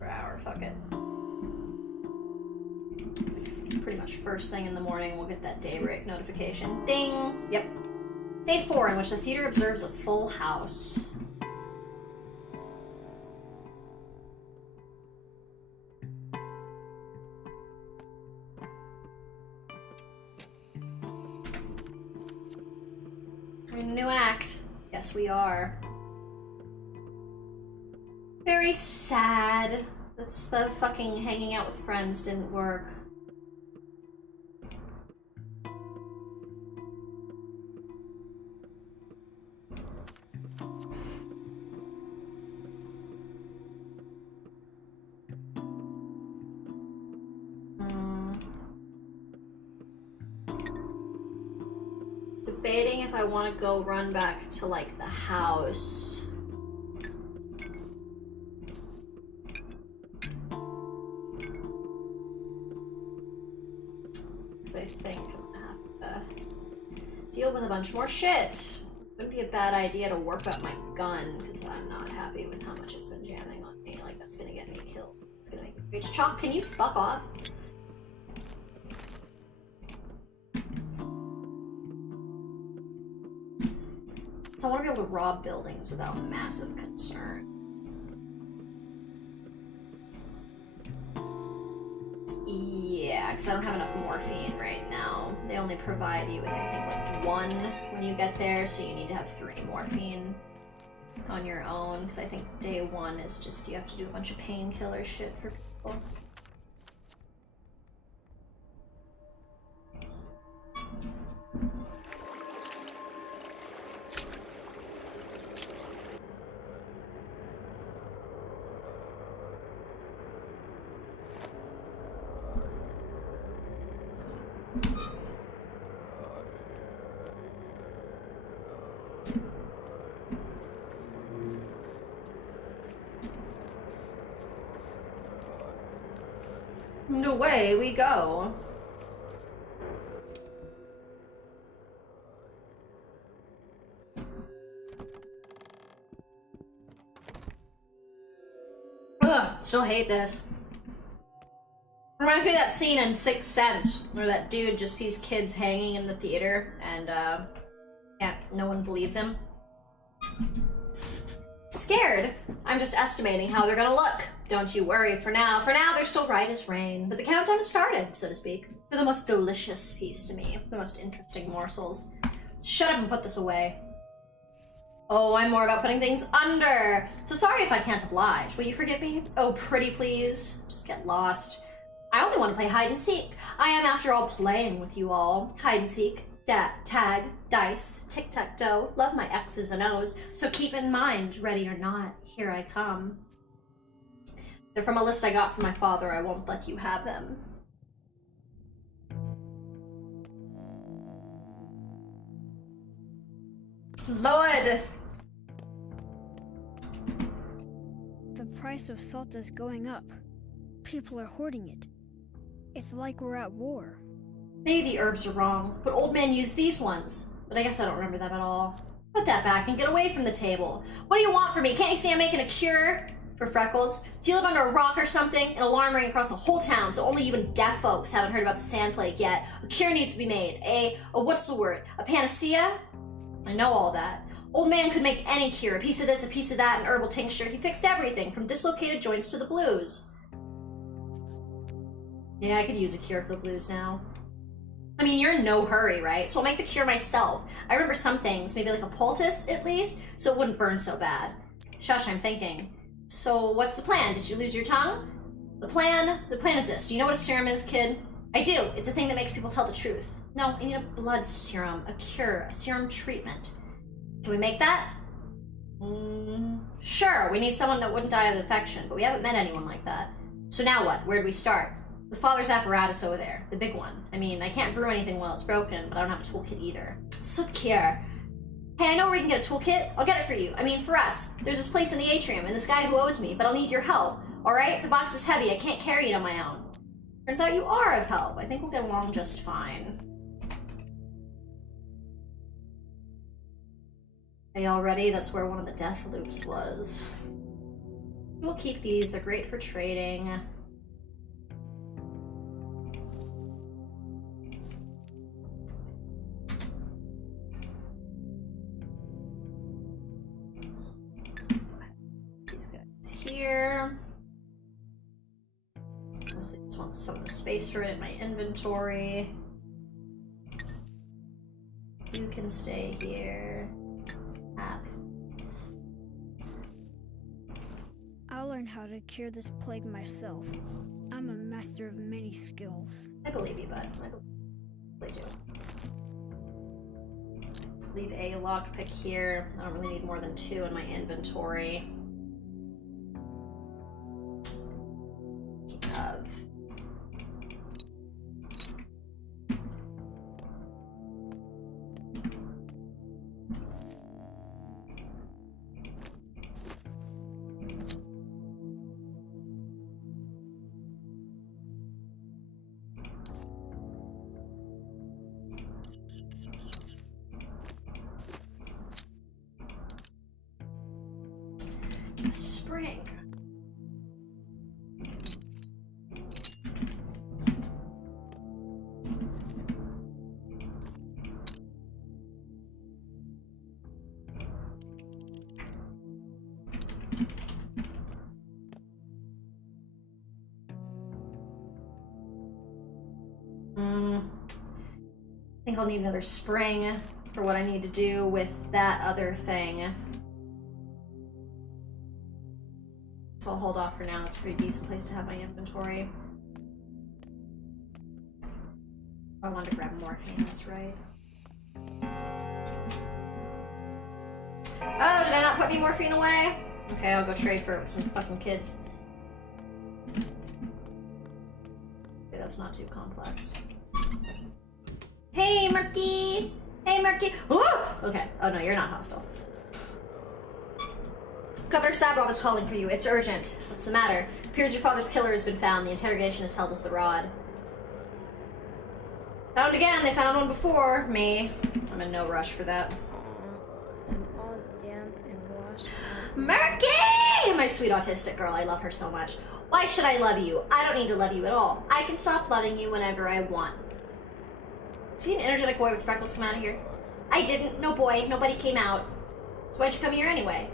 Per hour, fuck it. Pretty much first thing in the morning, we'll get that daybreak notification. Ding! Yep. Day 4, in which the theater observes a full house. We're in a new act. Yes, we are. Very sad. That's the fucking hanging out with friends didn't work. Debating if I want to go run back to like the house. So I think I'm gonna have to deal with a bunch more shit. Wouldn't be a bad idea to work up my gun because I'm not happy with how much it's been jamming on me. Like that's gonna get me killed. It's gonna make me rage. Chalk, can you fuck off? So I want to be able to rob buildings without massive concern. Yeah, because I don't have enough morphine right now. They only provide you with, I think, like 1 when you get there, so you need to have 3 morphine on your own, because I think day 1 is just you have to do a bunch of painkiller shit for people. And away we go. Ugh, still hate this. Reminds me of that scene in Sixth Sense where that dude just sees kids hanging in the theater and no one believes him. Scared. I'm just estimating how they're gonna look. Don't you worry for now. For now, they're still bright as rain. But the countdown has started, so to speak. They're the most delicious piece to me. The most interesting morsels. Shut up and put this away. Oh, I'm more about putting things under. So sorry if I can't oblige. Will you forgive me? Oh, pretty please. Just get lost. I only want to play hide and seek. I am, after all, playing with you all. Hide and seek. Tag, dice, tic-tac-toe, love my X's and O's, so keep in mind, ready or not, here I come. They're from a list I got from my father, I won't let you have them. Lord! The price of salt is going up. People are hoarding it. It's like we're at war. Maybe the herbs are wrong, but old man used these ones. But I guess I don't remember them at all. Put that back and get away from the table. What do you want from me? Can't you see I'm making a cure? for Freckles? Do you live under a rock or something? An alarm ring across the whole town, so only even deaf folks haven't heard about the sand plague yet. A cure needs to be made. A what's the word? A panacea? I know all that. Old man could make any cure. A piece of this, a piece of that, an herbal tincture. He fixed everything, from dislocated joints to the blues. Yeah, I could use a cure for the blues now. I mean, you're in no hurry, right? So I'll make the cure myself. I remember some things, maybe like a poultice at least, so it wouldn't burn so bad. Shush, I'm thinking. So what's the plan? Did you lose your tongue? The plan is this. Do you know what a serum is, kid? I do. It's a thing that makes people tell the truth. No, I need a blood serum, a cure, a serum treatment. Can we make that? Sure, we need someone that wouldn't die of infection, but we haven't met anyone like that. So now what? Where'd we start? The father's apparatus over there, the big one. I mean, I can't brew anything while it's broken, but I don't have a toolkit either. So cure. Hey, I know where you can get a toolkit. I'll get it for you. I mean, for us. There's this place in the atrium, and this guy who owes me, but I'll need your help. Alright? The box is heavy. I can't carry it on my own. Turns out you are of help. I think we'll get along just fine. Are y'all ready? That's where one of the death loops was. We'll keep these. They're great for trading. Here. I just want some of the space for it in my inventory. You can stay here. App. I'll learn how to cure this plague myself. I'm a master of many skills. I believe you, bud. I really do. Leave a lockpick here. I don't really need more than 2 in my inventory. Spring. I think I'll need another spring for what I need to do with that other thing. So I'll hold off for now. It's a pretty decent place to have my inventory. I wanted to grab morphine, that's right. Oh, did I not put any morphine away? Okay, I'll go trade for it with some fucking kids. Okay, that's not too complex. Hey, Murky! Hey, Murky! Ooh! Okay. Oh no, you're not hostile. Governor Sabrov is calling for you. It's urgent. What's the matter? Appears your father's killer has been found. The interrogation is held as the rod. Found again. They found one before. Me. I'm in no rush for that. I'm all damp and washed out. Murky! My sweet autistic girl. I love her so much. Why should I love you? I don't need to love you at all. I can stop loving you whenever I want. See an energetic boy with freckles come out of here? I didn't. No boy. Nobody came out. So why'd you come here anyway?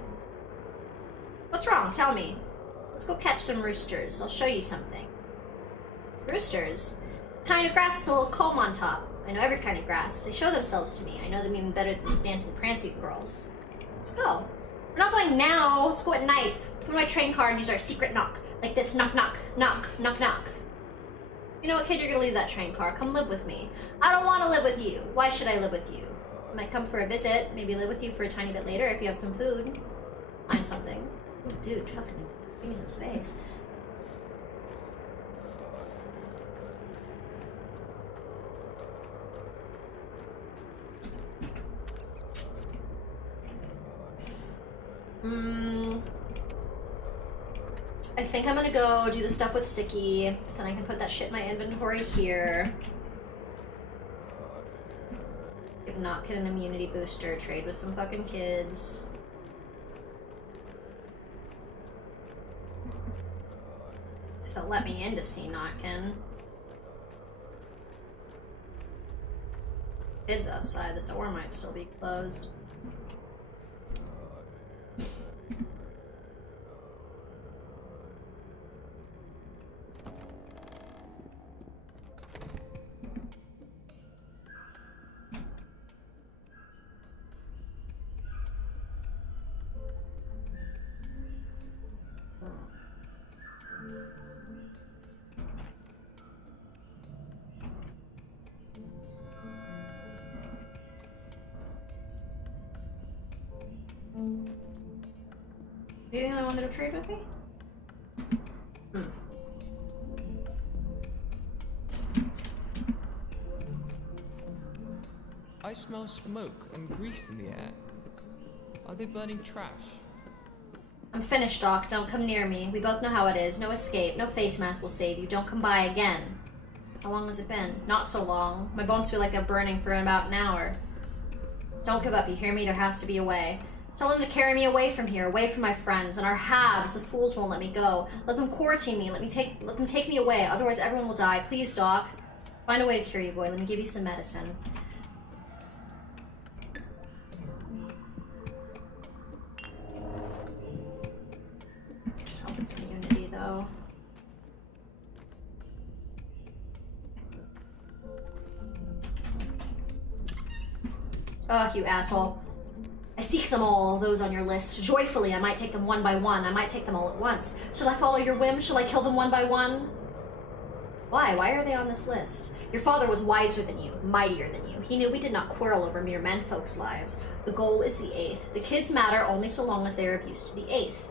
What's wrong? Tell me. Let's go catch some roosters. I'll show you something. Roosters? Kind of grass with a little comb on top. I know every kind of grass. They show themselves to me. I know them even better than these dancing prancy girls. Let's go. We're not going now. Let's go at night. Come in my train car and use our secret knock. Like this. Knock, knock, knock, knock, knock. You know what, kid? You're gonna leave that train car. Come live with me. I don't want to live with you. Why should I live with you? I might come for a visit. Maybe live with you for a tiny bit later if you have some food. Find something. Oh, dude, fucking give me some space. I think I'm gonna go do the stuff with Sticky, so then I can put that shit in my inventory here. If not, get an immunity booster, trade with some fucking kids. to let me in to see Notkin. Kids outside, the door might still be closed. Are you the only one that'll trade with me? I smell smoke and grease in the air. Are they burning trash? I'm finished, Doc. Don't come near me. We both know how it is. No escape. No face mask will save you. Don't come by again. How long has it been? Not so long. My bones feel like they're burning for about an hour. Don't give up, you hear me? There has to be a way. Tell them to carry me away from here, away from my friends, and our halves. The fools won't let me go. Let them quarantine me. Let them take me away. Otherwise, everyone will die. Please, Doc. Find a way to cure you, boy. Let me give you some medicine. Should help his community, though. Ugh, you asshole. I seek them all, those on your list. Joyfully, I might take them one by one. I might take them all at once. Should I follow your whim? Shall I kill them one by one? Why? Why are they on this list? Your father was wiser than you, mightier than you. He knew we did not quarrel over mere menfolk's lives. The goal is the eighth. The kids matter only so long as they are of use to the eighth.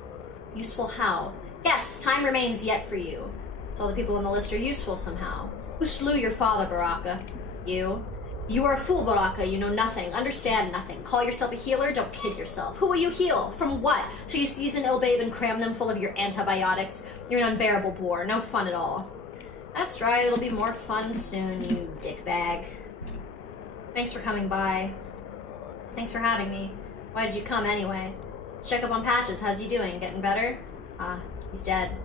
Useful how? Yes, time remains yet for you. So all the people on the list are useful somehow. Who slew your father, Baraka? You. You are a fool, Baraka. You know nothing, understand nothing. Call yourself a healer? Don't kid yourself. Who will you heal? From what? Shall you seize an ill babe and cram them full of your antibiotics? You're an unbearable bore. No fun at all. That's right, it'll be more fun soon, you dickbag. Thanks for coming by. Thanks for having me. Why did you come anyway? Let's check up on Patches. How's he doing? Getting better? Ah, he's dead.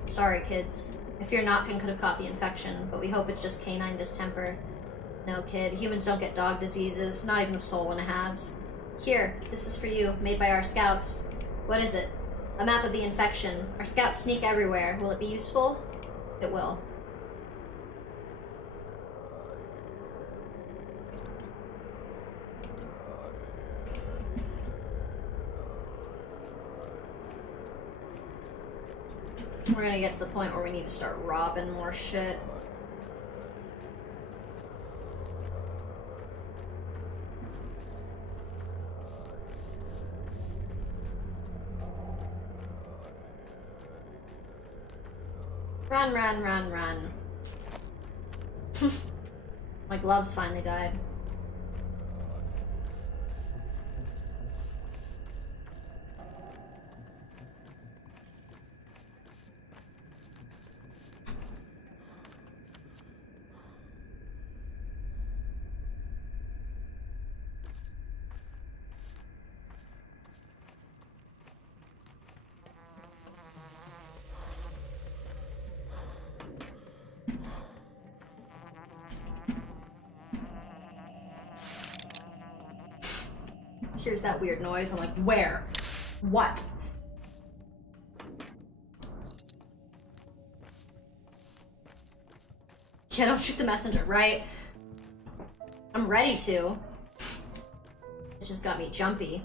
I'm sorry, kids. I fear Notkin could have caught the infection, but we hope it's just canine distemper. No, kid. Humans don't get dog diseases. Not even the soul in a halves. Here, this is for you, made by our scouts. What is it? A map of the infection. Our scouts sneak everywhere. Will it be useful? It will. We're gonna get to the point where we need to start robbing more shit. Run, run, run, run. My gloves finally died. Here's that weird noise. I'm like, where? What? Yeah, don't shoot the messenger, right? I'm ready to. It just got me jumpy.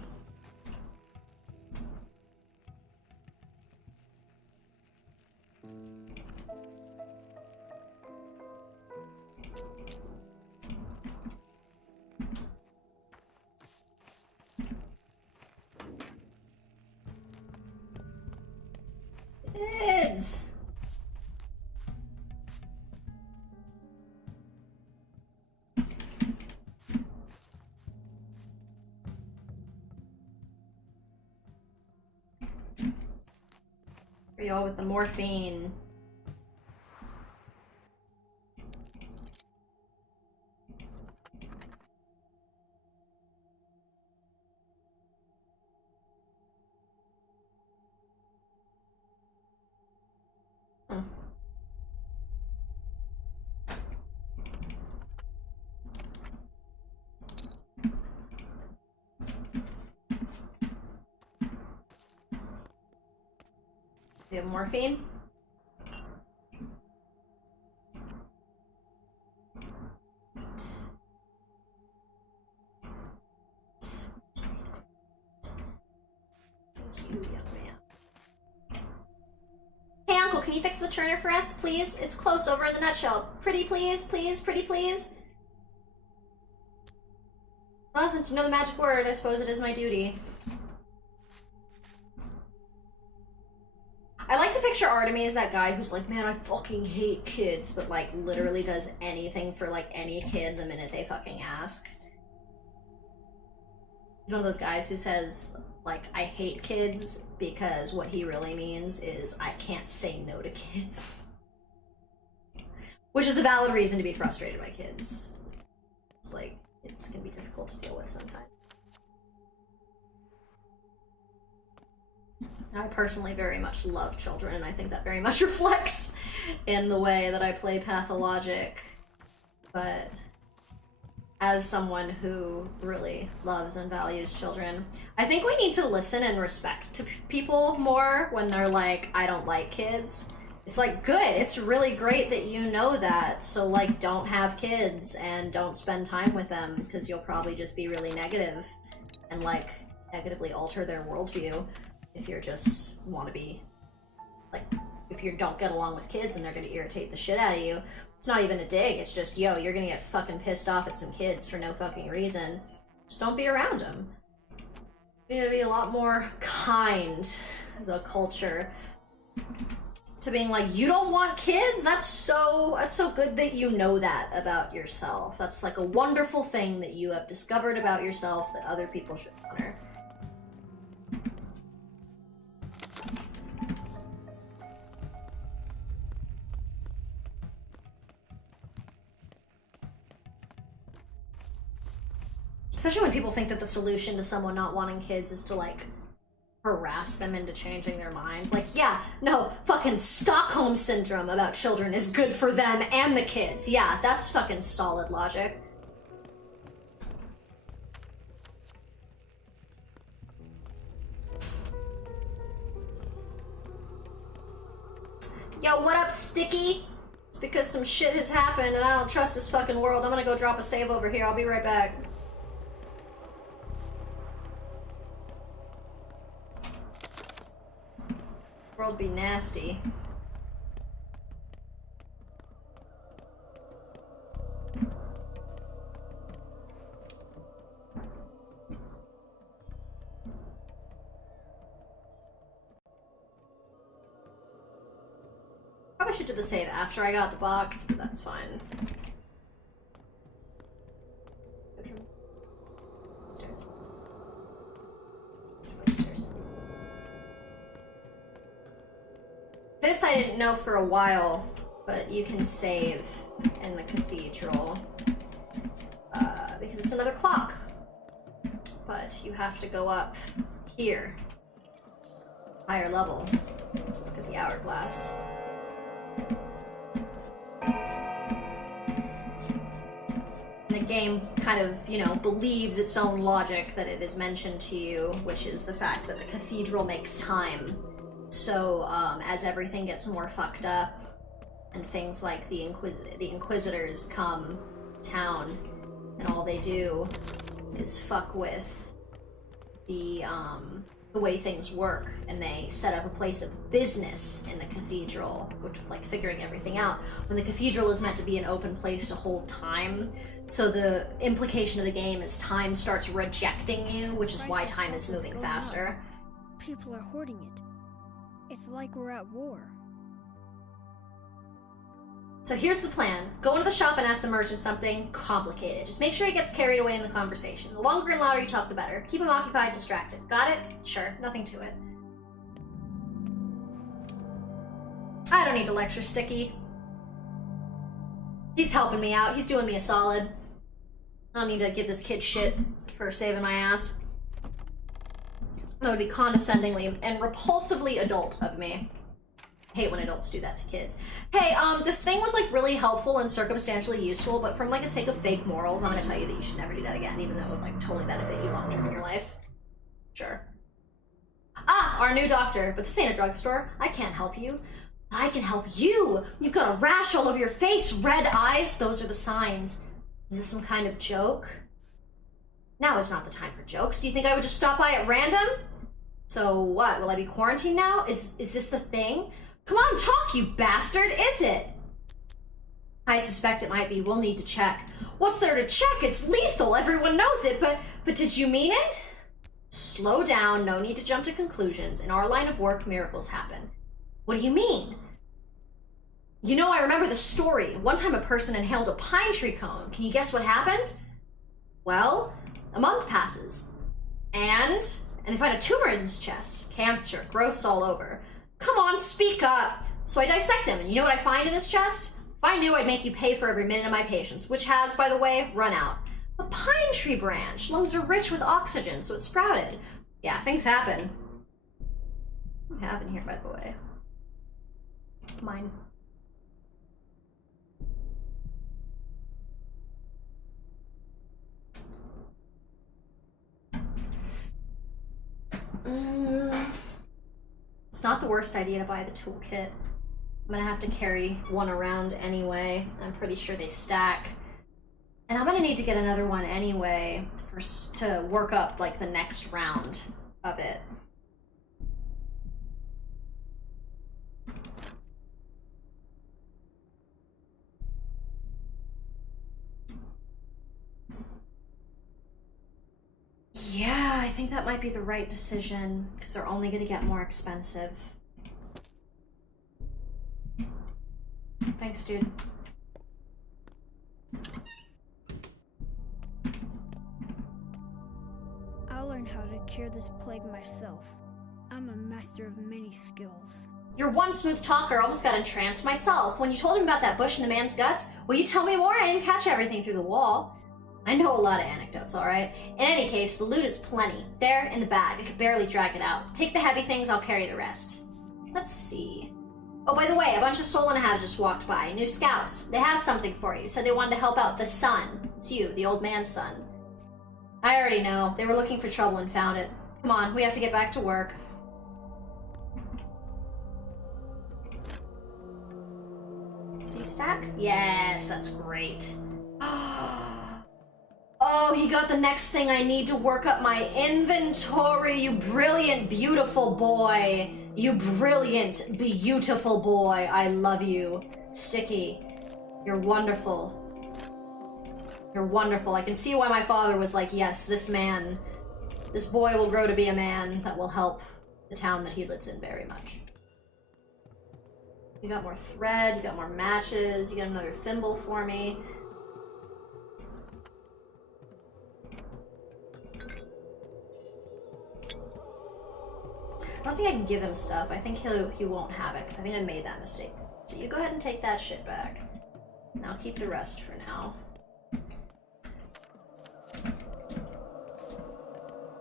Kids! For y'all with the morphine. Hmm. We have morphine. Thank you, young man. Hey, Uncle, can you fix the turner for us, please? It's close over in the nutshell. Pretty please, please, pretty please. Well, since you know the magic word, I suppose it is my duty. I like to picture Artemy as that guy who's like, man, I fucking hate kids, but like literally does anything for like any kid the minute they fucking ask. He's one of those guys who says, like, I hate kids, because what he really means is I can't say no to kids. Which is a valid reason to be frustrated by kids. It's like, it's gonna be difficult to deal with sometimes. I personally very much love children, and I think that very much reflects in the way that I play Pathologic. But as someone who really loves and values children, I think we need to listen and respect to people more when they're like, I don't like kids. It's like, good, it's really great that you know that, so like don't have kids and don't spend time with them, because you'll probably just be really negative and like negatively alter their worldview if you're just want to be like, if you don't get along with kids and they're going to irritate the shit out of you. It's not even a dig, it's just, yo, you're gonna get fucking pissed off at some kids for no fucking reason. Just don't be around them. We need to be a lot more kind as a culture to being like, you don't want kids? That's so good that you know that about yourself. That's like a wonderful thing that you have discovered about yourself that other people should honor. Especially when people think that the solution to someone not wanting kids is to, like, harass them into changing their mind. Like, yeah, no, fucking Stockholm Syndrome about children is good for them and the kids. Yeah, that's fucking solid logic. Yo, what up, Sticky? It's because some shit has happened and I don't trust this fucking world. I'm gonna go drop a save over here. I'll be right back. World be nasty. Probably should do the save after I got the box, but that's fine. Upstairs. Upstairs. This I didn't know for a while, but you can save in the cathedral because it's another clock. But you have to go up here, higher level. Let's look at the hourglass. And the game kind of, you know, believes its own logic that it is mentioned to you, which is the fact that the cathedral makes time. So, as everything gets more fucked up, and things like the Inquisitors come to town, and all they do is fuck with the way things work, and they set up a place of business in the cathedral, which is like figuring everything out. When the cathedral is meant to be an open place to hold time, so the implication of the game is time starts rejecting you, which is why time is moving faster. People are hoarding it. It's like we're at war. So here's the plan. Go into the shop and ask the merchant something complicated. Just make sure he gets carried away in the conversation. The longer and louder you talk, the better. Keep him occupied, distracted. Got it? Sure. Nothing to it. I don't need to lecture Sticky. He's helping me out. He's doing me a solid. I don't need to give this kid shit for saving my ass. That would be condescendingly and repulsively adult of me. I hate when adults do that to kids. Hey, this thing was like really helpful and circumstantially useful, but from like a sake of fake morals, I'm gonna tell you that you should never do that again, even though it would like totally benefit you long term in your life. Sure. Ah, our new doctor. But this ain't a drugstore. I can't help you. I can help you. You've got a rash all over your face, red eyes. Those are the signs. Is this some kind of joke? Now is not the time for jokes. Do you think I would just stop by at random? So what, will I be quarantined now? Is this the thing? Come on, talk, you bastard, is it? I suspect it might be. We'll need to check. What's there to check? It's lethal, everyone knows it, but did you mean it? Slow down, no need to jump to conclusions. In our line of work, miracles happen. What do you mean? You know, I remember the story. One time a person inhaled a pine tree cone. Can you guess what happened? Well, a month passes. And they find a tumor in his chest. Cancer, growths all over. Come on, speak up. So I dissect him, and you know what I find in his chest? If I knew, I'd make you pay for every minute of my patience, which has, by the way, run out. A pine tree branch. Lungs are rich with oxygen, so it sprouted. Yeah, things happen. What do I have in here, by the way? Mine. It's not the worst idea to buy the toolkit. I'm gonna have to carry one around anyway. I'm pretty sure they stack. And I'm gonna need to get another one anyway to work up like the next round of it. Yeah, I think that might be the right decision, because they're only gonna get more expensive. Thanks, dude. I'll learn how to cure this plague myself. I'm a master of many skills. You're one smooth talker, almost got entranced myself. When you told him about that bush in the man's guts, will you tell me more? I didn't catch everything through the wall. I know a lot of anecdotes, alright? In any case, the loot is plenty. There, in the bag. I could barely drag it out. Take the heavy things, I'll carry the rest. Let's see. Oh, by the way, a bunch of Soul and a Halves just walked by. New scouts. They have something for you. Said they wanted to help out the son. It's you, the old man's son. I already know. They were looking for trouble and found it. Come on, we have to get back to work. Do you stack? Yes, that's great. Oh, he got the next thing I need to work up my inventory, you brilliant, beautiful boy. You brilliant, beautiful boy. I love you. Sticky. You're wonderful. You're wonderful. I can see why my father was like, yes, this boy will grow to be a man that will help the town that he lives in very much. You got more thread, you got more matches, you got another thimble for me. I don't think I can give him stuff. I think he won't have it, because I think I made that mistake. So you go ahead and take that shit back. And I'll keep the rest for now.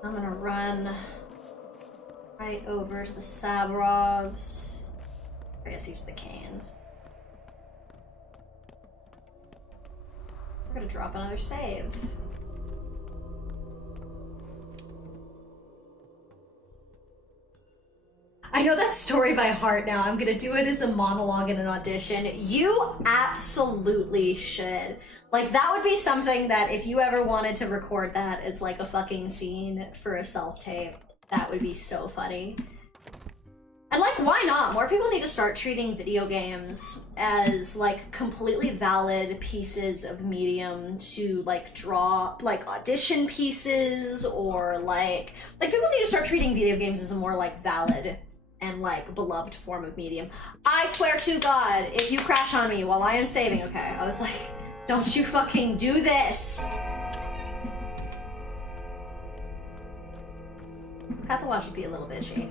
I'm gonna run right over to the Sabrobs. I guess these are the Canes. We're gonna drop another save. I know that story by heart now. I'm gonna do it as a monologue in an audition. You absolutely should. Like, that would be something that if you ever wanted to record that as like a fucking scene for a self-tape, that would be so funny. And like, why not? More people need to start treating video games as like completely valid pieces of medium to like draw like audition pieces, or like people need to start treating video games as a more like valid and like beloved form of medium. I swear to God, if you crash on me while I am saving, okay, I was like, don't you fucking do this. Pathologic should be a little bitchy.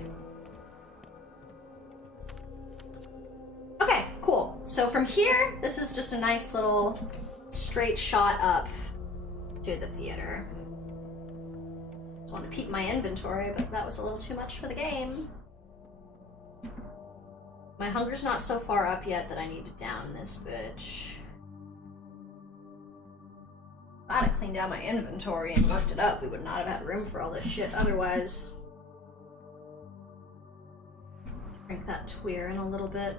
Okay, cool. So from here, this is just a nice little straight shot up to the theater. Just want to peep my inventory, but that was a little too much for the game. My hunger's not so far up yet that I need to down this bitch. If I'd have cleaned out my inventory and worked it up, we would not have had room for all this shit otherwise. Drink that Tweer in a little bit.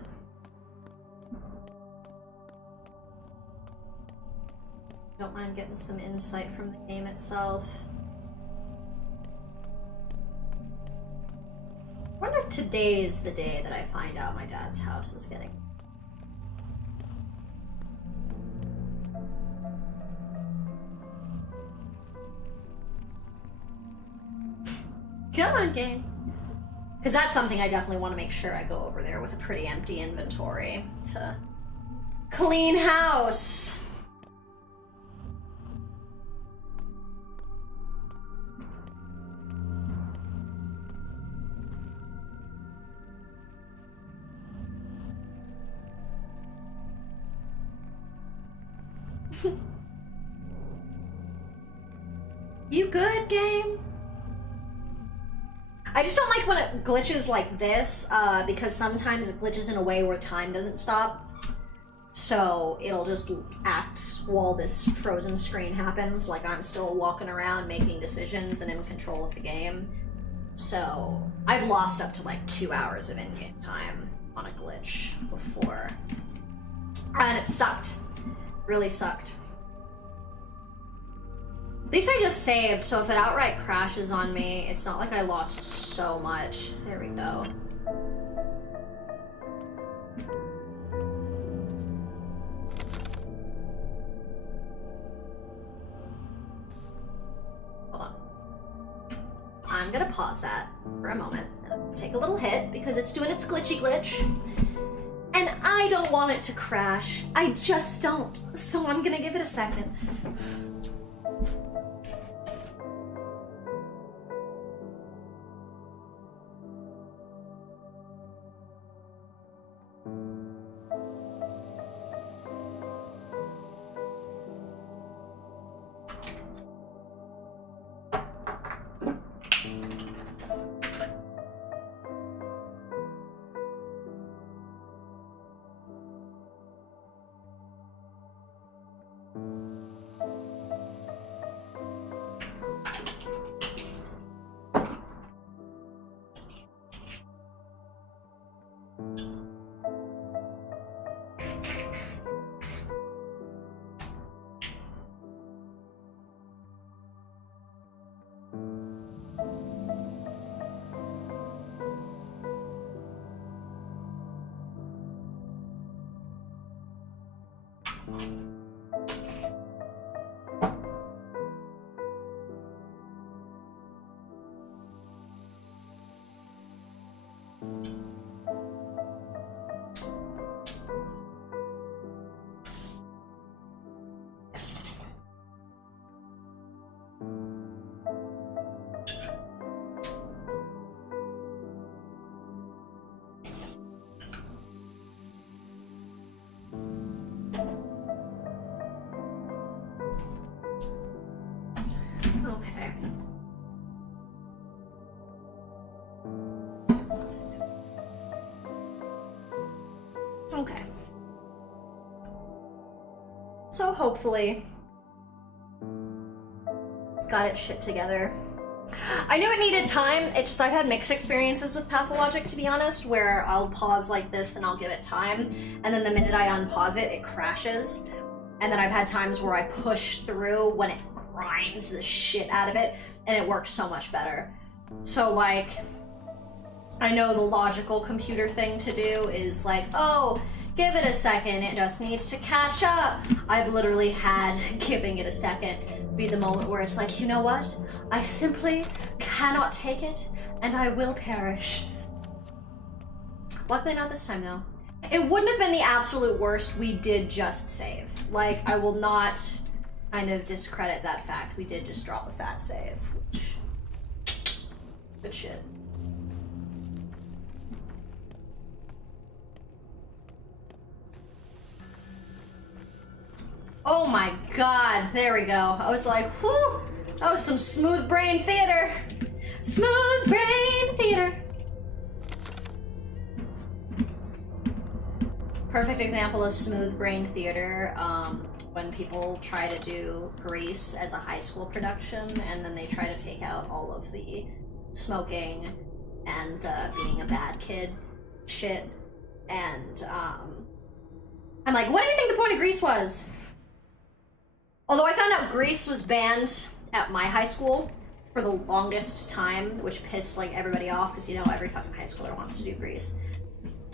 Don't mind getting some insight from the game itself. I wonder if today is the day that I find out my dad's house is getting... Come on, game. Because that's something I definitely want to make sure I go over there with a pretty empty inventory to clean house. You good, game? I just don't like when it glitches like this, because sometimes it glitches in a way where time doesn't stop. So it'll just act while this frozen screen happens, like I'm still walking around making decisions and in control of the game. So I've lost up to like 2 hours of in-game time on a glitch before. And it sucked. Really sucked. At least I just saved, so if it outright crashes on me, it's not like I lost so much. There we go. Hold on. I'm gonna pause that for a moment. Take a little hit, because it's doing its glitchy glitch. And I don't want it to crash. I just don't. So I'm gonna give it a second. Okay. Okay. So hopefully it's got its shit together. I knew it needed time, it's just I've had mixed experiences with Pathologic, to be honest, where I'll pause like this and I'll give it time, and then the minute I unpause it, it crashes. And then I've had times where I push through when it grinds the shit out of it, and it works so much better. So like, I know the logical computer thing to do is like, oh, give it a second, it just needs to catch up. I've literally had giving it a second be the moment where it's like, you know what? I simply cannot take it, and I will perish. Luckily not this time though. It wouldn't have been the absolute worst, we did just save. Like, I will not kind of discredit that fact. We did just drop a fat save, which, good shit. Oh my god, there we go. I was like, whew, that was some smooth brain theater. Smooth brain theater. Perfect example of smooth brain theater, when people try to do Grease as a high school production, and then they try to take out all of the smoking and the being a bad kid. shit. And, I'm like, what do you think the point of grease was? Although I found out grease was banned at my high school for the longest time, which pissed, like, everybody off, because, you know, every fucking high schooler wants to do grease.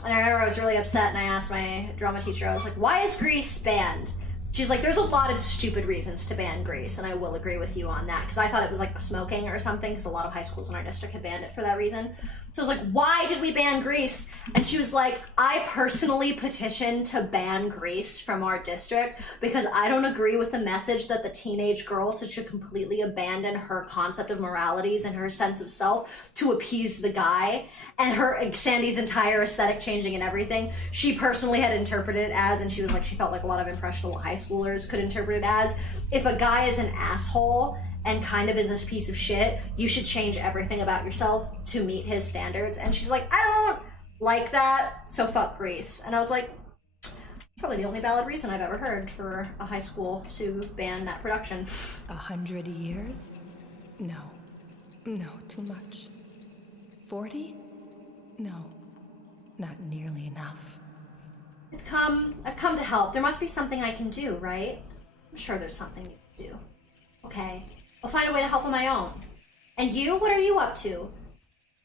And I remember I was really upset, and I asked my drama teacher, I was like, why is grease banned? She's like, there's a lot of stupid reasons to ban grease, and I will agree with you on that, because I thought it was like the smoking or something, because a lot of high schools in our district had banned it for that reason. So I was like, why did we ban grease? And she was like, I personally petitioned to ban grease from our district because I don't agree with the message that the teenage girl should completely abandon her concept of moralities and her sense of self to appease the guy, and her Sandy's entire aesthetic changing and everything. She personally had interpreted it as, and she was like, she felt like a lot of impressionable high schoolers could interpret it as, if a guy is an asshole and kind of is a piece of shit, you should change everything about yourself to meet his standards. And she's like, I don't like that, so fuck grease. And I was like, probably the only valid reason I've ever heard for a high school to ban that production. 100 years? No. No, too much. 40? No. Not nearly enough. I've come to help. There must be something I can do, right? I'm sure there's something you can do. Okay. I'll find a way to help on my own. And you? What are you up to?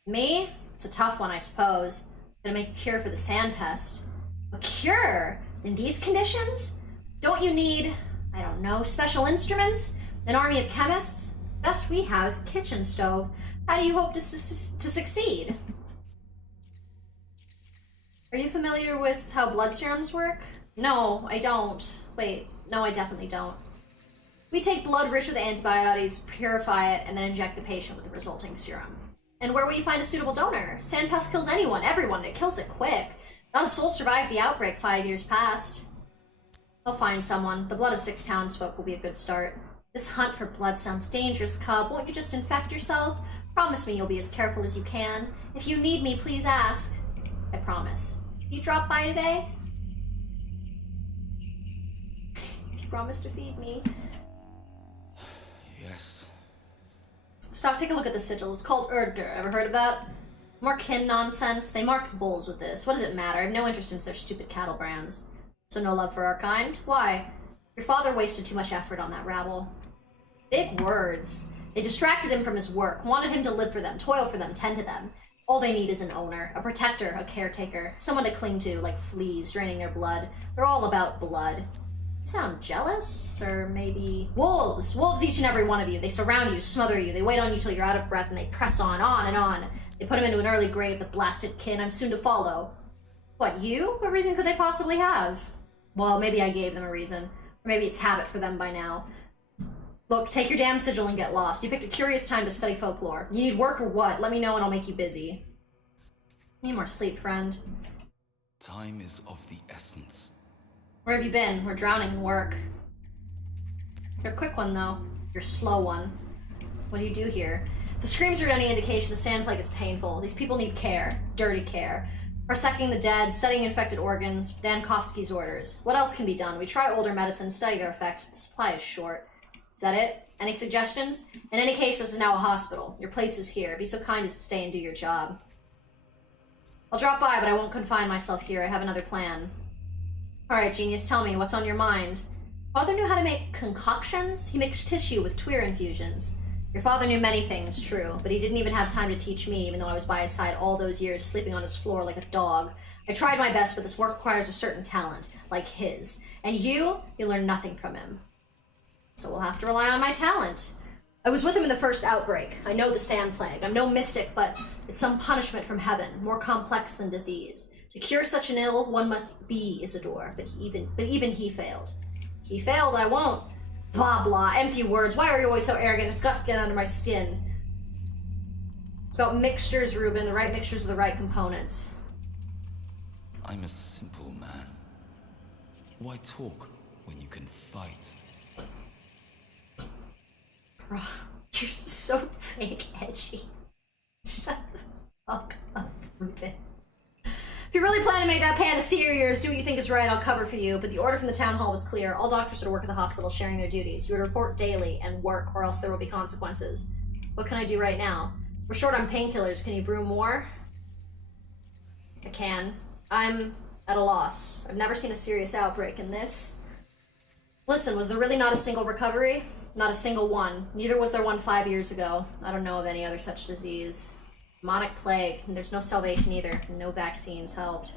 Me? It's a tough one, I suppose. Gonna make a cure for the sand pest. A cure? In these conditions? Don't you need, I don't know, special instruments? An army of chemists? Best we have is a kitchen stove. How do you hope to succeed? Are you familiar with how blood serums work? No, I don't. Wait, no, I definitely don't. We take blood rich with antibiotics, purify it, and then inject the patient with the resulting serum. And where will you find a suitable donor? Sand pest kills anyone, everyone, and it kills it quick. Not a soul survived the outbreak 5 years past. I'll find someone. The blood of 6 townsfolk will be a good start. This hunt for blood sounds dangerous, Cub. Won't you just infect yourself? Promise me you'll be as careful as you can. If you need me, please ask. I promise. You drop by today? If you promise to feed me. Yes. Stop, take a look at the sigil. It's called Erdger. Ever heard of that? More kin nonsense. They mark the bulls with this. What does it matter? I have no interest in their stupid cattle brands. So no love for our kind? Why? Your father wasted too much effort on that rabble. Big words. They distracted him from his work, wanted him to live for them, toil for them, tend to them. All they need is an owner, a protector, a caretaker, someone to cling to, like fleas draining their blood. They're all about blood. You sound jealous? Or maybe... Wolves! Wolves, each and every one of you. They surround you, smother you, they wait on you till you're out of breath, and they press on and on. They put him into an early grave, the blasted kin I'm soon to follow. What, you? What reason could they possibly have? Well, maybe I gave them a reason. Or maybe it's habit for them by now. Look, take your damn sigil and get lost. You picked a curious time to study folklore. You need work or what? Let me know and I'll make you busy. Need more sleep, friend. Time is of the essence. Where have you been? We're drowning in work. You're a quick one, though. You're a slow one. What do you do here? If the screams are any indication, the sand plague is painful. These people need care. Dirty care. Resecting the dead, studying infected organs, Dankovsky's orders. What else can be done? We try older medicines, study their effects, but the supply is short. Is that it? Any suggestions? In any case, this is now a hospital. Your place is here. Be so kind as to stay and do your job. I'll drop by, but I won't confine myself here. I have another plan. Alright, genius, tell me, what's on your mind? Father knew how to make concoctions? He mixed tissue with Twir infusions. Your father knew many things, true, but he didn't even have time to teach me, even though I was by his side all those years, sleeping on his floor like a dog. I tried my best, but this work requires a certain talent, like his. And you learn nothing from him. So we'll have to rely on my talent. I was with him in the first outbreak. I know the sand plague. I'm no mystic, but it's some punishment from heaven, more complex than disease. To cure such an ill, one must be Isidore, but even he failed. He failed, I won't. Blah, blah, empty words. Why are you always so arrogant? It's got to get under my skin. It's about mixtures, Reuben, the right mixtures of the right components. I'm a simple man. Why talk when you can fight? Bruh, you're so fake edgy. Shut the fuck up, Reuben. If you really plan to make that pan a seat of yours, do what you think is right, I'll cover for you. But the order from the town hall was clear. All doctors are to work at the hospital, sharing their duties. You would report daily and work, or else there will be consequences. What can I do right now? We're short on painkillers. Can you brew more? I can. I'm at a loss. I've never seen a serious outbreak in this. Listen, was there really not a single recovery? Not a single one. Neither was there one 5 years ago. I don't know of any other such disease. Demonic plague. And there's no salvation either. No vaccines helped.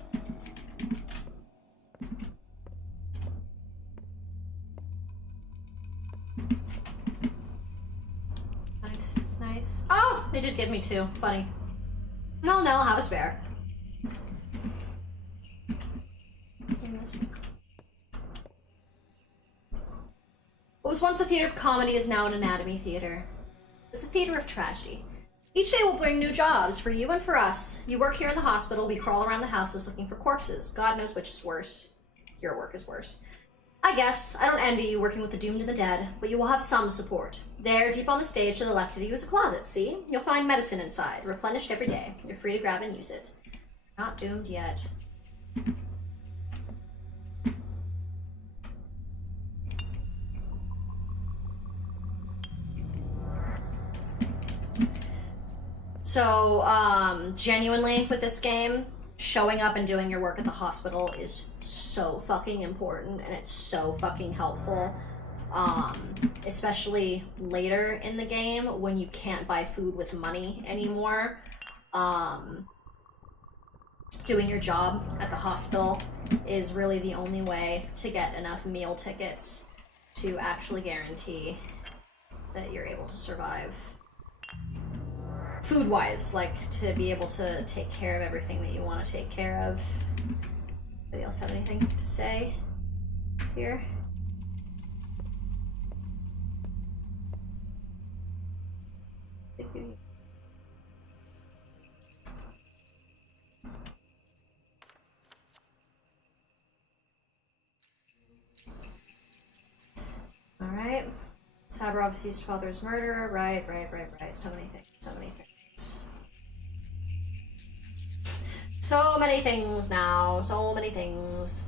Nice, nice. Oh! They did give me 2. Funny. Well, no, I'll have a spare. What was once a theater of comedy is now an anatomy theater. It's a theater of tragedy. Each day will bring new jobs for you and for us. You work here in the hospital, we crawl around the houses looking for corpses. God knows which is worse. Your work is worse. I guess, I don't envy you working with the doomed and the dead, but you will have some support. There, deep on the stage to the left of you is a closet, see? You'll find medicine inside, replenished every day. You're free to grab and use it. Not doomed yet. So, genuinely, with this game, showing up and doing your work at the hospital is so fucking important, and it's so fucking helpful. Especially later in the game, when you can't buy food with money anymore. Doing your job at the hospital is really the only way to get enough meal tickets to actually guarantee that you're able to survive. Food-wise, like, to be able to take care of everything that you want to take care of. Anybody else have anything to say here? Thank you. Alright. Sabarov sees father's murderer. Right. So many things. So many things. So many things now. So many things.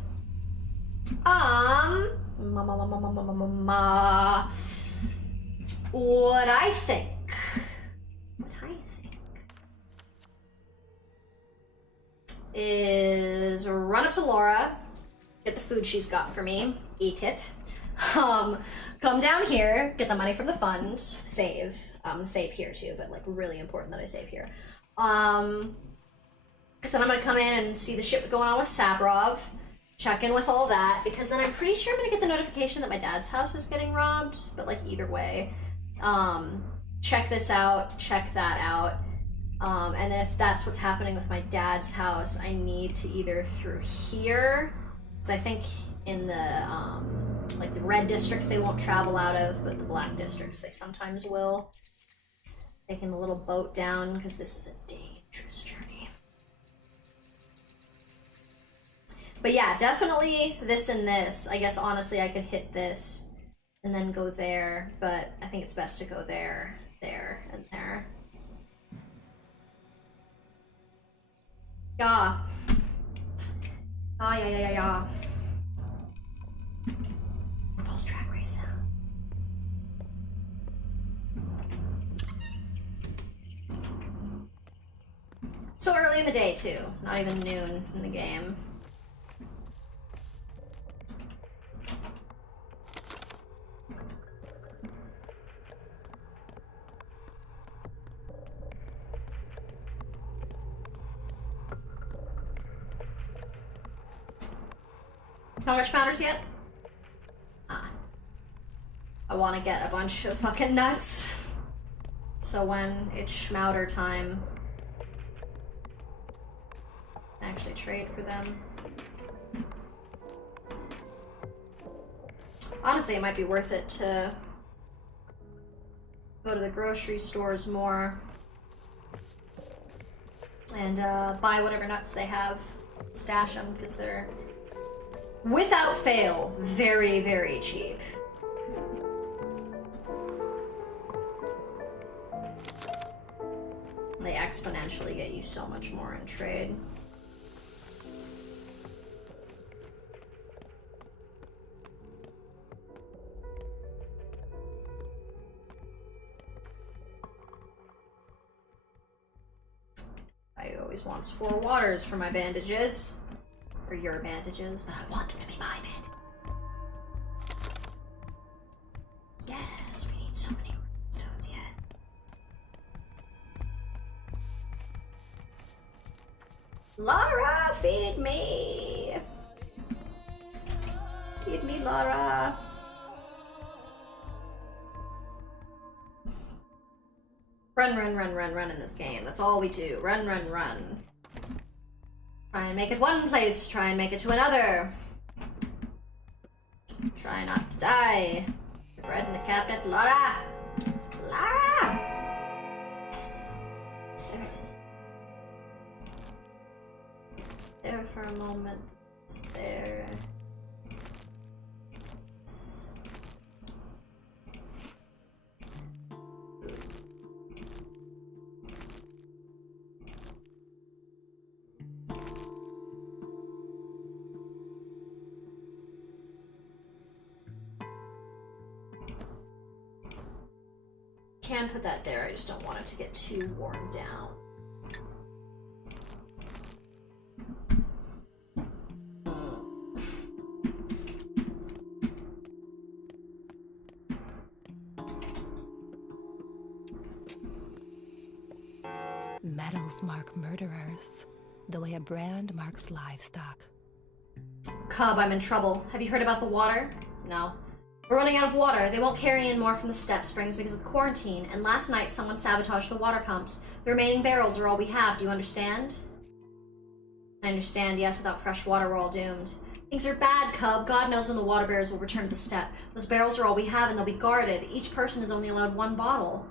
What I think is run up to Laura, get the food she's got for me, eat it. Come down here, get the money from the fund, save. Save here too, but like really important that I save here. Because then I'm gonna come in and see the shit going on with Sabrov, check in with all that, because then I'm pretty sure I'm gonna get the notification that my dad's house is getting robbed, but like either way. Check this out, check that out. And then if that's what's happening with my dad's house, I need to either through here, because I think in the, like the red districts they won't travel out of, but the black districts they sometimes will. Taking the little boat down, because this is a dangerous journey. But yeah, definitely this and this. I guess honestly I could hit this and then go there, but I think it's best to go there, there, and there. Yeah. Yeah. RuPaul's Drag Race sound. So early in the day too, not even noon in the game. Hunger powders yet? I want to get a bunch of fucking nuts. So when it's schmouder time, I actually trade for them. Honestly, it might be worth it to go to the grocery stores more and buy whatever nuts they have, stash them, because they're, without fail, very, very cheap. They exponentially get you so much more in trade. I always wants 4 waters for my bandages. Or your bandages, but I want them to be my bandages. Yes, we need so many stones yet. Lara, feed me! Feed me, Lara. Run, run, run, run, run in this game. That's all we do. Run, run, run. Try and make it one place, try and make it to another. Try not to die. Bread in the cabinet, Lara! Lara! Yes. Yes, there it is. It's there for a moment. It's there. Can put that there, I just don't want it to get too worn down. Metals mark murderers, the way a brand marks livestock. Cub, I'm in trouble. Have you heard about the water? No. We're running out of water. They won't carry in more from the step springs because of the quarantine, and last night someone sabotaged the water pumps. The remaining barrels are all we have, do you understand? I understand, yes, without fresh water we're all doomed. Things are bad, Cub. God knows when the water bearers will return to the step. Those barrels are all we have and they'll be guarded. Each person is only allowed 1 bottle.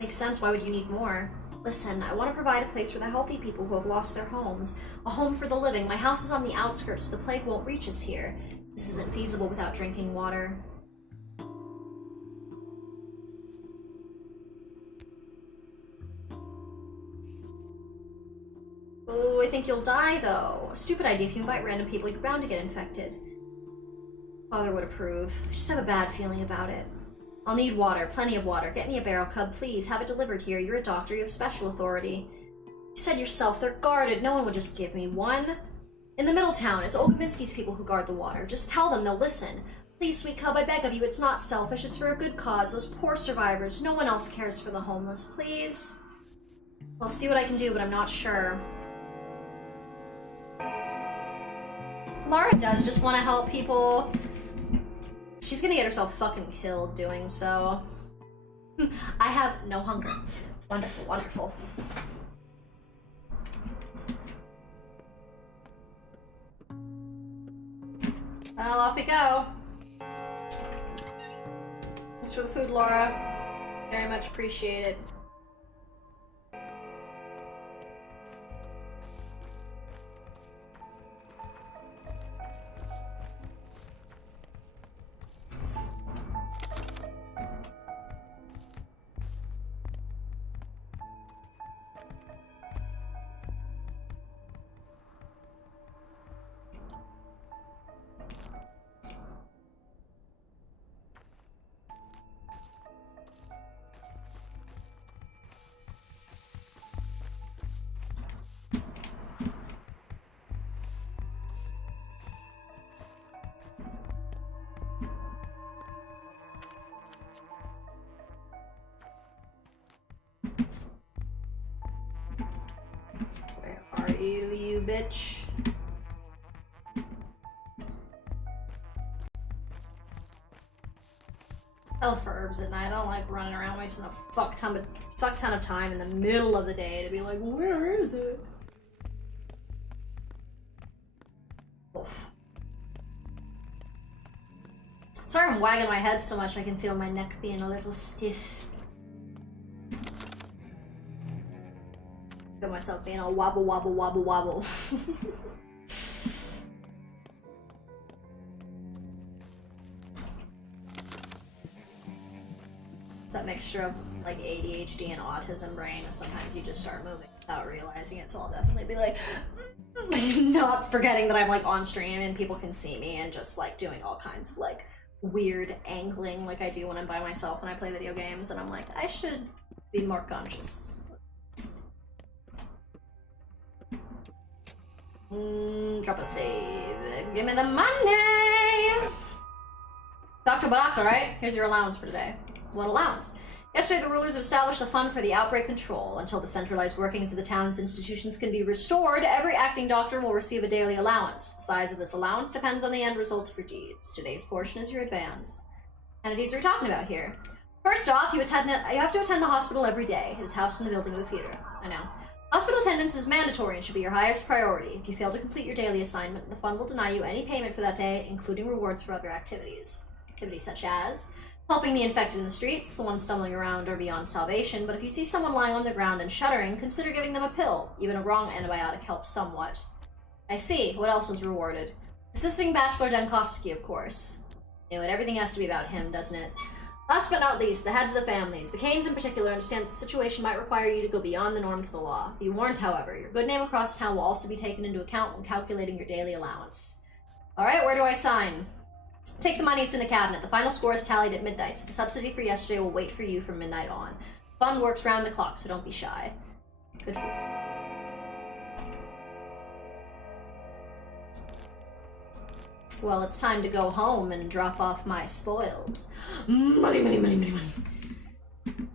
Makes sense, why would you need more? Listen, I want to provide a place for the healthy people who have lost their homes. A home for the living. My house is on the outskirts, so the plague won't reach us here. This isn't feasible without drinking water. Oh, I think you'll die, though. A stupid idea. If you invite random people, you're bound to get infected. Father would approve. I just have a bad feeling about it. I'll need water. Plenty of water. Get me a barrel, Cub, please. Have it delivered here. You're a doctor. You have special authority. You said yourself, they're guarded. No one will just give me one. In the middle town, it's Olgominski's people who guard the water. Just tell them, they'll listen. Please, sweet Cub, I beg of you, it's not selfish. It's for a good cause. Those poor survivors. No one else cares for the homeless. Please? I'll see what I can do, but I'm not sure. Lara does just want to help people. She's gonna get herself fucking killed doing so. I have no hunger. Wonderful, wonderful. Well, off we go. Thanks for the food, Laura. Very much appreciated. You bitch. Hell for herbs at night. I don't like running around wasting a fuck ton of time in the middle of the day to be like, where is it? Oof. Sorry I'm wagging my head so much I can feel my neck being a little stiff. Feel myself being all wobble, wobble, wobble, wobble. It's that mixture of like ADHD and autism brain. Sometimes you just start moving without realizing it, so I'll definitely be like not forgetting that I'm like on stream and people can see me and just like doing all kinds of like weird angling like I do when I'm by myself when I play video games, and I'm like, I should be more conscious. Drop a save. Give me the money! Dr. Baraka, right? Here's your allowance for today. What allowance? Yesterday, the rulers established a fund for the outbreak control. Until the centralized workings of the town's institutions can be restored, every acting doctor will receive a daily allowance. The size of this allowance depends on the end result of your deeds. Today's portion is your advance. What kind of deeds are we talking about here? First off, you have to attend the hospital every day. It is housed in the building of the theater. I know. Hospital attendance is mandatory and should be your highest priority. If you fail to complete your daily assignment, the fund will deny you any payment for that day, including rewards for other activities. Activities such as helping the infected in the streets, the ones stumbling around are beyond salvation, but if you see someone lying on the ground and shuddering, consider giving them a pill. Even a wrong antibiotic helps somewhat. I see. What else was rewarded? Assisting Bachelor Denkovsky, of course. You know what, everything has to be about him, doesn't it? Last but not least, the heads of the families. The Canes in particular understand that the situation might require you to go beyond the norms of the law. Be warned, however, your good name across town will also be taken into account when calculating your daily allowance. Alright, where do I sign? Take the money, it's in the cabinet. The final score is tallied at midnight, so the subsidy for yesterday will wait for you from midnight on. The fund works round the clock, so don't be shy. Good for Well, it's time to go home and drop off my spoils. Money, money, money, money, money.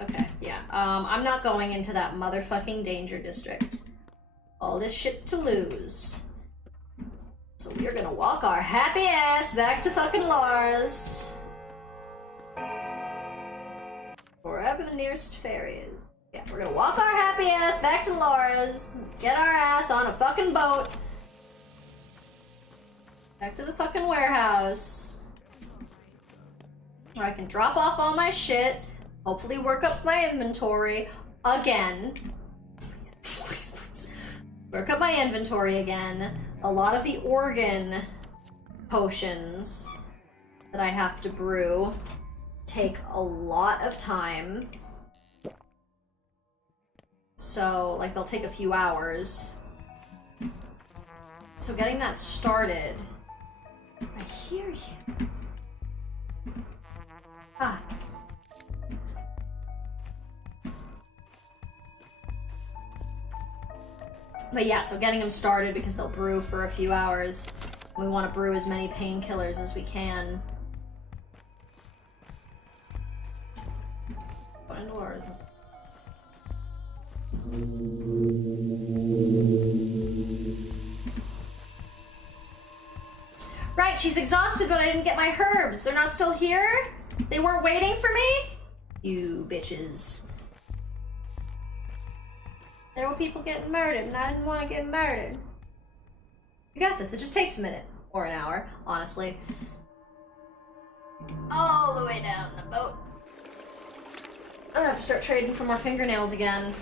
Okay, yeah. I'm not going into that motherfucking danger district. All this shit to lose. So we're gonna walk our happy ass back to fucking Lars. Wherever the nearest ferry is. Yeah, we're gonna walk our happy ass back to Laura's, get our ass on a fucking boat. Back to the fucking warehouse. Where I can drop off all my shit, hopefully work up my inventory again. Please, please, please. Work up my inventory again. A lot of the organ potions that I have to brew take a lot of time. So, like, they'll take a few hours. So getting that started... I hear you. Ah. But yeah, so getting them started because they'll brew for a few hours. We want to brew as many painkillers as we can. Go indoors. Right, she's exhausted, but I didn't get my herbs. They're not still here? They weren't waiting for me? You bitches. There were people getting murdered, and I didn't want to get murdered. You got this. It just takes a minute. Or an hour, honestly. All the way down the boat. I'm gonna have to start trading for more fingernails again.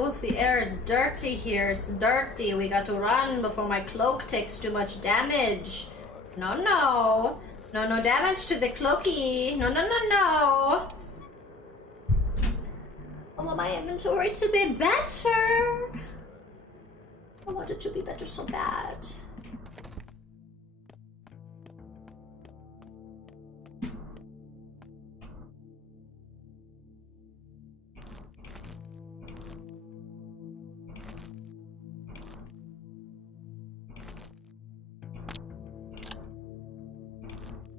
Oof, the air is dirty here. It's dirty. We got to run before my cloak takes too much damage. No, no. No, no damage to the cloaky. No, no, no, no. I want my inventory to be better. I want it to be better so bad.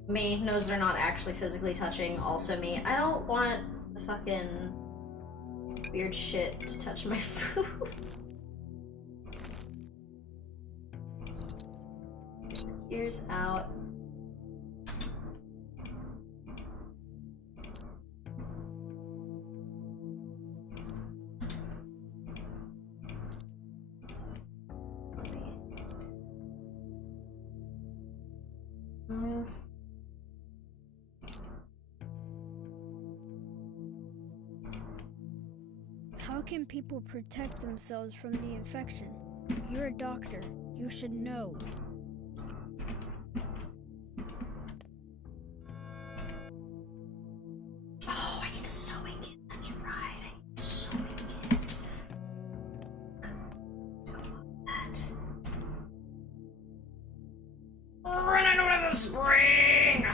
Me knows they're not actually physically touching. Also me. I don't want the fucking weird shit to touch my food. Ears out. How can people protect themselves from the infection? You're a doctor. You should know. Oh, I need a sewing kit. That's right. I need a sewing kit. Go on that. Run into the spring!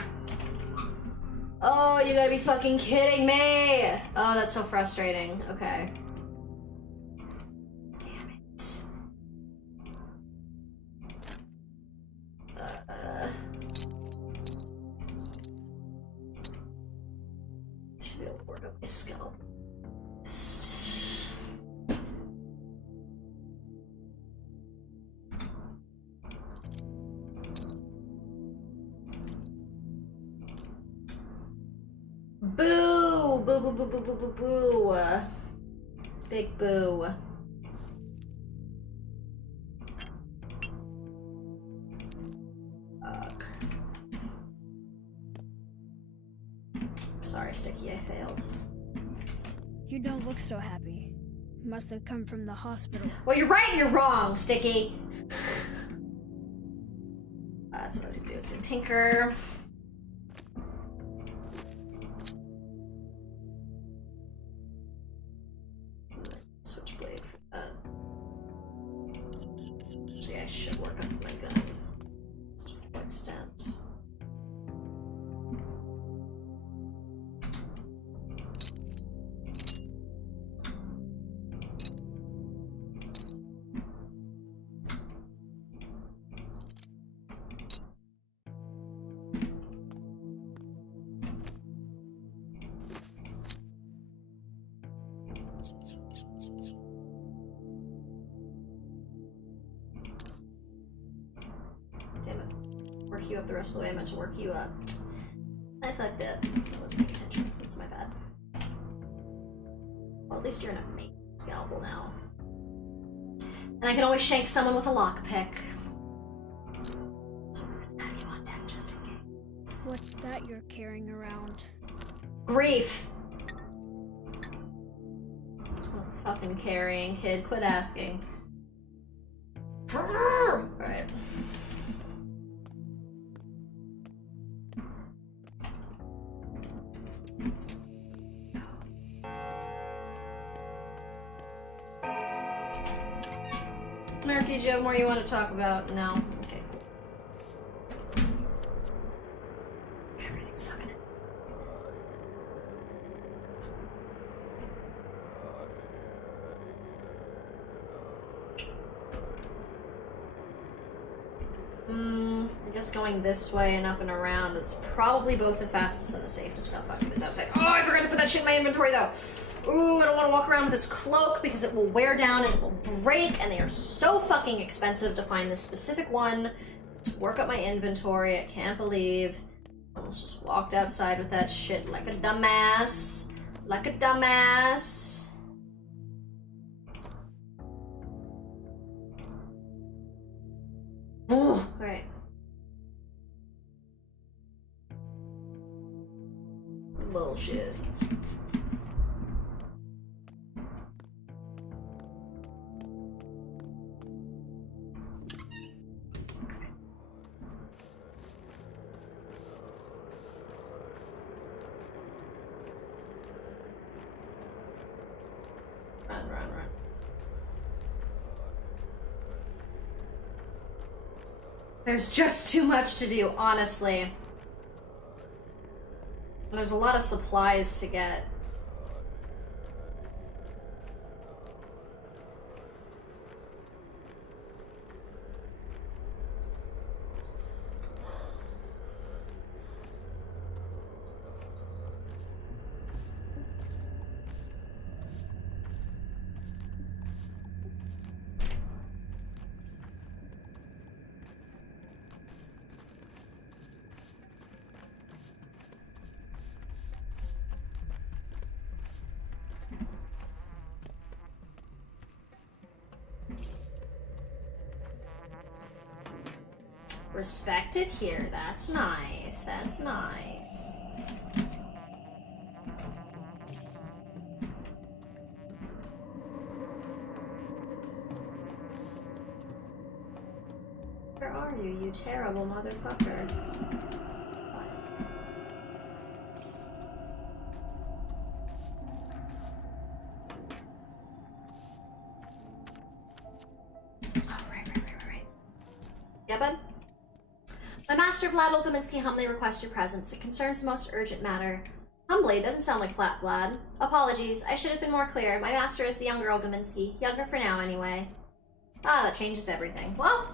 Oh, Oh, you gotta be fucking kidding me! Oh, that's so frustrating. Okay. Damn it. Should be able to work up my scalp. Boo! Boo, boo, boo, boo, boo, boo, boo. Big boo. Fuck. Sorry, Sticky, I failed. You don't look so happy. Must have come from the hospital. Well, you're right and you're wrong, Sticky. That's what I was gonna do. I was gonna tinker. Switchblade for that. Actually, I should work on my gun. To what extent? Damn it. Work you up the rest of the way. I meant to work you up. I fucked up. I wasn't paying attention. That's my bad. Well, at least you're in a main scalpel now. And I can always shank someone with a lockpick. So we're gonna have you on deck just in case. What's that you're carrying around? Grief! That's what I'm fucking carrying, kid. Quit asking. Alright. Murky, do you have more you want to talk about? No? Okay, cool. Everything's fucking... I guess going this way and up and around is probably both the fastest and the safest without fucking this outside. Oh, I forgot to put that shit in my inventory though. Ooh, I don't want to walk around with this cloak because it will wear down and it will break, and they are so fucking expensive to find this specific one. To work up my inventory, I can't believe I almost just walked outside with that shit like a dumbass. Like a dumbass. Ooh, alright. Bullshit. Run, run, run. There's just too much to do, honestly. There's a lot of supplies to get. Respected here. That's nice. That's nice. Where are you, you terrible motherfucker? Oh, right. Yeah, bud? My Master Vlad Olgominski humbly requests your presence. It concerns the most urgent matter. Humbly doesn't sound like flat Vlad. Apologies, I should have been more clear. My master is the younger Olgominski. Younger for now, anyway. Ah, that changes everything. Well,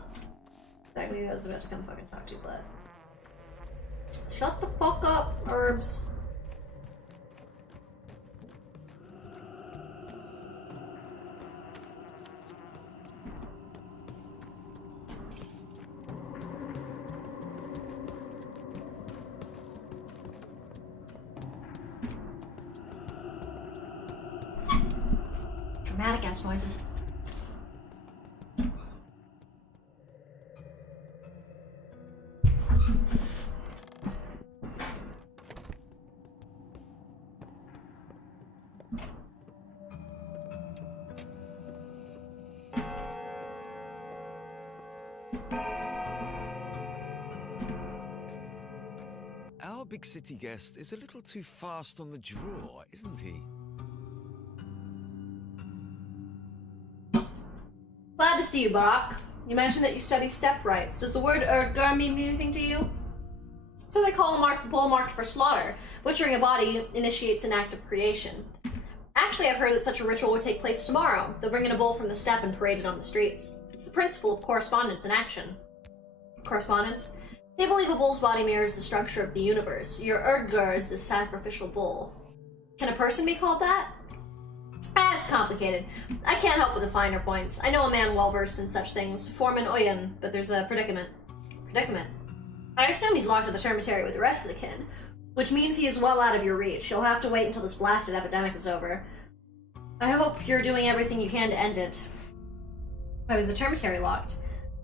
exactly, I was about to come fucking talk to you, but... Shut the fuck up, Herbs. Dramatic ass noises. Our big city guest is a little too fast on the draw, isn't he? Glad to see you, Barak. You mentioned that you study step rites. Does the word Erdgar mean anything to you? So they call a bull marked for slaughter. Butchering a body initiates an act of creation. Actually, I've heard that such a ritual would take place tomorrow. They'll bring in a bull from the steppe and parade it on the streets. It's the principle of correspondence in action. Correspondence? They believe a bull's body mirrors the structure of the universe. Your Erdgar is the sacrificial bull. Can a person be called that? It's complicated. I can't help with the finer points. I know a man well-versed in such things, Foreman Oyen, but there's a predicament. Predicament? I assume he's locked in the cemetery with the rest of the kin, which means he is well out of your reach. You'll have to wait until this blasted epidemic is over. I hope you're doing everything you can to end it. Why was the cemetery locked?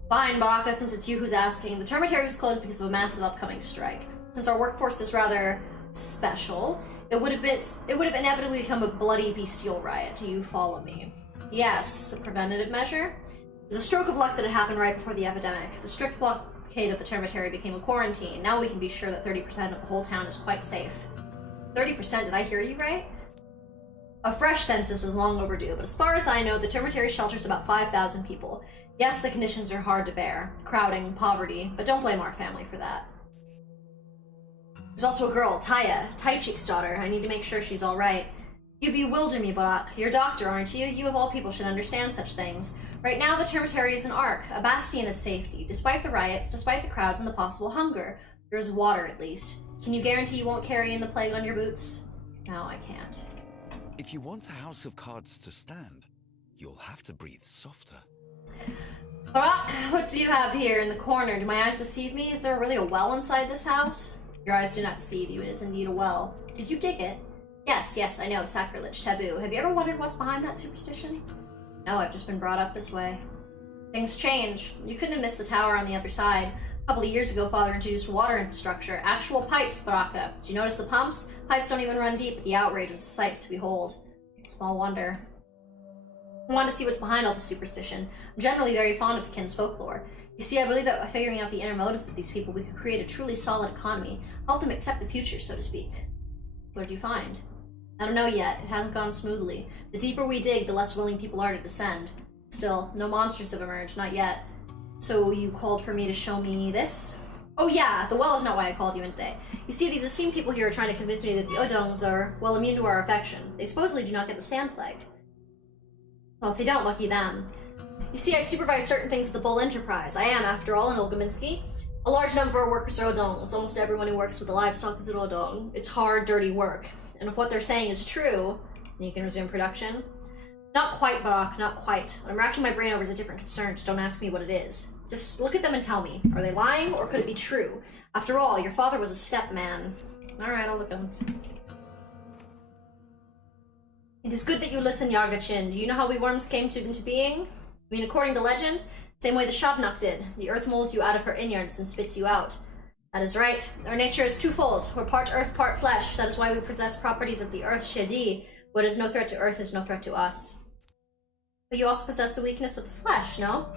Fine, Baraka, since it's you who's asking. The cemetery was closed because of a massive upcoming strike. Since our workforce is rather special, it would have inevitably become a bloody bestial riot. Do you follow me? Yes, a preventative measure? It was a stroke of luck that it happened right before the epidemic. The strict blockade of the cemetery became a quarantine. Now we can be sure that 30% of the whole town is quite safe. 30%? Did I hear you right? A fresh census is long overdue, but as far as I know, the cemetery shelters about 5,000 people. Yes, the conditions are hard to bear. Crowding, poverty, but don't blame our family for that. There's also a girl, Taya, Taichik's daughter. I need to make sure she's alright. You bewilder me, Barak. You're a doctor, aren't you? You of all people should understand such things. Right now, the cemetery is an ark, a bastion of safety. Despite the riots, despite the crowds and the possible hunger, there is water at least. Can you guarantee you won't carry in the plague on your boots? No, I can't. If you want a house of cards to stand, you'll have to breathe softer. Barak, what do you have here in the corner? Do my eyes deceive me? Is there really a well inside this house? Your eyes do not deceive you. It is indeed a well. Did you dig it? Yes, I know. Sacrilege. Taboo. Have you ever wondered what's behind that superstition? No, I've just been brought up this way. Things change. You couldn't have missed the tower on the other side. A couple of years ago, Father introduced water infrastructure. Actual pipes, Baraka. Did you notice the pumps? Pipes don't even run deep, but the outrage was a sight to behold. Small wonder. I wanted to see what's behind all the superstition. I'm generally very fond of the kin's folklore. You see, I believe that by figuring out the inner motives of these people, we could create a truly solid economy, help them accept the future, so to speak. What did you find? I don't know yet. It hasn't gone smoothly. The deeper we dig, the less willing people are to descend. Still, no monsters have emerged, not yet. So you called for me to show me this? Oh yeah, the well is not why I called you in today. You see, these esteemed people here are trying to convince me that the Odongs are, well, immune to our affection. They supposedly do not get the sand plague. Well, if they don't, lucky them. You see, I supervise certain things at the Bull Enterprise. I am, after all, an Olgominski. A large number of our workers are Odongs. Almost everyone who works with the livestock is an Odong. It's hard, dirty work. And if what they're saying is true, then you can resume production. Not quite, Barak, not quite. What I'm racking my brain over is a different concern. Just don't ask me what it is. Just look at them and tell me. Are they lying, or could it be true? After all, your father was a step man. Alright, I'll look at him. It is good that you listen, Yargachin. Do you know how we worms came into being? I mean, according to legend, same way the Shabnuk did. The earth molds you out of her innards and spits you out. That is right. Our nature is twofold. We're part earth, part flesh. That is why we possess properties of the earth, Shedi. What is no threat to earth is no threat to us. But you also possess the weakness of the flesh, no?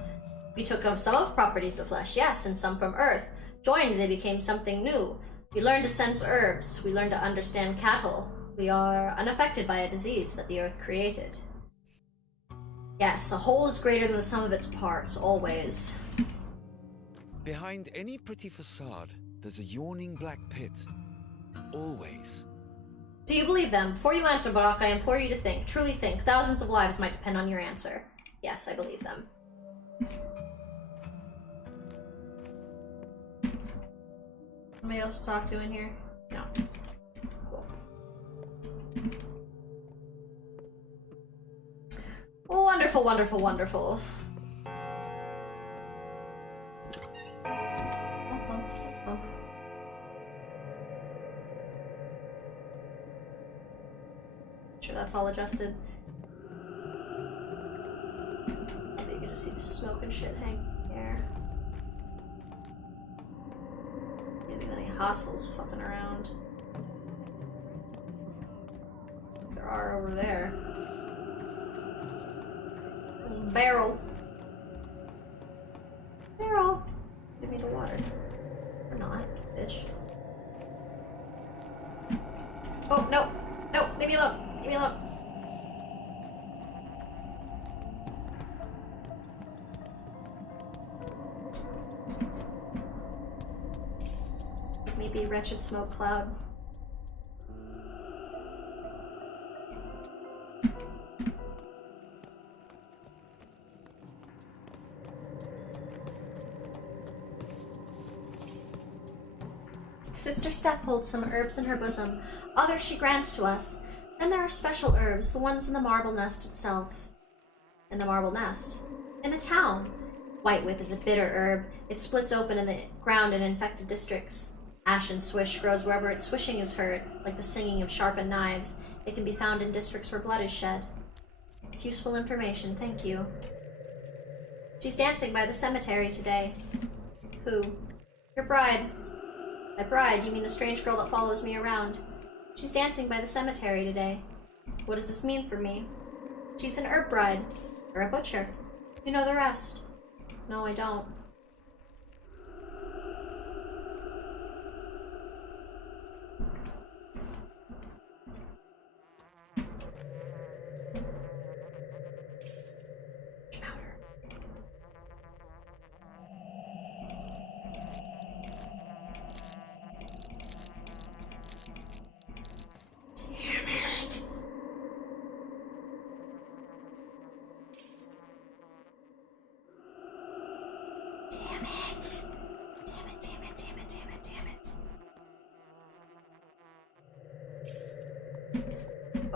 We took of some of properties of flesh, yes, and some from earth. Joined, they became something new. We learned to sense herbs. We learned to understand cattle. We are unaffected by a disease that the earth created. Yes, a whole is greater than the sum of its parts, always. Behind any pretty facade, there's a yawning black pit. Always. Do you believe them? Before you answer, Barak, I implore you to think, truly think. Thousands of lives might depend on your answer. Yes, I believe them. Anybody else to talk to in here? No. Cool. Wonderful, wonderful, wonderful. Sure that's all adjusted. Maybe you can just see the smoke and shit hanging here. Maybe any hostiles fucking around. There are over there. Barrel. Barrel. Give me the water. Or not, bitch. Oh, no. No, leave me alone. Leave me alone. Maybe wretched smoke cloud. Sister Step holds some herbs in her bosom. Others she grants to us. Then there are special herbs, the ones in the marble nest itself. In the marble nest? In the town. White whip is a bitter herb. It splits open in the ground in infected districts. Ash and swish grows wherever its swishing is heard, like the singing of sharpened knives. It can be found in districts where blood is shed. It's useful information, thank you. She's dancing by the cemetery today. Who? Your bride. My bride, you mean the strange girl that follows me around. She's dancing by the cemetery today. What does this mean for me? She's an herb bride. Or a butcher. You know the rest. No, I don't.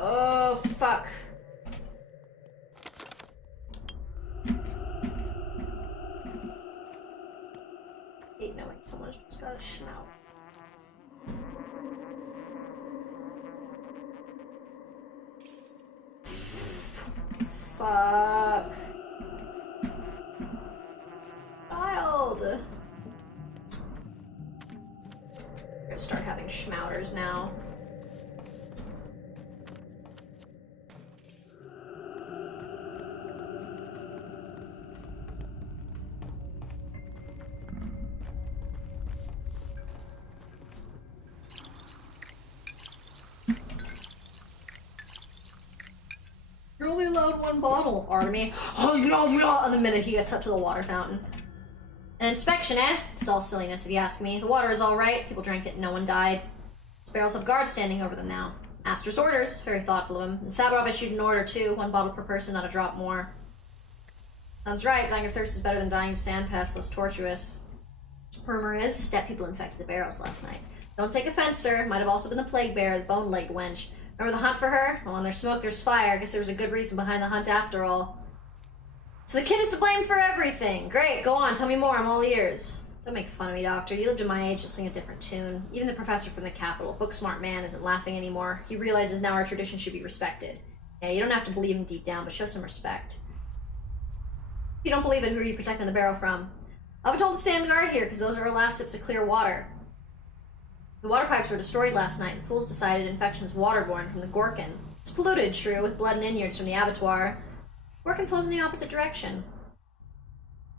Oh, fuck. Hate knowing someone's just got a schnout. Fuck. Child. I'm gonna start having schmouters now. You're only allowed one bottle, Artemy. And the minute he gets up to the water fountain. An inspection, eh? It's all silliness if you ask me. The water is alright, people drank it, no one died. Those barrels have guards standing over them now. Master's orders, very thoughtful of him. And Sabarov issued an order too, 1 bottle per person, not a drop more. Sounds right, dying of thirst is better than dying of sandpass, less tortuous. Rumor is, Step people infected the barrels last night. Don't take offense, sir. Might have also been the plague bearer, the bone-legged wench. Remember the hunt for her? Well, when there's smoke, there's fire. I guess there was a good reason behind the hunt after all. So the kid is to blame for everything. Great, go on, tell me more, I'm all ears. Don't make fun of me, Doctor. You lived in my age to sing a different tune. Even the professor from the capital, book-smart man, isn't laughing anymore. He realizes now our tradition should be respected. Yeah, you don't have to believe him deep down, but show some respect. If you don't believe it, who are you protecting the barrel from? I've been told to stand guard here, because those are our last sips of clear water. The water pipes were destroyed last night, and fools decided infection is waterborne from the Gorkin. It's polluted, true, with blood and innards from the abattoir. Gorkin flows in the opposite direction.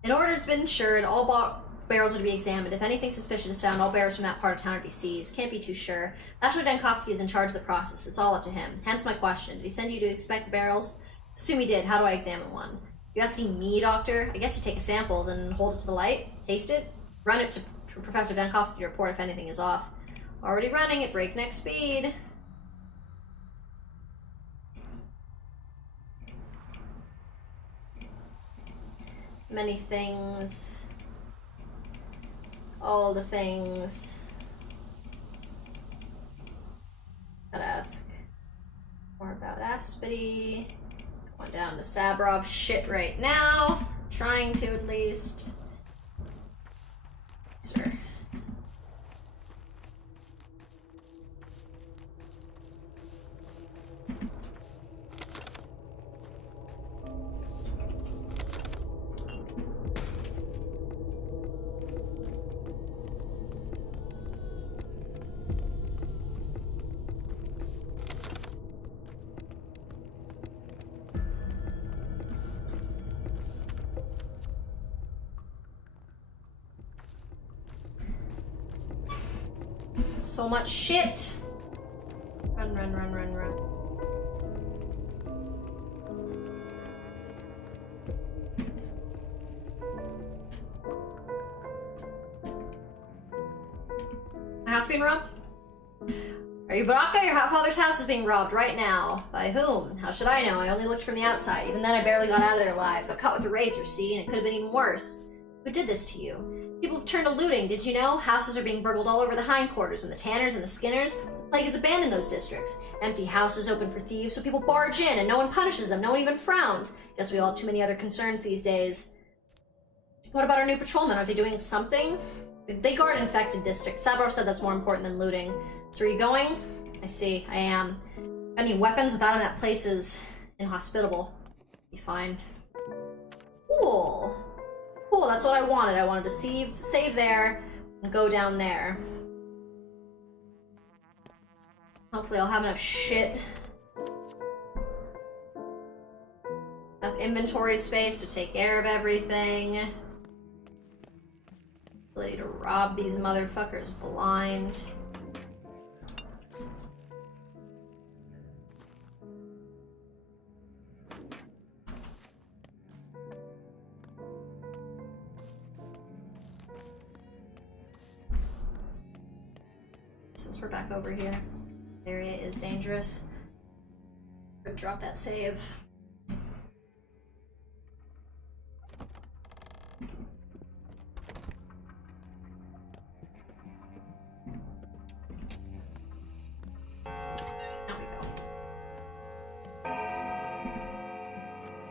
An order has been ensured, all barrels are to be examined. If anything suspicious is found, all barrels from that part of town are to be seized. Can't be too sure. Bachelor Dankovsky is in charge of the process. It's all up to him. Hence my question. Did he send you to inspect the barrels? Assume he did. How do I examine one? You asking me, Doctor? I guess you take a sample, then hold it to the light, taste it. Run it to Professor Denkoff's to report if anything is off. Already running at breakneck speed. Many things. All the things. Gotta ask more about Aspity. Going down to Sabrov's shit right now. Trying to, at least. Sir. So much shit! Run, run, run, run, run. My house being robbed? Are you Baraka? Your father's house is being robbed right now. By whom? How should I know? I only looked from the outside. Even then I barely got out of there alive. Got caught with a razor, see? And it could have been even worse. Who did this to you? People have turned to looting, did you know? Houses are being burgled all over the hindquarters, and the Tanners and the Skinners. The plague has abandoned those districts. Empty houses open for thieves, so people barge in, and no one punishes them, no one even frowns. Guess we all have too many other concerns these days. What about our new patrolmen? Are they doing something? They guard infected districts. Sabrov said that's more important than looting. So are you going? I see, I am. Got any weapons? Without them, that place is inhospitable. Be fine. Cool. Cool, that's what I wanted. I wanted to save there and go down there. Hopefully I'll have enough shit. Enough inventory space to take care of everything. Ability to rob these motherfuckers blind. Since we're back over here, the area is dangerous. Could drop that save. There we go.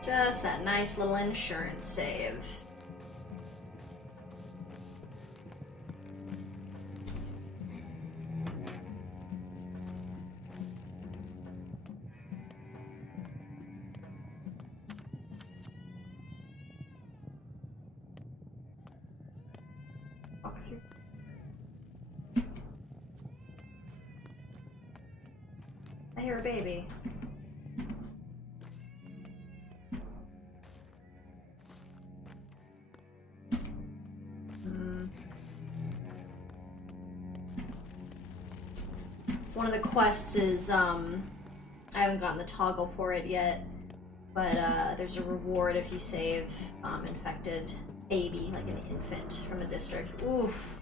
Just that nice little insurance save. Walk through. I hear a baby. One of the quests is, I haven't gotten the toggle for it yet, but there's a reward if you save infected baby, like an infant from a district. Oof.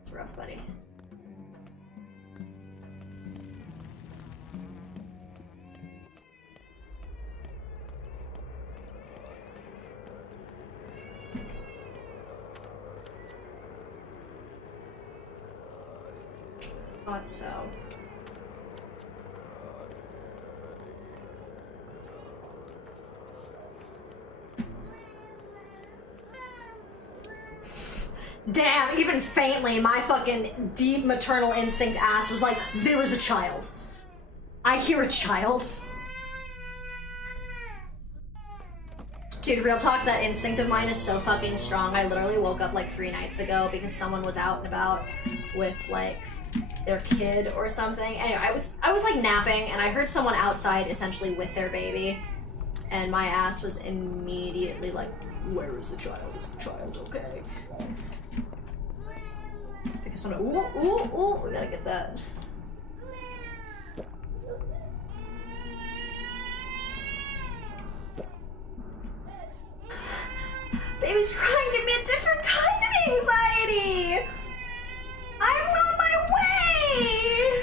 It's rough, buddy. Thought so. Damn, even faintly, my fucking deep maternal instinct ass was like, there is a child. I hear a child. Dude, real talk, that instinct of mine is so fucking strong. I literally woke up like 3 nights ago because someone was out and about with like their kid or something. Anyway, I was like napping and I heard someone outside essentially with their baby. And my ass was immediately like, where is the child? Is the child okay? Because someone, ooh, we gotta get that. Baby's crying, give me a different kind of anxiety! I'm on my way!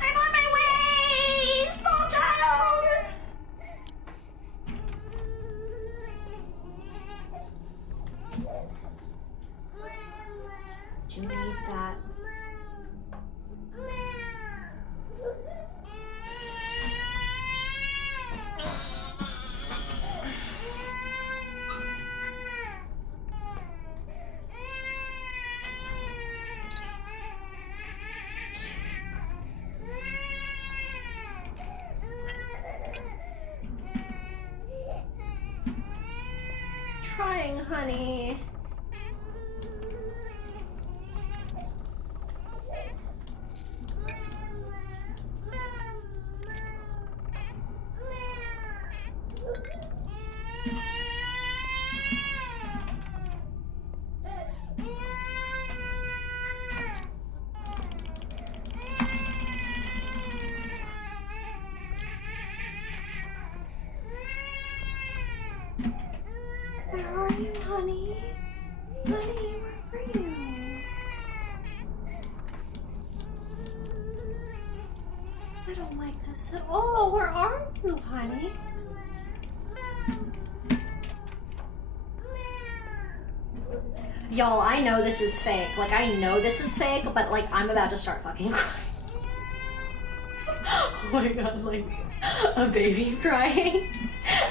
I'm on my way! Small child! Do you need that? Trying, honey. Where are you, honey? Honey, where are you? I don't like this at all. Where are you, honey? Y'all, I know this is fake. Like, I know this is fake, but, like, I'm about to start fucking crying. Oh my god, like, a baby crying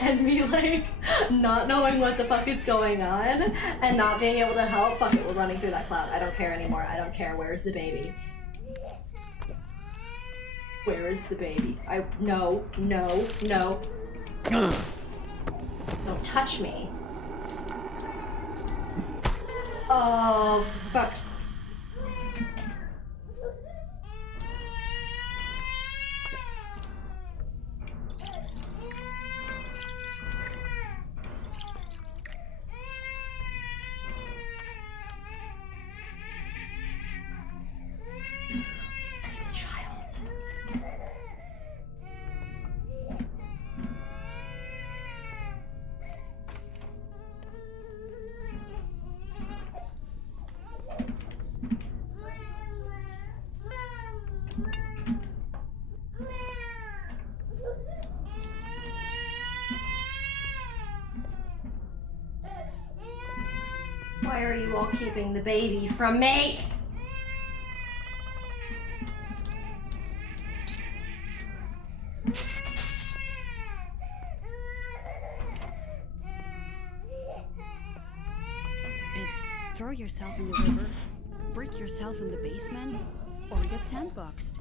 and me, like, not knowing what the fuck is going on and not being able to help. Fuck it, we're running through that cloud. I don't care anymore. I don't care. Where's the baby? Where is the baby? No. Don't touch me. Oh, fuck. Where's the child? Why are you all keeping the baby from me? It's throw yourself in the river, break yourself in the basement, or get sandboxed.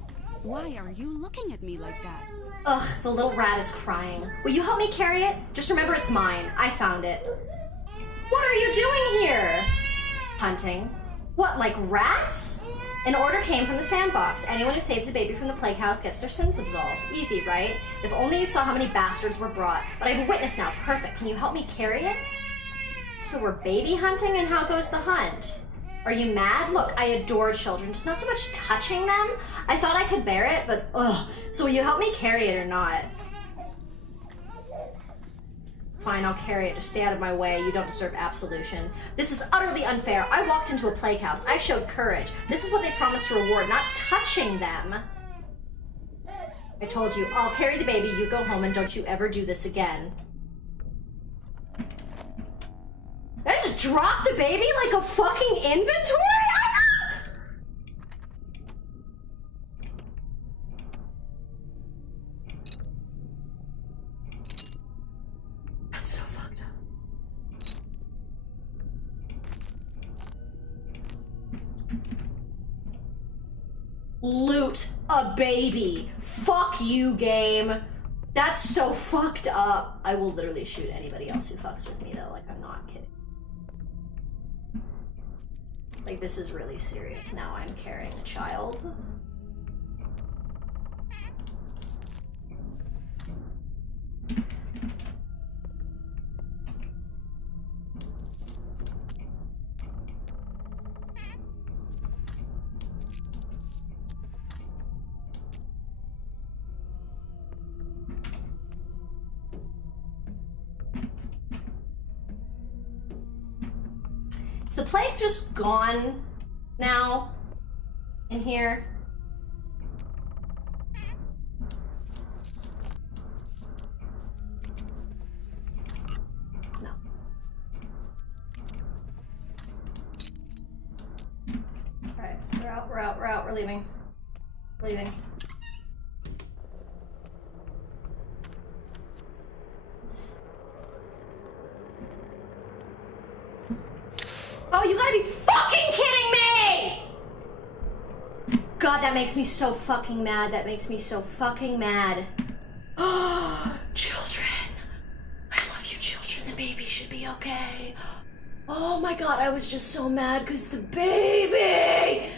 Why are you looking at me like that? Ugh, the little rat is crying. Will you help me carry it? Just remember it's mine. I found it. What are you doing here? Hunting. What, like rats? An order came from the sandbox. Anyone who saves a baby from the plague house gets their sins absolved. Easy, right? If only you saw how many bastards were brought. But I have a witness now. Perfect. Can you help me carry it? So we're baby hunting, and how goes the hunt? Are you mad? Look, I adore children, just not so much touching them. I thought I could bear it, but ugh. So will you help me carry it or not? Fine, I'll carry it. Just stay out of my way. You don't deserve absolution. This is utterly unfair. I walked into a plague house. I showed courage. This is what they promised to reward, not touching them. I told you, I'll carry the baby, you go home, and don't you ever do this again. Did I just drop the baby like a fucking inventory? That's so fucked up. Loot a baby. Fuck you, game. That's so fucked up. I will literally shoot anybody else who fucks with me, though. Like, I'm not kidding. Like, this is really serious. Now I'm carrying a child. Is the plague just gone now in here? No. Alright, we're out, we're leaving. We're leaving. Oh, you gotta be fucking kidding me! God, that makes me so fucking mad. That makes me so fucking mad. Children. I love you, children. The baby should be okay. Oh my god, I was just so mad because the baby!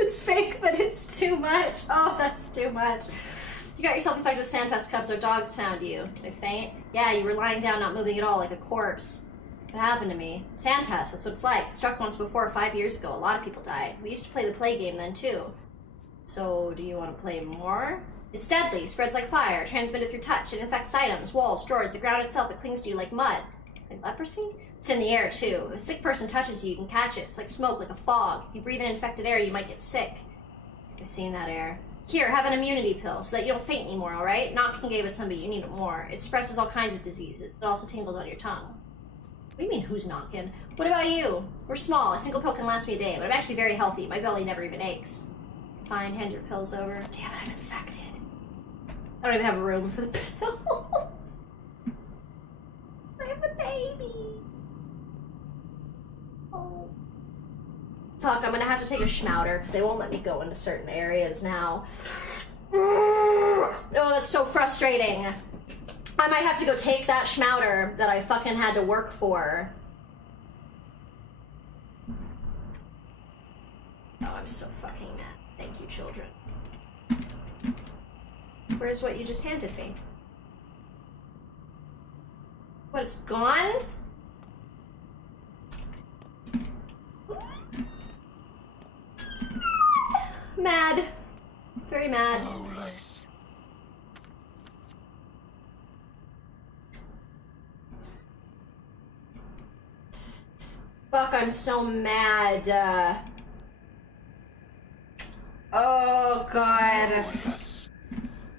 It's fake, but it's too much. Oh, that's too much. You got yourself infected with sandpest cubs. Our dogs found you. Did I faint? Yeah, you were lying down, not moving at all, like a corpse. What happened to me? Sandpest, that's what it's like. It struck once before, 5 years ago. A lot of people died. We used to play the play game then, too. So, do you want to play more? It's deadly, spreads like fire, transmitted through touch. It infects items, walls, drawers, the ground itself. It clings to you like mud. Like leprosy? It's in the air, too. If a sick person touches you, you can catch it. It's like smoke, like a fog. If you breathe in infected air, you might get sick. I've seen that air. Here, have an immunity pill so that you don't faint anymore, alright? Notkin gave us some, but you need it more. It suppresses all kinds of diseases. It also tingles on your tongue. What do you mean, who's Notkin? What about you? We're small. A single pill can last me a day, but I'm actually very healthy. My belly never even aches. Fine, hand your pills over. Damn it, I'm infected. I don't even have room for the pills. I have the baby. Oh. Fuck, I'm gonna have to take a schmouter because they won't let me go into certain areas now. Oh, that's so frustrating. I might have to go take that schmouter that I fucking had to work for. Oh, I'm so fucking mad. Thank you, children. Where's what you just handed me? What, it's gone? Mad. Very mad. Fuck, I'm so mad. Oh, God.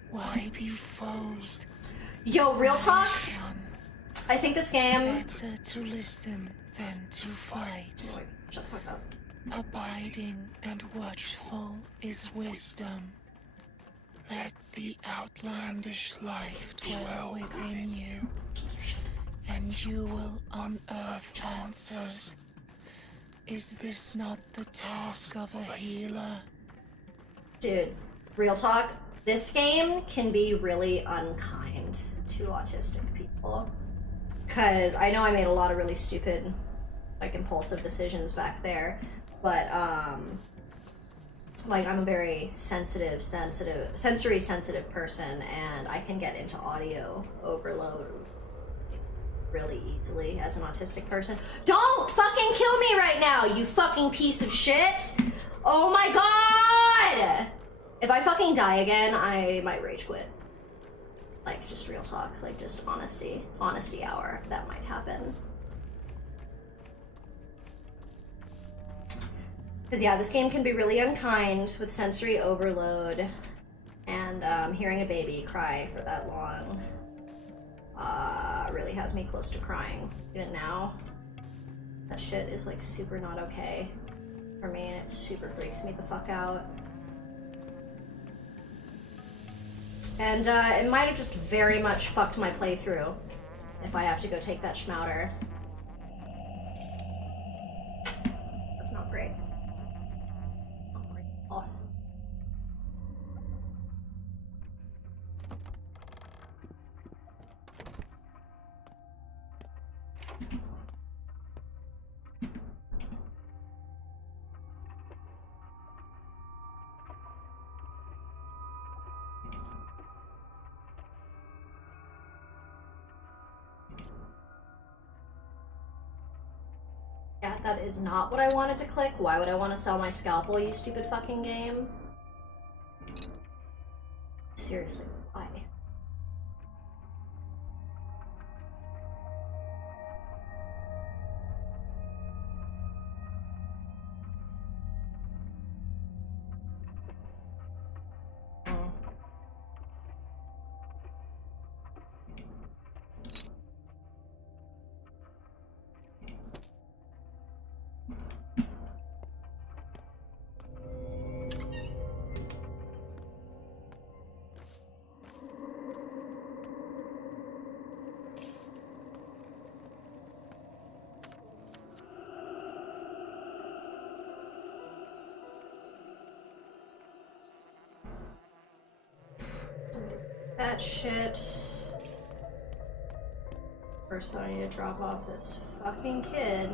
Why be foes? Yo, real talk? I think this game... Better to listen than to fight. Oh, shut the fuck up. Abiding and watchful is wisdom. Let the outlandish life dwell within you, and you will unearth answers. Is this not the task of a healer? Dude, real talk, this game can be really unkind to autistic people. Because I know I made a lot of really stupid, like, impulsive decisions back there, but, like, I'm a very sensory sensitive person, and I can get into audio overload really easily as an autistic person. Don't fucking kill me right now, you fucking piece of shit! Oh my god! If I fucking die again, I might rage quit. Like, just real talk, like, just honesty hour, that might happen. Because, yeah, this game can be really unkind with sensory overload, and hearing a baby cry for that long really has me close to crying. Even now, that shit is, like, super not okay for me, and it super freaks me the fuck out. And it might have just very much fucked my playthrough if I have to go take that schmouter. That's not great. Not great at all. Yeah, that is not what I wanted to click. Why would I want to sell my scalpel, you stupid fucking game? seriously, why? That shit. First, I need to drop off this fucking kid.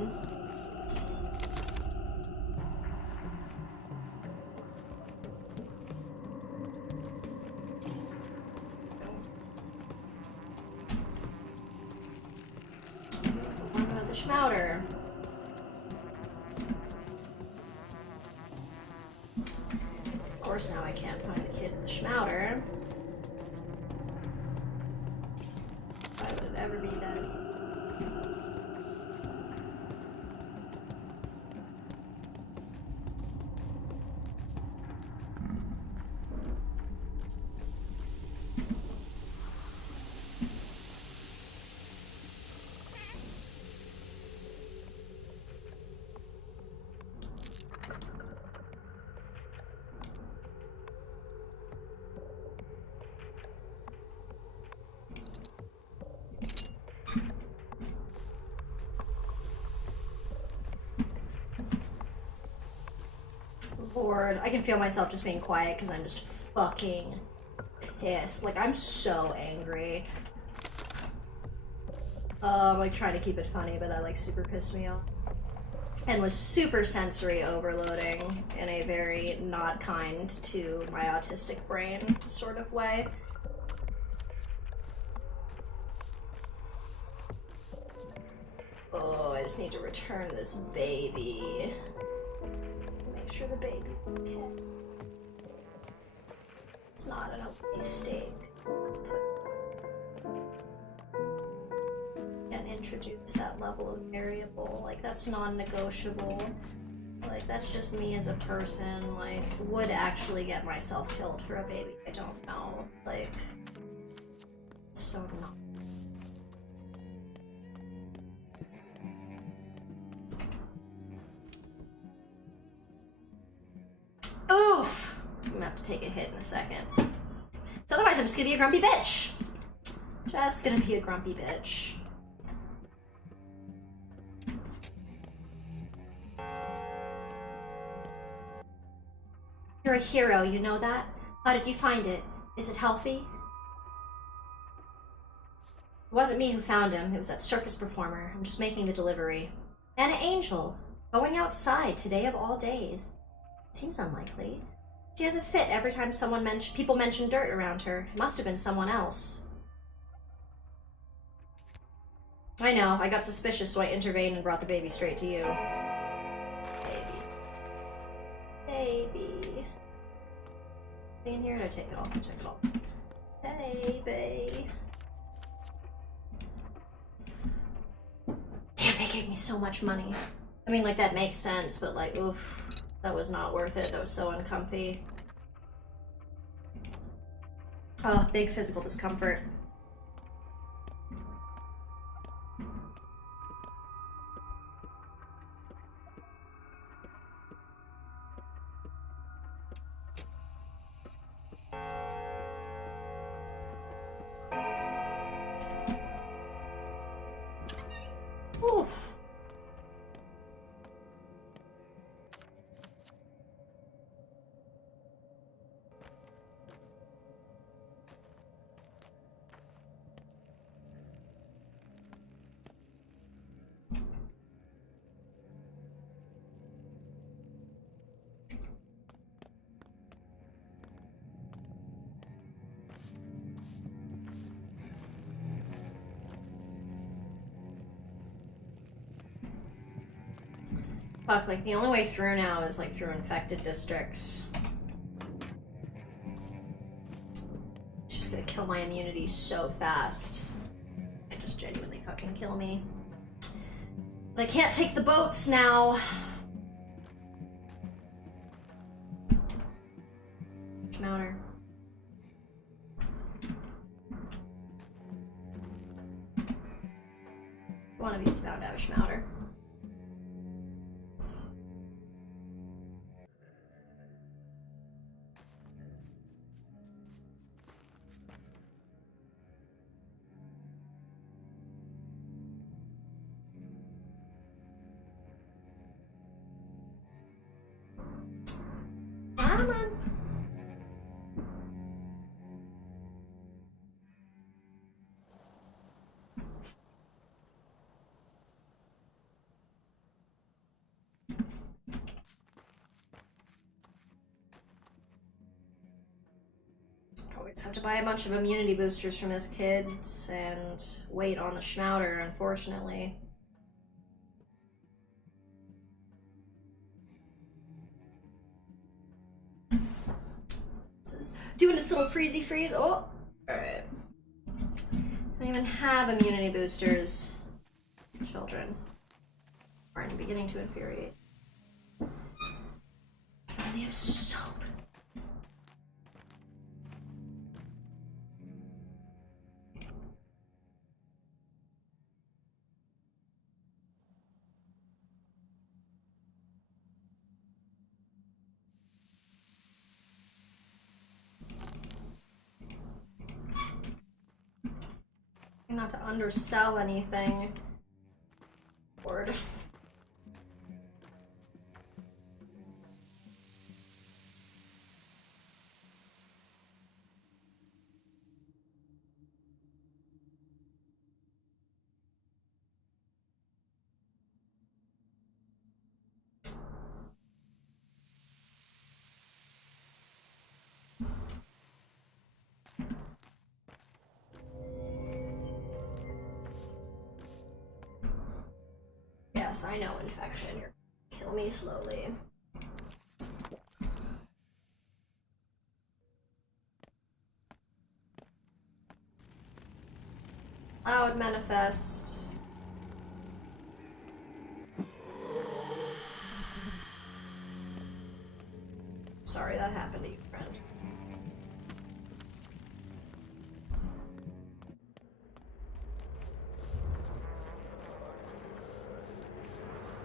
What about the Schmouder? Of course, now I can't find the kid with the Schmouder. Why would it ever be that? Lord, I can feel myself just being quiet because I'm just fucking pissed. Like, I'm so angry. I'm like trying to keep it funny, but that like super pissed me off. And was super sensory overloading in a very not kind to my autistic brain sort of way. Oh, I just need to return this baby. Make sure the baby's okay. It's not an okay steak. Can't introduce that level of variable. Like, that's non-negotiable. Like, that's just me as a person. Like, would actually get myself killed for a baby. I don't know. Like, so not. Oof! I'm gonna have to take a hit in a second. So otherwise I'm just gonna be a grumpy bitch. Just gonna be a grumpy bitch. You're a hero, you know that? How did you find it? Is it healthy? It wasn't me who found him, it was that circus performer. I'm just making the delivery. And an angel, going outside today of all days. Seems unlikely. She has a fit every time people mention dirt around her. It must have been someone else. I know, I got suspicious, so I intervened and brought the baby straight to you. Baby. In here, no, take it all. Take it all. Baby. Damn, they gave me so much money. I mean, like, that makes sense, but like, oof. That was not worth it. That was so uncomfy. Oh, big physical discomfort. Oof. Fuck, like, the only way through now is, like, through infected districts. kill my immunity so fast. It just genuinely fucking kill me. But I can't take the boats now. Schmouter. One of you's bound to have a schmouter. Come on. We just have to buy a bunch of immunity boosters from this kid and wait on the schmouter, unfortunately. This is doing its little freezy freeze. Oh, alright. I don't even have immunity boosters. Children are beginning to infuriate. They have soap. Not to undersell anything. Word. Yes, I know infection. You're kill me slowly. Loud manifest. Sorry that happened to you, friend.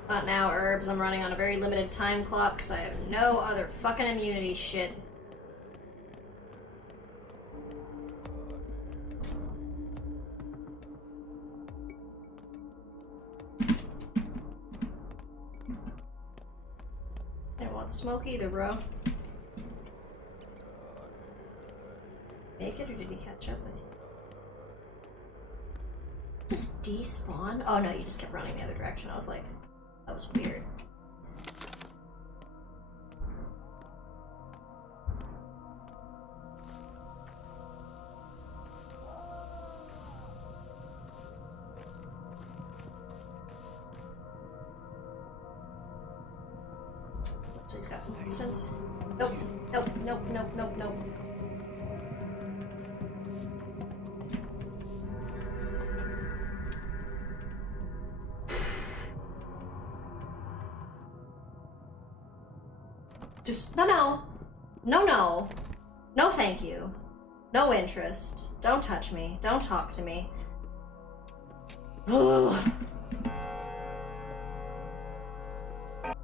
Not now, herbs. I'm running on a very limited time clock because I have no other fucking immunity shit. I don't want the smoke either, bro. Make it, or did he catch up with you? Just despawn? Oh no, you just kept running the other direction. I was like, that was weird. He's got some distance. Nope, nope, nope, nope, nope, nope. Just, no. No, thank you. No interest. Don't touch me. Don't talk to me.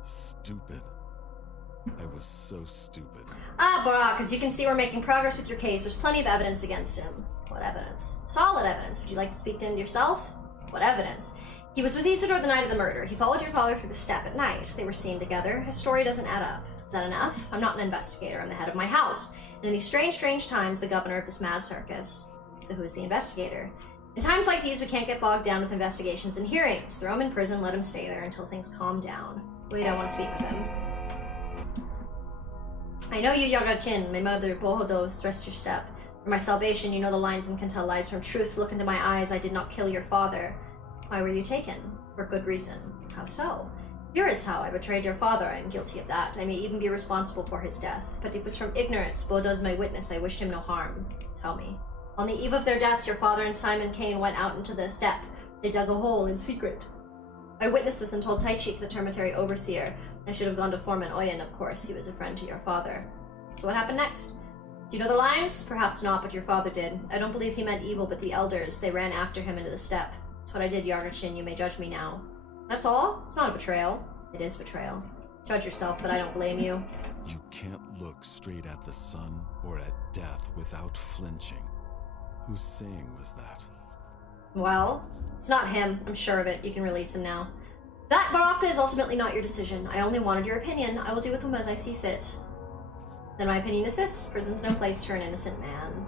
Stupid. I was so stupid. Ah, Brock, as you can see, we're making progress with your case. There's plenty of evidence against him. What evidence? Solid evidence. Would you like to speak to him yourself? What evidence? He was with Isidore the night of the murder. He followed your father through the steppe at night. They were seen together. His story doesn't add up. Is that enough? I'm not an investigator. I'm the head of my house. And in these strange times, the governor of this mad circus. So who is the investigator? In times like these, we can't get bogged down with investigations and hearings. Throw him in prison, let him stay there until things calm down. Wait, I want to speak with him. I know you, Yagachin, my mother, Bohodo, rest your step. For my salvation, you know the lines and can tell lies from truth. Look into my eyes, I did not kill your father. Why were you taken? For good reason. How so? Here is how. I betrayed your father. I am guilty of that. I may even be responsible for his death. But it was from ignorance. Bodo is my witness. I wished him no harm. Tell me. On the eve of their deaths, your father and Simon Kane went out into the steppe. They dug a hole in secret. I witnessed this and told Taichik, the termitary overseer. I should have gone to Foreman Oyen, of course. He was a friend to your father. So what happened next? Do you know the lines? Perhaps not, but your father did. I don't believe he meant evil, but the elders, they ran after him into the steppe. That's what I did, Yarnachin. You may judge me now. That's all? It's not a betrayal. It is betrayal. Judge yourself, but I don't blame you. You can't look straight at the sun or at death without flinching. Whose saying was that? Well, it's not him. I'm sure of it. You can release him now. That, Baraka, is ultimately not your decision. I only wanted your opinion. I will do with him as I see fit. Then my opinion is this. Prison's no place for an innocent man.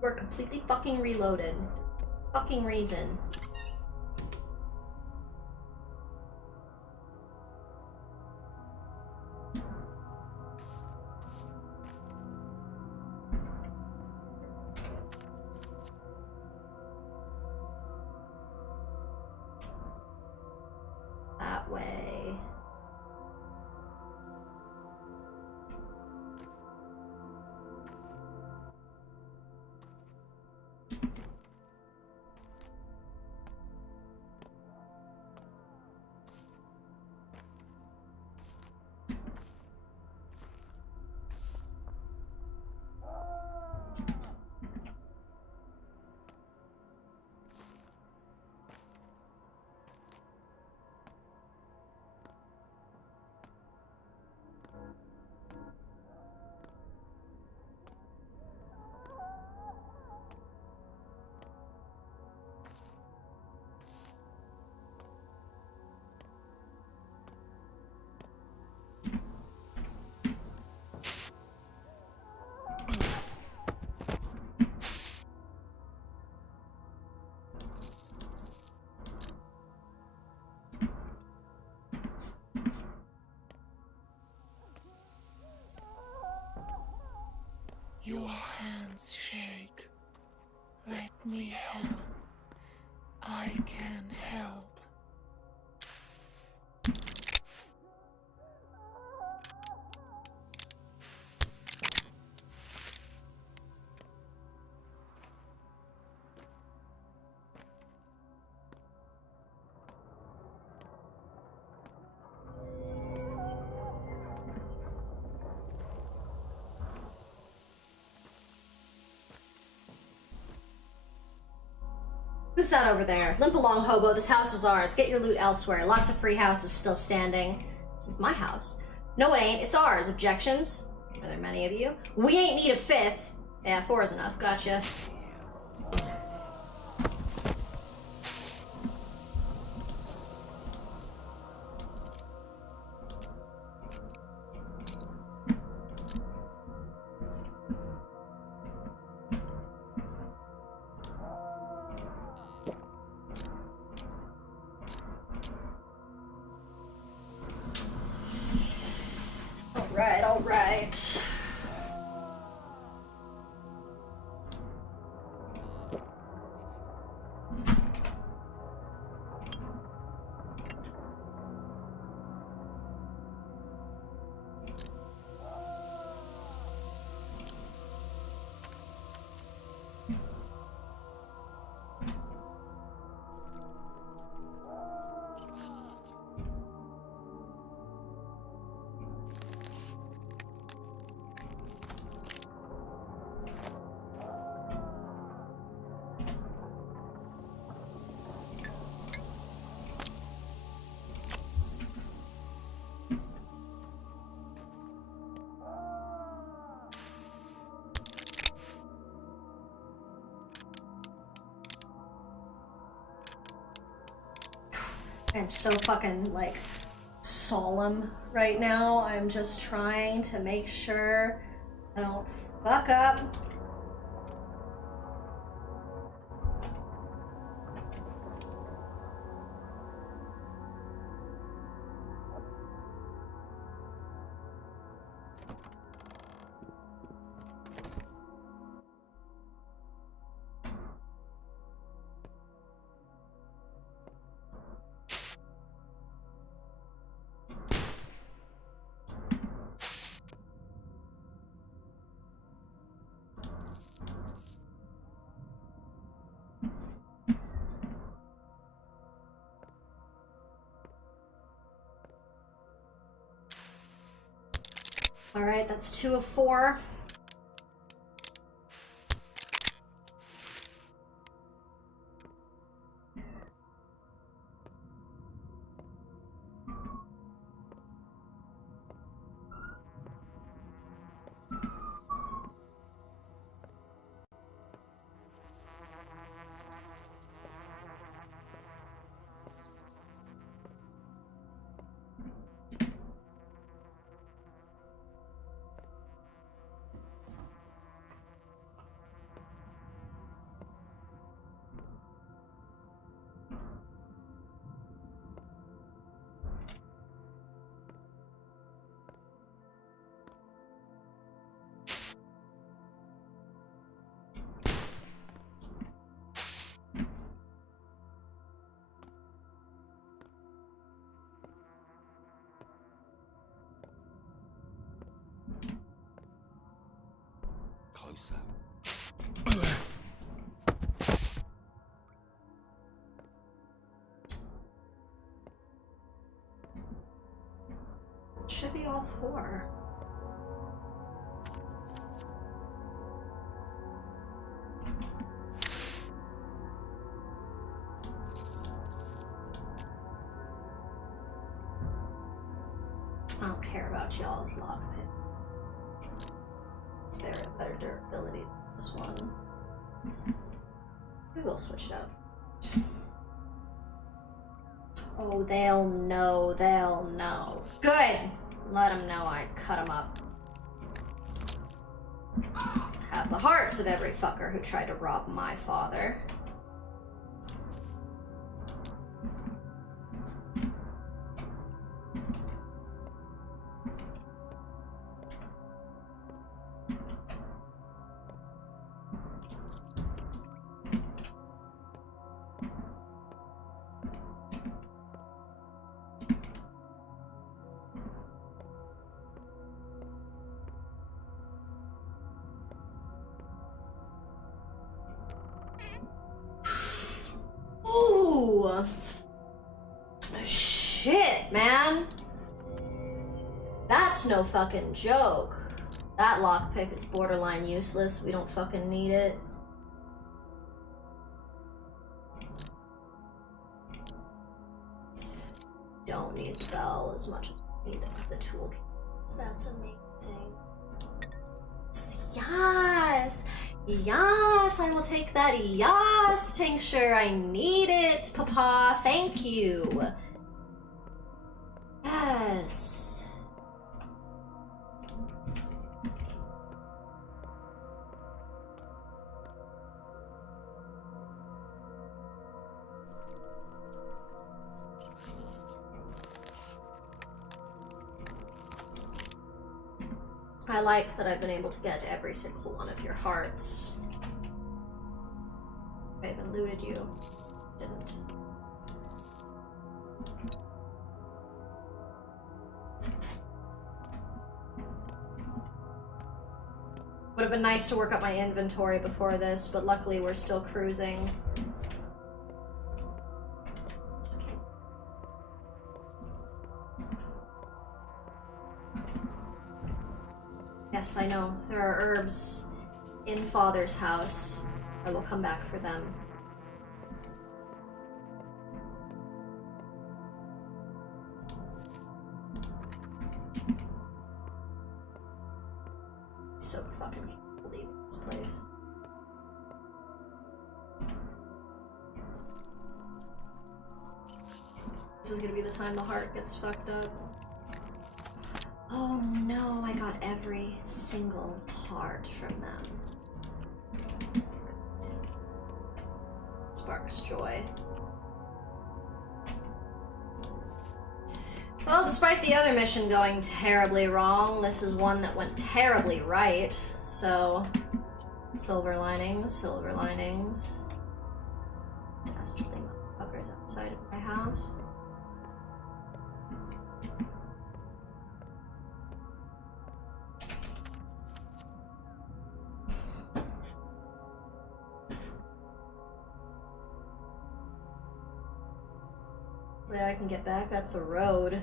We're completely fucking reloaded. Fucking reason. That way. Your hands shake. Let me help. I can help. Who's that over there? Limp along, hobo. This house is ours. Get your loot elsewhere. Lots of free houses still standing. This is my house. No, it ain't. It's ours. Objections? Are there many of you? We ain't need a fifth. Yeah, 4 is enough. Gotcha. All right. I'm so fucking, like, solemn right now. I'm just trying to make sure I don't fuck up. Alright, that's 2 of 4. Closer. Should be all 4. I don't care about y'all's lockpick. It's better durability than this one. We will switch it up. Oh, they'll know, they'll know. Good! Let them know I cut them up. Have the hearts of every fucker who tried to rob my father. Ooh. Shit, man. That's no fucking joke. That lockpick is borderline useless. We don't fucking need it. Don't need the bell as much as we need the toolkit. That's amazing. Yes! Yes! I will take that yes tincture. I need it, Papa. Thank you. Yes. I like that I've been able to get every single one of your hearts. I even looted you. Didn't. Would have been nice to work up my inventory before this, but luckily we're still cruising. Just kidding. Yes, I know. There are herbs in Father's house. I will come back for them. So fucking can't believe this place. This is gonna be the time the heart gets fucked up. Oh no, I got every single heart from them. Sparks joy. Well, despite the other mission going terribly wrong, this is one that went terribly right, so... Silver linings, silver linings. Dastardly motherfuckers outside of my house. I can get back up the road.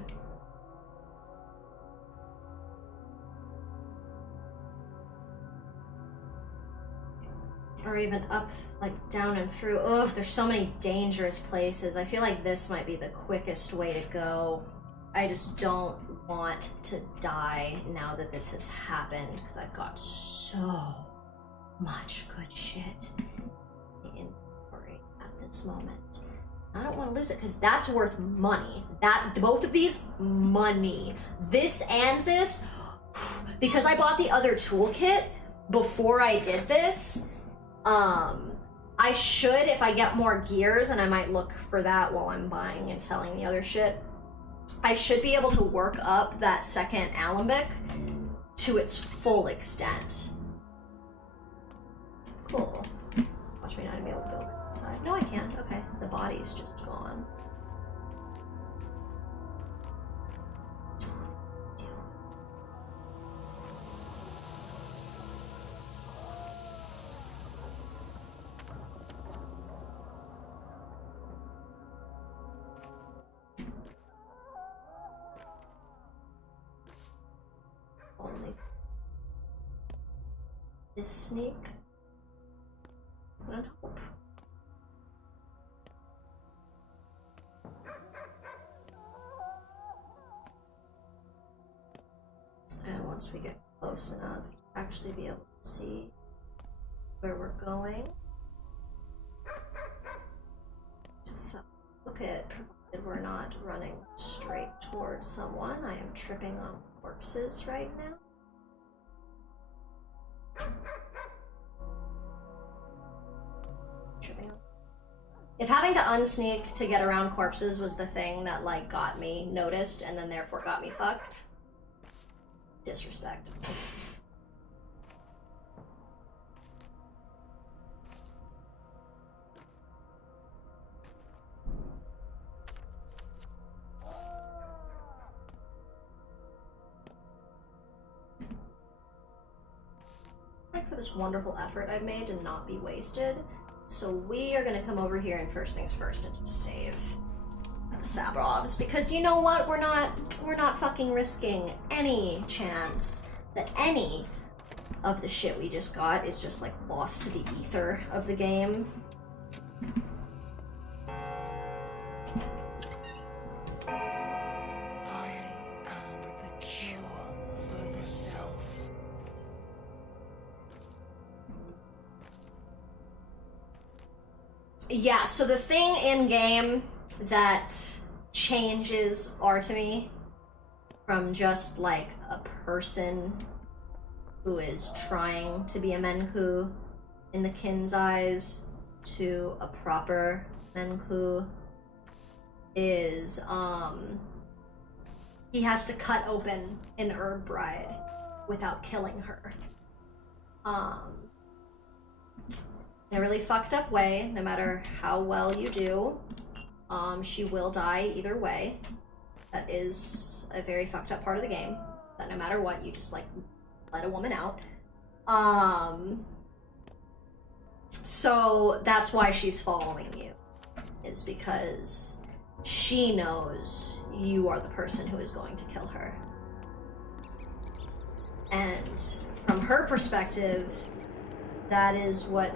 Or even up, like, down and through. Ugh, there's so many dangerous places. I feel like this might be the quickest way to go. I just don't want to die now that this has happened, because I've got so much good shit in inventory at this moment. I don't want to lose it, because that's worth money. Both of these, money. This and this, because I bought the other toolkit before I did this, I should, if I get more gears, and I might look for that while I'm buying and selling the other shit, I should be able to work up that second alembic to its full extent. Cool. Watch me not be able to go inside. No, I can't. Okay, the body's just gone. Only this sneak. Let's hope. And once we get close enough, actually be able to see where we're going. Look at, provided we're not running straight towards someone. I am tripping on corpses right now. If having to unsneak to get around corpses was the thing that, like, got me noticed and then therefore got me fucked, disrespect. Like, for this wonderful effort I've made to not be wasted. So we are gonna come over here and first things first and just save Sabrobs, because you know what? We're not fucking risking any chance that any of the shit we just got is just like lost to the ether of the game. Yeah, so the thing in-game that changes Artemy from just, like, a person who is trying to be a Menku in the Kin's eyes to a proper Menku is, he has to cut open an herb bride without killing her. In a really fucked up way, no matter how well you do, she will die either way. That is a very fucked up part of the game, that no matter what, you just, like, let a woman out. So that's why she's following you, is because she knows you are the person who is going to kill her. And from her perspective, that is what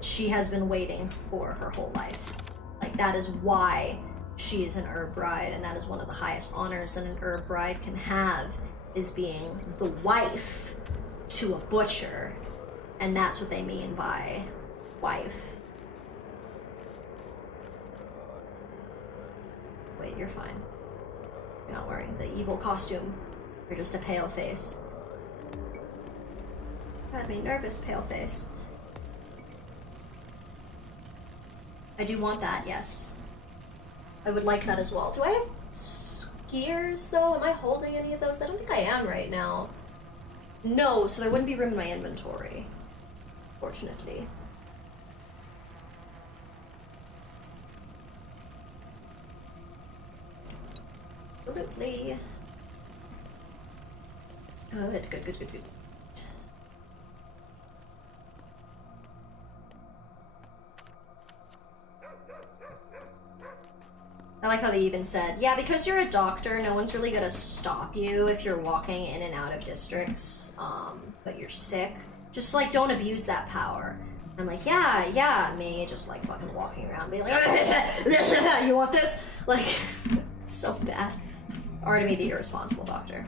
she has been waiting for her whole life. Like, that is why she is an herb bride, and that is one of the highest honors that an herb bride can have, is being the wife to a butcher. And that's what they mean by wife. Wait, you're fine. You're not wearing the evil costume. You're just a pale face. Had me nervous, pale face. I do want that, yes. I would like that as well. Do I have skiers, though? Am I holding any of those? I don't think I am right now. No, so there wouldn't be room in my inventory. Fortunately. Absolutely. Good, good, good, good, good. I like how they even said, yeah, because you're a doctor, no one's really gonna stop you if you're walking in and out of districts, but you're sick. Just, like, don't abuse that power. I'm like, yeah, me just like fucking walking around being like, you want this? Like, so bad. Or to be the irresponsible doctor.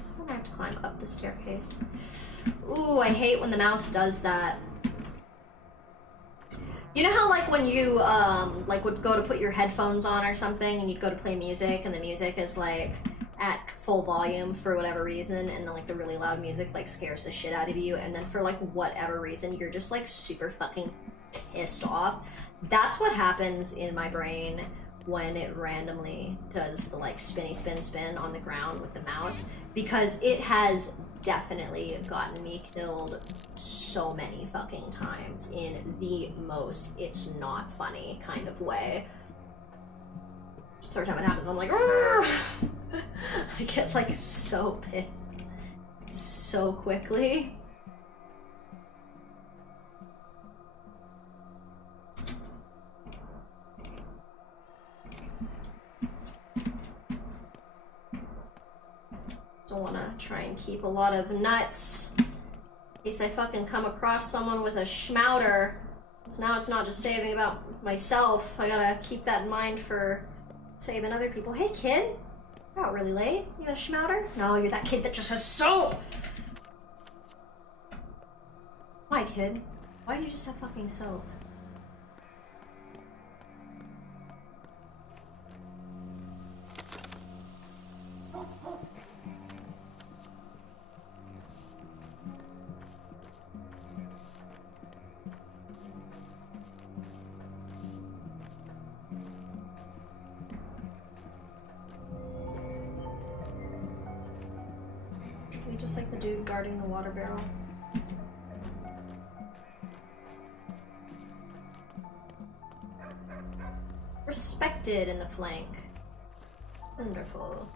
So I have to climb up the staircase. Ooh, I hate when the mouse does that. You know how like when you like would go to put your headphones on or something and you'd go to play music and the music is like at full volume for whatever reason, and then like the really loud music like scares the shit out of you, and then for like whatever reason you're just like super fucking pissed off? That's what happens in my brain when it randomly does the like spinny spin on the ground with the mouse, because it has definitely gotten me killed so many fucking times in the most it's not funny kind of way. So every time it happens I'm like I get like so pissed so quickly. Don't want to try and keep a lot of nuts in case I fucking come across someone with a schmouter. So now it's not just saving about myself. I gotta keep that in mind for saving other people. Hey kid, you're out really late. You got a schmouter? No, you're that kid that just has soap. Why, kid? Why do you just have fucking soap? Just like the dude guarding the water barrel. Respected in the flank. Wonderful.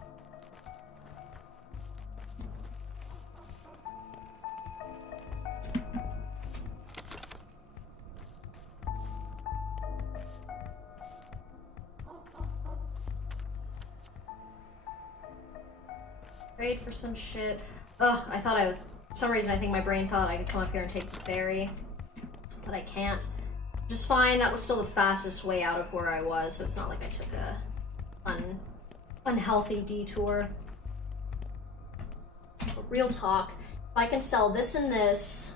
Trade for some shit. Ugh, I thought I would. For some reason, I think my brain thought I could come up here and take the ferry. But I can't. Just fine, that was still the fastest way out of where I was, so it's not like I took a unhealthy detour. But real talk, if I can sell this and this,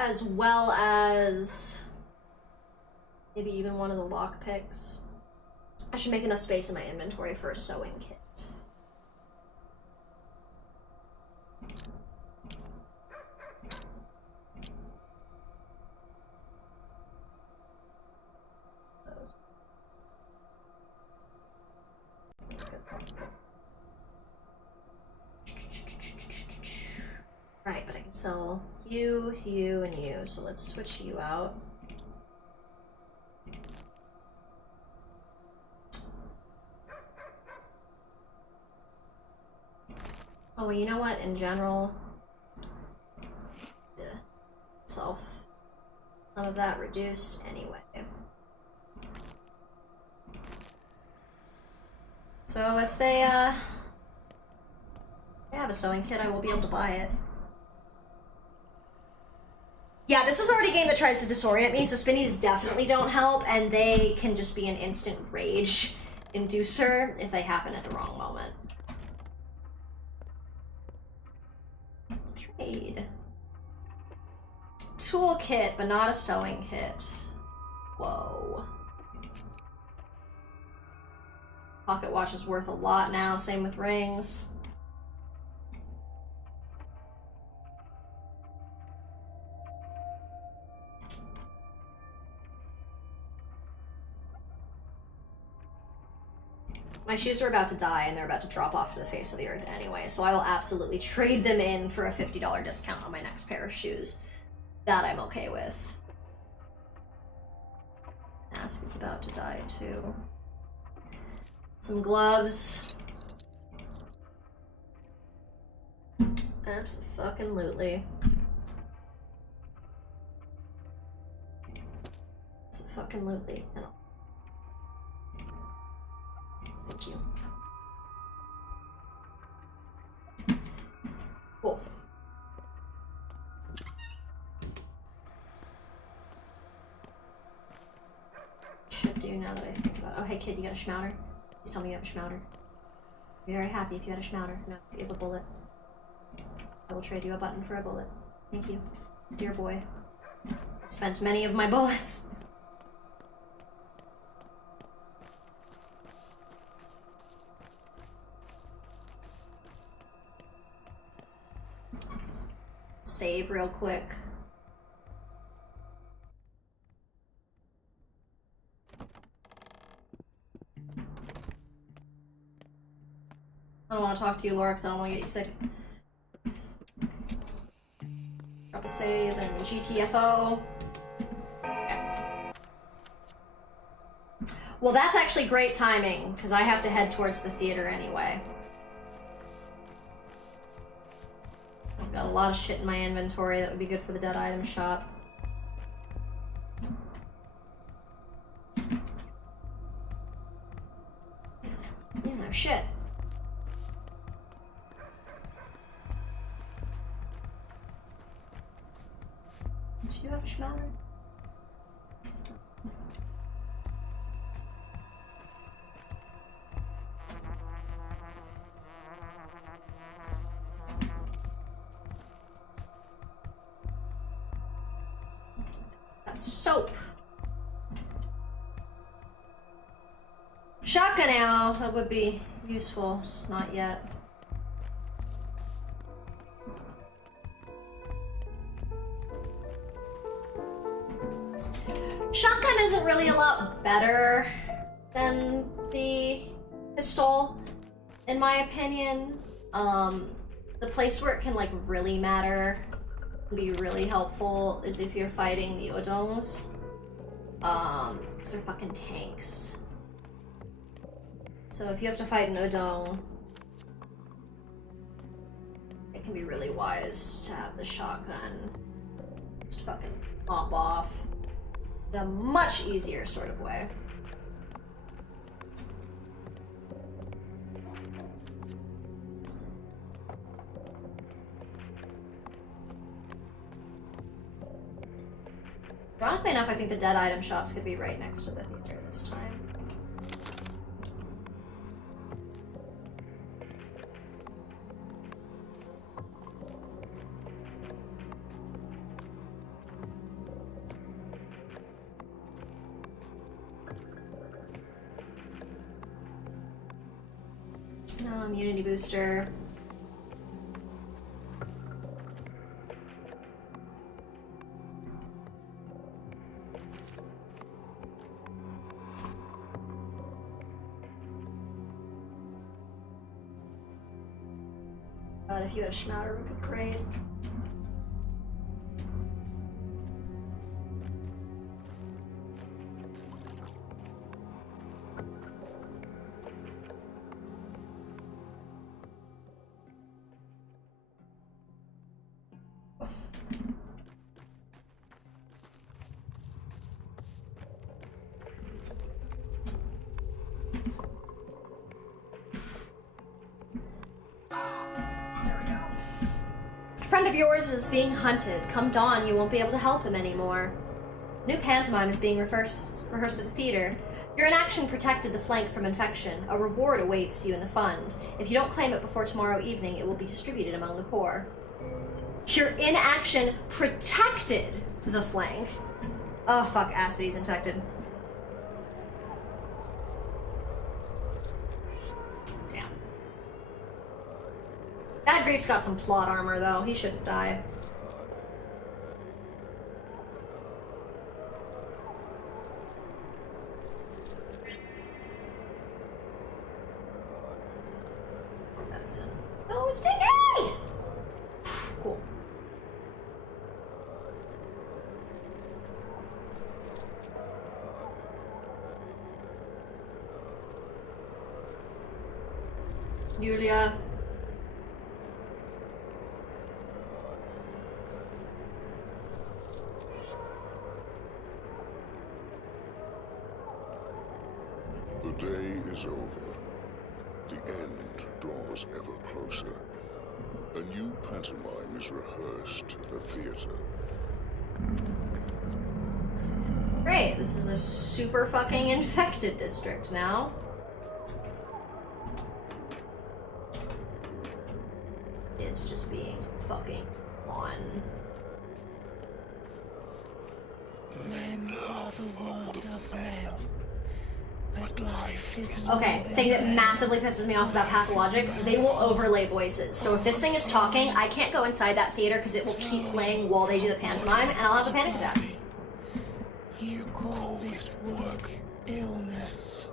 as well as maybe even one of the lockpicks, I should make enough space in my inventory for a sewing kit. Right, but I can sell you, you, and you, so let's switch you out. Oh, well, you know what? In general, some of that reduced anyway. So if they have a sewing kit, I will be able to buy it. Yeah, this is already a game that tries to disorient me, so spinnies definitely don't help, and they can just be an instant rage inducer if they happen at the wrong moment. Trade. Toolkit, but not a sewing kit. Whoa. Pocket watch is worth a lot now, same with rings. My shoes are about to die and they're about to drop off to the face of the earth anyway, so I will absolutely trade them in for a $50 discount on my next pair of shoes. That I'm okay with. Mask is about to die too. Some gloves. Abso-fucking-lutely. Abso-fucking-lutely. Thank you. Cool. Should do now that I think about it. Oh, hey kid, you got a schmouter? Please tell me you have a schmouter. I'd be very happy if you had a schmouter. No, you have a bullet. I will trade you a button for a bullet. Thank you, dear boy. I spent many of my bullets. Save real quick. I don't want to talk to you, Laura, because I don't want to get you sick. Drop a save and GTFO. Okay. Well, that's actually great timing, because I have to head towards the theater anyway. I've got a lot of shit in my inventory that would be good for the dead item shop. Yeah, no shit. Do you have a schmouter? That's soap. Shotgun ammo, that would be useful, just not yet. Shotgun isn't really a lot better than the pistol, in my opinion. The place where it can like really matter, be really helpful, is if you're fighting the Odongs. Because they're fucking tanks. So if you have to fight an Odong, it can be really wise to have the shotgun just fucking pop off in a much easier sort of way. Ironically enough, I think the dead item shops could be right next to the theater this time. No, immunity booster. God, if you had a schmouter, it would be great. A friend of yours is being hunted. Come dawn, you won't be able to help him anymore. New pantomime is being rehearsed at the theater. Your inaction protected the flank from infection. A reward awaits you in the fund. If you don't claim it before tomorrow evening, it will be distributed among the poor. Your inaction protected the flank. Oh, fuck, Aspidy's infected. Damn. Bad Grief's got some plot armor, though. He shouldn't die. Medicine. Oh, Stingy! Cool. Julia. The day is over. The end draws ever closer. A new pantomime is rehearsed at the theater. Great, this is a super fucking infected district now. It's just being fucking on. Men are the world of men, but life is Okay, thing that massively pisses me off about Pathologic, they will overlay voices. So if this thing is talking, I can't go inside that theater because it will keep playing while they do the pantomime, and I'll have a panic attack. You call this work illness.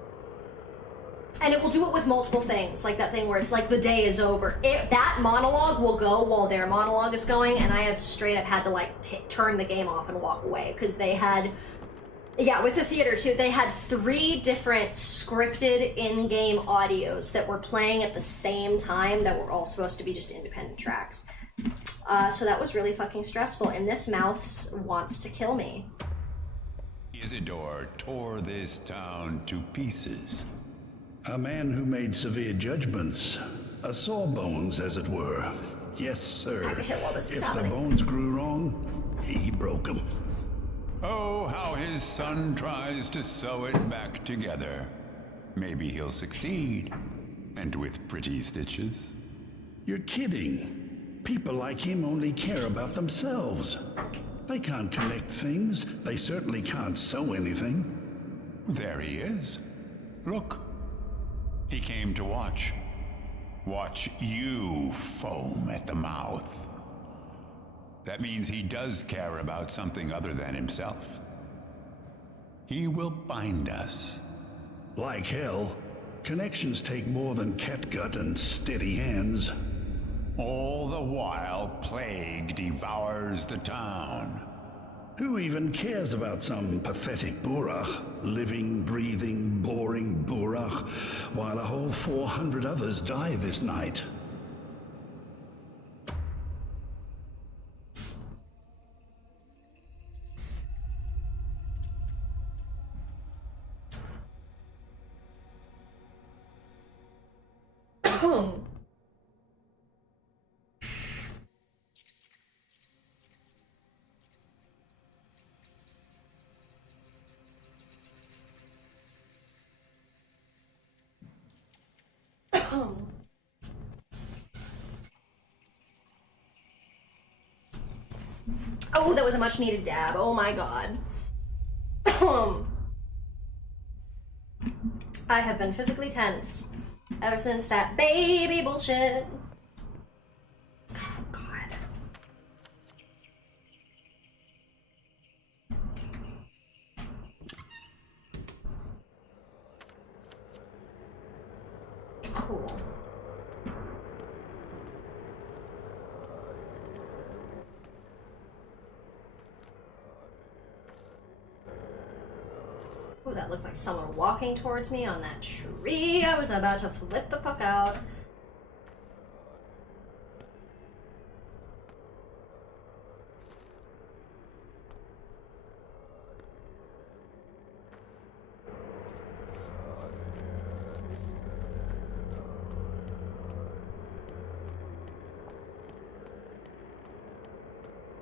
And it will do it with multiple things, like that thing where it's like the day is over. That monologue will go while their monologue is going, and I have straight up had to like turn the game off and walk away because they had, yeah, with the theater too, they had 3 different scripted in-game audios that were playing at the same time that were all supposed to be just independent tracks. So that was really fucking stressful, and this mouth wants to kill me. Isidore tore this town to pieces. A man who made severe judgments. A sawbones, as it were. Yes, sir. I can hit while this is If the happening. bones grew wrong, he broke them. Oh, how his son tries to sew it back together. Maybe he'll succeed. And with pretty stitches. You're kidding. People like him only care about themselves. They can't connect things. They certainly can't sew anything. There he is. Look. He came to watch. Watch you foam at the mouth. That means he does care about something other than himself. He will bind us. Like hell. Connections take more than catgut and steady hands. All the while, plague devours the town. Who even cares about some pathetic Burach? Living, breathing, boring Burach, while a whole 400 others die this night. Oh, that was a much needed dab. Oh my god. I have been physically tense ever since that baby bullshit. Oh god. Cool. Oh, that looked like someone walking towards me on that tree. I was about to flip the fuck out.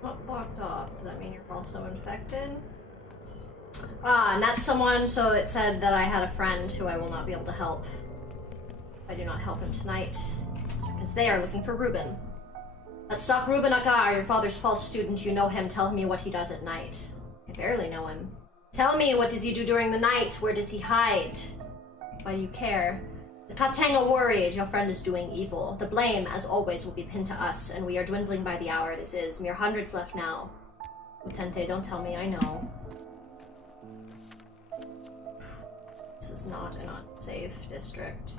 Not blocked off. Does that mean you're also infected? Ah, and that's someone, so it said that I had a friend who I will not be able to help. If I do not help him tonight. It's because they are looking for Reuben. Let's stalk Reuben Akar, your father's false student. You know him. Tell me what he does at night. I barely know him. Tell me, what does he do during the night? Where does he hide? Why do you care? The Katang are worried. Your friend is doing evil. The blame, as always, will be pinned to us, and we are dwindling by the hour it is. Mere hundreds left now. Utente, don't tell me. I know. This is not an unsafe district.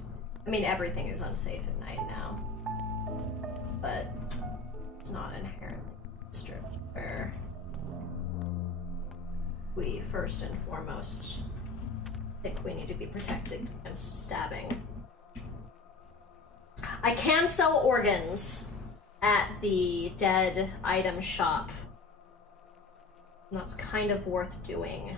I mean, everything is unsafe at night now. But it's not inherently a district where we first and foremost think we need to be protected against stabbing. I can sell organs at the dead item shop. And that's kind of worth doing.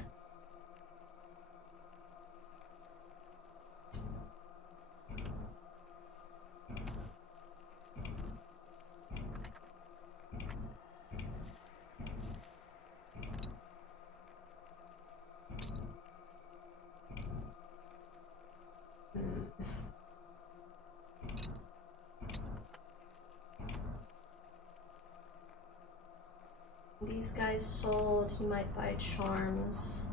These guys sold. He might buy charms.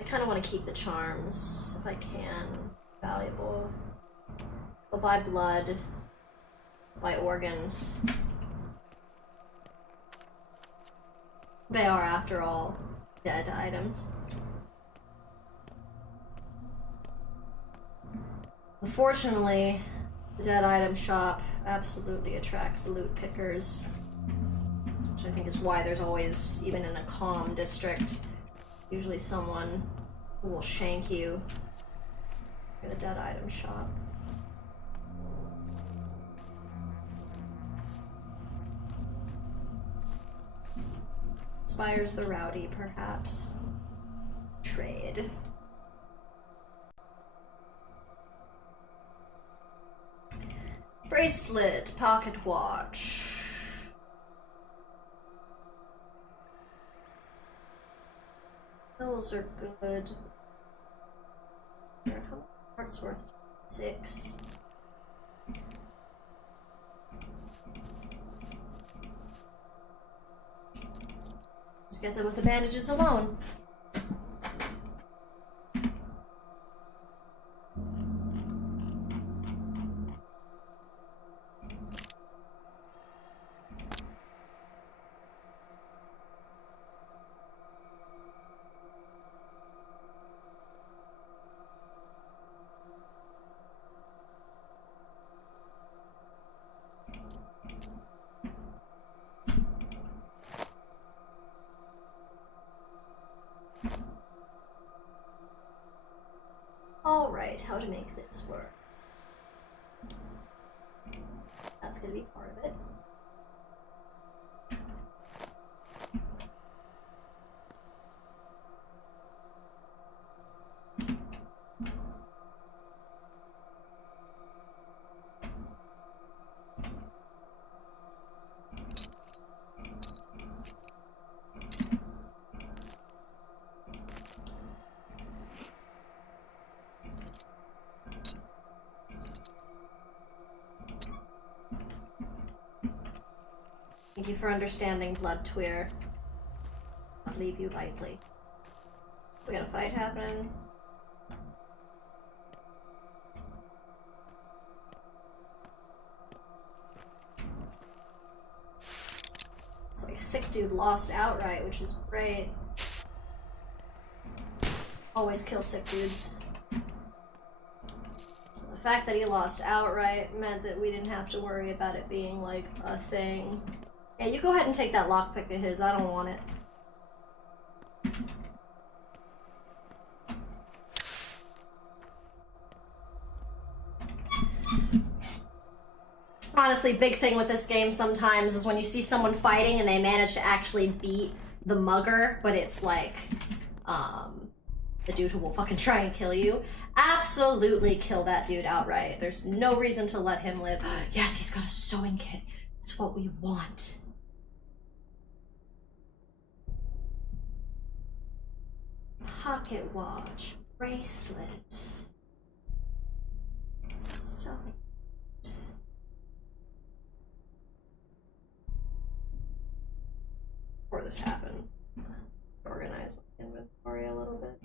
I kind of want to keep the charms if I can. Valuable. I'll buy blood. Buy organs. They are, after all, dead items. Unfortunately, the dead item shop absolutely attracts loot pickers. Which I think is why there's always, even in a calm district, usually someone who will shank you at the dead item shop. Inspires the rowdy, perhaps. Trade. Bracelet, pocket watch. Those are good. How much parts worth? 6. Just get them with the bandages alone. Alright, how to make this work. That's gonna be part of it. Thank you for understanding, Blood Tweer. I'll leave you lightly. We got a fight happening. It's like sick dude lost outright, which is great. Always kill sick dudes. The fact that he lost outright meant that we didn't have to worry about it being like a thing. Yeah, you go ahead and take that lockpick of his. I don't want it. Honestly, big thing with this game sometimes is when you see someone fighting and they manage to actually beat the mugger, but it's like, the dude who will fucking try and kill you. Absolutely kill that dude outright. There's no reason to let him live. Yes, he's got a sewing kit. That's what we want. Pocket watch, bracelet, sewing. Before this happens, organize my inventory a little bit.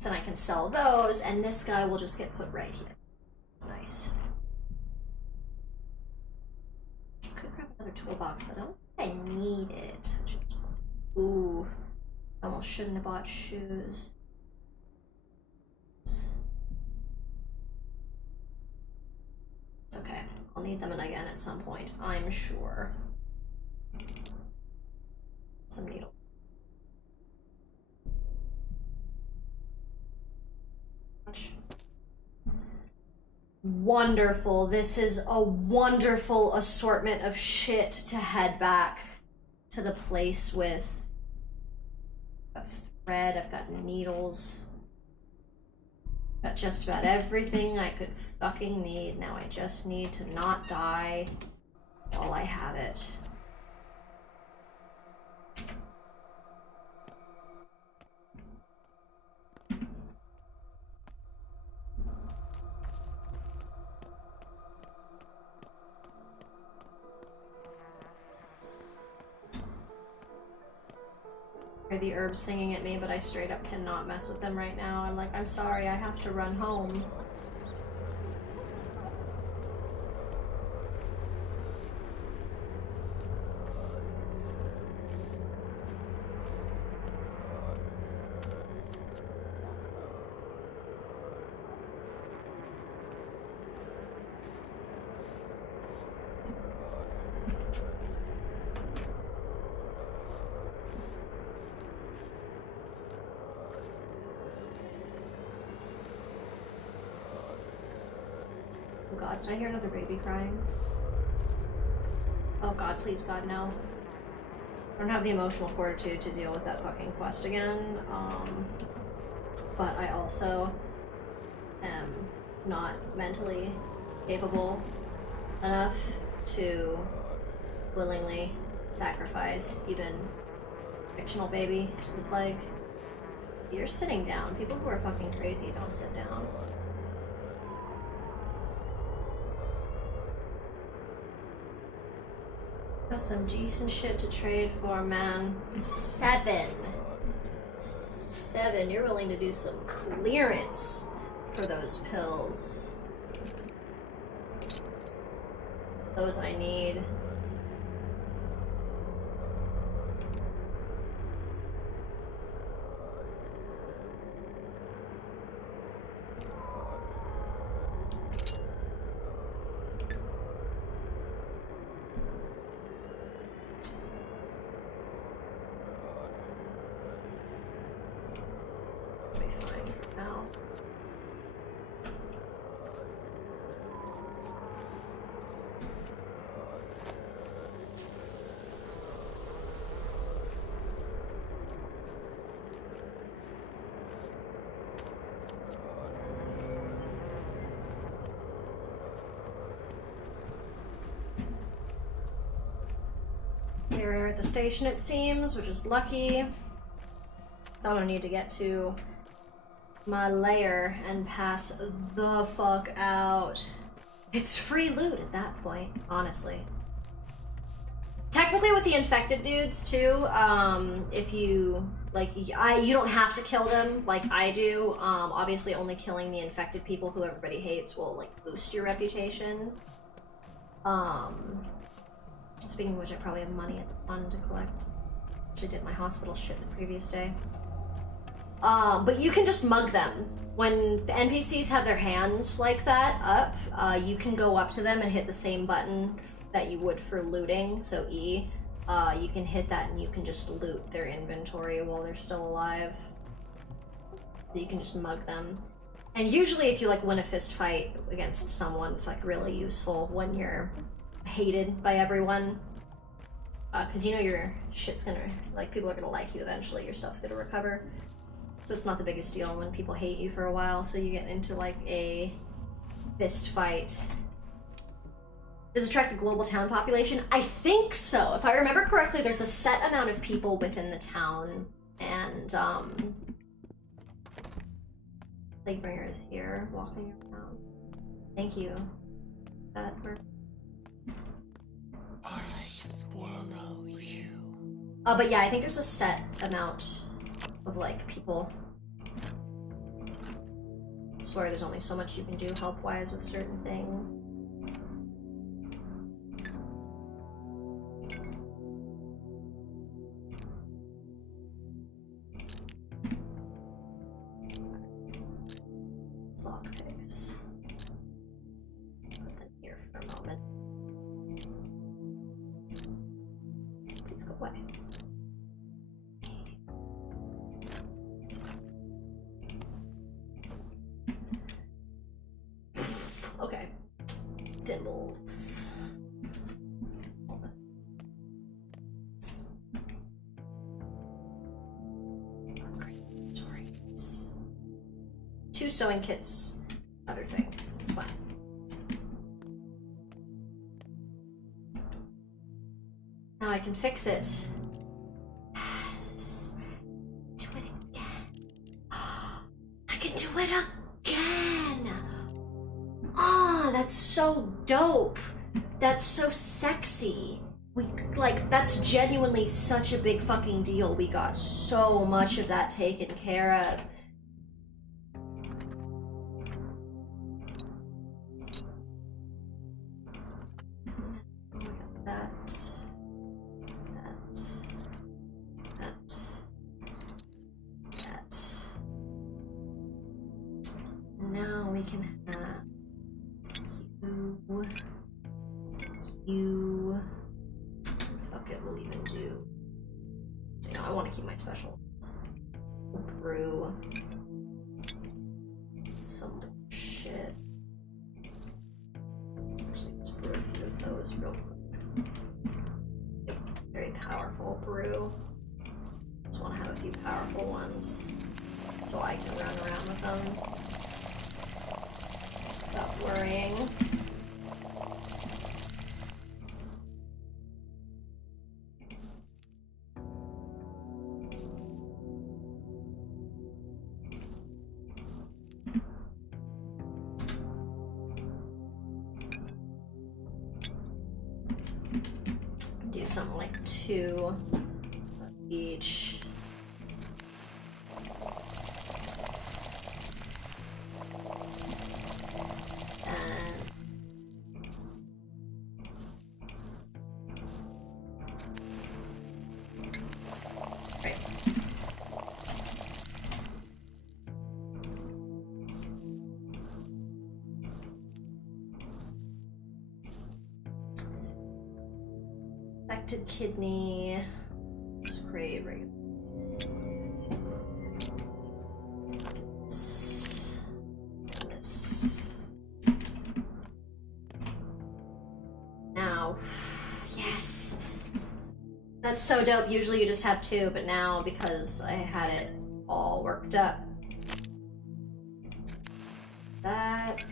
Then I can sell those, and this guy will just get put right here. It's nice. Could grab another toolbox, but I don't think I need it. Ooh, I almost shouldn't have bought shoes. It's okay, I'll need them again at some point, I'm sure. Some needle. Wonderful. This is a wonderful assortment of shit to head back to the place with. thread, I've got needles. Got just about everything I could fucking need. Now I just need to not die while I have it. Hear the herbs singing at me, but I straight up cannot mess with them right now. I'm like, I'm sorry, I have to run home. Oh god, did I hear another baby crying? Oh god, please god, no. I don't have the emotional fortitude to deal with that fucking quest again, but I also am not mentally capable enough to willingly sacrifice even a fictional baby to the plague. You're sitting down. People who are fucking crazy don't sit down. Got some decent shit to trade for, man. 7. You're willing to do some clearance for those pills. Those I need. We're at the station, it seems, which is lucky. So I'm gonna need to get to my lair and pass the fuck out. It's free loot at that point, honestly. Technically with the infected dudes too, if you, like, you don't have to kill them like I do. Obviously only killing the infected people who everybody hates will, like, boost your reputation. Speaking of which, I probably have money at the fund to collect. Which I did my hospital shit the previous day. But you can just mug them. When the NPCs have their hands like that up, you can go up to them and hit the same button that you would for looting, so E. You can hit that and you can just loot their inventory while they're still alive. You can just mug them. And usually if you, like, win a fist fight against someone, it's, like, really useful when you're hated by everyone, because you know your shit's gonna, like, people are gonna like you eventually, your stuff's gonna recover, so it's not the biggest deal when people hate you for a while. So you get into, like, a fist fight. Does it track the global town population? I think so. If I remember correctly, there's a set amount of people within the town, and Plaguebringer is here walking around. Thank you. That worked. I swallow you. But yeah, I think there's a set amount of, like, people. I swear there's only so much you can do health-wise with certain things. Lockpicks. Put them here for a moment. Please go away. Okay. Thimbles. Upgrade 2 sewing kits. Other thing. It's fine. Now I can fix it. Yes. Do it again. I can do it again. Oh, that's so dope. That's so sexy. We, like, that's genuinely such a big fucking deal. We got so much of that taken care of. Now we can have you. Fuck it, we'll even do. You know, I want to keep my special ones. Brew. Some shit. Actually, let's brew a few of those real quick. Yep, very powerful brew. Just want to have a few powerful ones so I can run around with them. Stop worrying. Do something like 2 of each. Affected kidney. Just create regular. This. Now. Yes! That's so dope. Usually you just have 2, but now because I had it all worked up. That.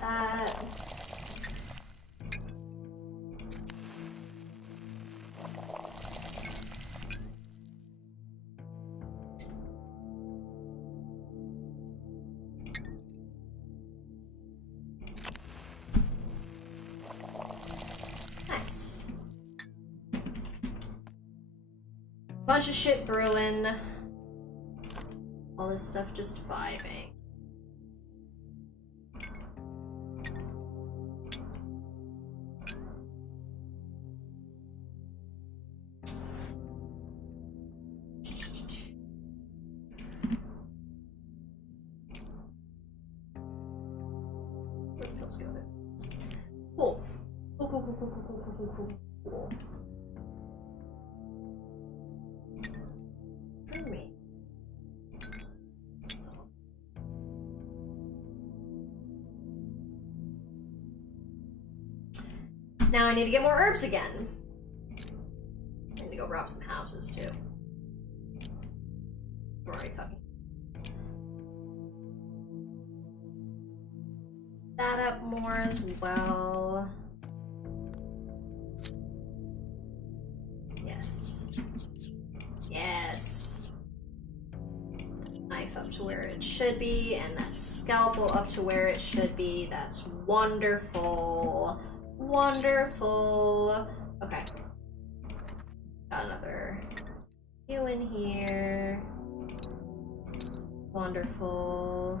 That. Nice. Bunch of shit brewing. All this stuff just vibing. Let's go there. Cool. Cool. For me. That's all. Now I need to get more herbs again. I need to go rob some houses too. Already fucking. That up more as well. Yes. Yes. Knife up to where it should be, and that scalpel up to where it should be. That's wonderful. Wonderful. Okay. Got another few in here. Wonderful.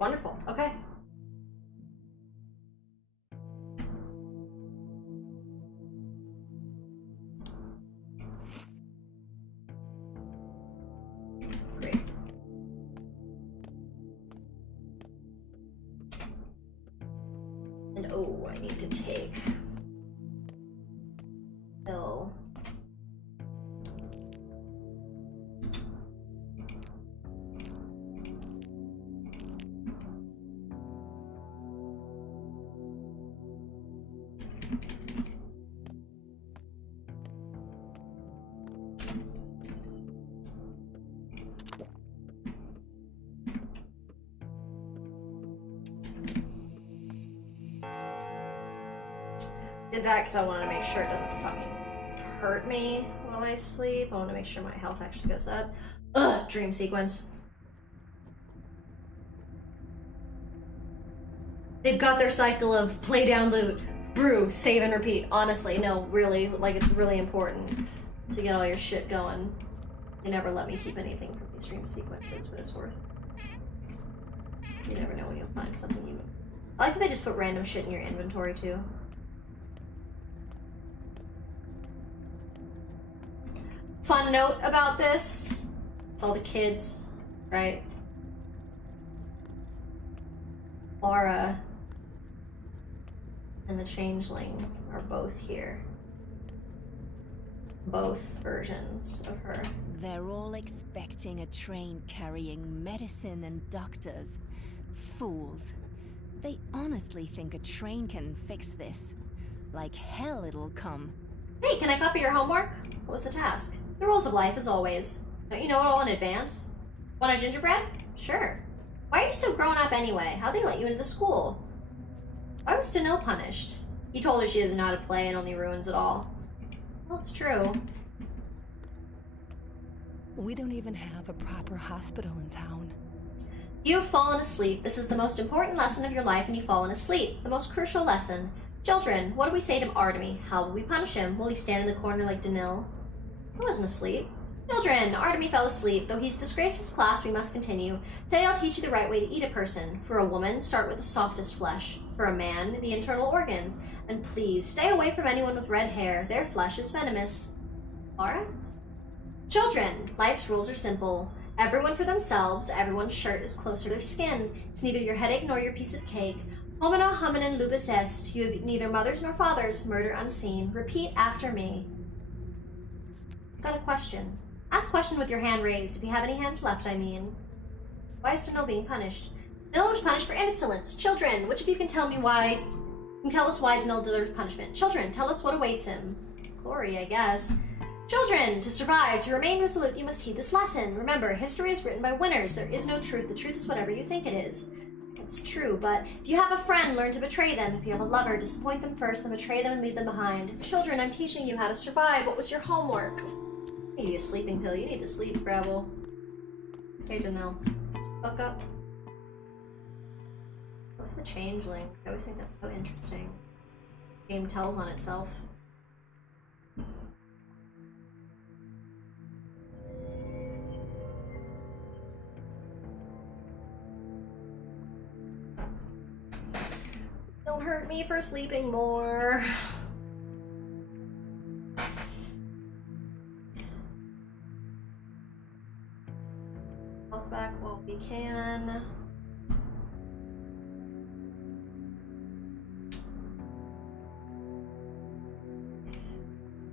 Wonderful. Okay. Great. And oh, I need to take pill. Did that because I want to make sure it doesn't fucking hurt me while I sleep. I want to make sure my health actually goes up. Ugh, dream sequence. They've got their cycle of play, down, loot, brew, save, and repeat. Honestly, no, really, like, it's really important to get all your shit going. They never let me keep anything from these dream sequences, but it's worth it. You never know when you'll find something you... I like that they just put random shit in your inventory, too. Fun note about this, it's all the kids, right? Laura and the Changeling are both here. Both versions of her. They're all expecting a train carrying medicine and doctors. Fools. They honestly think a train can fix this. Like hell it'll come. Hey, can I copy your homework? What was the task? The rules of life, as always. Don't you know it all in advance? Want a gingerbread? Sure. Why are you so grown up anyway? How'd they let you into the school? Why was Danil punished? He told her she doesn't know how to play and only ruins it all. Well, it's true. We don't even have a proper hospital in town. You've fallen asleep. This is the most important lesson of your life, and you've fallen asleep. The most crucial lesson. Children, what do we say to Artemy? How will we punish him? Will he stand in the corner like Danil? He wasn't asleep. Children, Artemy fell asleep. Though he's disgraced his class, we must continue. Today I'll teach you the right way to eat a person. For a woman, start with the softest flesh. For a man, the internal organs. And please, stay away from anyone with red hair. Their flesh is venomous. Laura? Children, life's rules are simple. Everyone for themselves, everyone's shirt is closer to their skin. It's neither your headache nor your piece of cake. Homina hominin lupus est. You have neither mothers nor fathers. Murder unseen. Repeat after me. Got a question. Ask question with your hand raised, if you have any hands left, I mean. Why is Danil being punished? Danil was punished for insolence. Children, which of you can tell me why... Can tell us why Danil deserves punishment? Children, tell us what awaits him. Glory, I guess. Children, to survive, to remain resolute, you must heed this lesson. Remember, history is written by winners. There is no truth. The truth is whatever you think it is. It's true, but if you have a friend, learn to betray them. If you have a lover, disappoint them first, then betray them and leave them behind. Children, I'm teaching you how to survive. What was your homework? I need a sleeping pill. You need to sleep, Gravel. Okay, Danil. Fuck up. What's the Changeling? I always think that's so interesting. The game tells on itself. Don't hurt me for sleeping more. Health back while we can.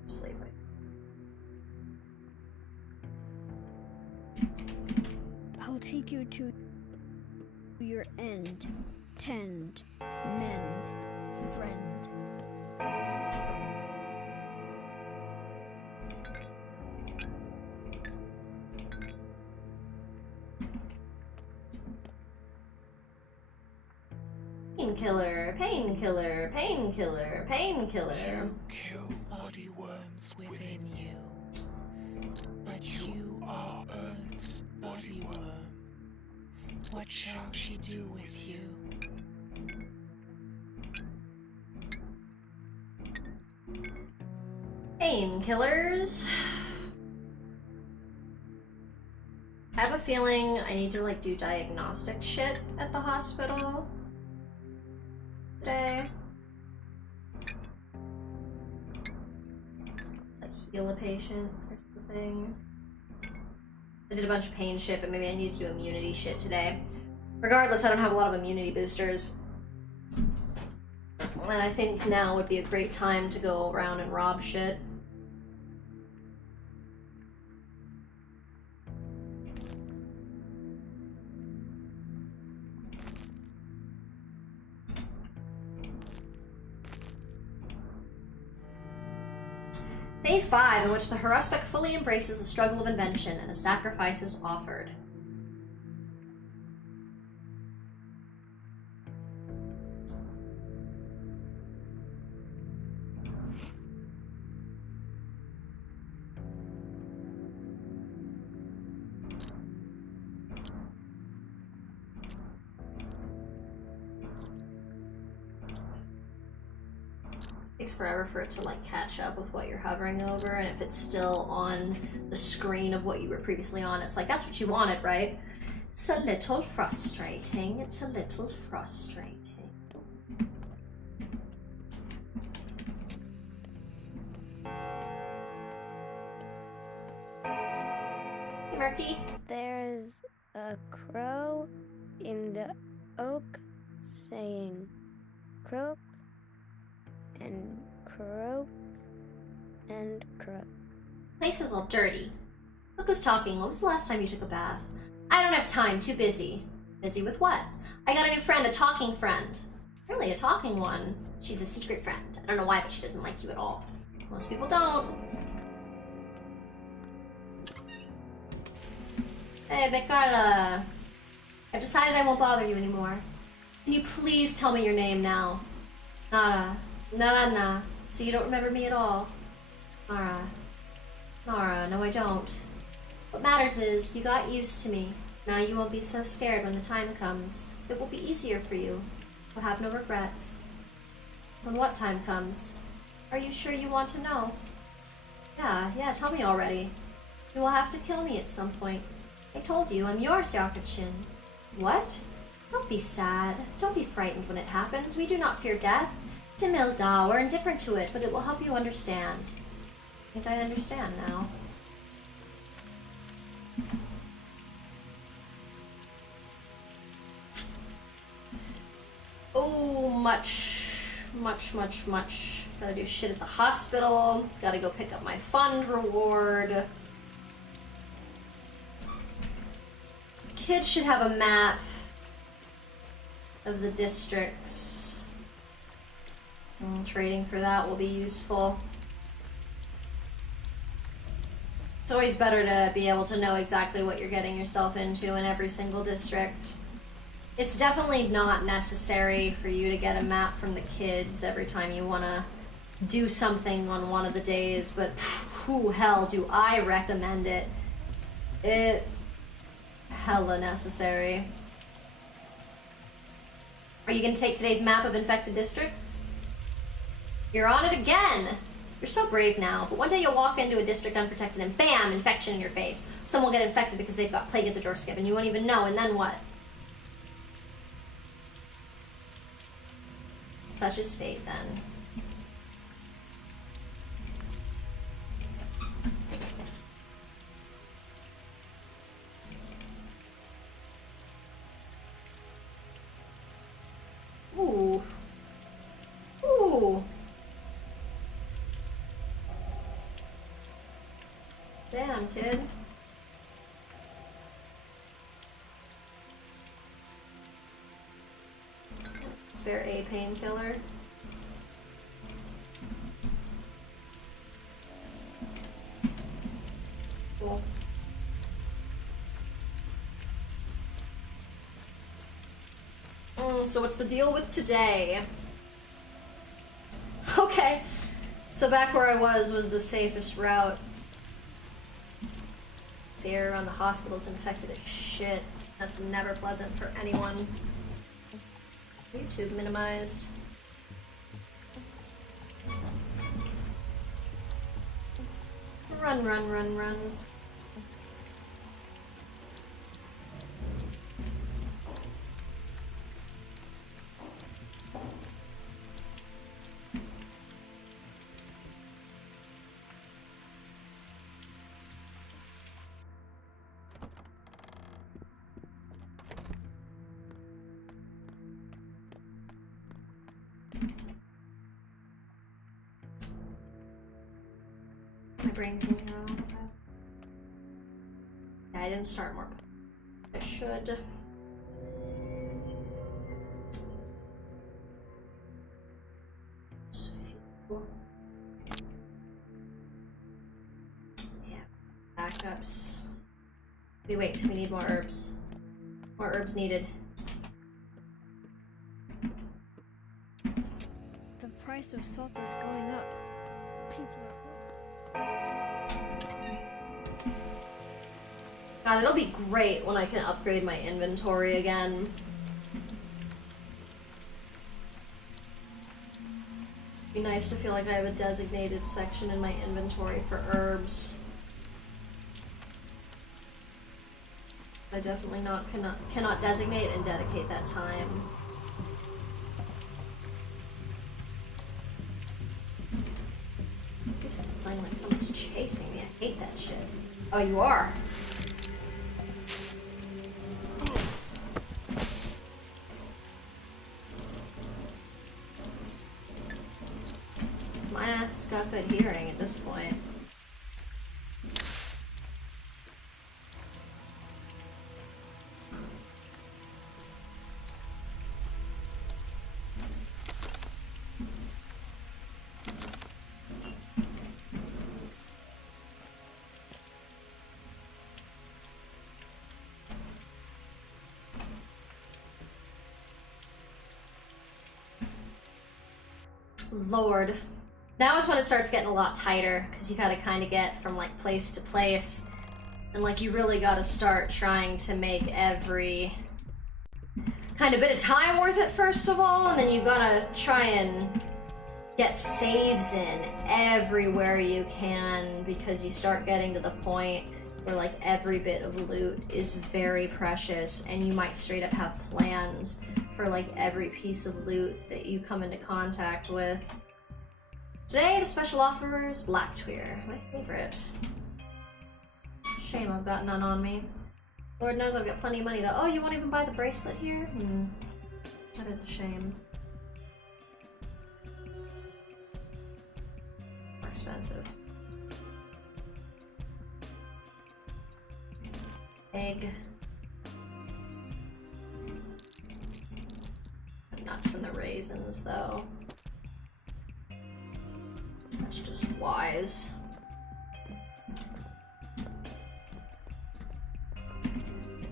Sleep. I'll take you to your end. Tend, men, friend. Painkiller, painkiller, painkiller, painkiller. You kill body worms within you, but you are Earth's body worm. What shall she do with you? Painkillers. I have a feeling I need to like do diagnostic shit at the hospital today. Like heal a patient or something. I did a bunch of pain shit, but maybe I need to do immunity shit today. Regardless, I don't have a lot of immunity boosters. And I think now would be a great time to go around and rob shit. Day 5, in which the Haruspec fully embraces the struggle of invention and a sacrifice is offered. Takes forever for it to like catch up with what you're hovering over, and if it's still on the screen of what you were previously on, it's like, that's what you wanted, right? It's a little frustrating. It's a little frustrating. Hey, Murky. There's a crow in the oak saying croak and croak and croak. Place is all dirty. Look who's talking. When was the last time you took a bath? I don't have time. Too busy. Busy with what? I got a new friend, a talking friend. Really, a talking one. She's a secret friend. I don't know why, but she doesn't like you at all. Most people don't. Hey, Beccarla. I've decided I won't bother you anymore. Can you please tell me your name now? Nara. Narana. So you don't remember me at all? Nara. Nara. No, I don't. What matters is, you got used to me. Now you won't be so scared when the time comes. It will be easier for you. You'll have no regrets. When what time comes? Are you sure you want to know? Yeah, tell me already. You will have to kill me at some point. I told you, I'm yours, Yakuchin. What? Don't be sad. Don't be frightened when it happens. We do not fear death. Timilda, we're indifferent to it, but it will help you understand. I think I understand now. Oh, much. Gotta do shit at the hospital. Gotta go pick up my fund reward. Kids should have a map of the districts. Trading for that will be useful. It's always better to be able to know exactly what you're getting yourself into in every single district. It's definitely not necessary for you to get a map from the kids every time you want to do something on one of the days, but who hell do I recommend it? It hella necessary. Are you gonna take today's map of infected districts? You're on it again! You're so brave now, but one day you'll walk into a district unprotected and BAM! Infection in your face. Someone will get infected because they've got plague at the doorstep and you won't even know, and then what? Such is fate, then. Ooh. Ooh. Damn, kid. Spare a painkiller. Cool. So what's the deal with today? Okay. So back where I was the safest route. The area around the hospital's infected as shit. That's never pleasant for anyone. YouTube minimized. Run. My brain can be wrong. Yeah, I didn't start more. I should. Herbs. We wait, we need more herbs. More herbs needed. The price of salt is going up. People are... God, it'll be great when I can upgrade my inventory again. Be nice to feel like I have a designated section in my inventory for herbs. I definitely cannot designate and dedicate that time. This one's playing like someone's chasing me. I hate that shit. Oh, you are? My ass has got good hearing at this point. Lord. Now is when it starts getting a lot tighter, because you gotta kind of get from like place to place, and like you really gotta start trying to make every kind of bit of time worth it first of all, and then you gotta try and get saves in everywhere you can, because you start getting to the point where like every bit of loot is very precious, and you might straight up have plans for like every piece of loot that you come into contact with. Today, the special offer is Black Tweer, my favorite. Shame I've got none on me. Lord knows I've got plenty of money though. Oh, you won't even buy the bracelet here? That is a shame. More expensive. Egg. Nuts and the raisins though. That's just wise.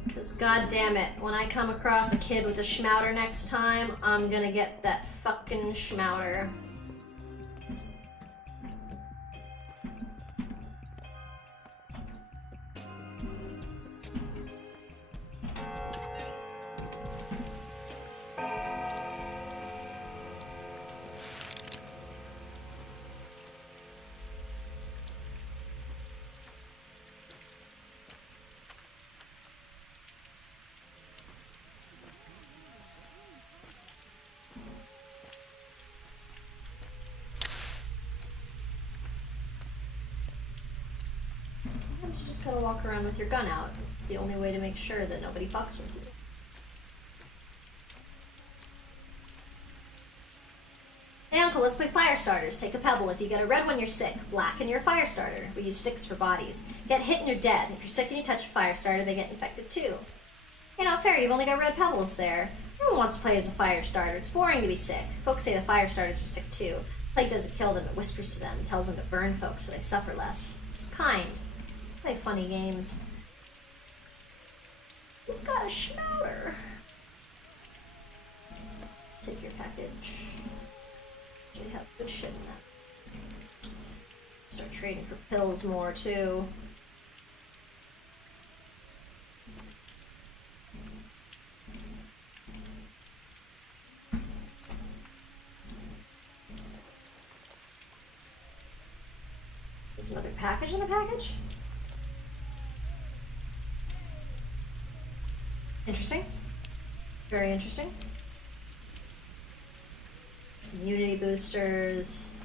Because goddamn it, when I come across a kid with a schmouter next time, I'm gonna get that fucking schmouter. You just gotta walk around with your gun out. It's the only way to make sure that nobody fucks with you. Hey uncle, let's play fire starters. Take a pebble. If you get a red one, you're sick. Black and you're a fire starter. We use sticks for bodies. Get hit and you're dead. If you're sick and you touch a fire starter, they get infected too. Hey, not fair. You've only got red pebbles there. Everyone wants to play as a fire starter. It's boring to be sick. Folks say the fire starters are sick too. Plague doesn't kill them. It whispers to them and tells them to burn folks so they suffer less. It's kind. Play funny games. Who's got a schmouter? Take your package. They have good shit in that. Start trading for pills more too. There's another package in the package? Interesting. Very interesting. Immunity boosters.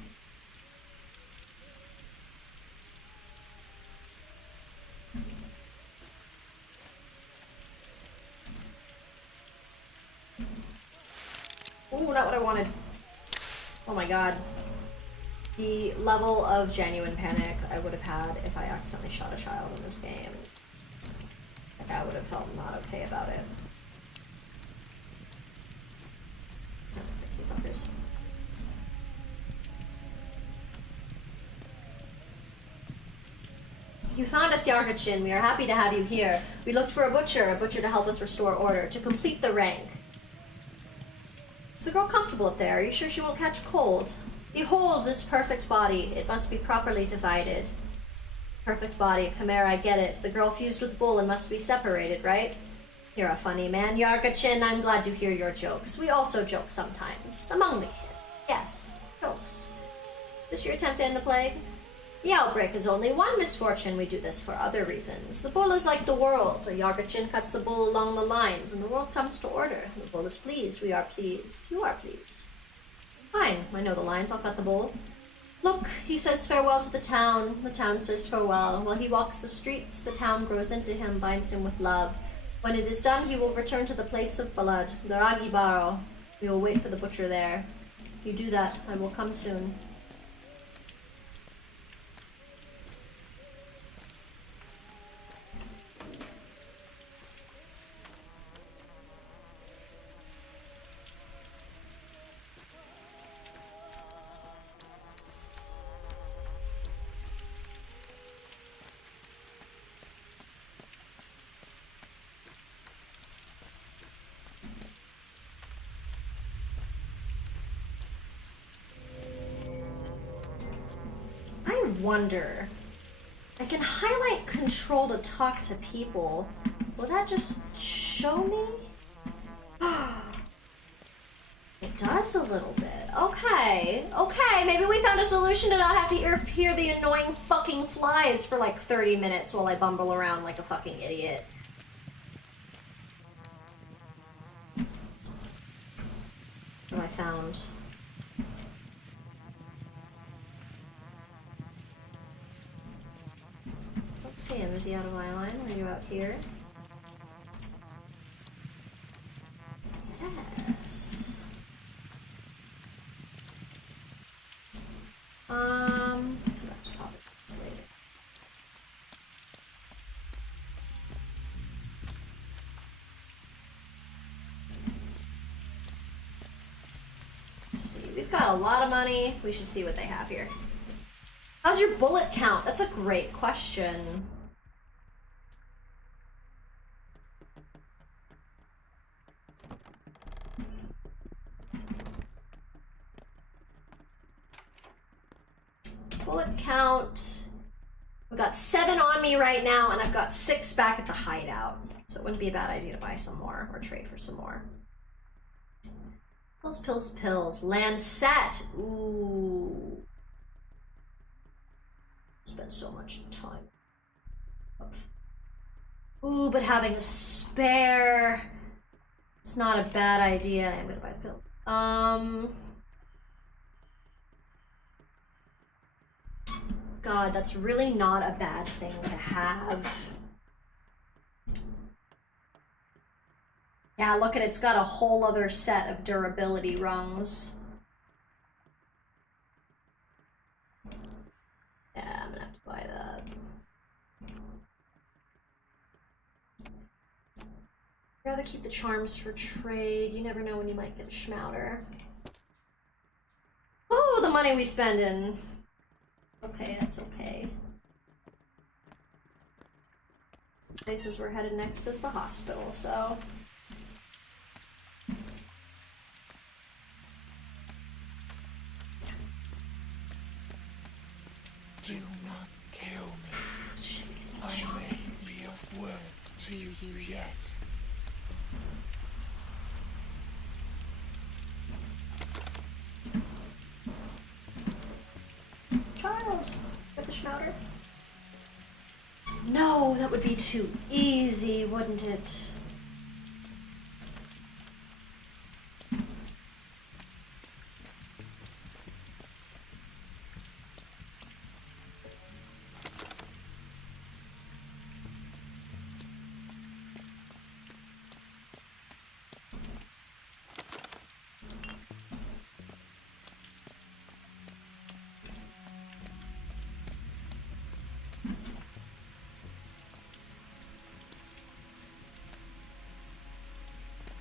Ooh, not what I wanted. Oh my god. The level of genuine panic I would have had if I accidentally shot a child in this game. I would have felt not okay about it. Son of crazy fuckers. You found us, Yargachin. We are happy to have you here. We looked for a butcher to help us restore order, to complete the rank. Is the girl comfortable up there? Are you sure she won't catch cold? Behold this perfect body. It must be properly divided. Perfect body, Chimera, I get it. The girl fused with bull and must be separated, right? You're a funny man, Yargachin. I'm glad to hear your jokes. We also joke sometimes. Among the kids. Yes, jokes. Is this your attempt to end the plague? The outbreak is only one misfortune. We do this for other reasons. The bull is like the world. A Yargachin cuts the bull along the lines, and the world comes to order. The bull is pleased. We are pleased. You are pleased. Fine. I know the lines. I'll cut the bull. Look, he says farewell to the town. The town says farewell. While he walks the streets, the town grows into him, binds him with love. When it is done, he will return to the place of blood, the Ragibaro. We will wait for the butcher there. If you do that, I will come soon. Wonder. I can highlight control to talk to people. Will that just show me? It does a little bit. Okay. Okay, maybe we found a solution to not have to hear the annoying fucking flies for like 30 minutes while I bumble around like a fucking idiot. What I found. See him. Is he out of my line? Are you out here? Yes. Let's see. We've got a lot of money. We should see what they have here. How's your bullet count? That's a great question. Bullet count. We've got 7 on me right now, and I've got 6 back at the hideout. So it wouldn't be a bad idea to buy some more, or trade for some more. Pills, pills, pills. Lancet. Ooh. Spend so much time. Ooh, but having a spare, it's not a bad idea. I'm gonna buy the pill. God, that's really not a bad thing to have. Yeah, look at it, it's got a whole other set of durability rungs. Yeah, I'm gonna have to buy that. I'd rather keep the charms for trade. You never know when you might get a schmouter. Oh, the money we spend in. Okay, that's okay. Places we're headed next is the hospital, so. Do not kill me. I may be of worth to you yet. Child, get the schmouter. No, that would be too easy, wouldn't it?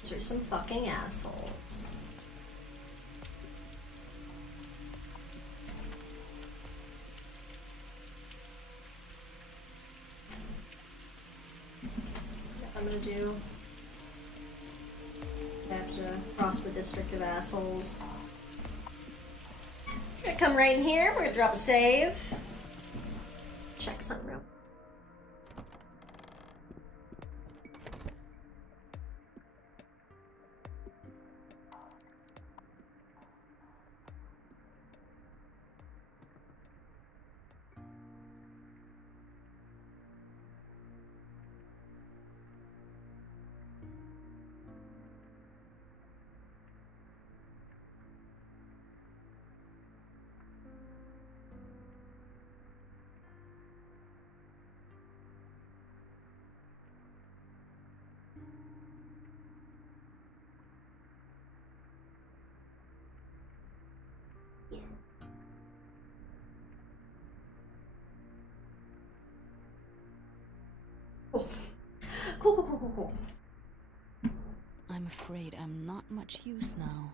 These are some fucking assholes. I'm gonna do. I have to cross the district of assholes. Gonna come right in here. We're gonna drop a save. Check something real. Cool. I'm afraid I'm not much use now.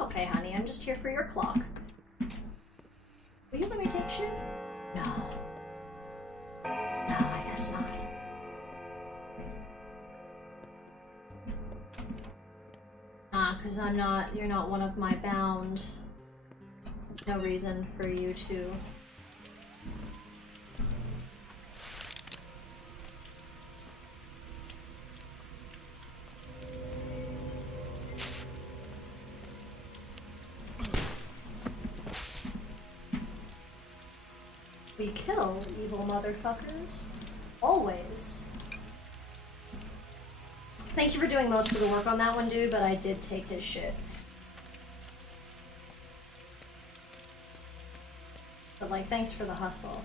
Okay, honey, I'm just here for your clock. Will you let me take shit? No. No, I guess not. Cause you're not one of my bound. No reason for you to. We kill evil motherfuckers. Always. Thank you for doing most of the work on that one, dude, but I did take his shit. But, like, thanks for the hustle.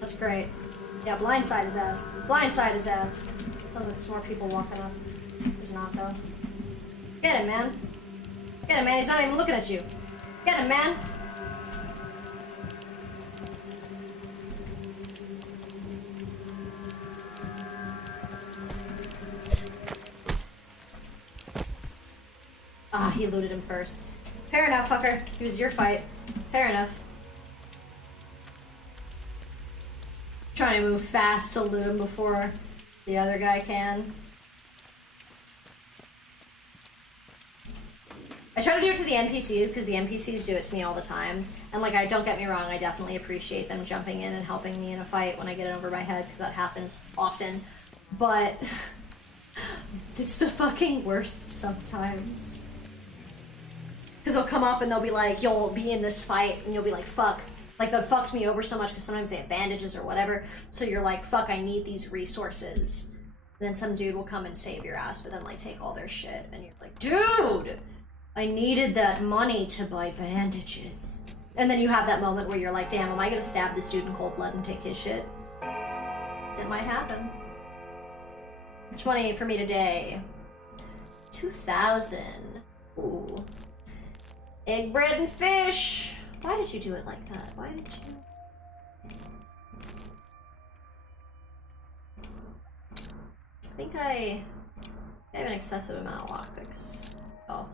That's great. Yeah, blindside his ass. Blindside his ass. Sounds like there's more people walking up. There's not, though. Get him, man. Get him, man. He's not even looking at you. Get him, man. Ah, he looted him first. Fair enough, fucker. It was your fight. Fair enough. Trying to move fast to loot him before the other guy can. I try to do it to the NPCs because the NPCs do it to me all the time. And like, don't get me wrong, I definitely appreciate them jumping in and helping me in a fight when I get it over my head because that happens often. But it's the fucking worst sometimes. Because they'll come up and they'll be like, you'll be in this fight and you'll be like, fuck. Like, they fucked me over so much because sometimes they have bandages or whatever. So you're like, fuck, I need these resources. And then some dude will come and save your ass, but then, like, take all their shit. And you're like, dude, I needed that money to buy bandages. And then you have that moment where you're like, damn, am I going to stab this dude in cold blood and take his shit? So it might happen. 20 for me today. 2,000. Ooh. Egg, bread, and fish. Why did you do it like that? Why did you? I think I have an excessive amount of lockpicks. Oh.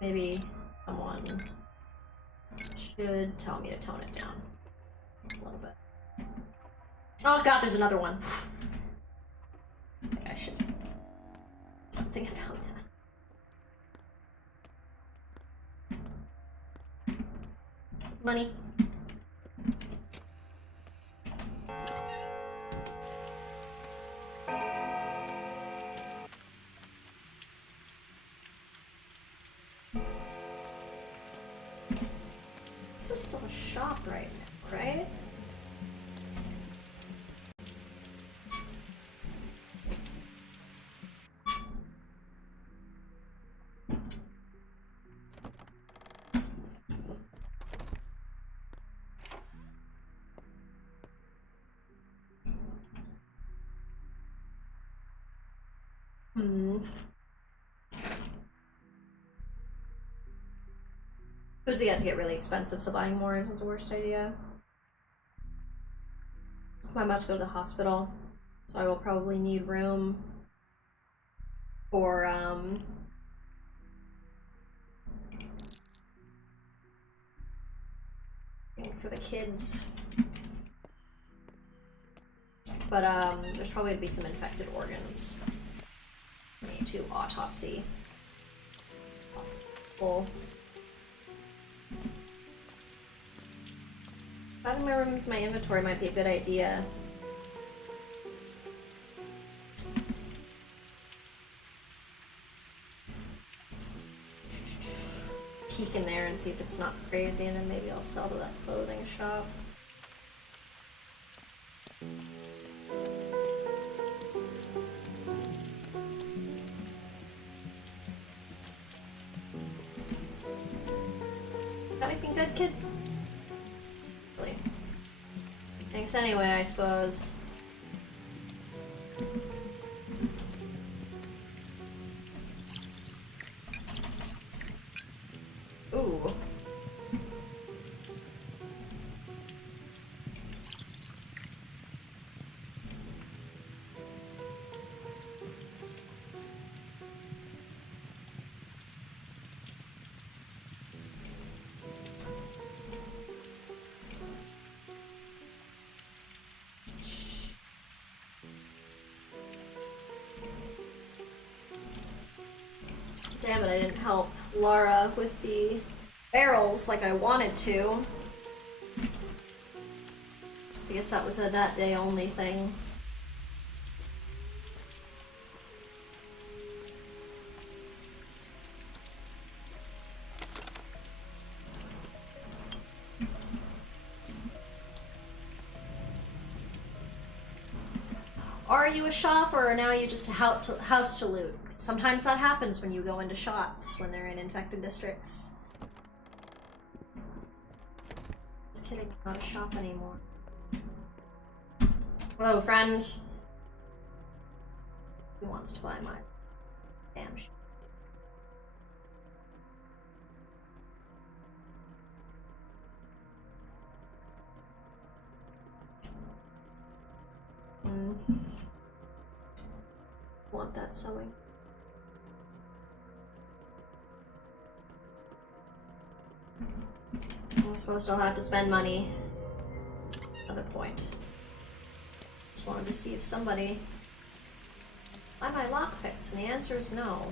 Maybe someone should tell me to tone it down a little bit. Oh god, there's another one. I should do something about that. Money. This is still a shop right now, right? Foods get to get really expensive, so buying more isn't the worst idea. I'm about to go to the hospital. So I will probably need room for the kids. But there's probably gonna be some infected organs. I need to autopsy. Full. Having my room with my inventory might be a good idea. Peek in there and see if it's not crazy, and then maybe I'll sell to that clothing shop. Got anything good, kid? Really? Thanks anyway, I suppose. Ooh. Damn it, I didn't help Lara with the barrels like I wanted to. I guess that was a that day only thing. Are you a shop, or are now you just a house to loot? Sometimes that happens when you go into shops when they're in infected districts. Just kidding, I'm not a shop anymore. Hello, friend. Who wants to buy my damn shit? Want that sewing? I suppose I'll have to spend money. Another point. Just wanted to see if somebody buy my lockpicks, and the answer is no.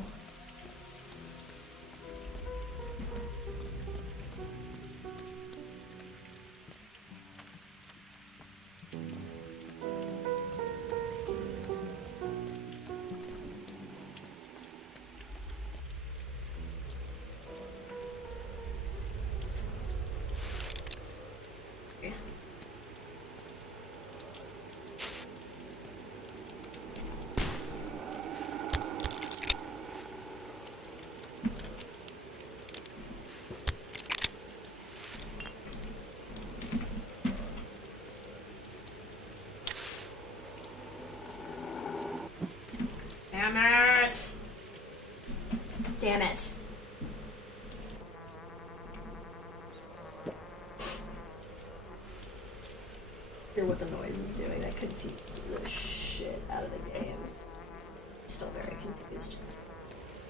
Damn it! Damn it. Hear what the noise is doing. That confused the shit out of the game. Still very confused.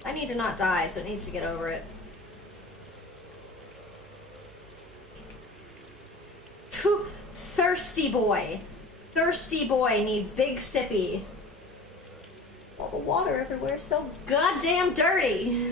I need to not die, so it needs to get over it. Phew, thirsty boy. Thirsty boy needs big sippy. All the water everywhere is so goddamn dirty.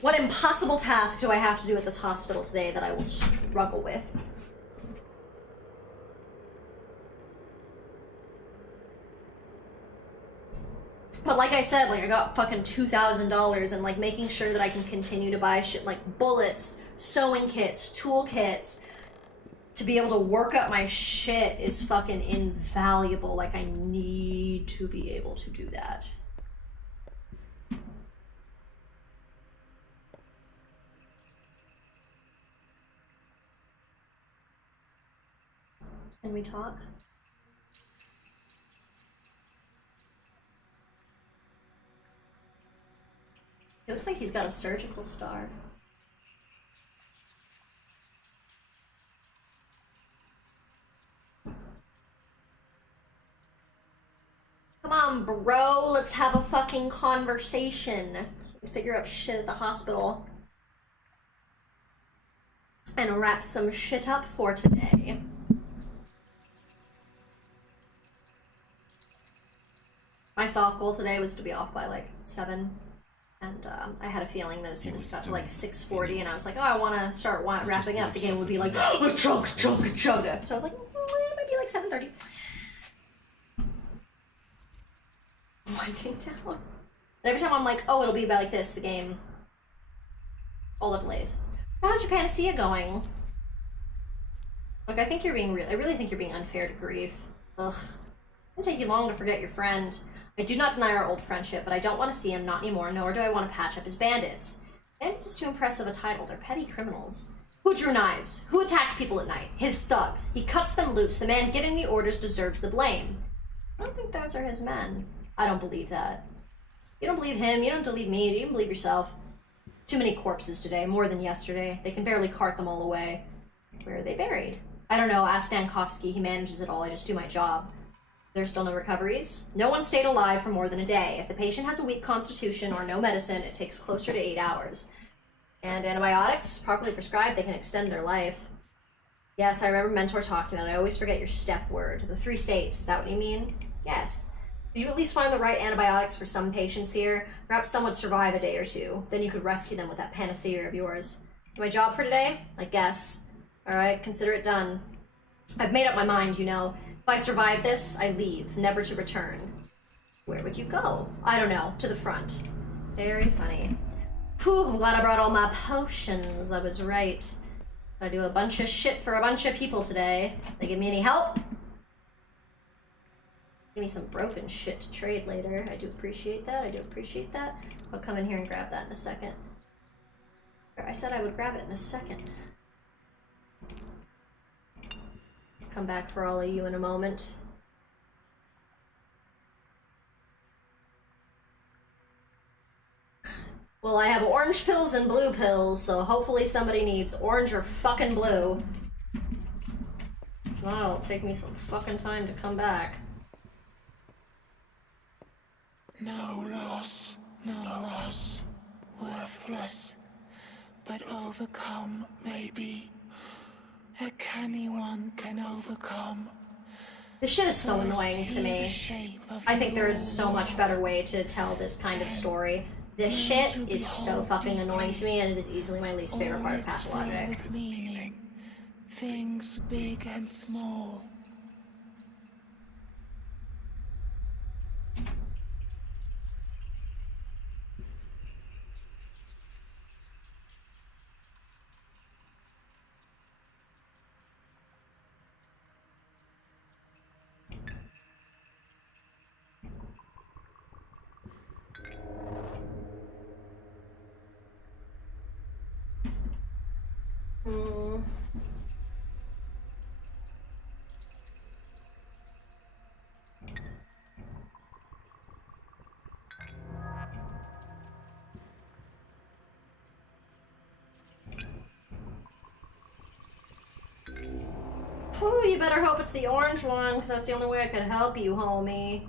What impossible task do I have to do at this hospital today that I will struggle with? But like I said, like I got fucking $2,000, and like making sure that I can continue to buy shit like bullets, sewing kits, tool kits, to be able to work up my shit is fucking invaluable. Like I need to be able to do that. Can we talk? It looks like he's got a surgical star. Come on, bro, let's have a fucking conversation. Figure out shit at the hospital. And wrap some shit up for today. My soft goal today was to be off by like 7. And I had a feeling that as soon as it got to like 6:40 and I was like, oh, I want to start wrapping up, the game would be like, oh, chug. So I was like, it might be like 7:30. Winding down. And every time I'm like, oh, it'll be about like this, the game. All the delays. How's your panacea going? Look, I think you're being I really think you're being unfair to grief. Ugh. It didn't take you long to forget your friend. I do not deny our old friendship, but I don't want to see him, not anymore, nor do I want to patch up his bandits. Bandits is too impressive a title. They're petty criminals. Who drew knives? Who attacked people at night? His thugs. He cuts them loose. The man giving the orders deserves the blame. I don't think those are his men. I don't believe that. You don't believe him, you don't believe me, do you even believe yourself? Too many corpses today, more than yesterday. They can barely cart them all away. Where are they buried? I don't know, ask Stankovsky, he manages it all, I just do my job. There's still no recoveries? No one stayed alive for more than a day. If the patient has a weak constitution or no medicine, it takes closer to 8 hours. And antibiotics, properly prescribed, they can extend their life. Yes, I remember Mentor talking about it. I always forget your step word. The 3 states, is that what you mean? Yes. Did you at least find the right antibiotics for some patients here? Perhaps some would survive a day or 2. Then you could rescue them with that panacea of yours. My job for today? I guess. Alright, consider it done. I've made up my mind, you know. If I survive this, I leave, never to return. Where would you go? I don't know, to the front. Very funny. Phew, I'm glad I brought all my potions. I was right. I do a bunch of shit for a bunch of people today. They give me any help? Give me some broken shit to trade later. I do appreciate that. I do appreciate that. I'll come in here and grab that in a second. I said I would grab it in a second. Come back for all of you in a moment. Well, I have orange pills and blue pills, so hopefully somebody needs orange or fucking blue. If not, it'll take me some fucking time to come back. No loss, no loss, worthless, but overcome, maybe. A canny one can overcome. This shit is so annoying to me. I think there is so much better way to tell this kind of story. This shit is so fucking annoying to me, and it is easily my least favorite part of Pathologic. Meaning, things big and small. Whew, you better hope it's the orange one, because that's the only way I could help you, homie.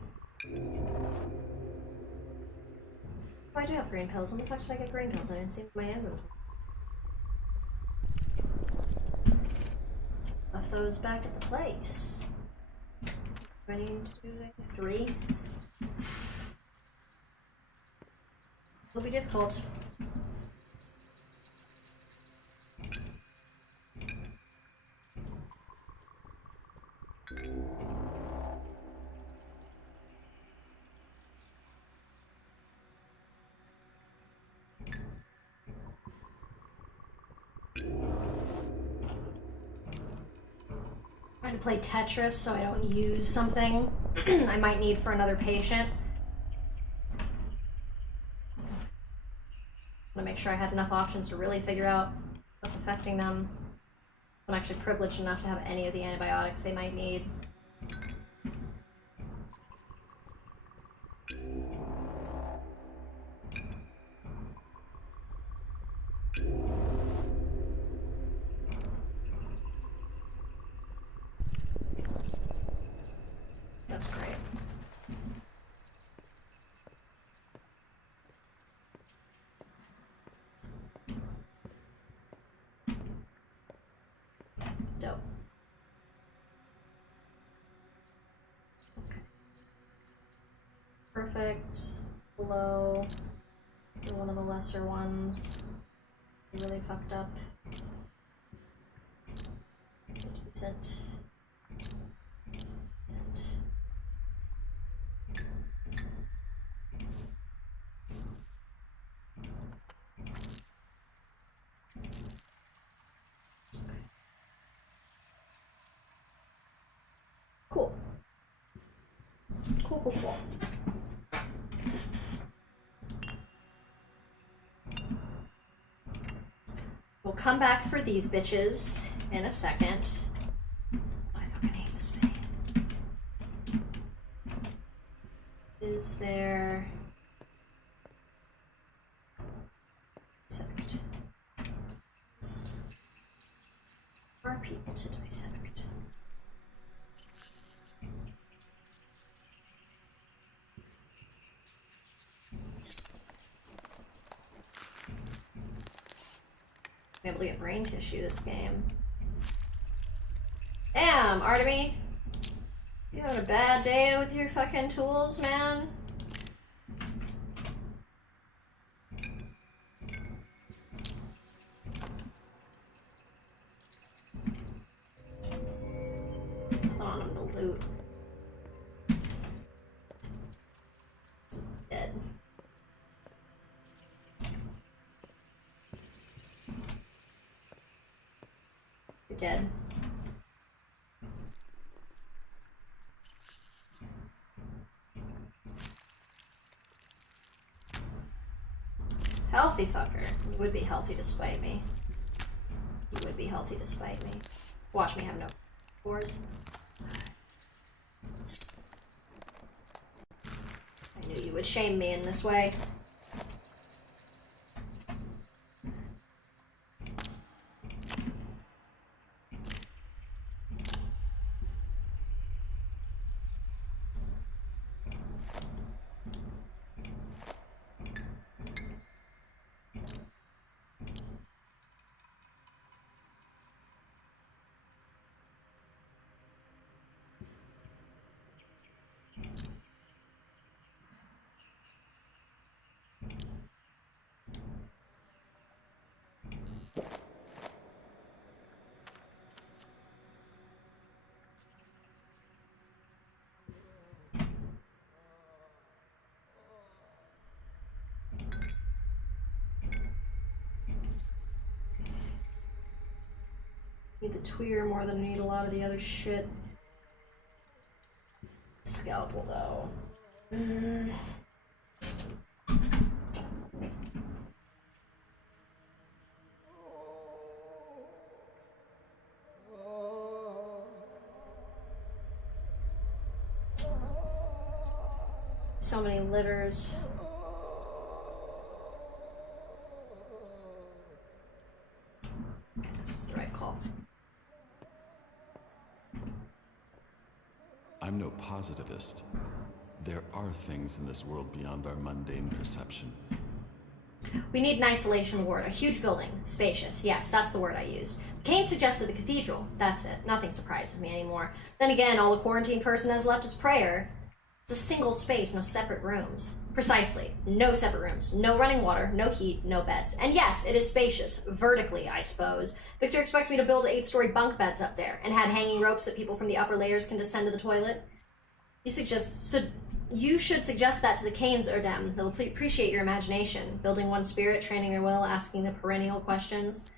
Oh, I do have green pills. When the fuck did I get green pills? I didn't see them in my inventory. Left those back at the place. Ready to do 3. It'll be difficult. Trying to play Tetris so I don't use something I might need for another patient. I want to make sure I had enough options to really figure out what's affecting them. I'm actually privileged enough to have any of the antibiotics they might need. Perfect. Below. One of the lesser ones. Really fucked up. Decent. Cool. Cool, cool, cool. We'll come back for these bitches in a second. I fucking hate this space. Is there... Dissect. Are people to dissect? I'm able to get brain tissue this game. Damn, Artemy! You having a bad day with your fucking tools, man? I want him to loot. Dead. You're dead. Healthy fucker. You would be healthy despite me. You would be healthy despite me. Watch me have no cores. I knew you would shame me in this way. Need the tweer more than I need a lot of the other shit. Scalpel though. So many livers. Okay, this is the right call. I'm no positivist. There are things in this world beyond our mundane perception. We need an isolation ward, a huge building, spacious. Yes, that's the word I used. Kane suggested the cathedral. That's it. Nothing surprises me anymore. Then again, all the quarantine person has left is prayer. It's a single space, no separate rooms. Precisely. No separate rooms. No running water, no heat, no beds. And yes, it is spacious. Vertically, I suppose. Victor expects me to build 8-story bunk beds up there, and had hanging ropes that people from the upper layers can descend to the toilet. You should suggest that to the Canes, Erdem. They'll appreciate your imagination. Building one spirit, training your will, asking the perennial questions.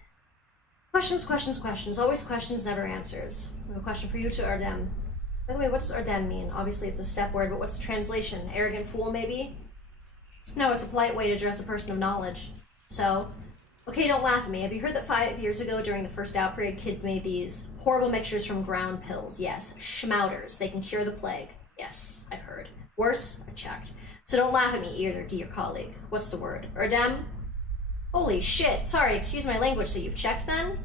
Questions, questions, questions. Always questions, never answers. I have a question for you to Erdem. By the way, what does Erdem mean? Obviously it's a step word, but what's the translation? Arrogant fool, maybe? No, it's a polite way to address a person of knowledge. So, okay, don't laugh at me. Have you heard that 5 years ago during the first outbreak, kids made these horrible mixtures from ground pills? Yes, schmouters. They can cure the plague. Yes, I've heard. Worse, I've checked. So don't laugh at me either, dear colleague. What's the word? Erdem? Holy shit. Sorry, excuse my language. So you've checked then?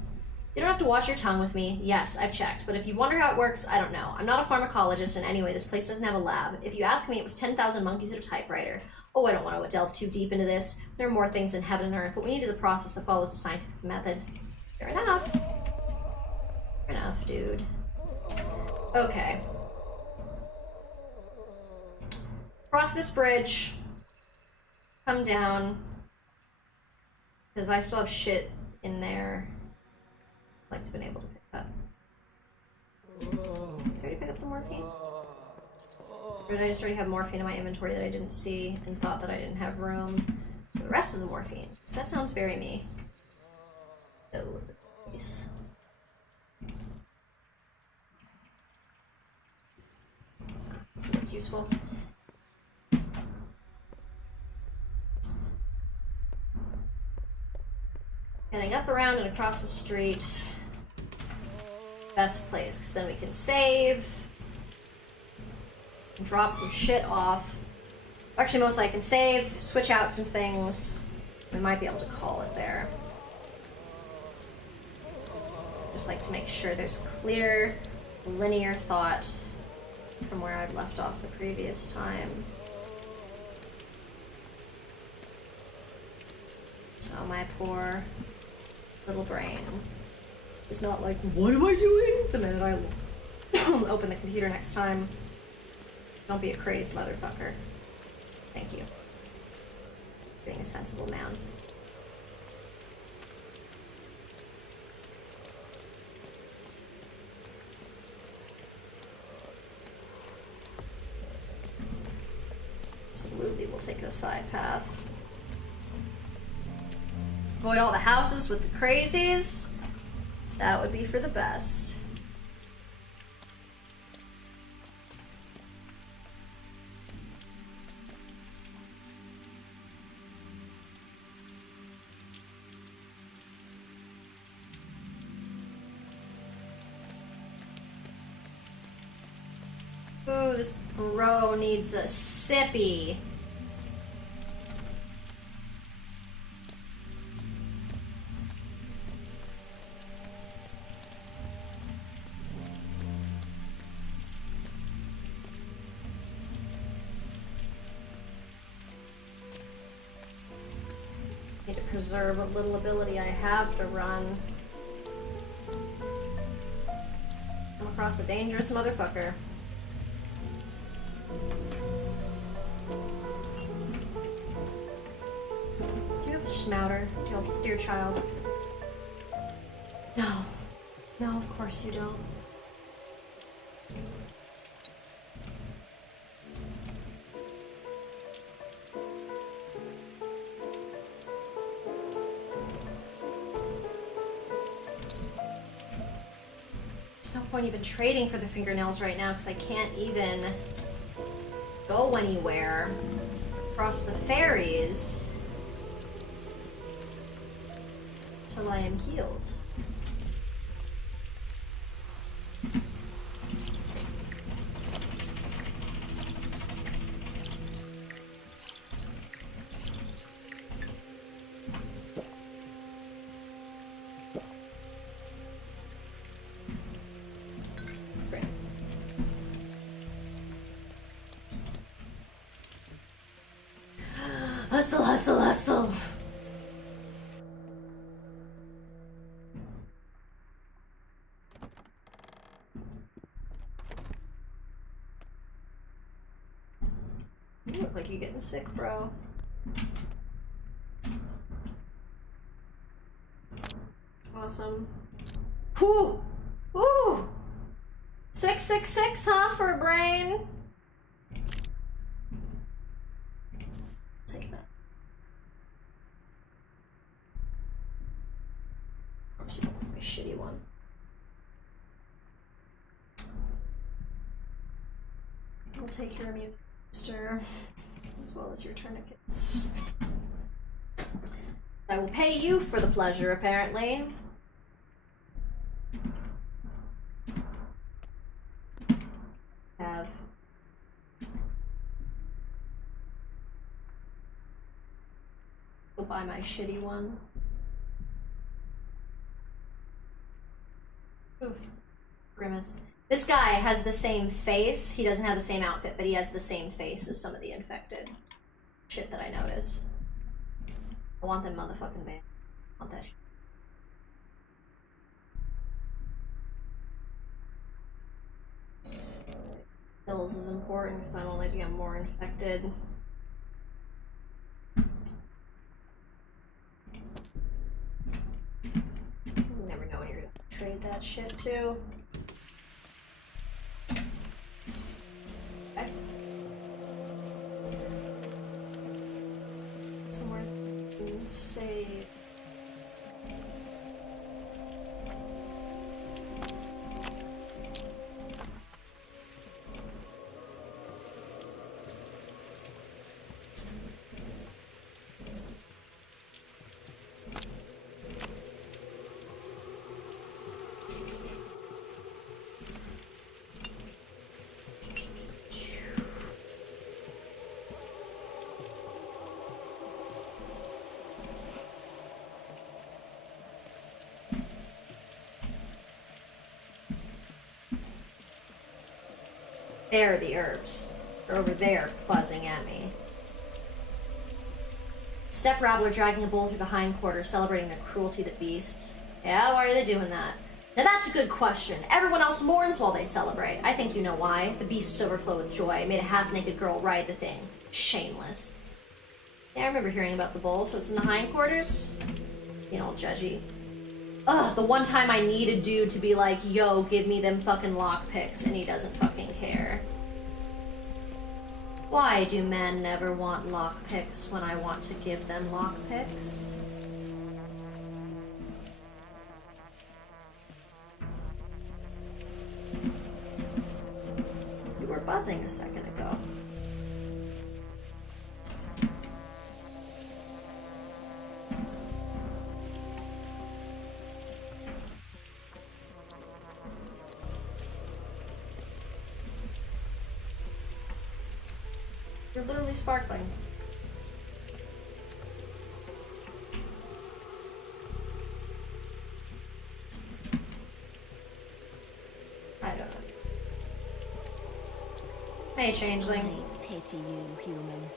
You don't have to watch your tongue with me. Yes, I've checked. But if you wonder how it works, I don't know. I'm not a pharmacologist, and anyway, this place doesn't have a lab. If you ask me, it was 10,000 monkeys at a typewriter. Oh, I don't want to delve too deep into this. There are more things in heaven and earth. What we need is a process that follows the scientific method. Fair enough. Fair enough, dude. Okay. Cross this bridge. Come down. Because I still have shit in there. I'd like to have been able to pick up. Did I already pick up the morphine? Or did I just already have morphine in my inventory that I didn't see and thought that I didn't have room for the rest of the morphine? Because that sounds very me. Oh, nice. So it's useful. Getting up, around, and across the street. Best place, because then we can save. And drop some shit off. Actually, mostly I can save, switch out some things. We might be able to call it there. Just like to make sure there's clear, linear thought from where I've left off the previous time. So my poor little brain is not like, what am I doing? The minute I open the computer next time. Don't be a crazed motherfucker. Thank you. Being a sensible man. Absolutely, we'll take the side path. Avoid all the houses with the crazies. That would be for the best. Ooh, this bro needs a sippy. Need to preserve what little ability I have to run. Come across a dangerous motherfucker. Do you have a schmouter, dear child? No. No, of course you don't. There's no point even trading for the fingernails right now because I can't even go anywhere across the ferries till I am healed. Hustle, hustle, hustle. You look like you're getting sick, bro. Awesome. Whoo! Woo! 666, huh, for a brain? Take that. Of course you don't want my shitty one. I'll take your immune booster, as well as your tourniquets. I will pay you for the pleasure, apparently. Have. Go buy my shitty one. Oof. Grimace. This guy has the same face. He doesn't have the same outfit, but he has the same face as some of the infected shit that I notice. I want them motherfucking bad. I want that shit. pills is important because I'm only to get more infected. You never know when you're gonna trade that shit too. Okay. Somewhere save. There are the herbs. They're over there, buzzing at me. Steppe rabble are dragging a bull through the hindquarters, celebrating their cruelty to beasts. Yeah, why are they doing that? Now that's a good question. Everyone else mourns while they celebrate. I think you know why. The beasts overflow with joy. Made a half-naked girl ride the thing. Shameless. Yeah, I remember hearing about the bull, so it's in the hindquarters? You know, judgy. Ugh, the one time I need a dude to be like, yo, give me them fucking lockpicks, and he doesn't fucking care. Why do men never want lockpicks when I want to give them lockpicks? You were buzzing a second ago. You're literally sparkling. I don't know. Hey, changeling. I pity you, human.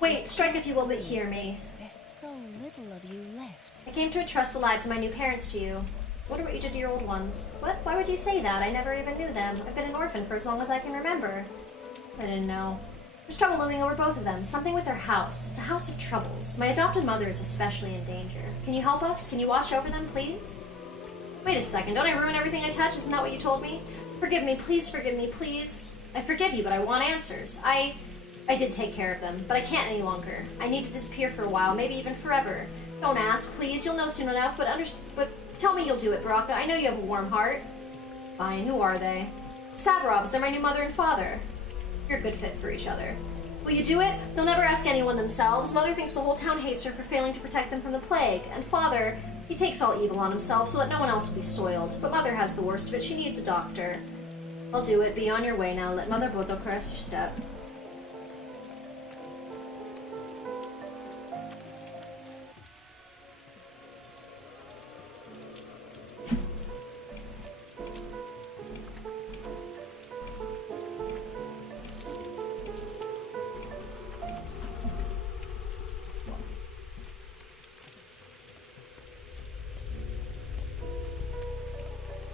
Wait, strike if you will, but hear me. There's so little of you left. I came to entrust the lives of my new parents to you. Wonder what you did to your old ones. What? Why would you say that? I never even knew them. I've been an orphan for as long as I can remember. I didn't know. There's trouble looming over both of them. Something with their house. It's a house of troubles. My adopted mother is especially in danger. Can you help us? Can you watch over them, please? Wait a second. Don't I ruin everything I touch? Isn't that what you told me? Forgive me. Please forgive me. Please. I forgive you, but I want answers. I did take care of them, but I can't any longer. I need to disappear for a while, maybe even forever. Don't ask, please. You'll know soon enough, but tell me you'll do it, Baraka. I know you have a warm heart. Fine. Who are they? Sabarovs. They're my new mother and father. You're a good fit for each other. Will you do it? They'll never ask anyone themselves. Mother thinks the whole town hates her for failing to protect them from the plague. And father, he takes all evil on himself so that no one else will be soiled. But mother has the worst of it. She needs a doctor. I'll do it. Be on your way now. Let Mother Bodo caress your step.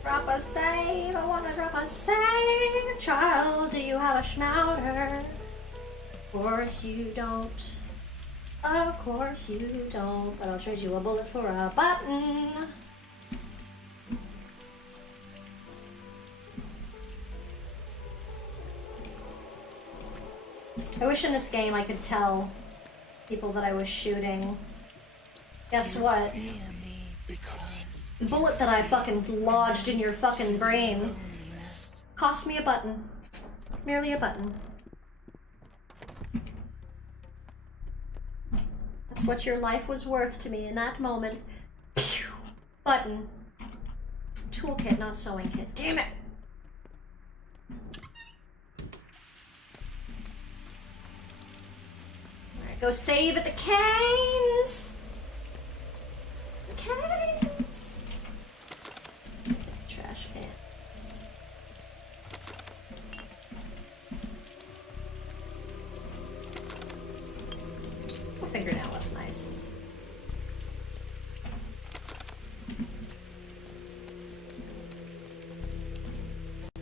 Drop a save, I wanna drop a save. Child, do you have a schmouter? Of course you don't. Of course you don't. But I'll trade you a bullet for a button. I wish in this game I could tell people that I was shooting. Guess what? The bullet that I fucking lodged in your fucking brain cost me a button. Merely a button. That's what your life was worth to me in that moment. Pew! Button. Toolkit, not sewing kit. Damn it! Alright, go save at the canes! The canes! Trash cans. A fingernail, that's nice.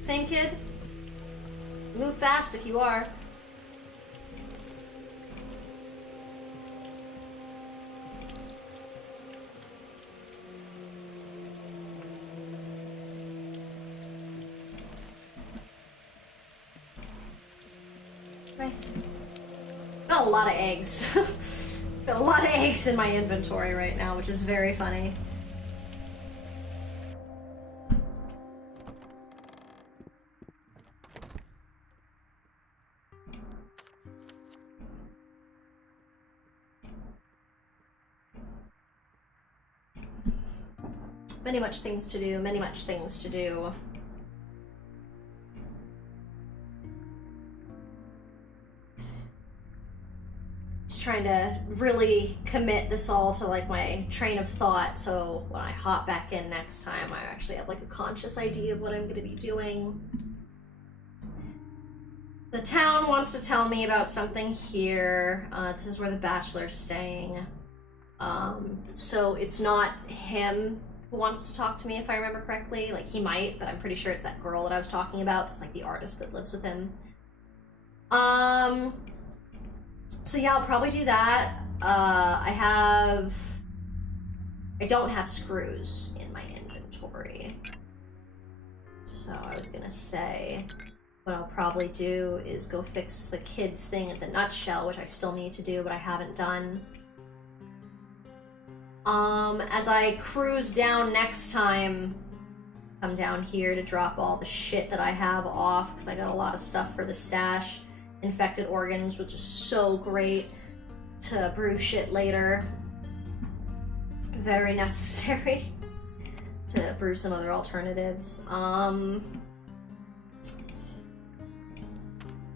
Same kid? Move fast if you are. Nice. Got a lot of eggs. Got a lot of eggs in my inventory right now, which is very funny. Many much things to do, many much things to do. Just trying to really commit this all to like my train of thought, so when I hop back in next time, I actually have like a conscious idea of what I'm gonna be doing. The town wants to tell me about something here. This is where the bachelor's staying. So it's not him who wants to talk to me, if I remember correctly. Like, he might, but I'm pretty sure it's that girl that I was talking about. That's like the artist that lives with him. So yeah, I'll probably do that. I don't have screws in my inventory. So I was gonna say, what I'll probably do is go fix the kids thing at the nutshell, which I still need to do, but I haven't done. As I cruise down next time, come down here to drop all the shit that I have off, because I got a lot of stuff for the stash. Infected organs, which is so great to brew shit later. Very necessary to brew some other alternatives.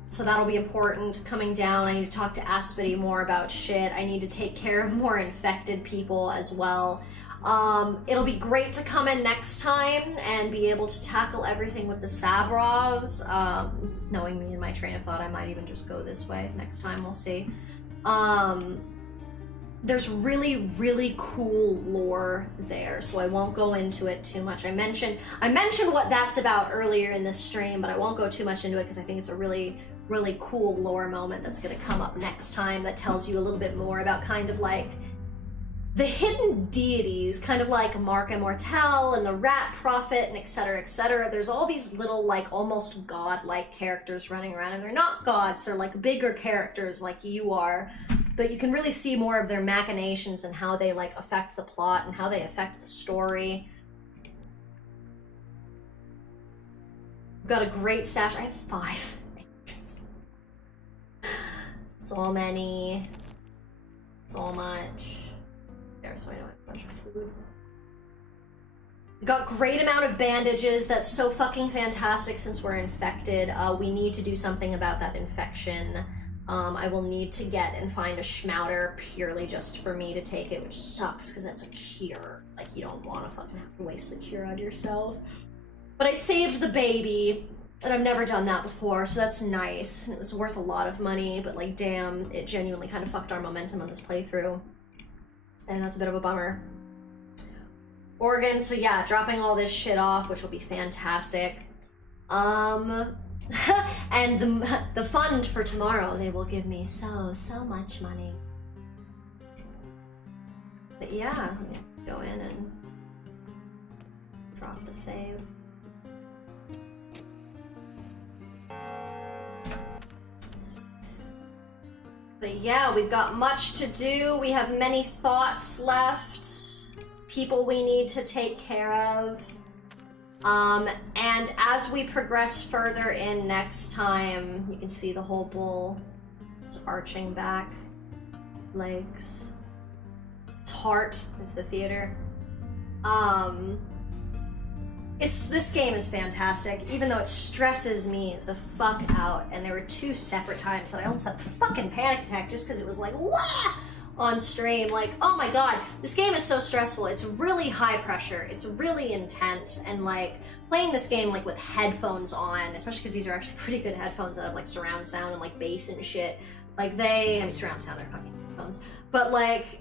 So that'll be important. Coming down, I need to talk to Aspity more about shit. I need to take care of more infected people as well. It'll be great to come in next time and be able to tackle everything with the Sabrovs. Knowing me and my train of thought, I might even just go this way next time, we'll see. There's really, really cool lore there, so I won't go into it too much. I mentioned what that's about earlier in this stream, but I won't go too much into it because I think it's a really, really cool lore moment that's gonna come up next time that tells you a little bit more about kind of like the hidden deities, kind of like Mark Immortel and the Rat Prophet and etc, etc. There's all these little like almost god-like characters running around, and they're not gods, they're like bigger characters like you are, but you can really see more of their machinations and how they like affect the plot and how they affect the story. We've got a great stash. I have 5 eggs. So many. So much. There, so I know I have a bunch of food. We got great amount of bandages. That's so fucking fantastic since we're infected. We need to do something about that infection. I will need to get and find a schmouter purely just for me to take it, which sucks because that's a cure. Like, you don't want to fucking have to waste the cure on yourself. But I saved the baby, and I've never done that before, so that's nice. And it was worth a lot of money, but like, damn, it genuinely kind of fucked our momentum on this playthrough. And that's a bit of a bummer. Organ, so yeah, dropping all this shit off, which will be fantastic. And the fund for tomorrow, they will give me so much money. But yeah, I'm gonna go in and drop the save. But yeah, we've got much to do. We have many thoughts left. People we need to take care of. And as we progress further in next time, you can see the whole bull. It's arching back. Legs. Its heart is the theater. This game is fantastic, even though it stresses me the fuck out. And there were 2 separate times that I almost had a fucking panic attack just because it was like, wah! On stream. Like, oh my god, this game is so stressful. It's really high pressure. It's really intense. And like, playing this game like with headphones on, especially because these are actually pretty good headphones that have like surround sound and like bass and shit. Like surround sound, they're fucking headphones. But like,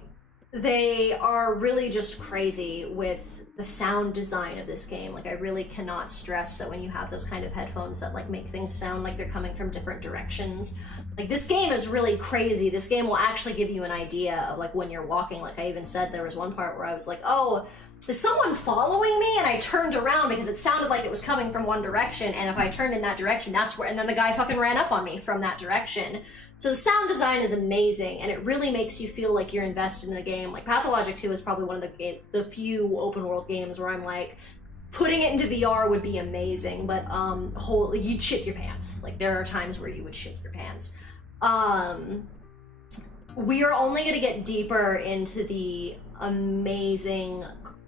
they are really just crazy with the sound design of this game. Like, I really cannot stress that when you have those kind of headphones that like make things sound like they're coming from different directions. Like, this game is really crazy. This game will actually give you an idea of like when you're walking. Like, I even said there was one part where I was like, oh, is someone following me? And I turned around because it sounded like it was coming from one direction, and if I turned in that direction, that's where, and then the guy fucking ran up on me from that direction. So the sound design is amazing, and it really makes you feel like you're invested in the game. Like, Pathologic 2 is probably one of the few open world games where I'm like, putting it into VR would be amazing, but you'd shit your pants. Like, there are times where you would shit your pants. We are only going to get deeper into the amazing,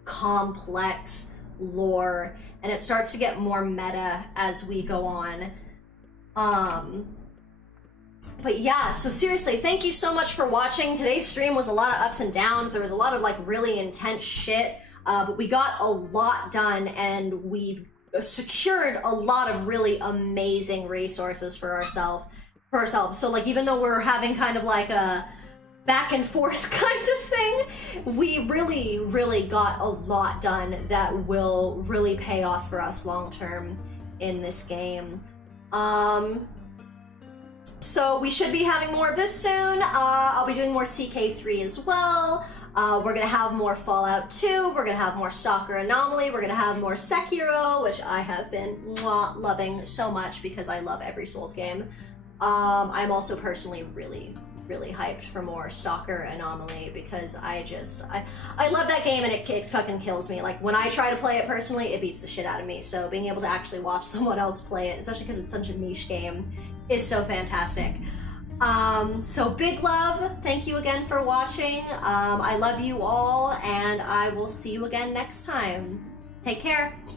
complex lore, and it starts to get more meta as we go on. But yeah, so seriously, thank you so much for watching. Today's stream was a lot of ups and downs. There was a lot of like really intense shit, but we got a lot done, and we've secured a lot of really amazing resources for ourselves. So like, even though we're having kind of like a back and forth kind of thing, we really got a lot done that will really pay off for us long term in this game. So we should be having more of this soon. I'll be doing more CK3 as well. We're gonna have more Fallout 2, we're gonna have more Stalker Anomaly, we're gonna have more Sekiro, which I have been loving so much because I love every Souls game. I'm also personally really hyped for more Stalker Anomaly because I love that game, and it fucking kills me. Like, when I try to play it personally, it beats the shit out of me. So being able to actually watch someone else play it, especially because it's such a niche game, is so fantastic. So big love. Thank you again for watching. I love you all, and I will see you again next time. Take care.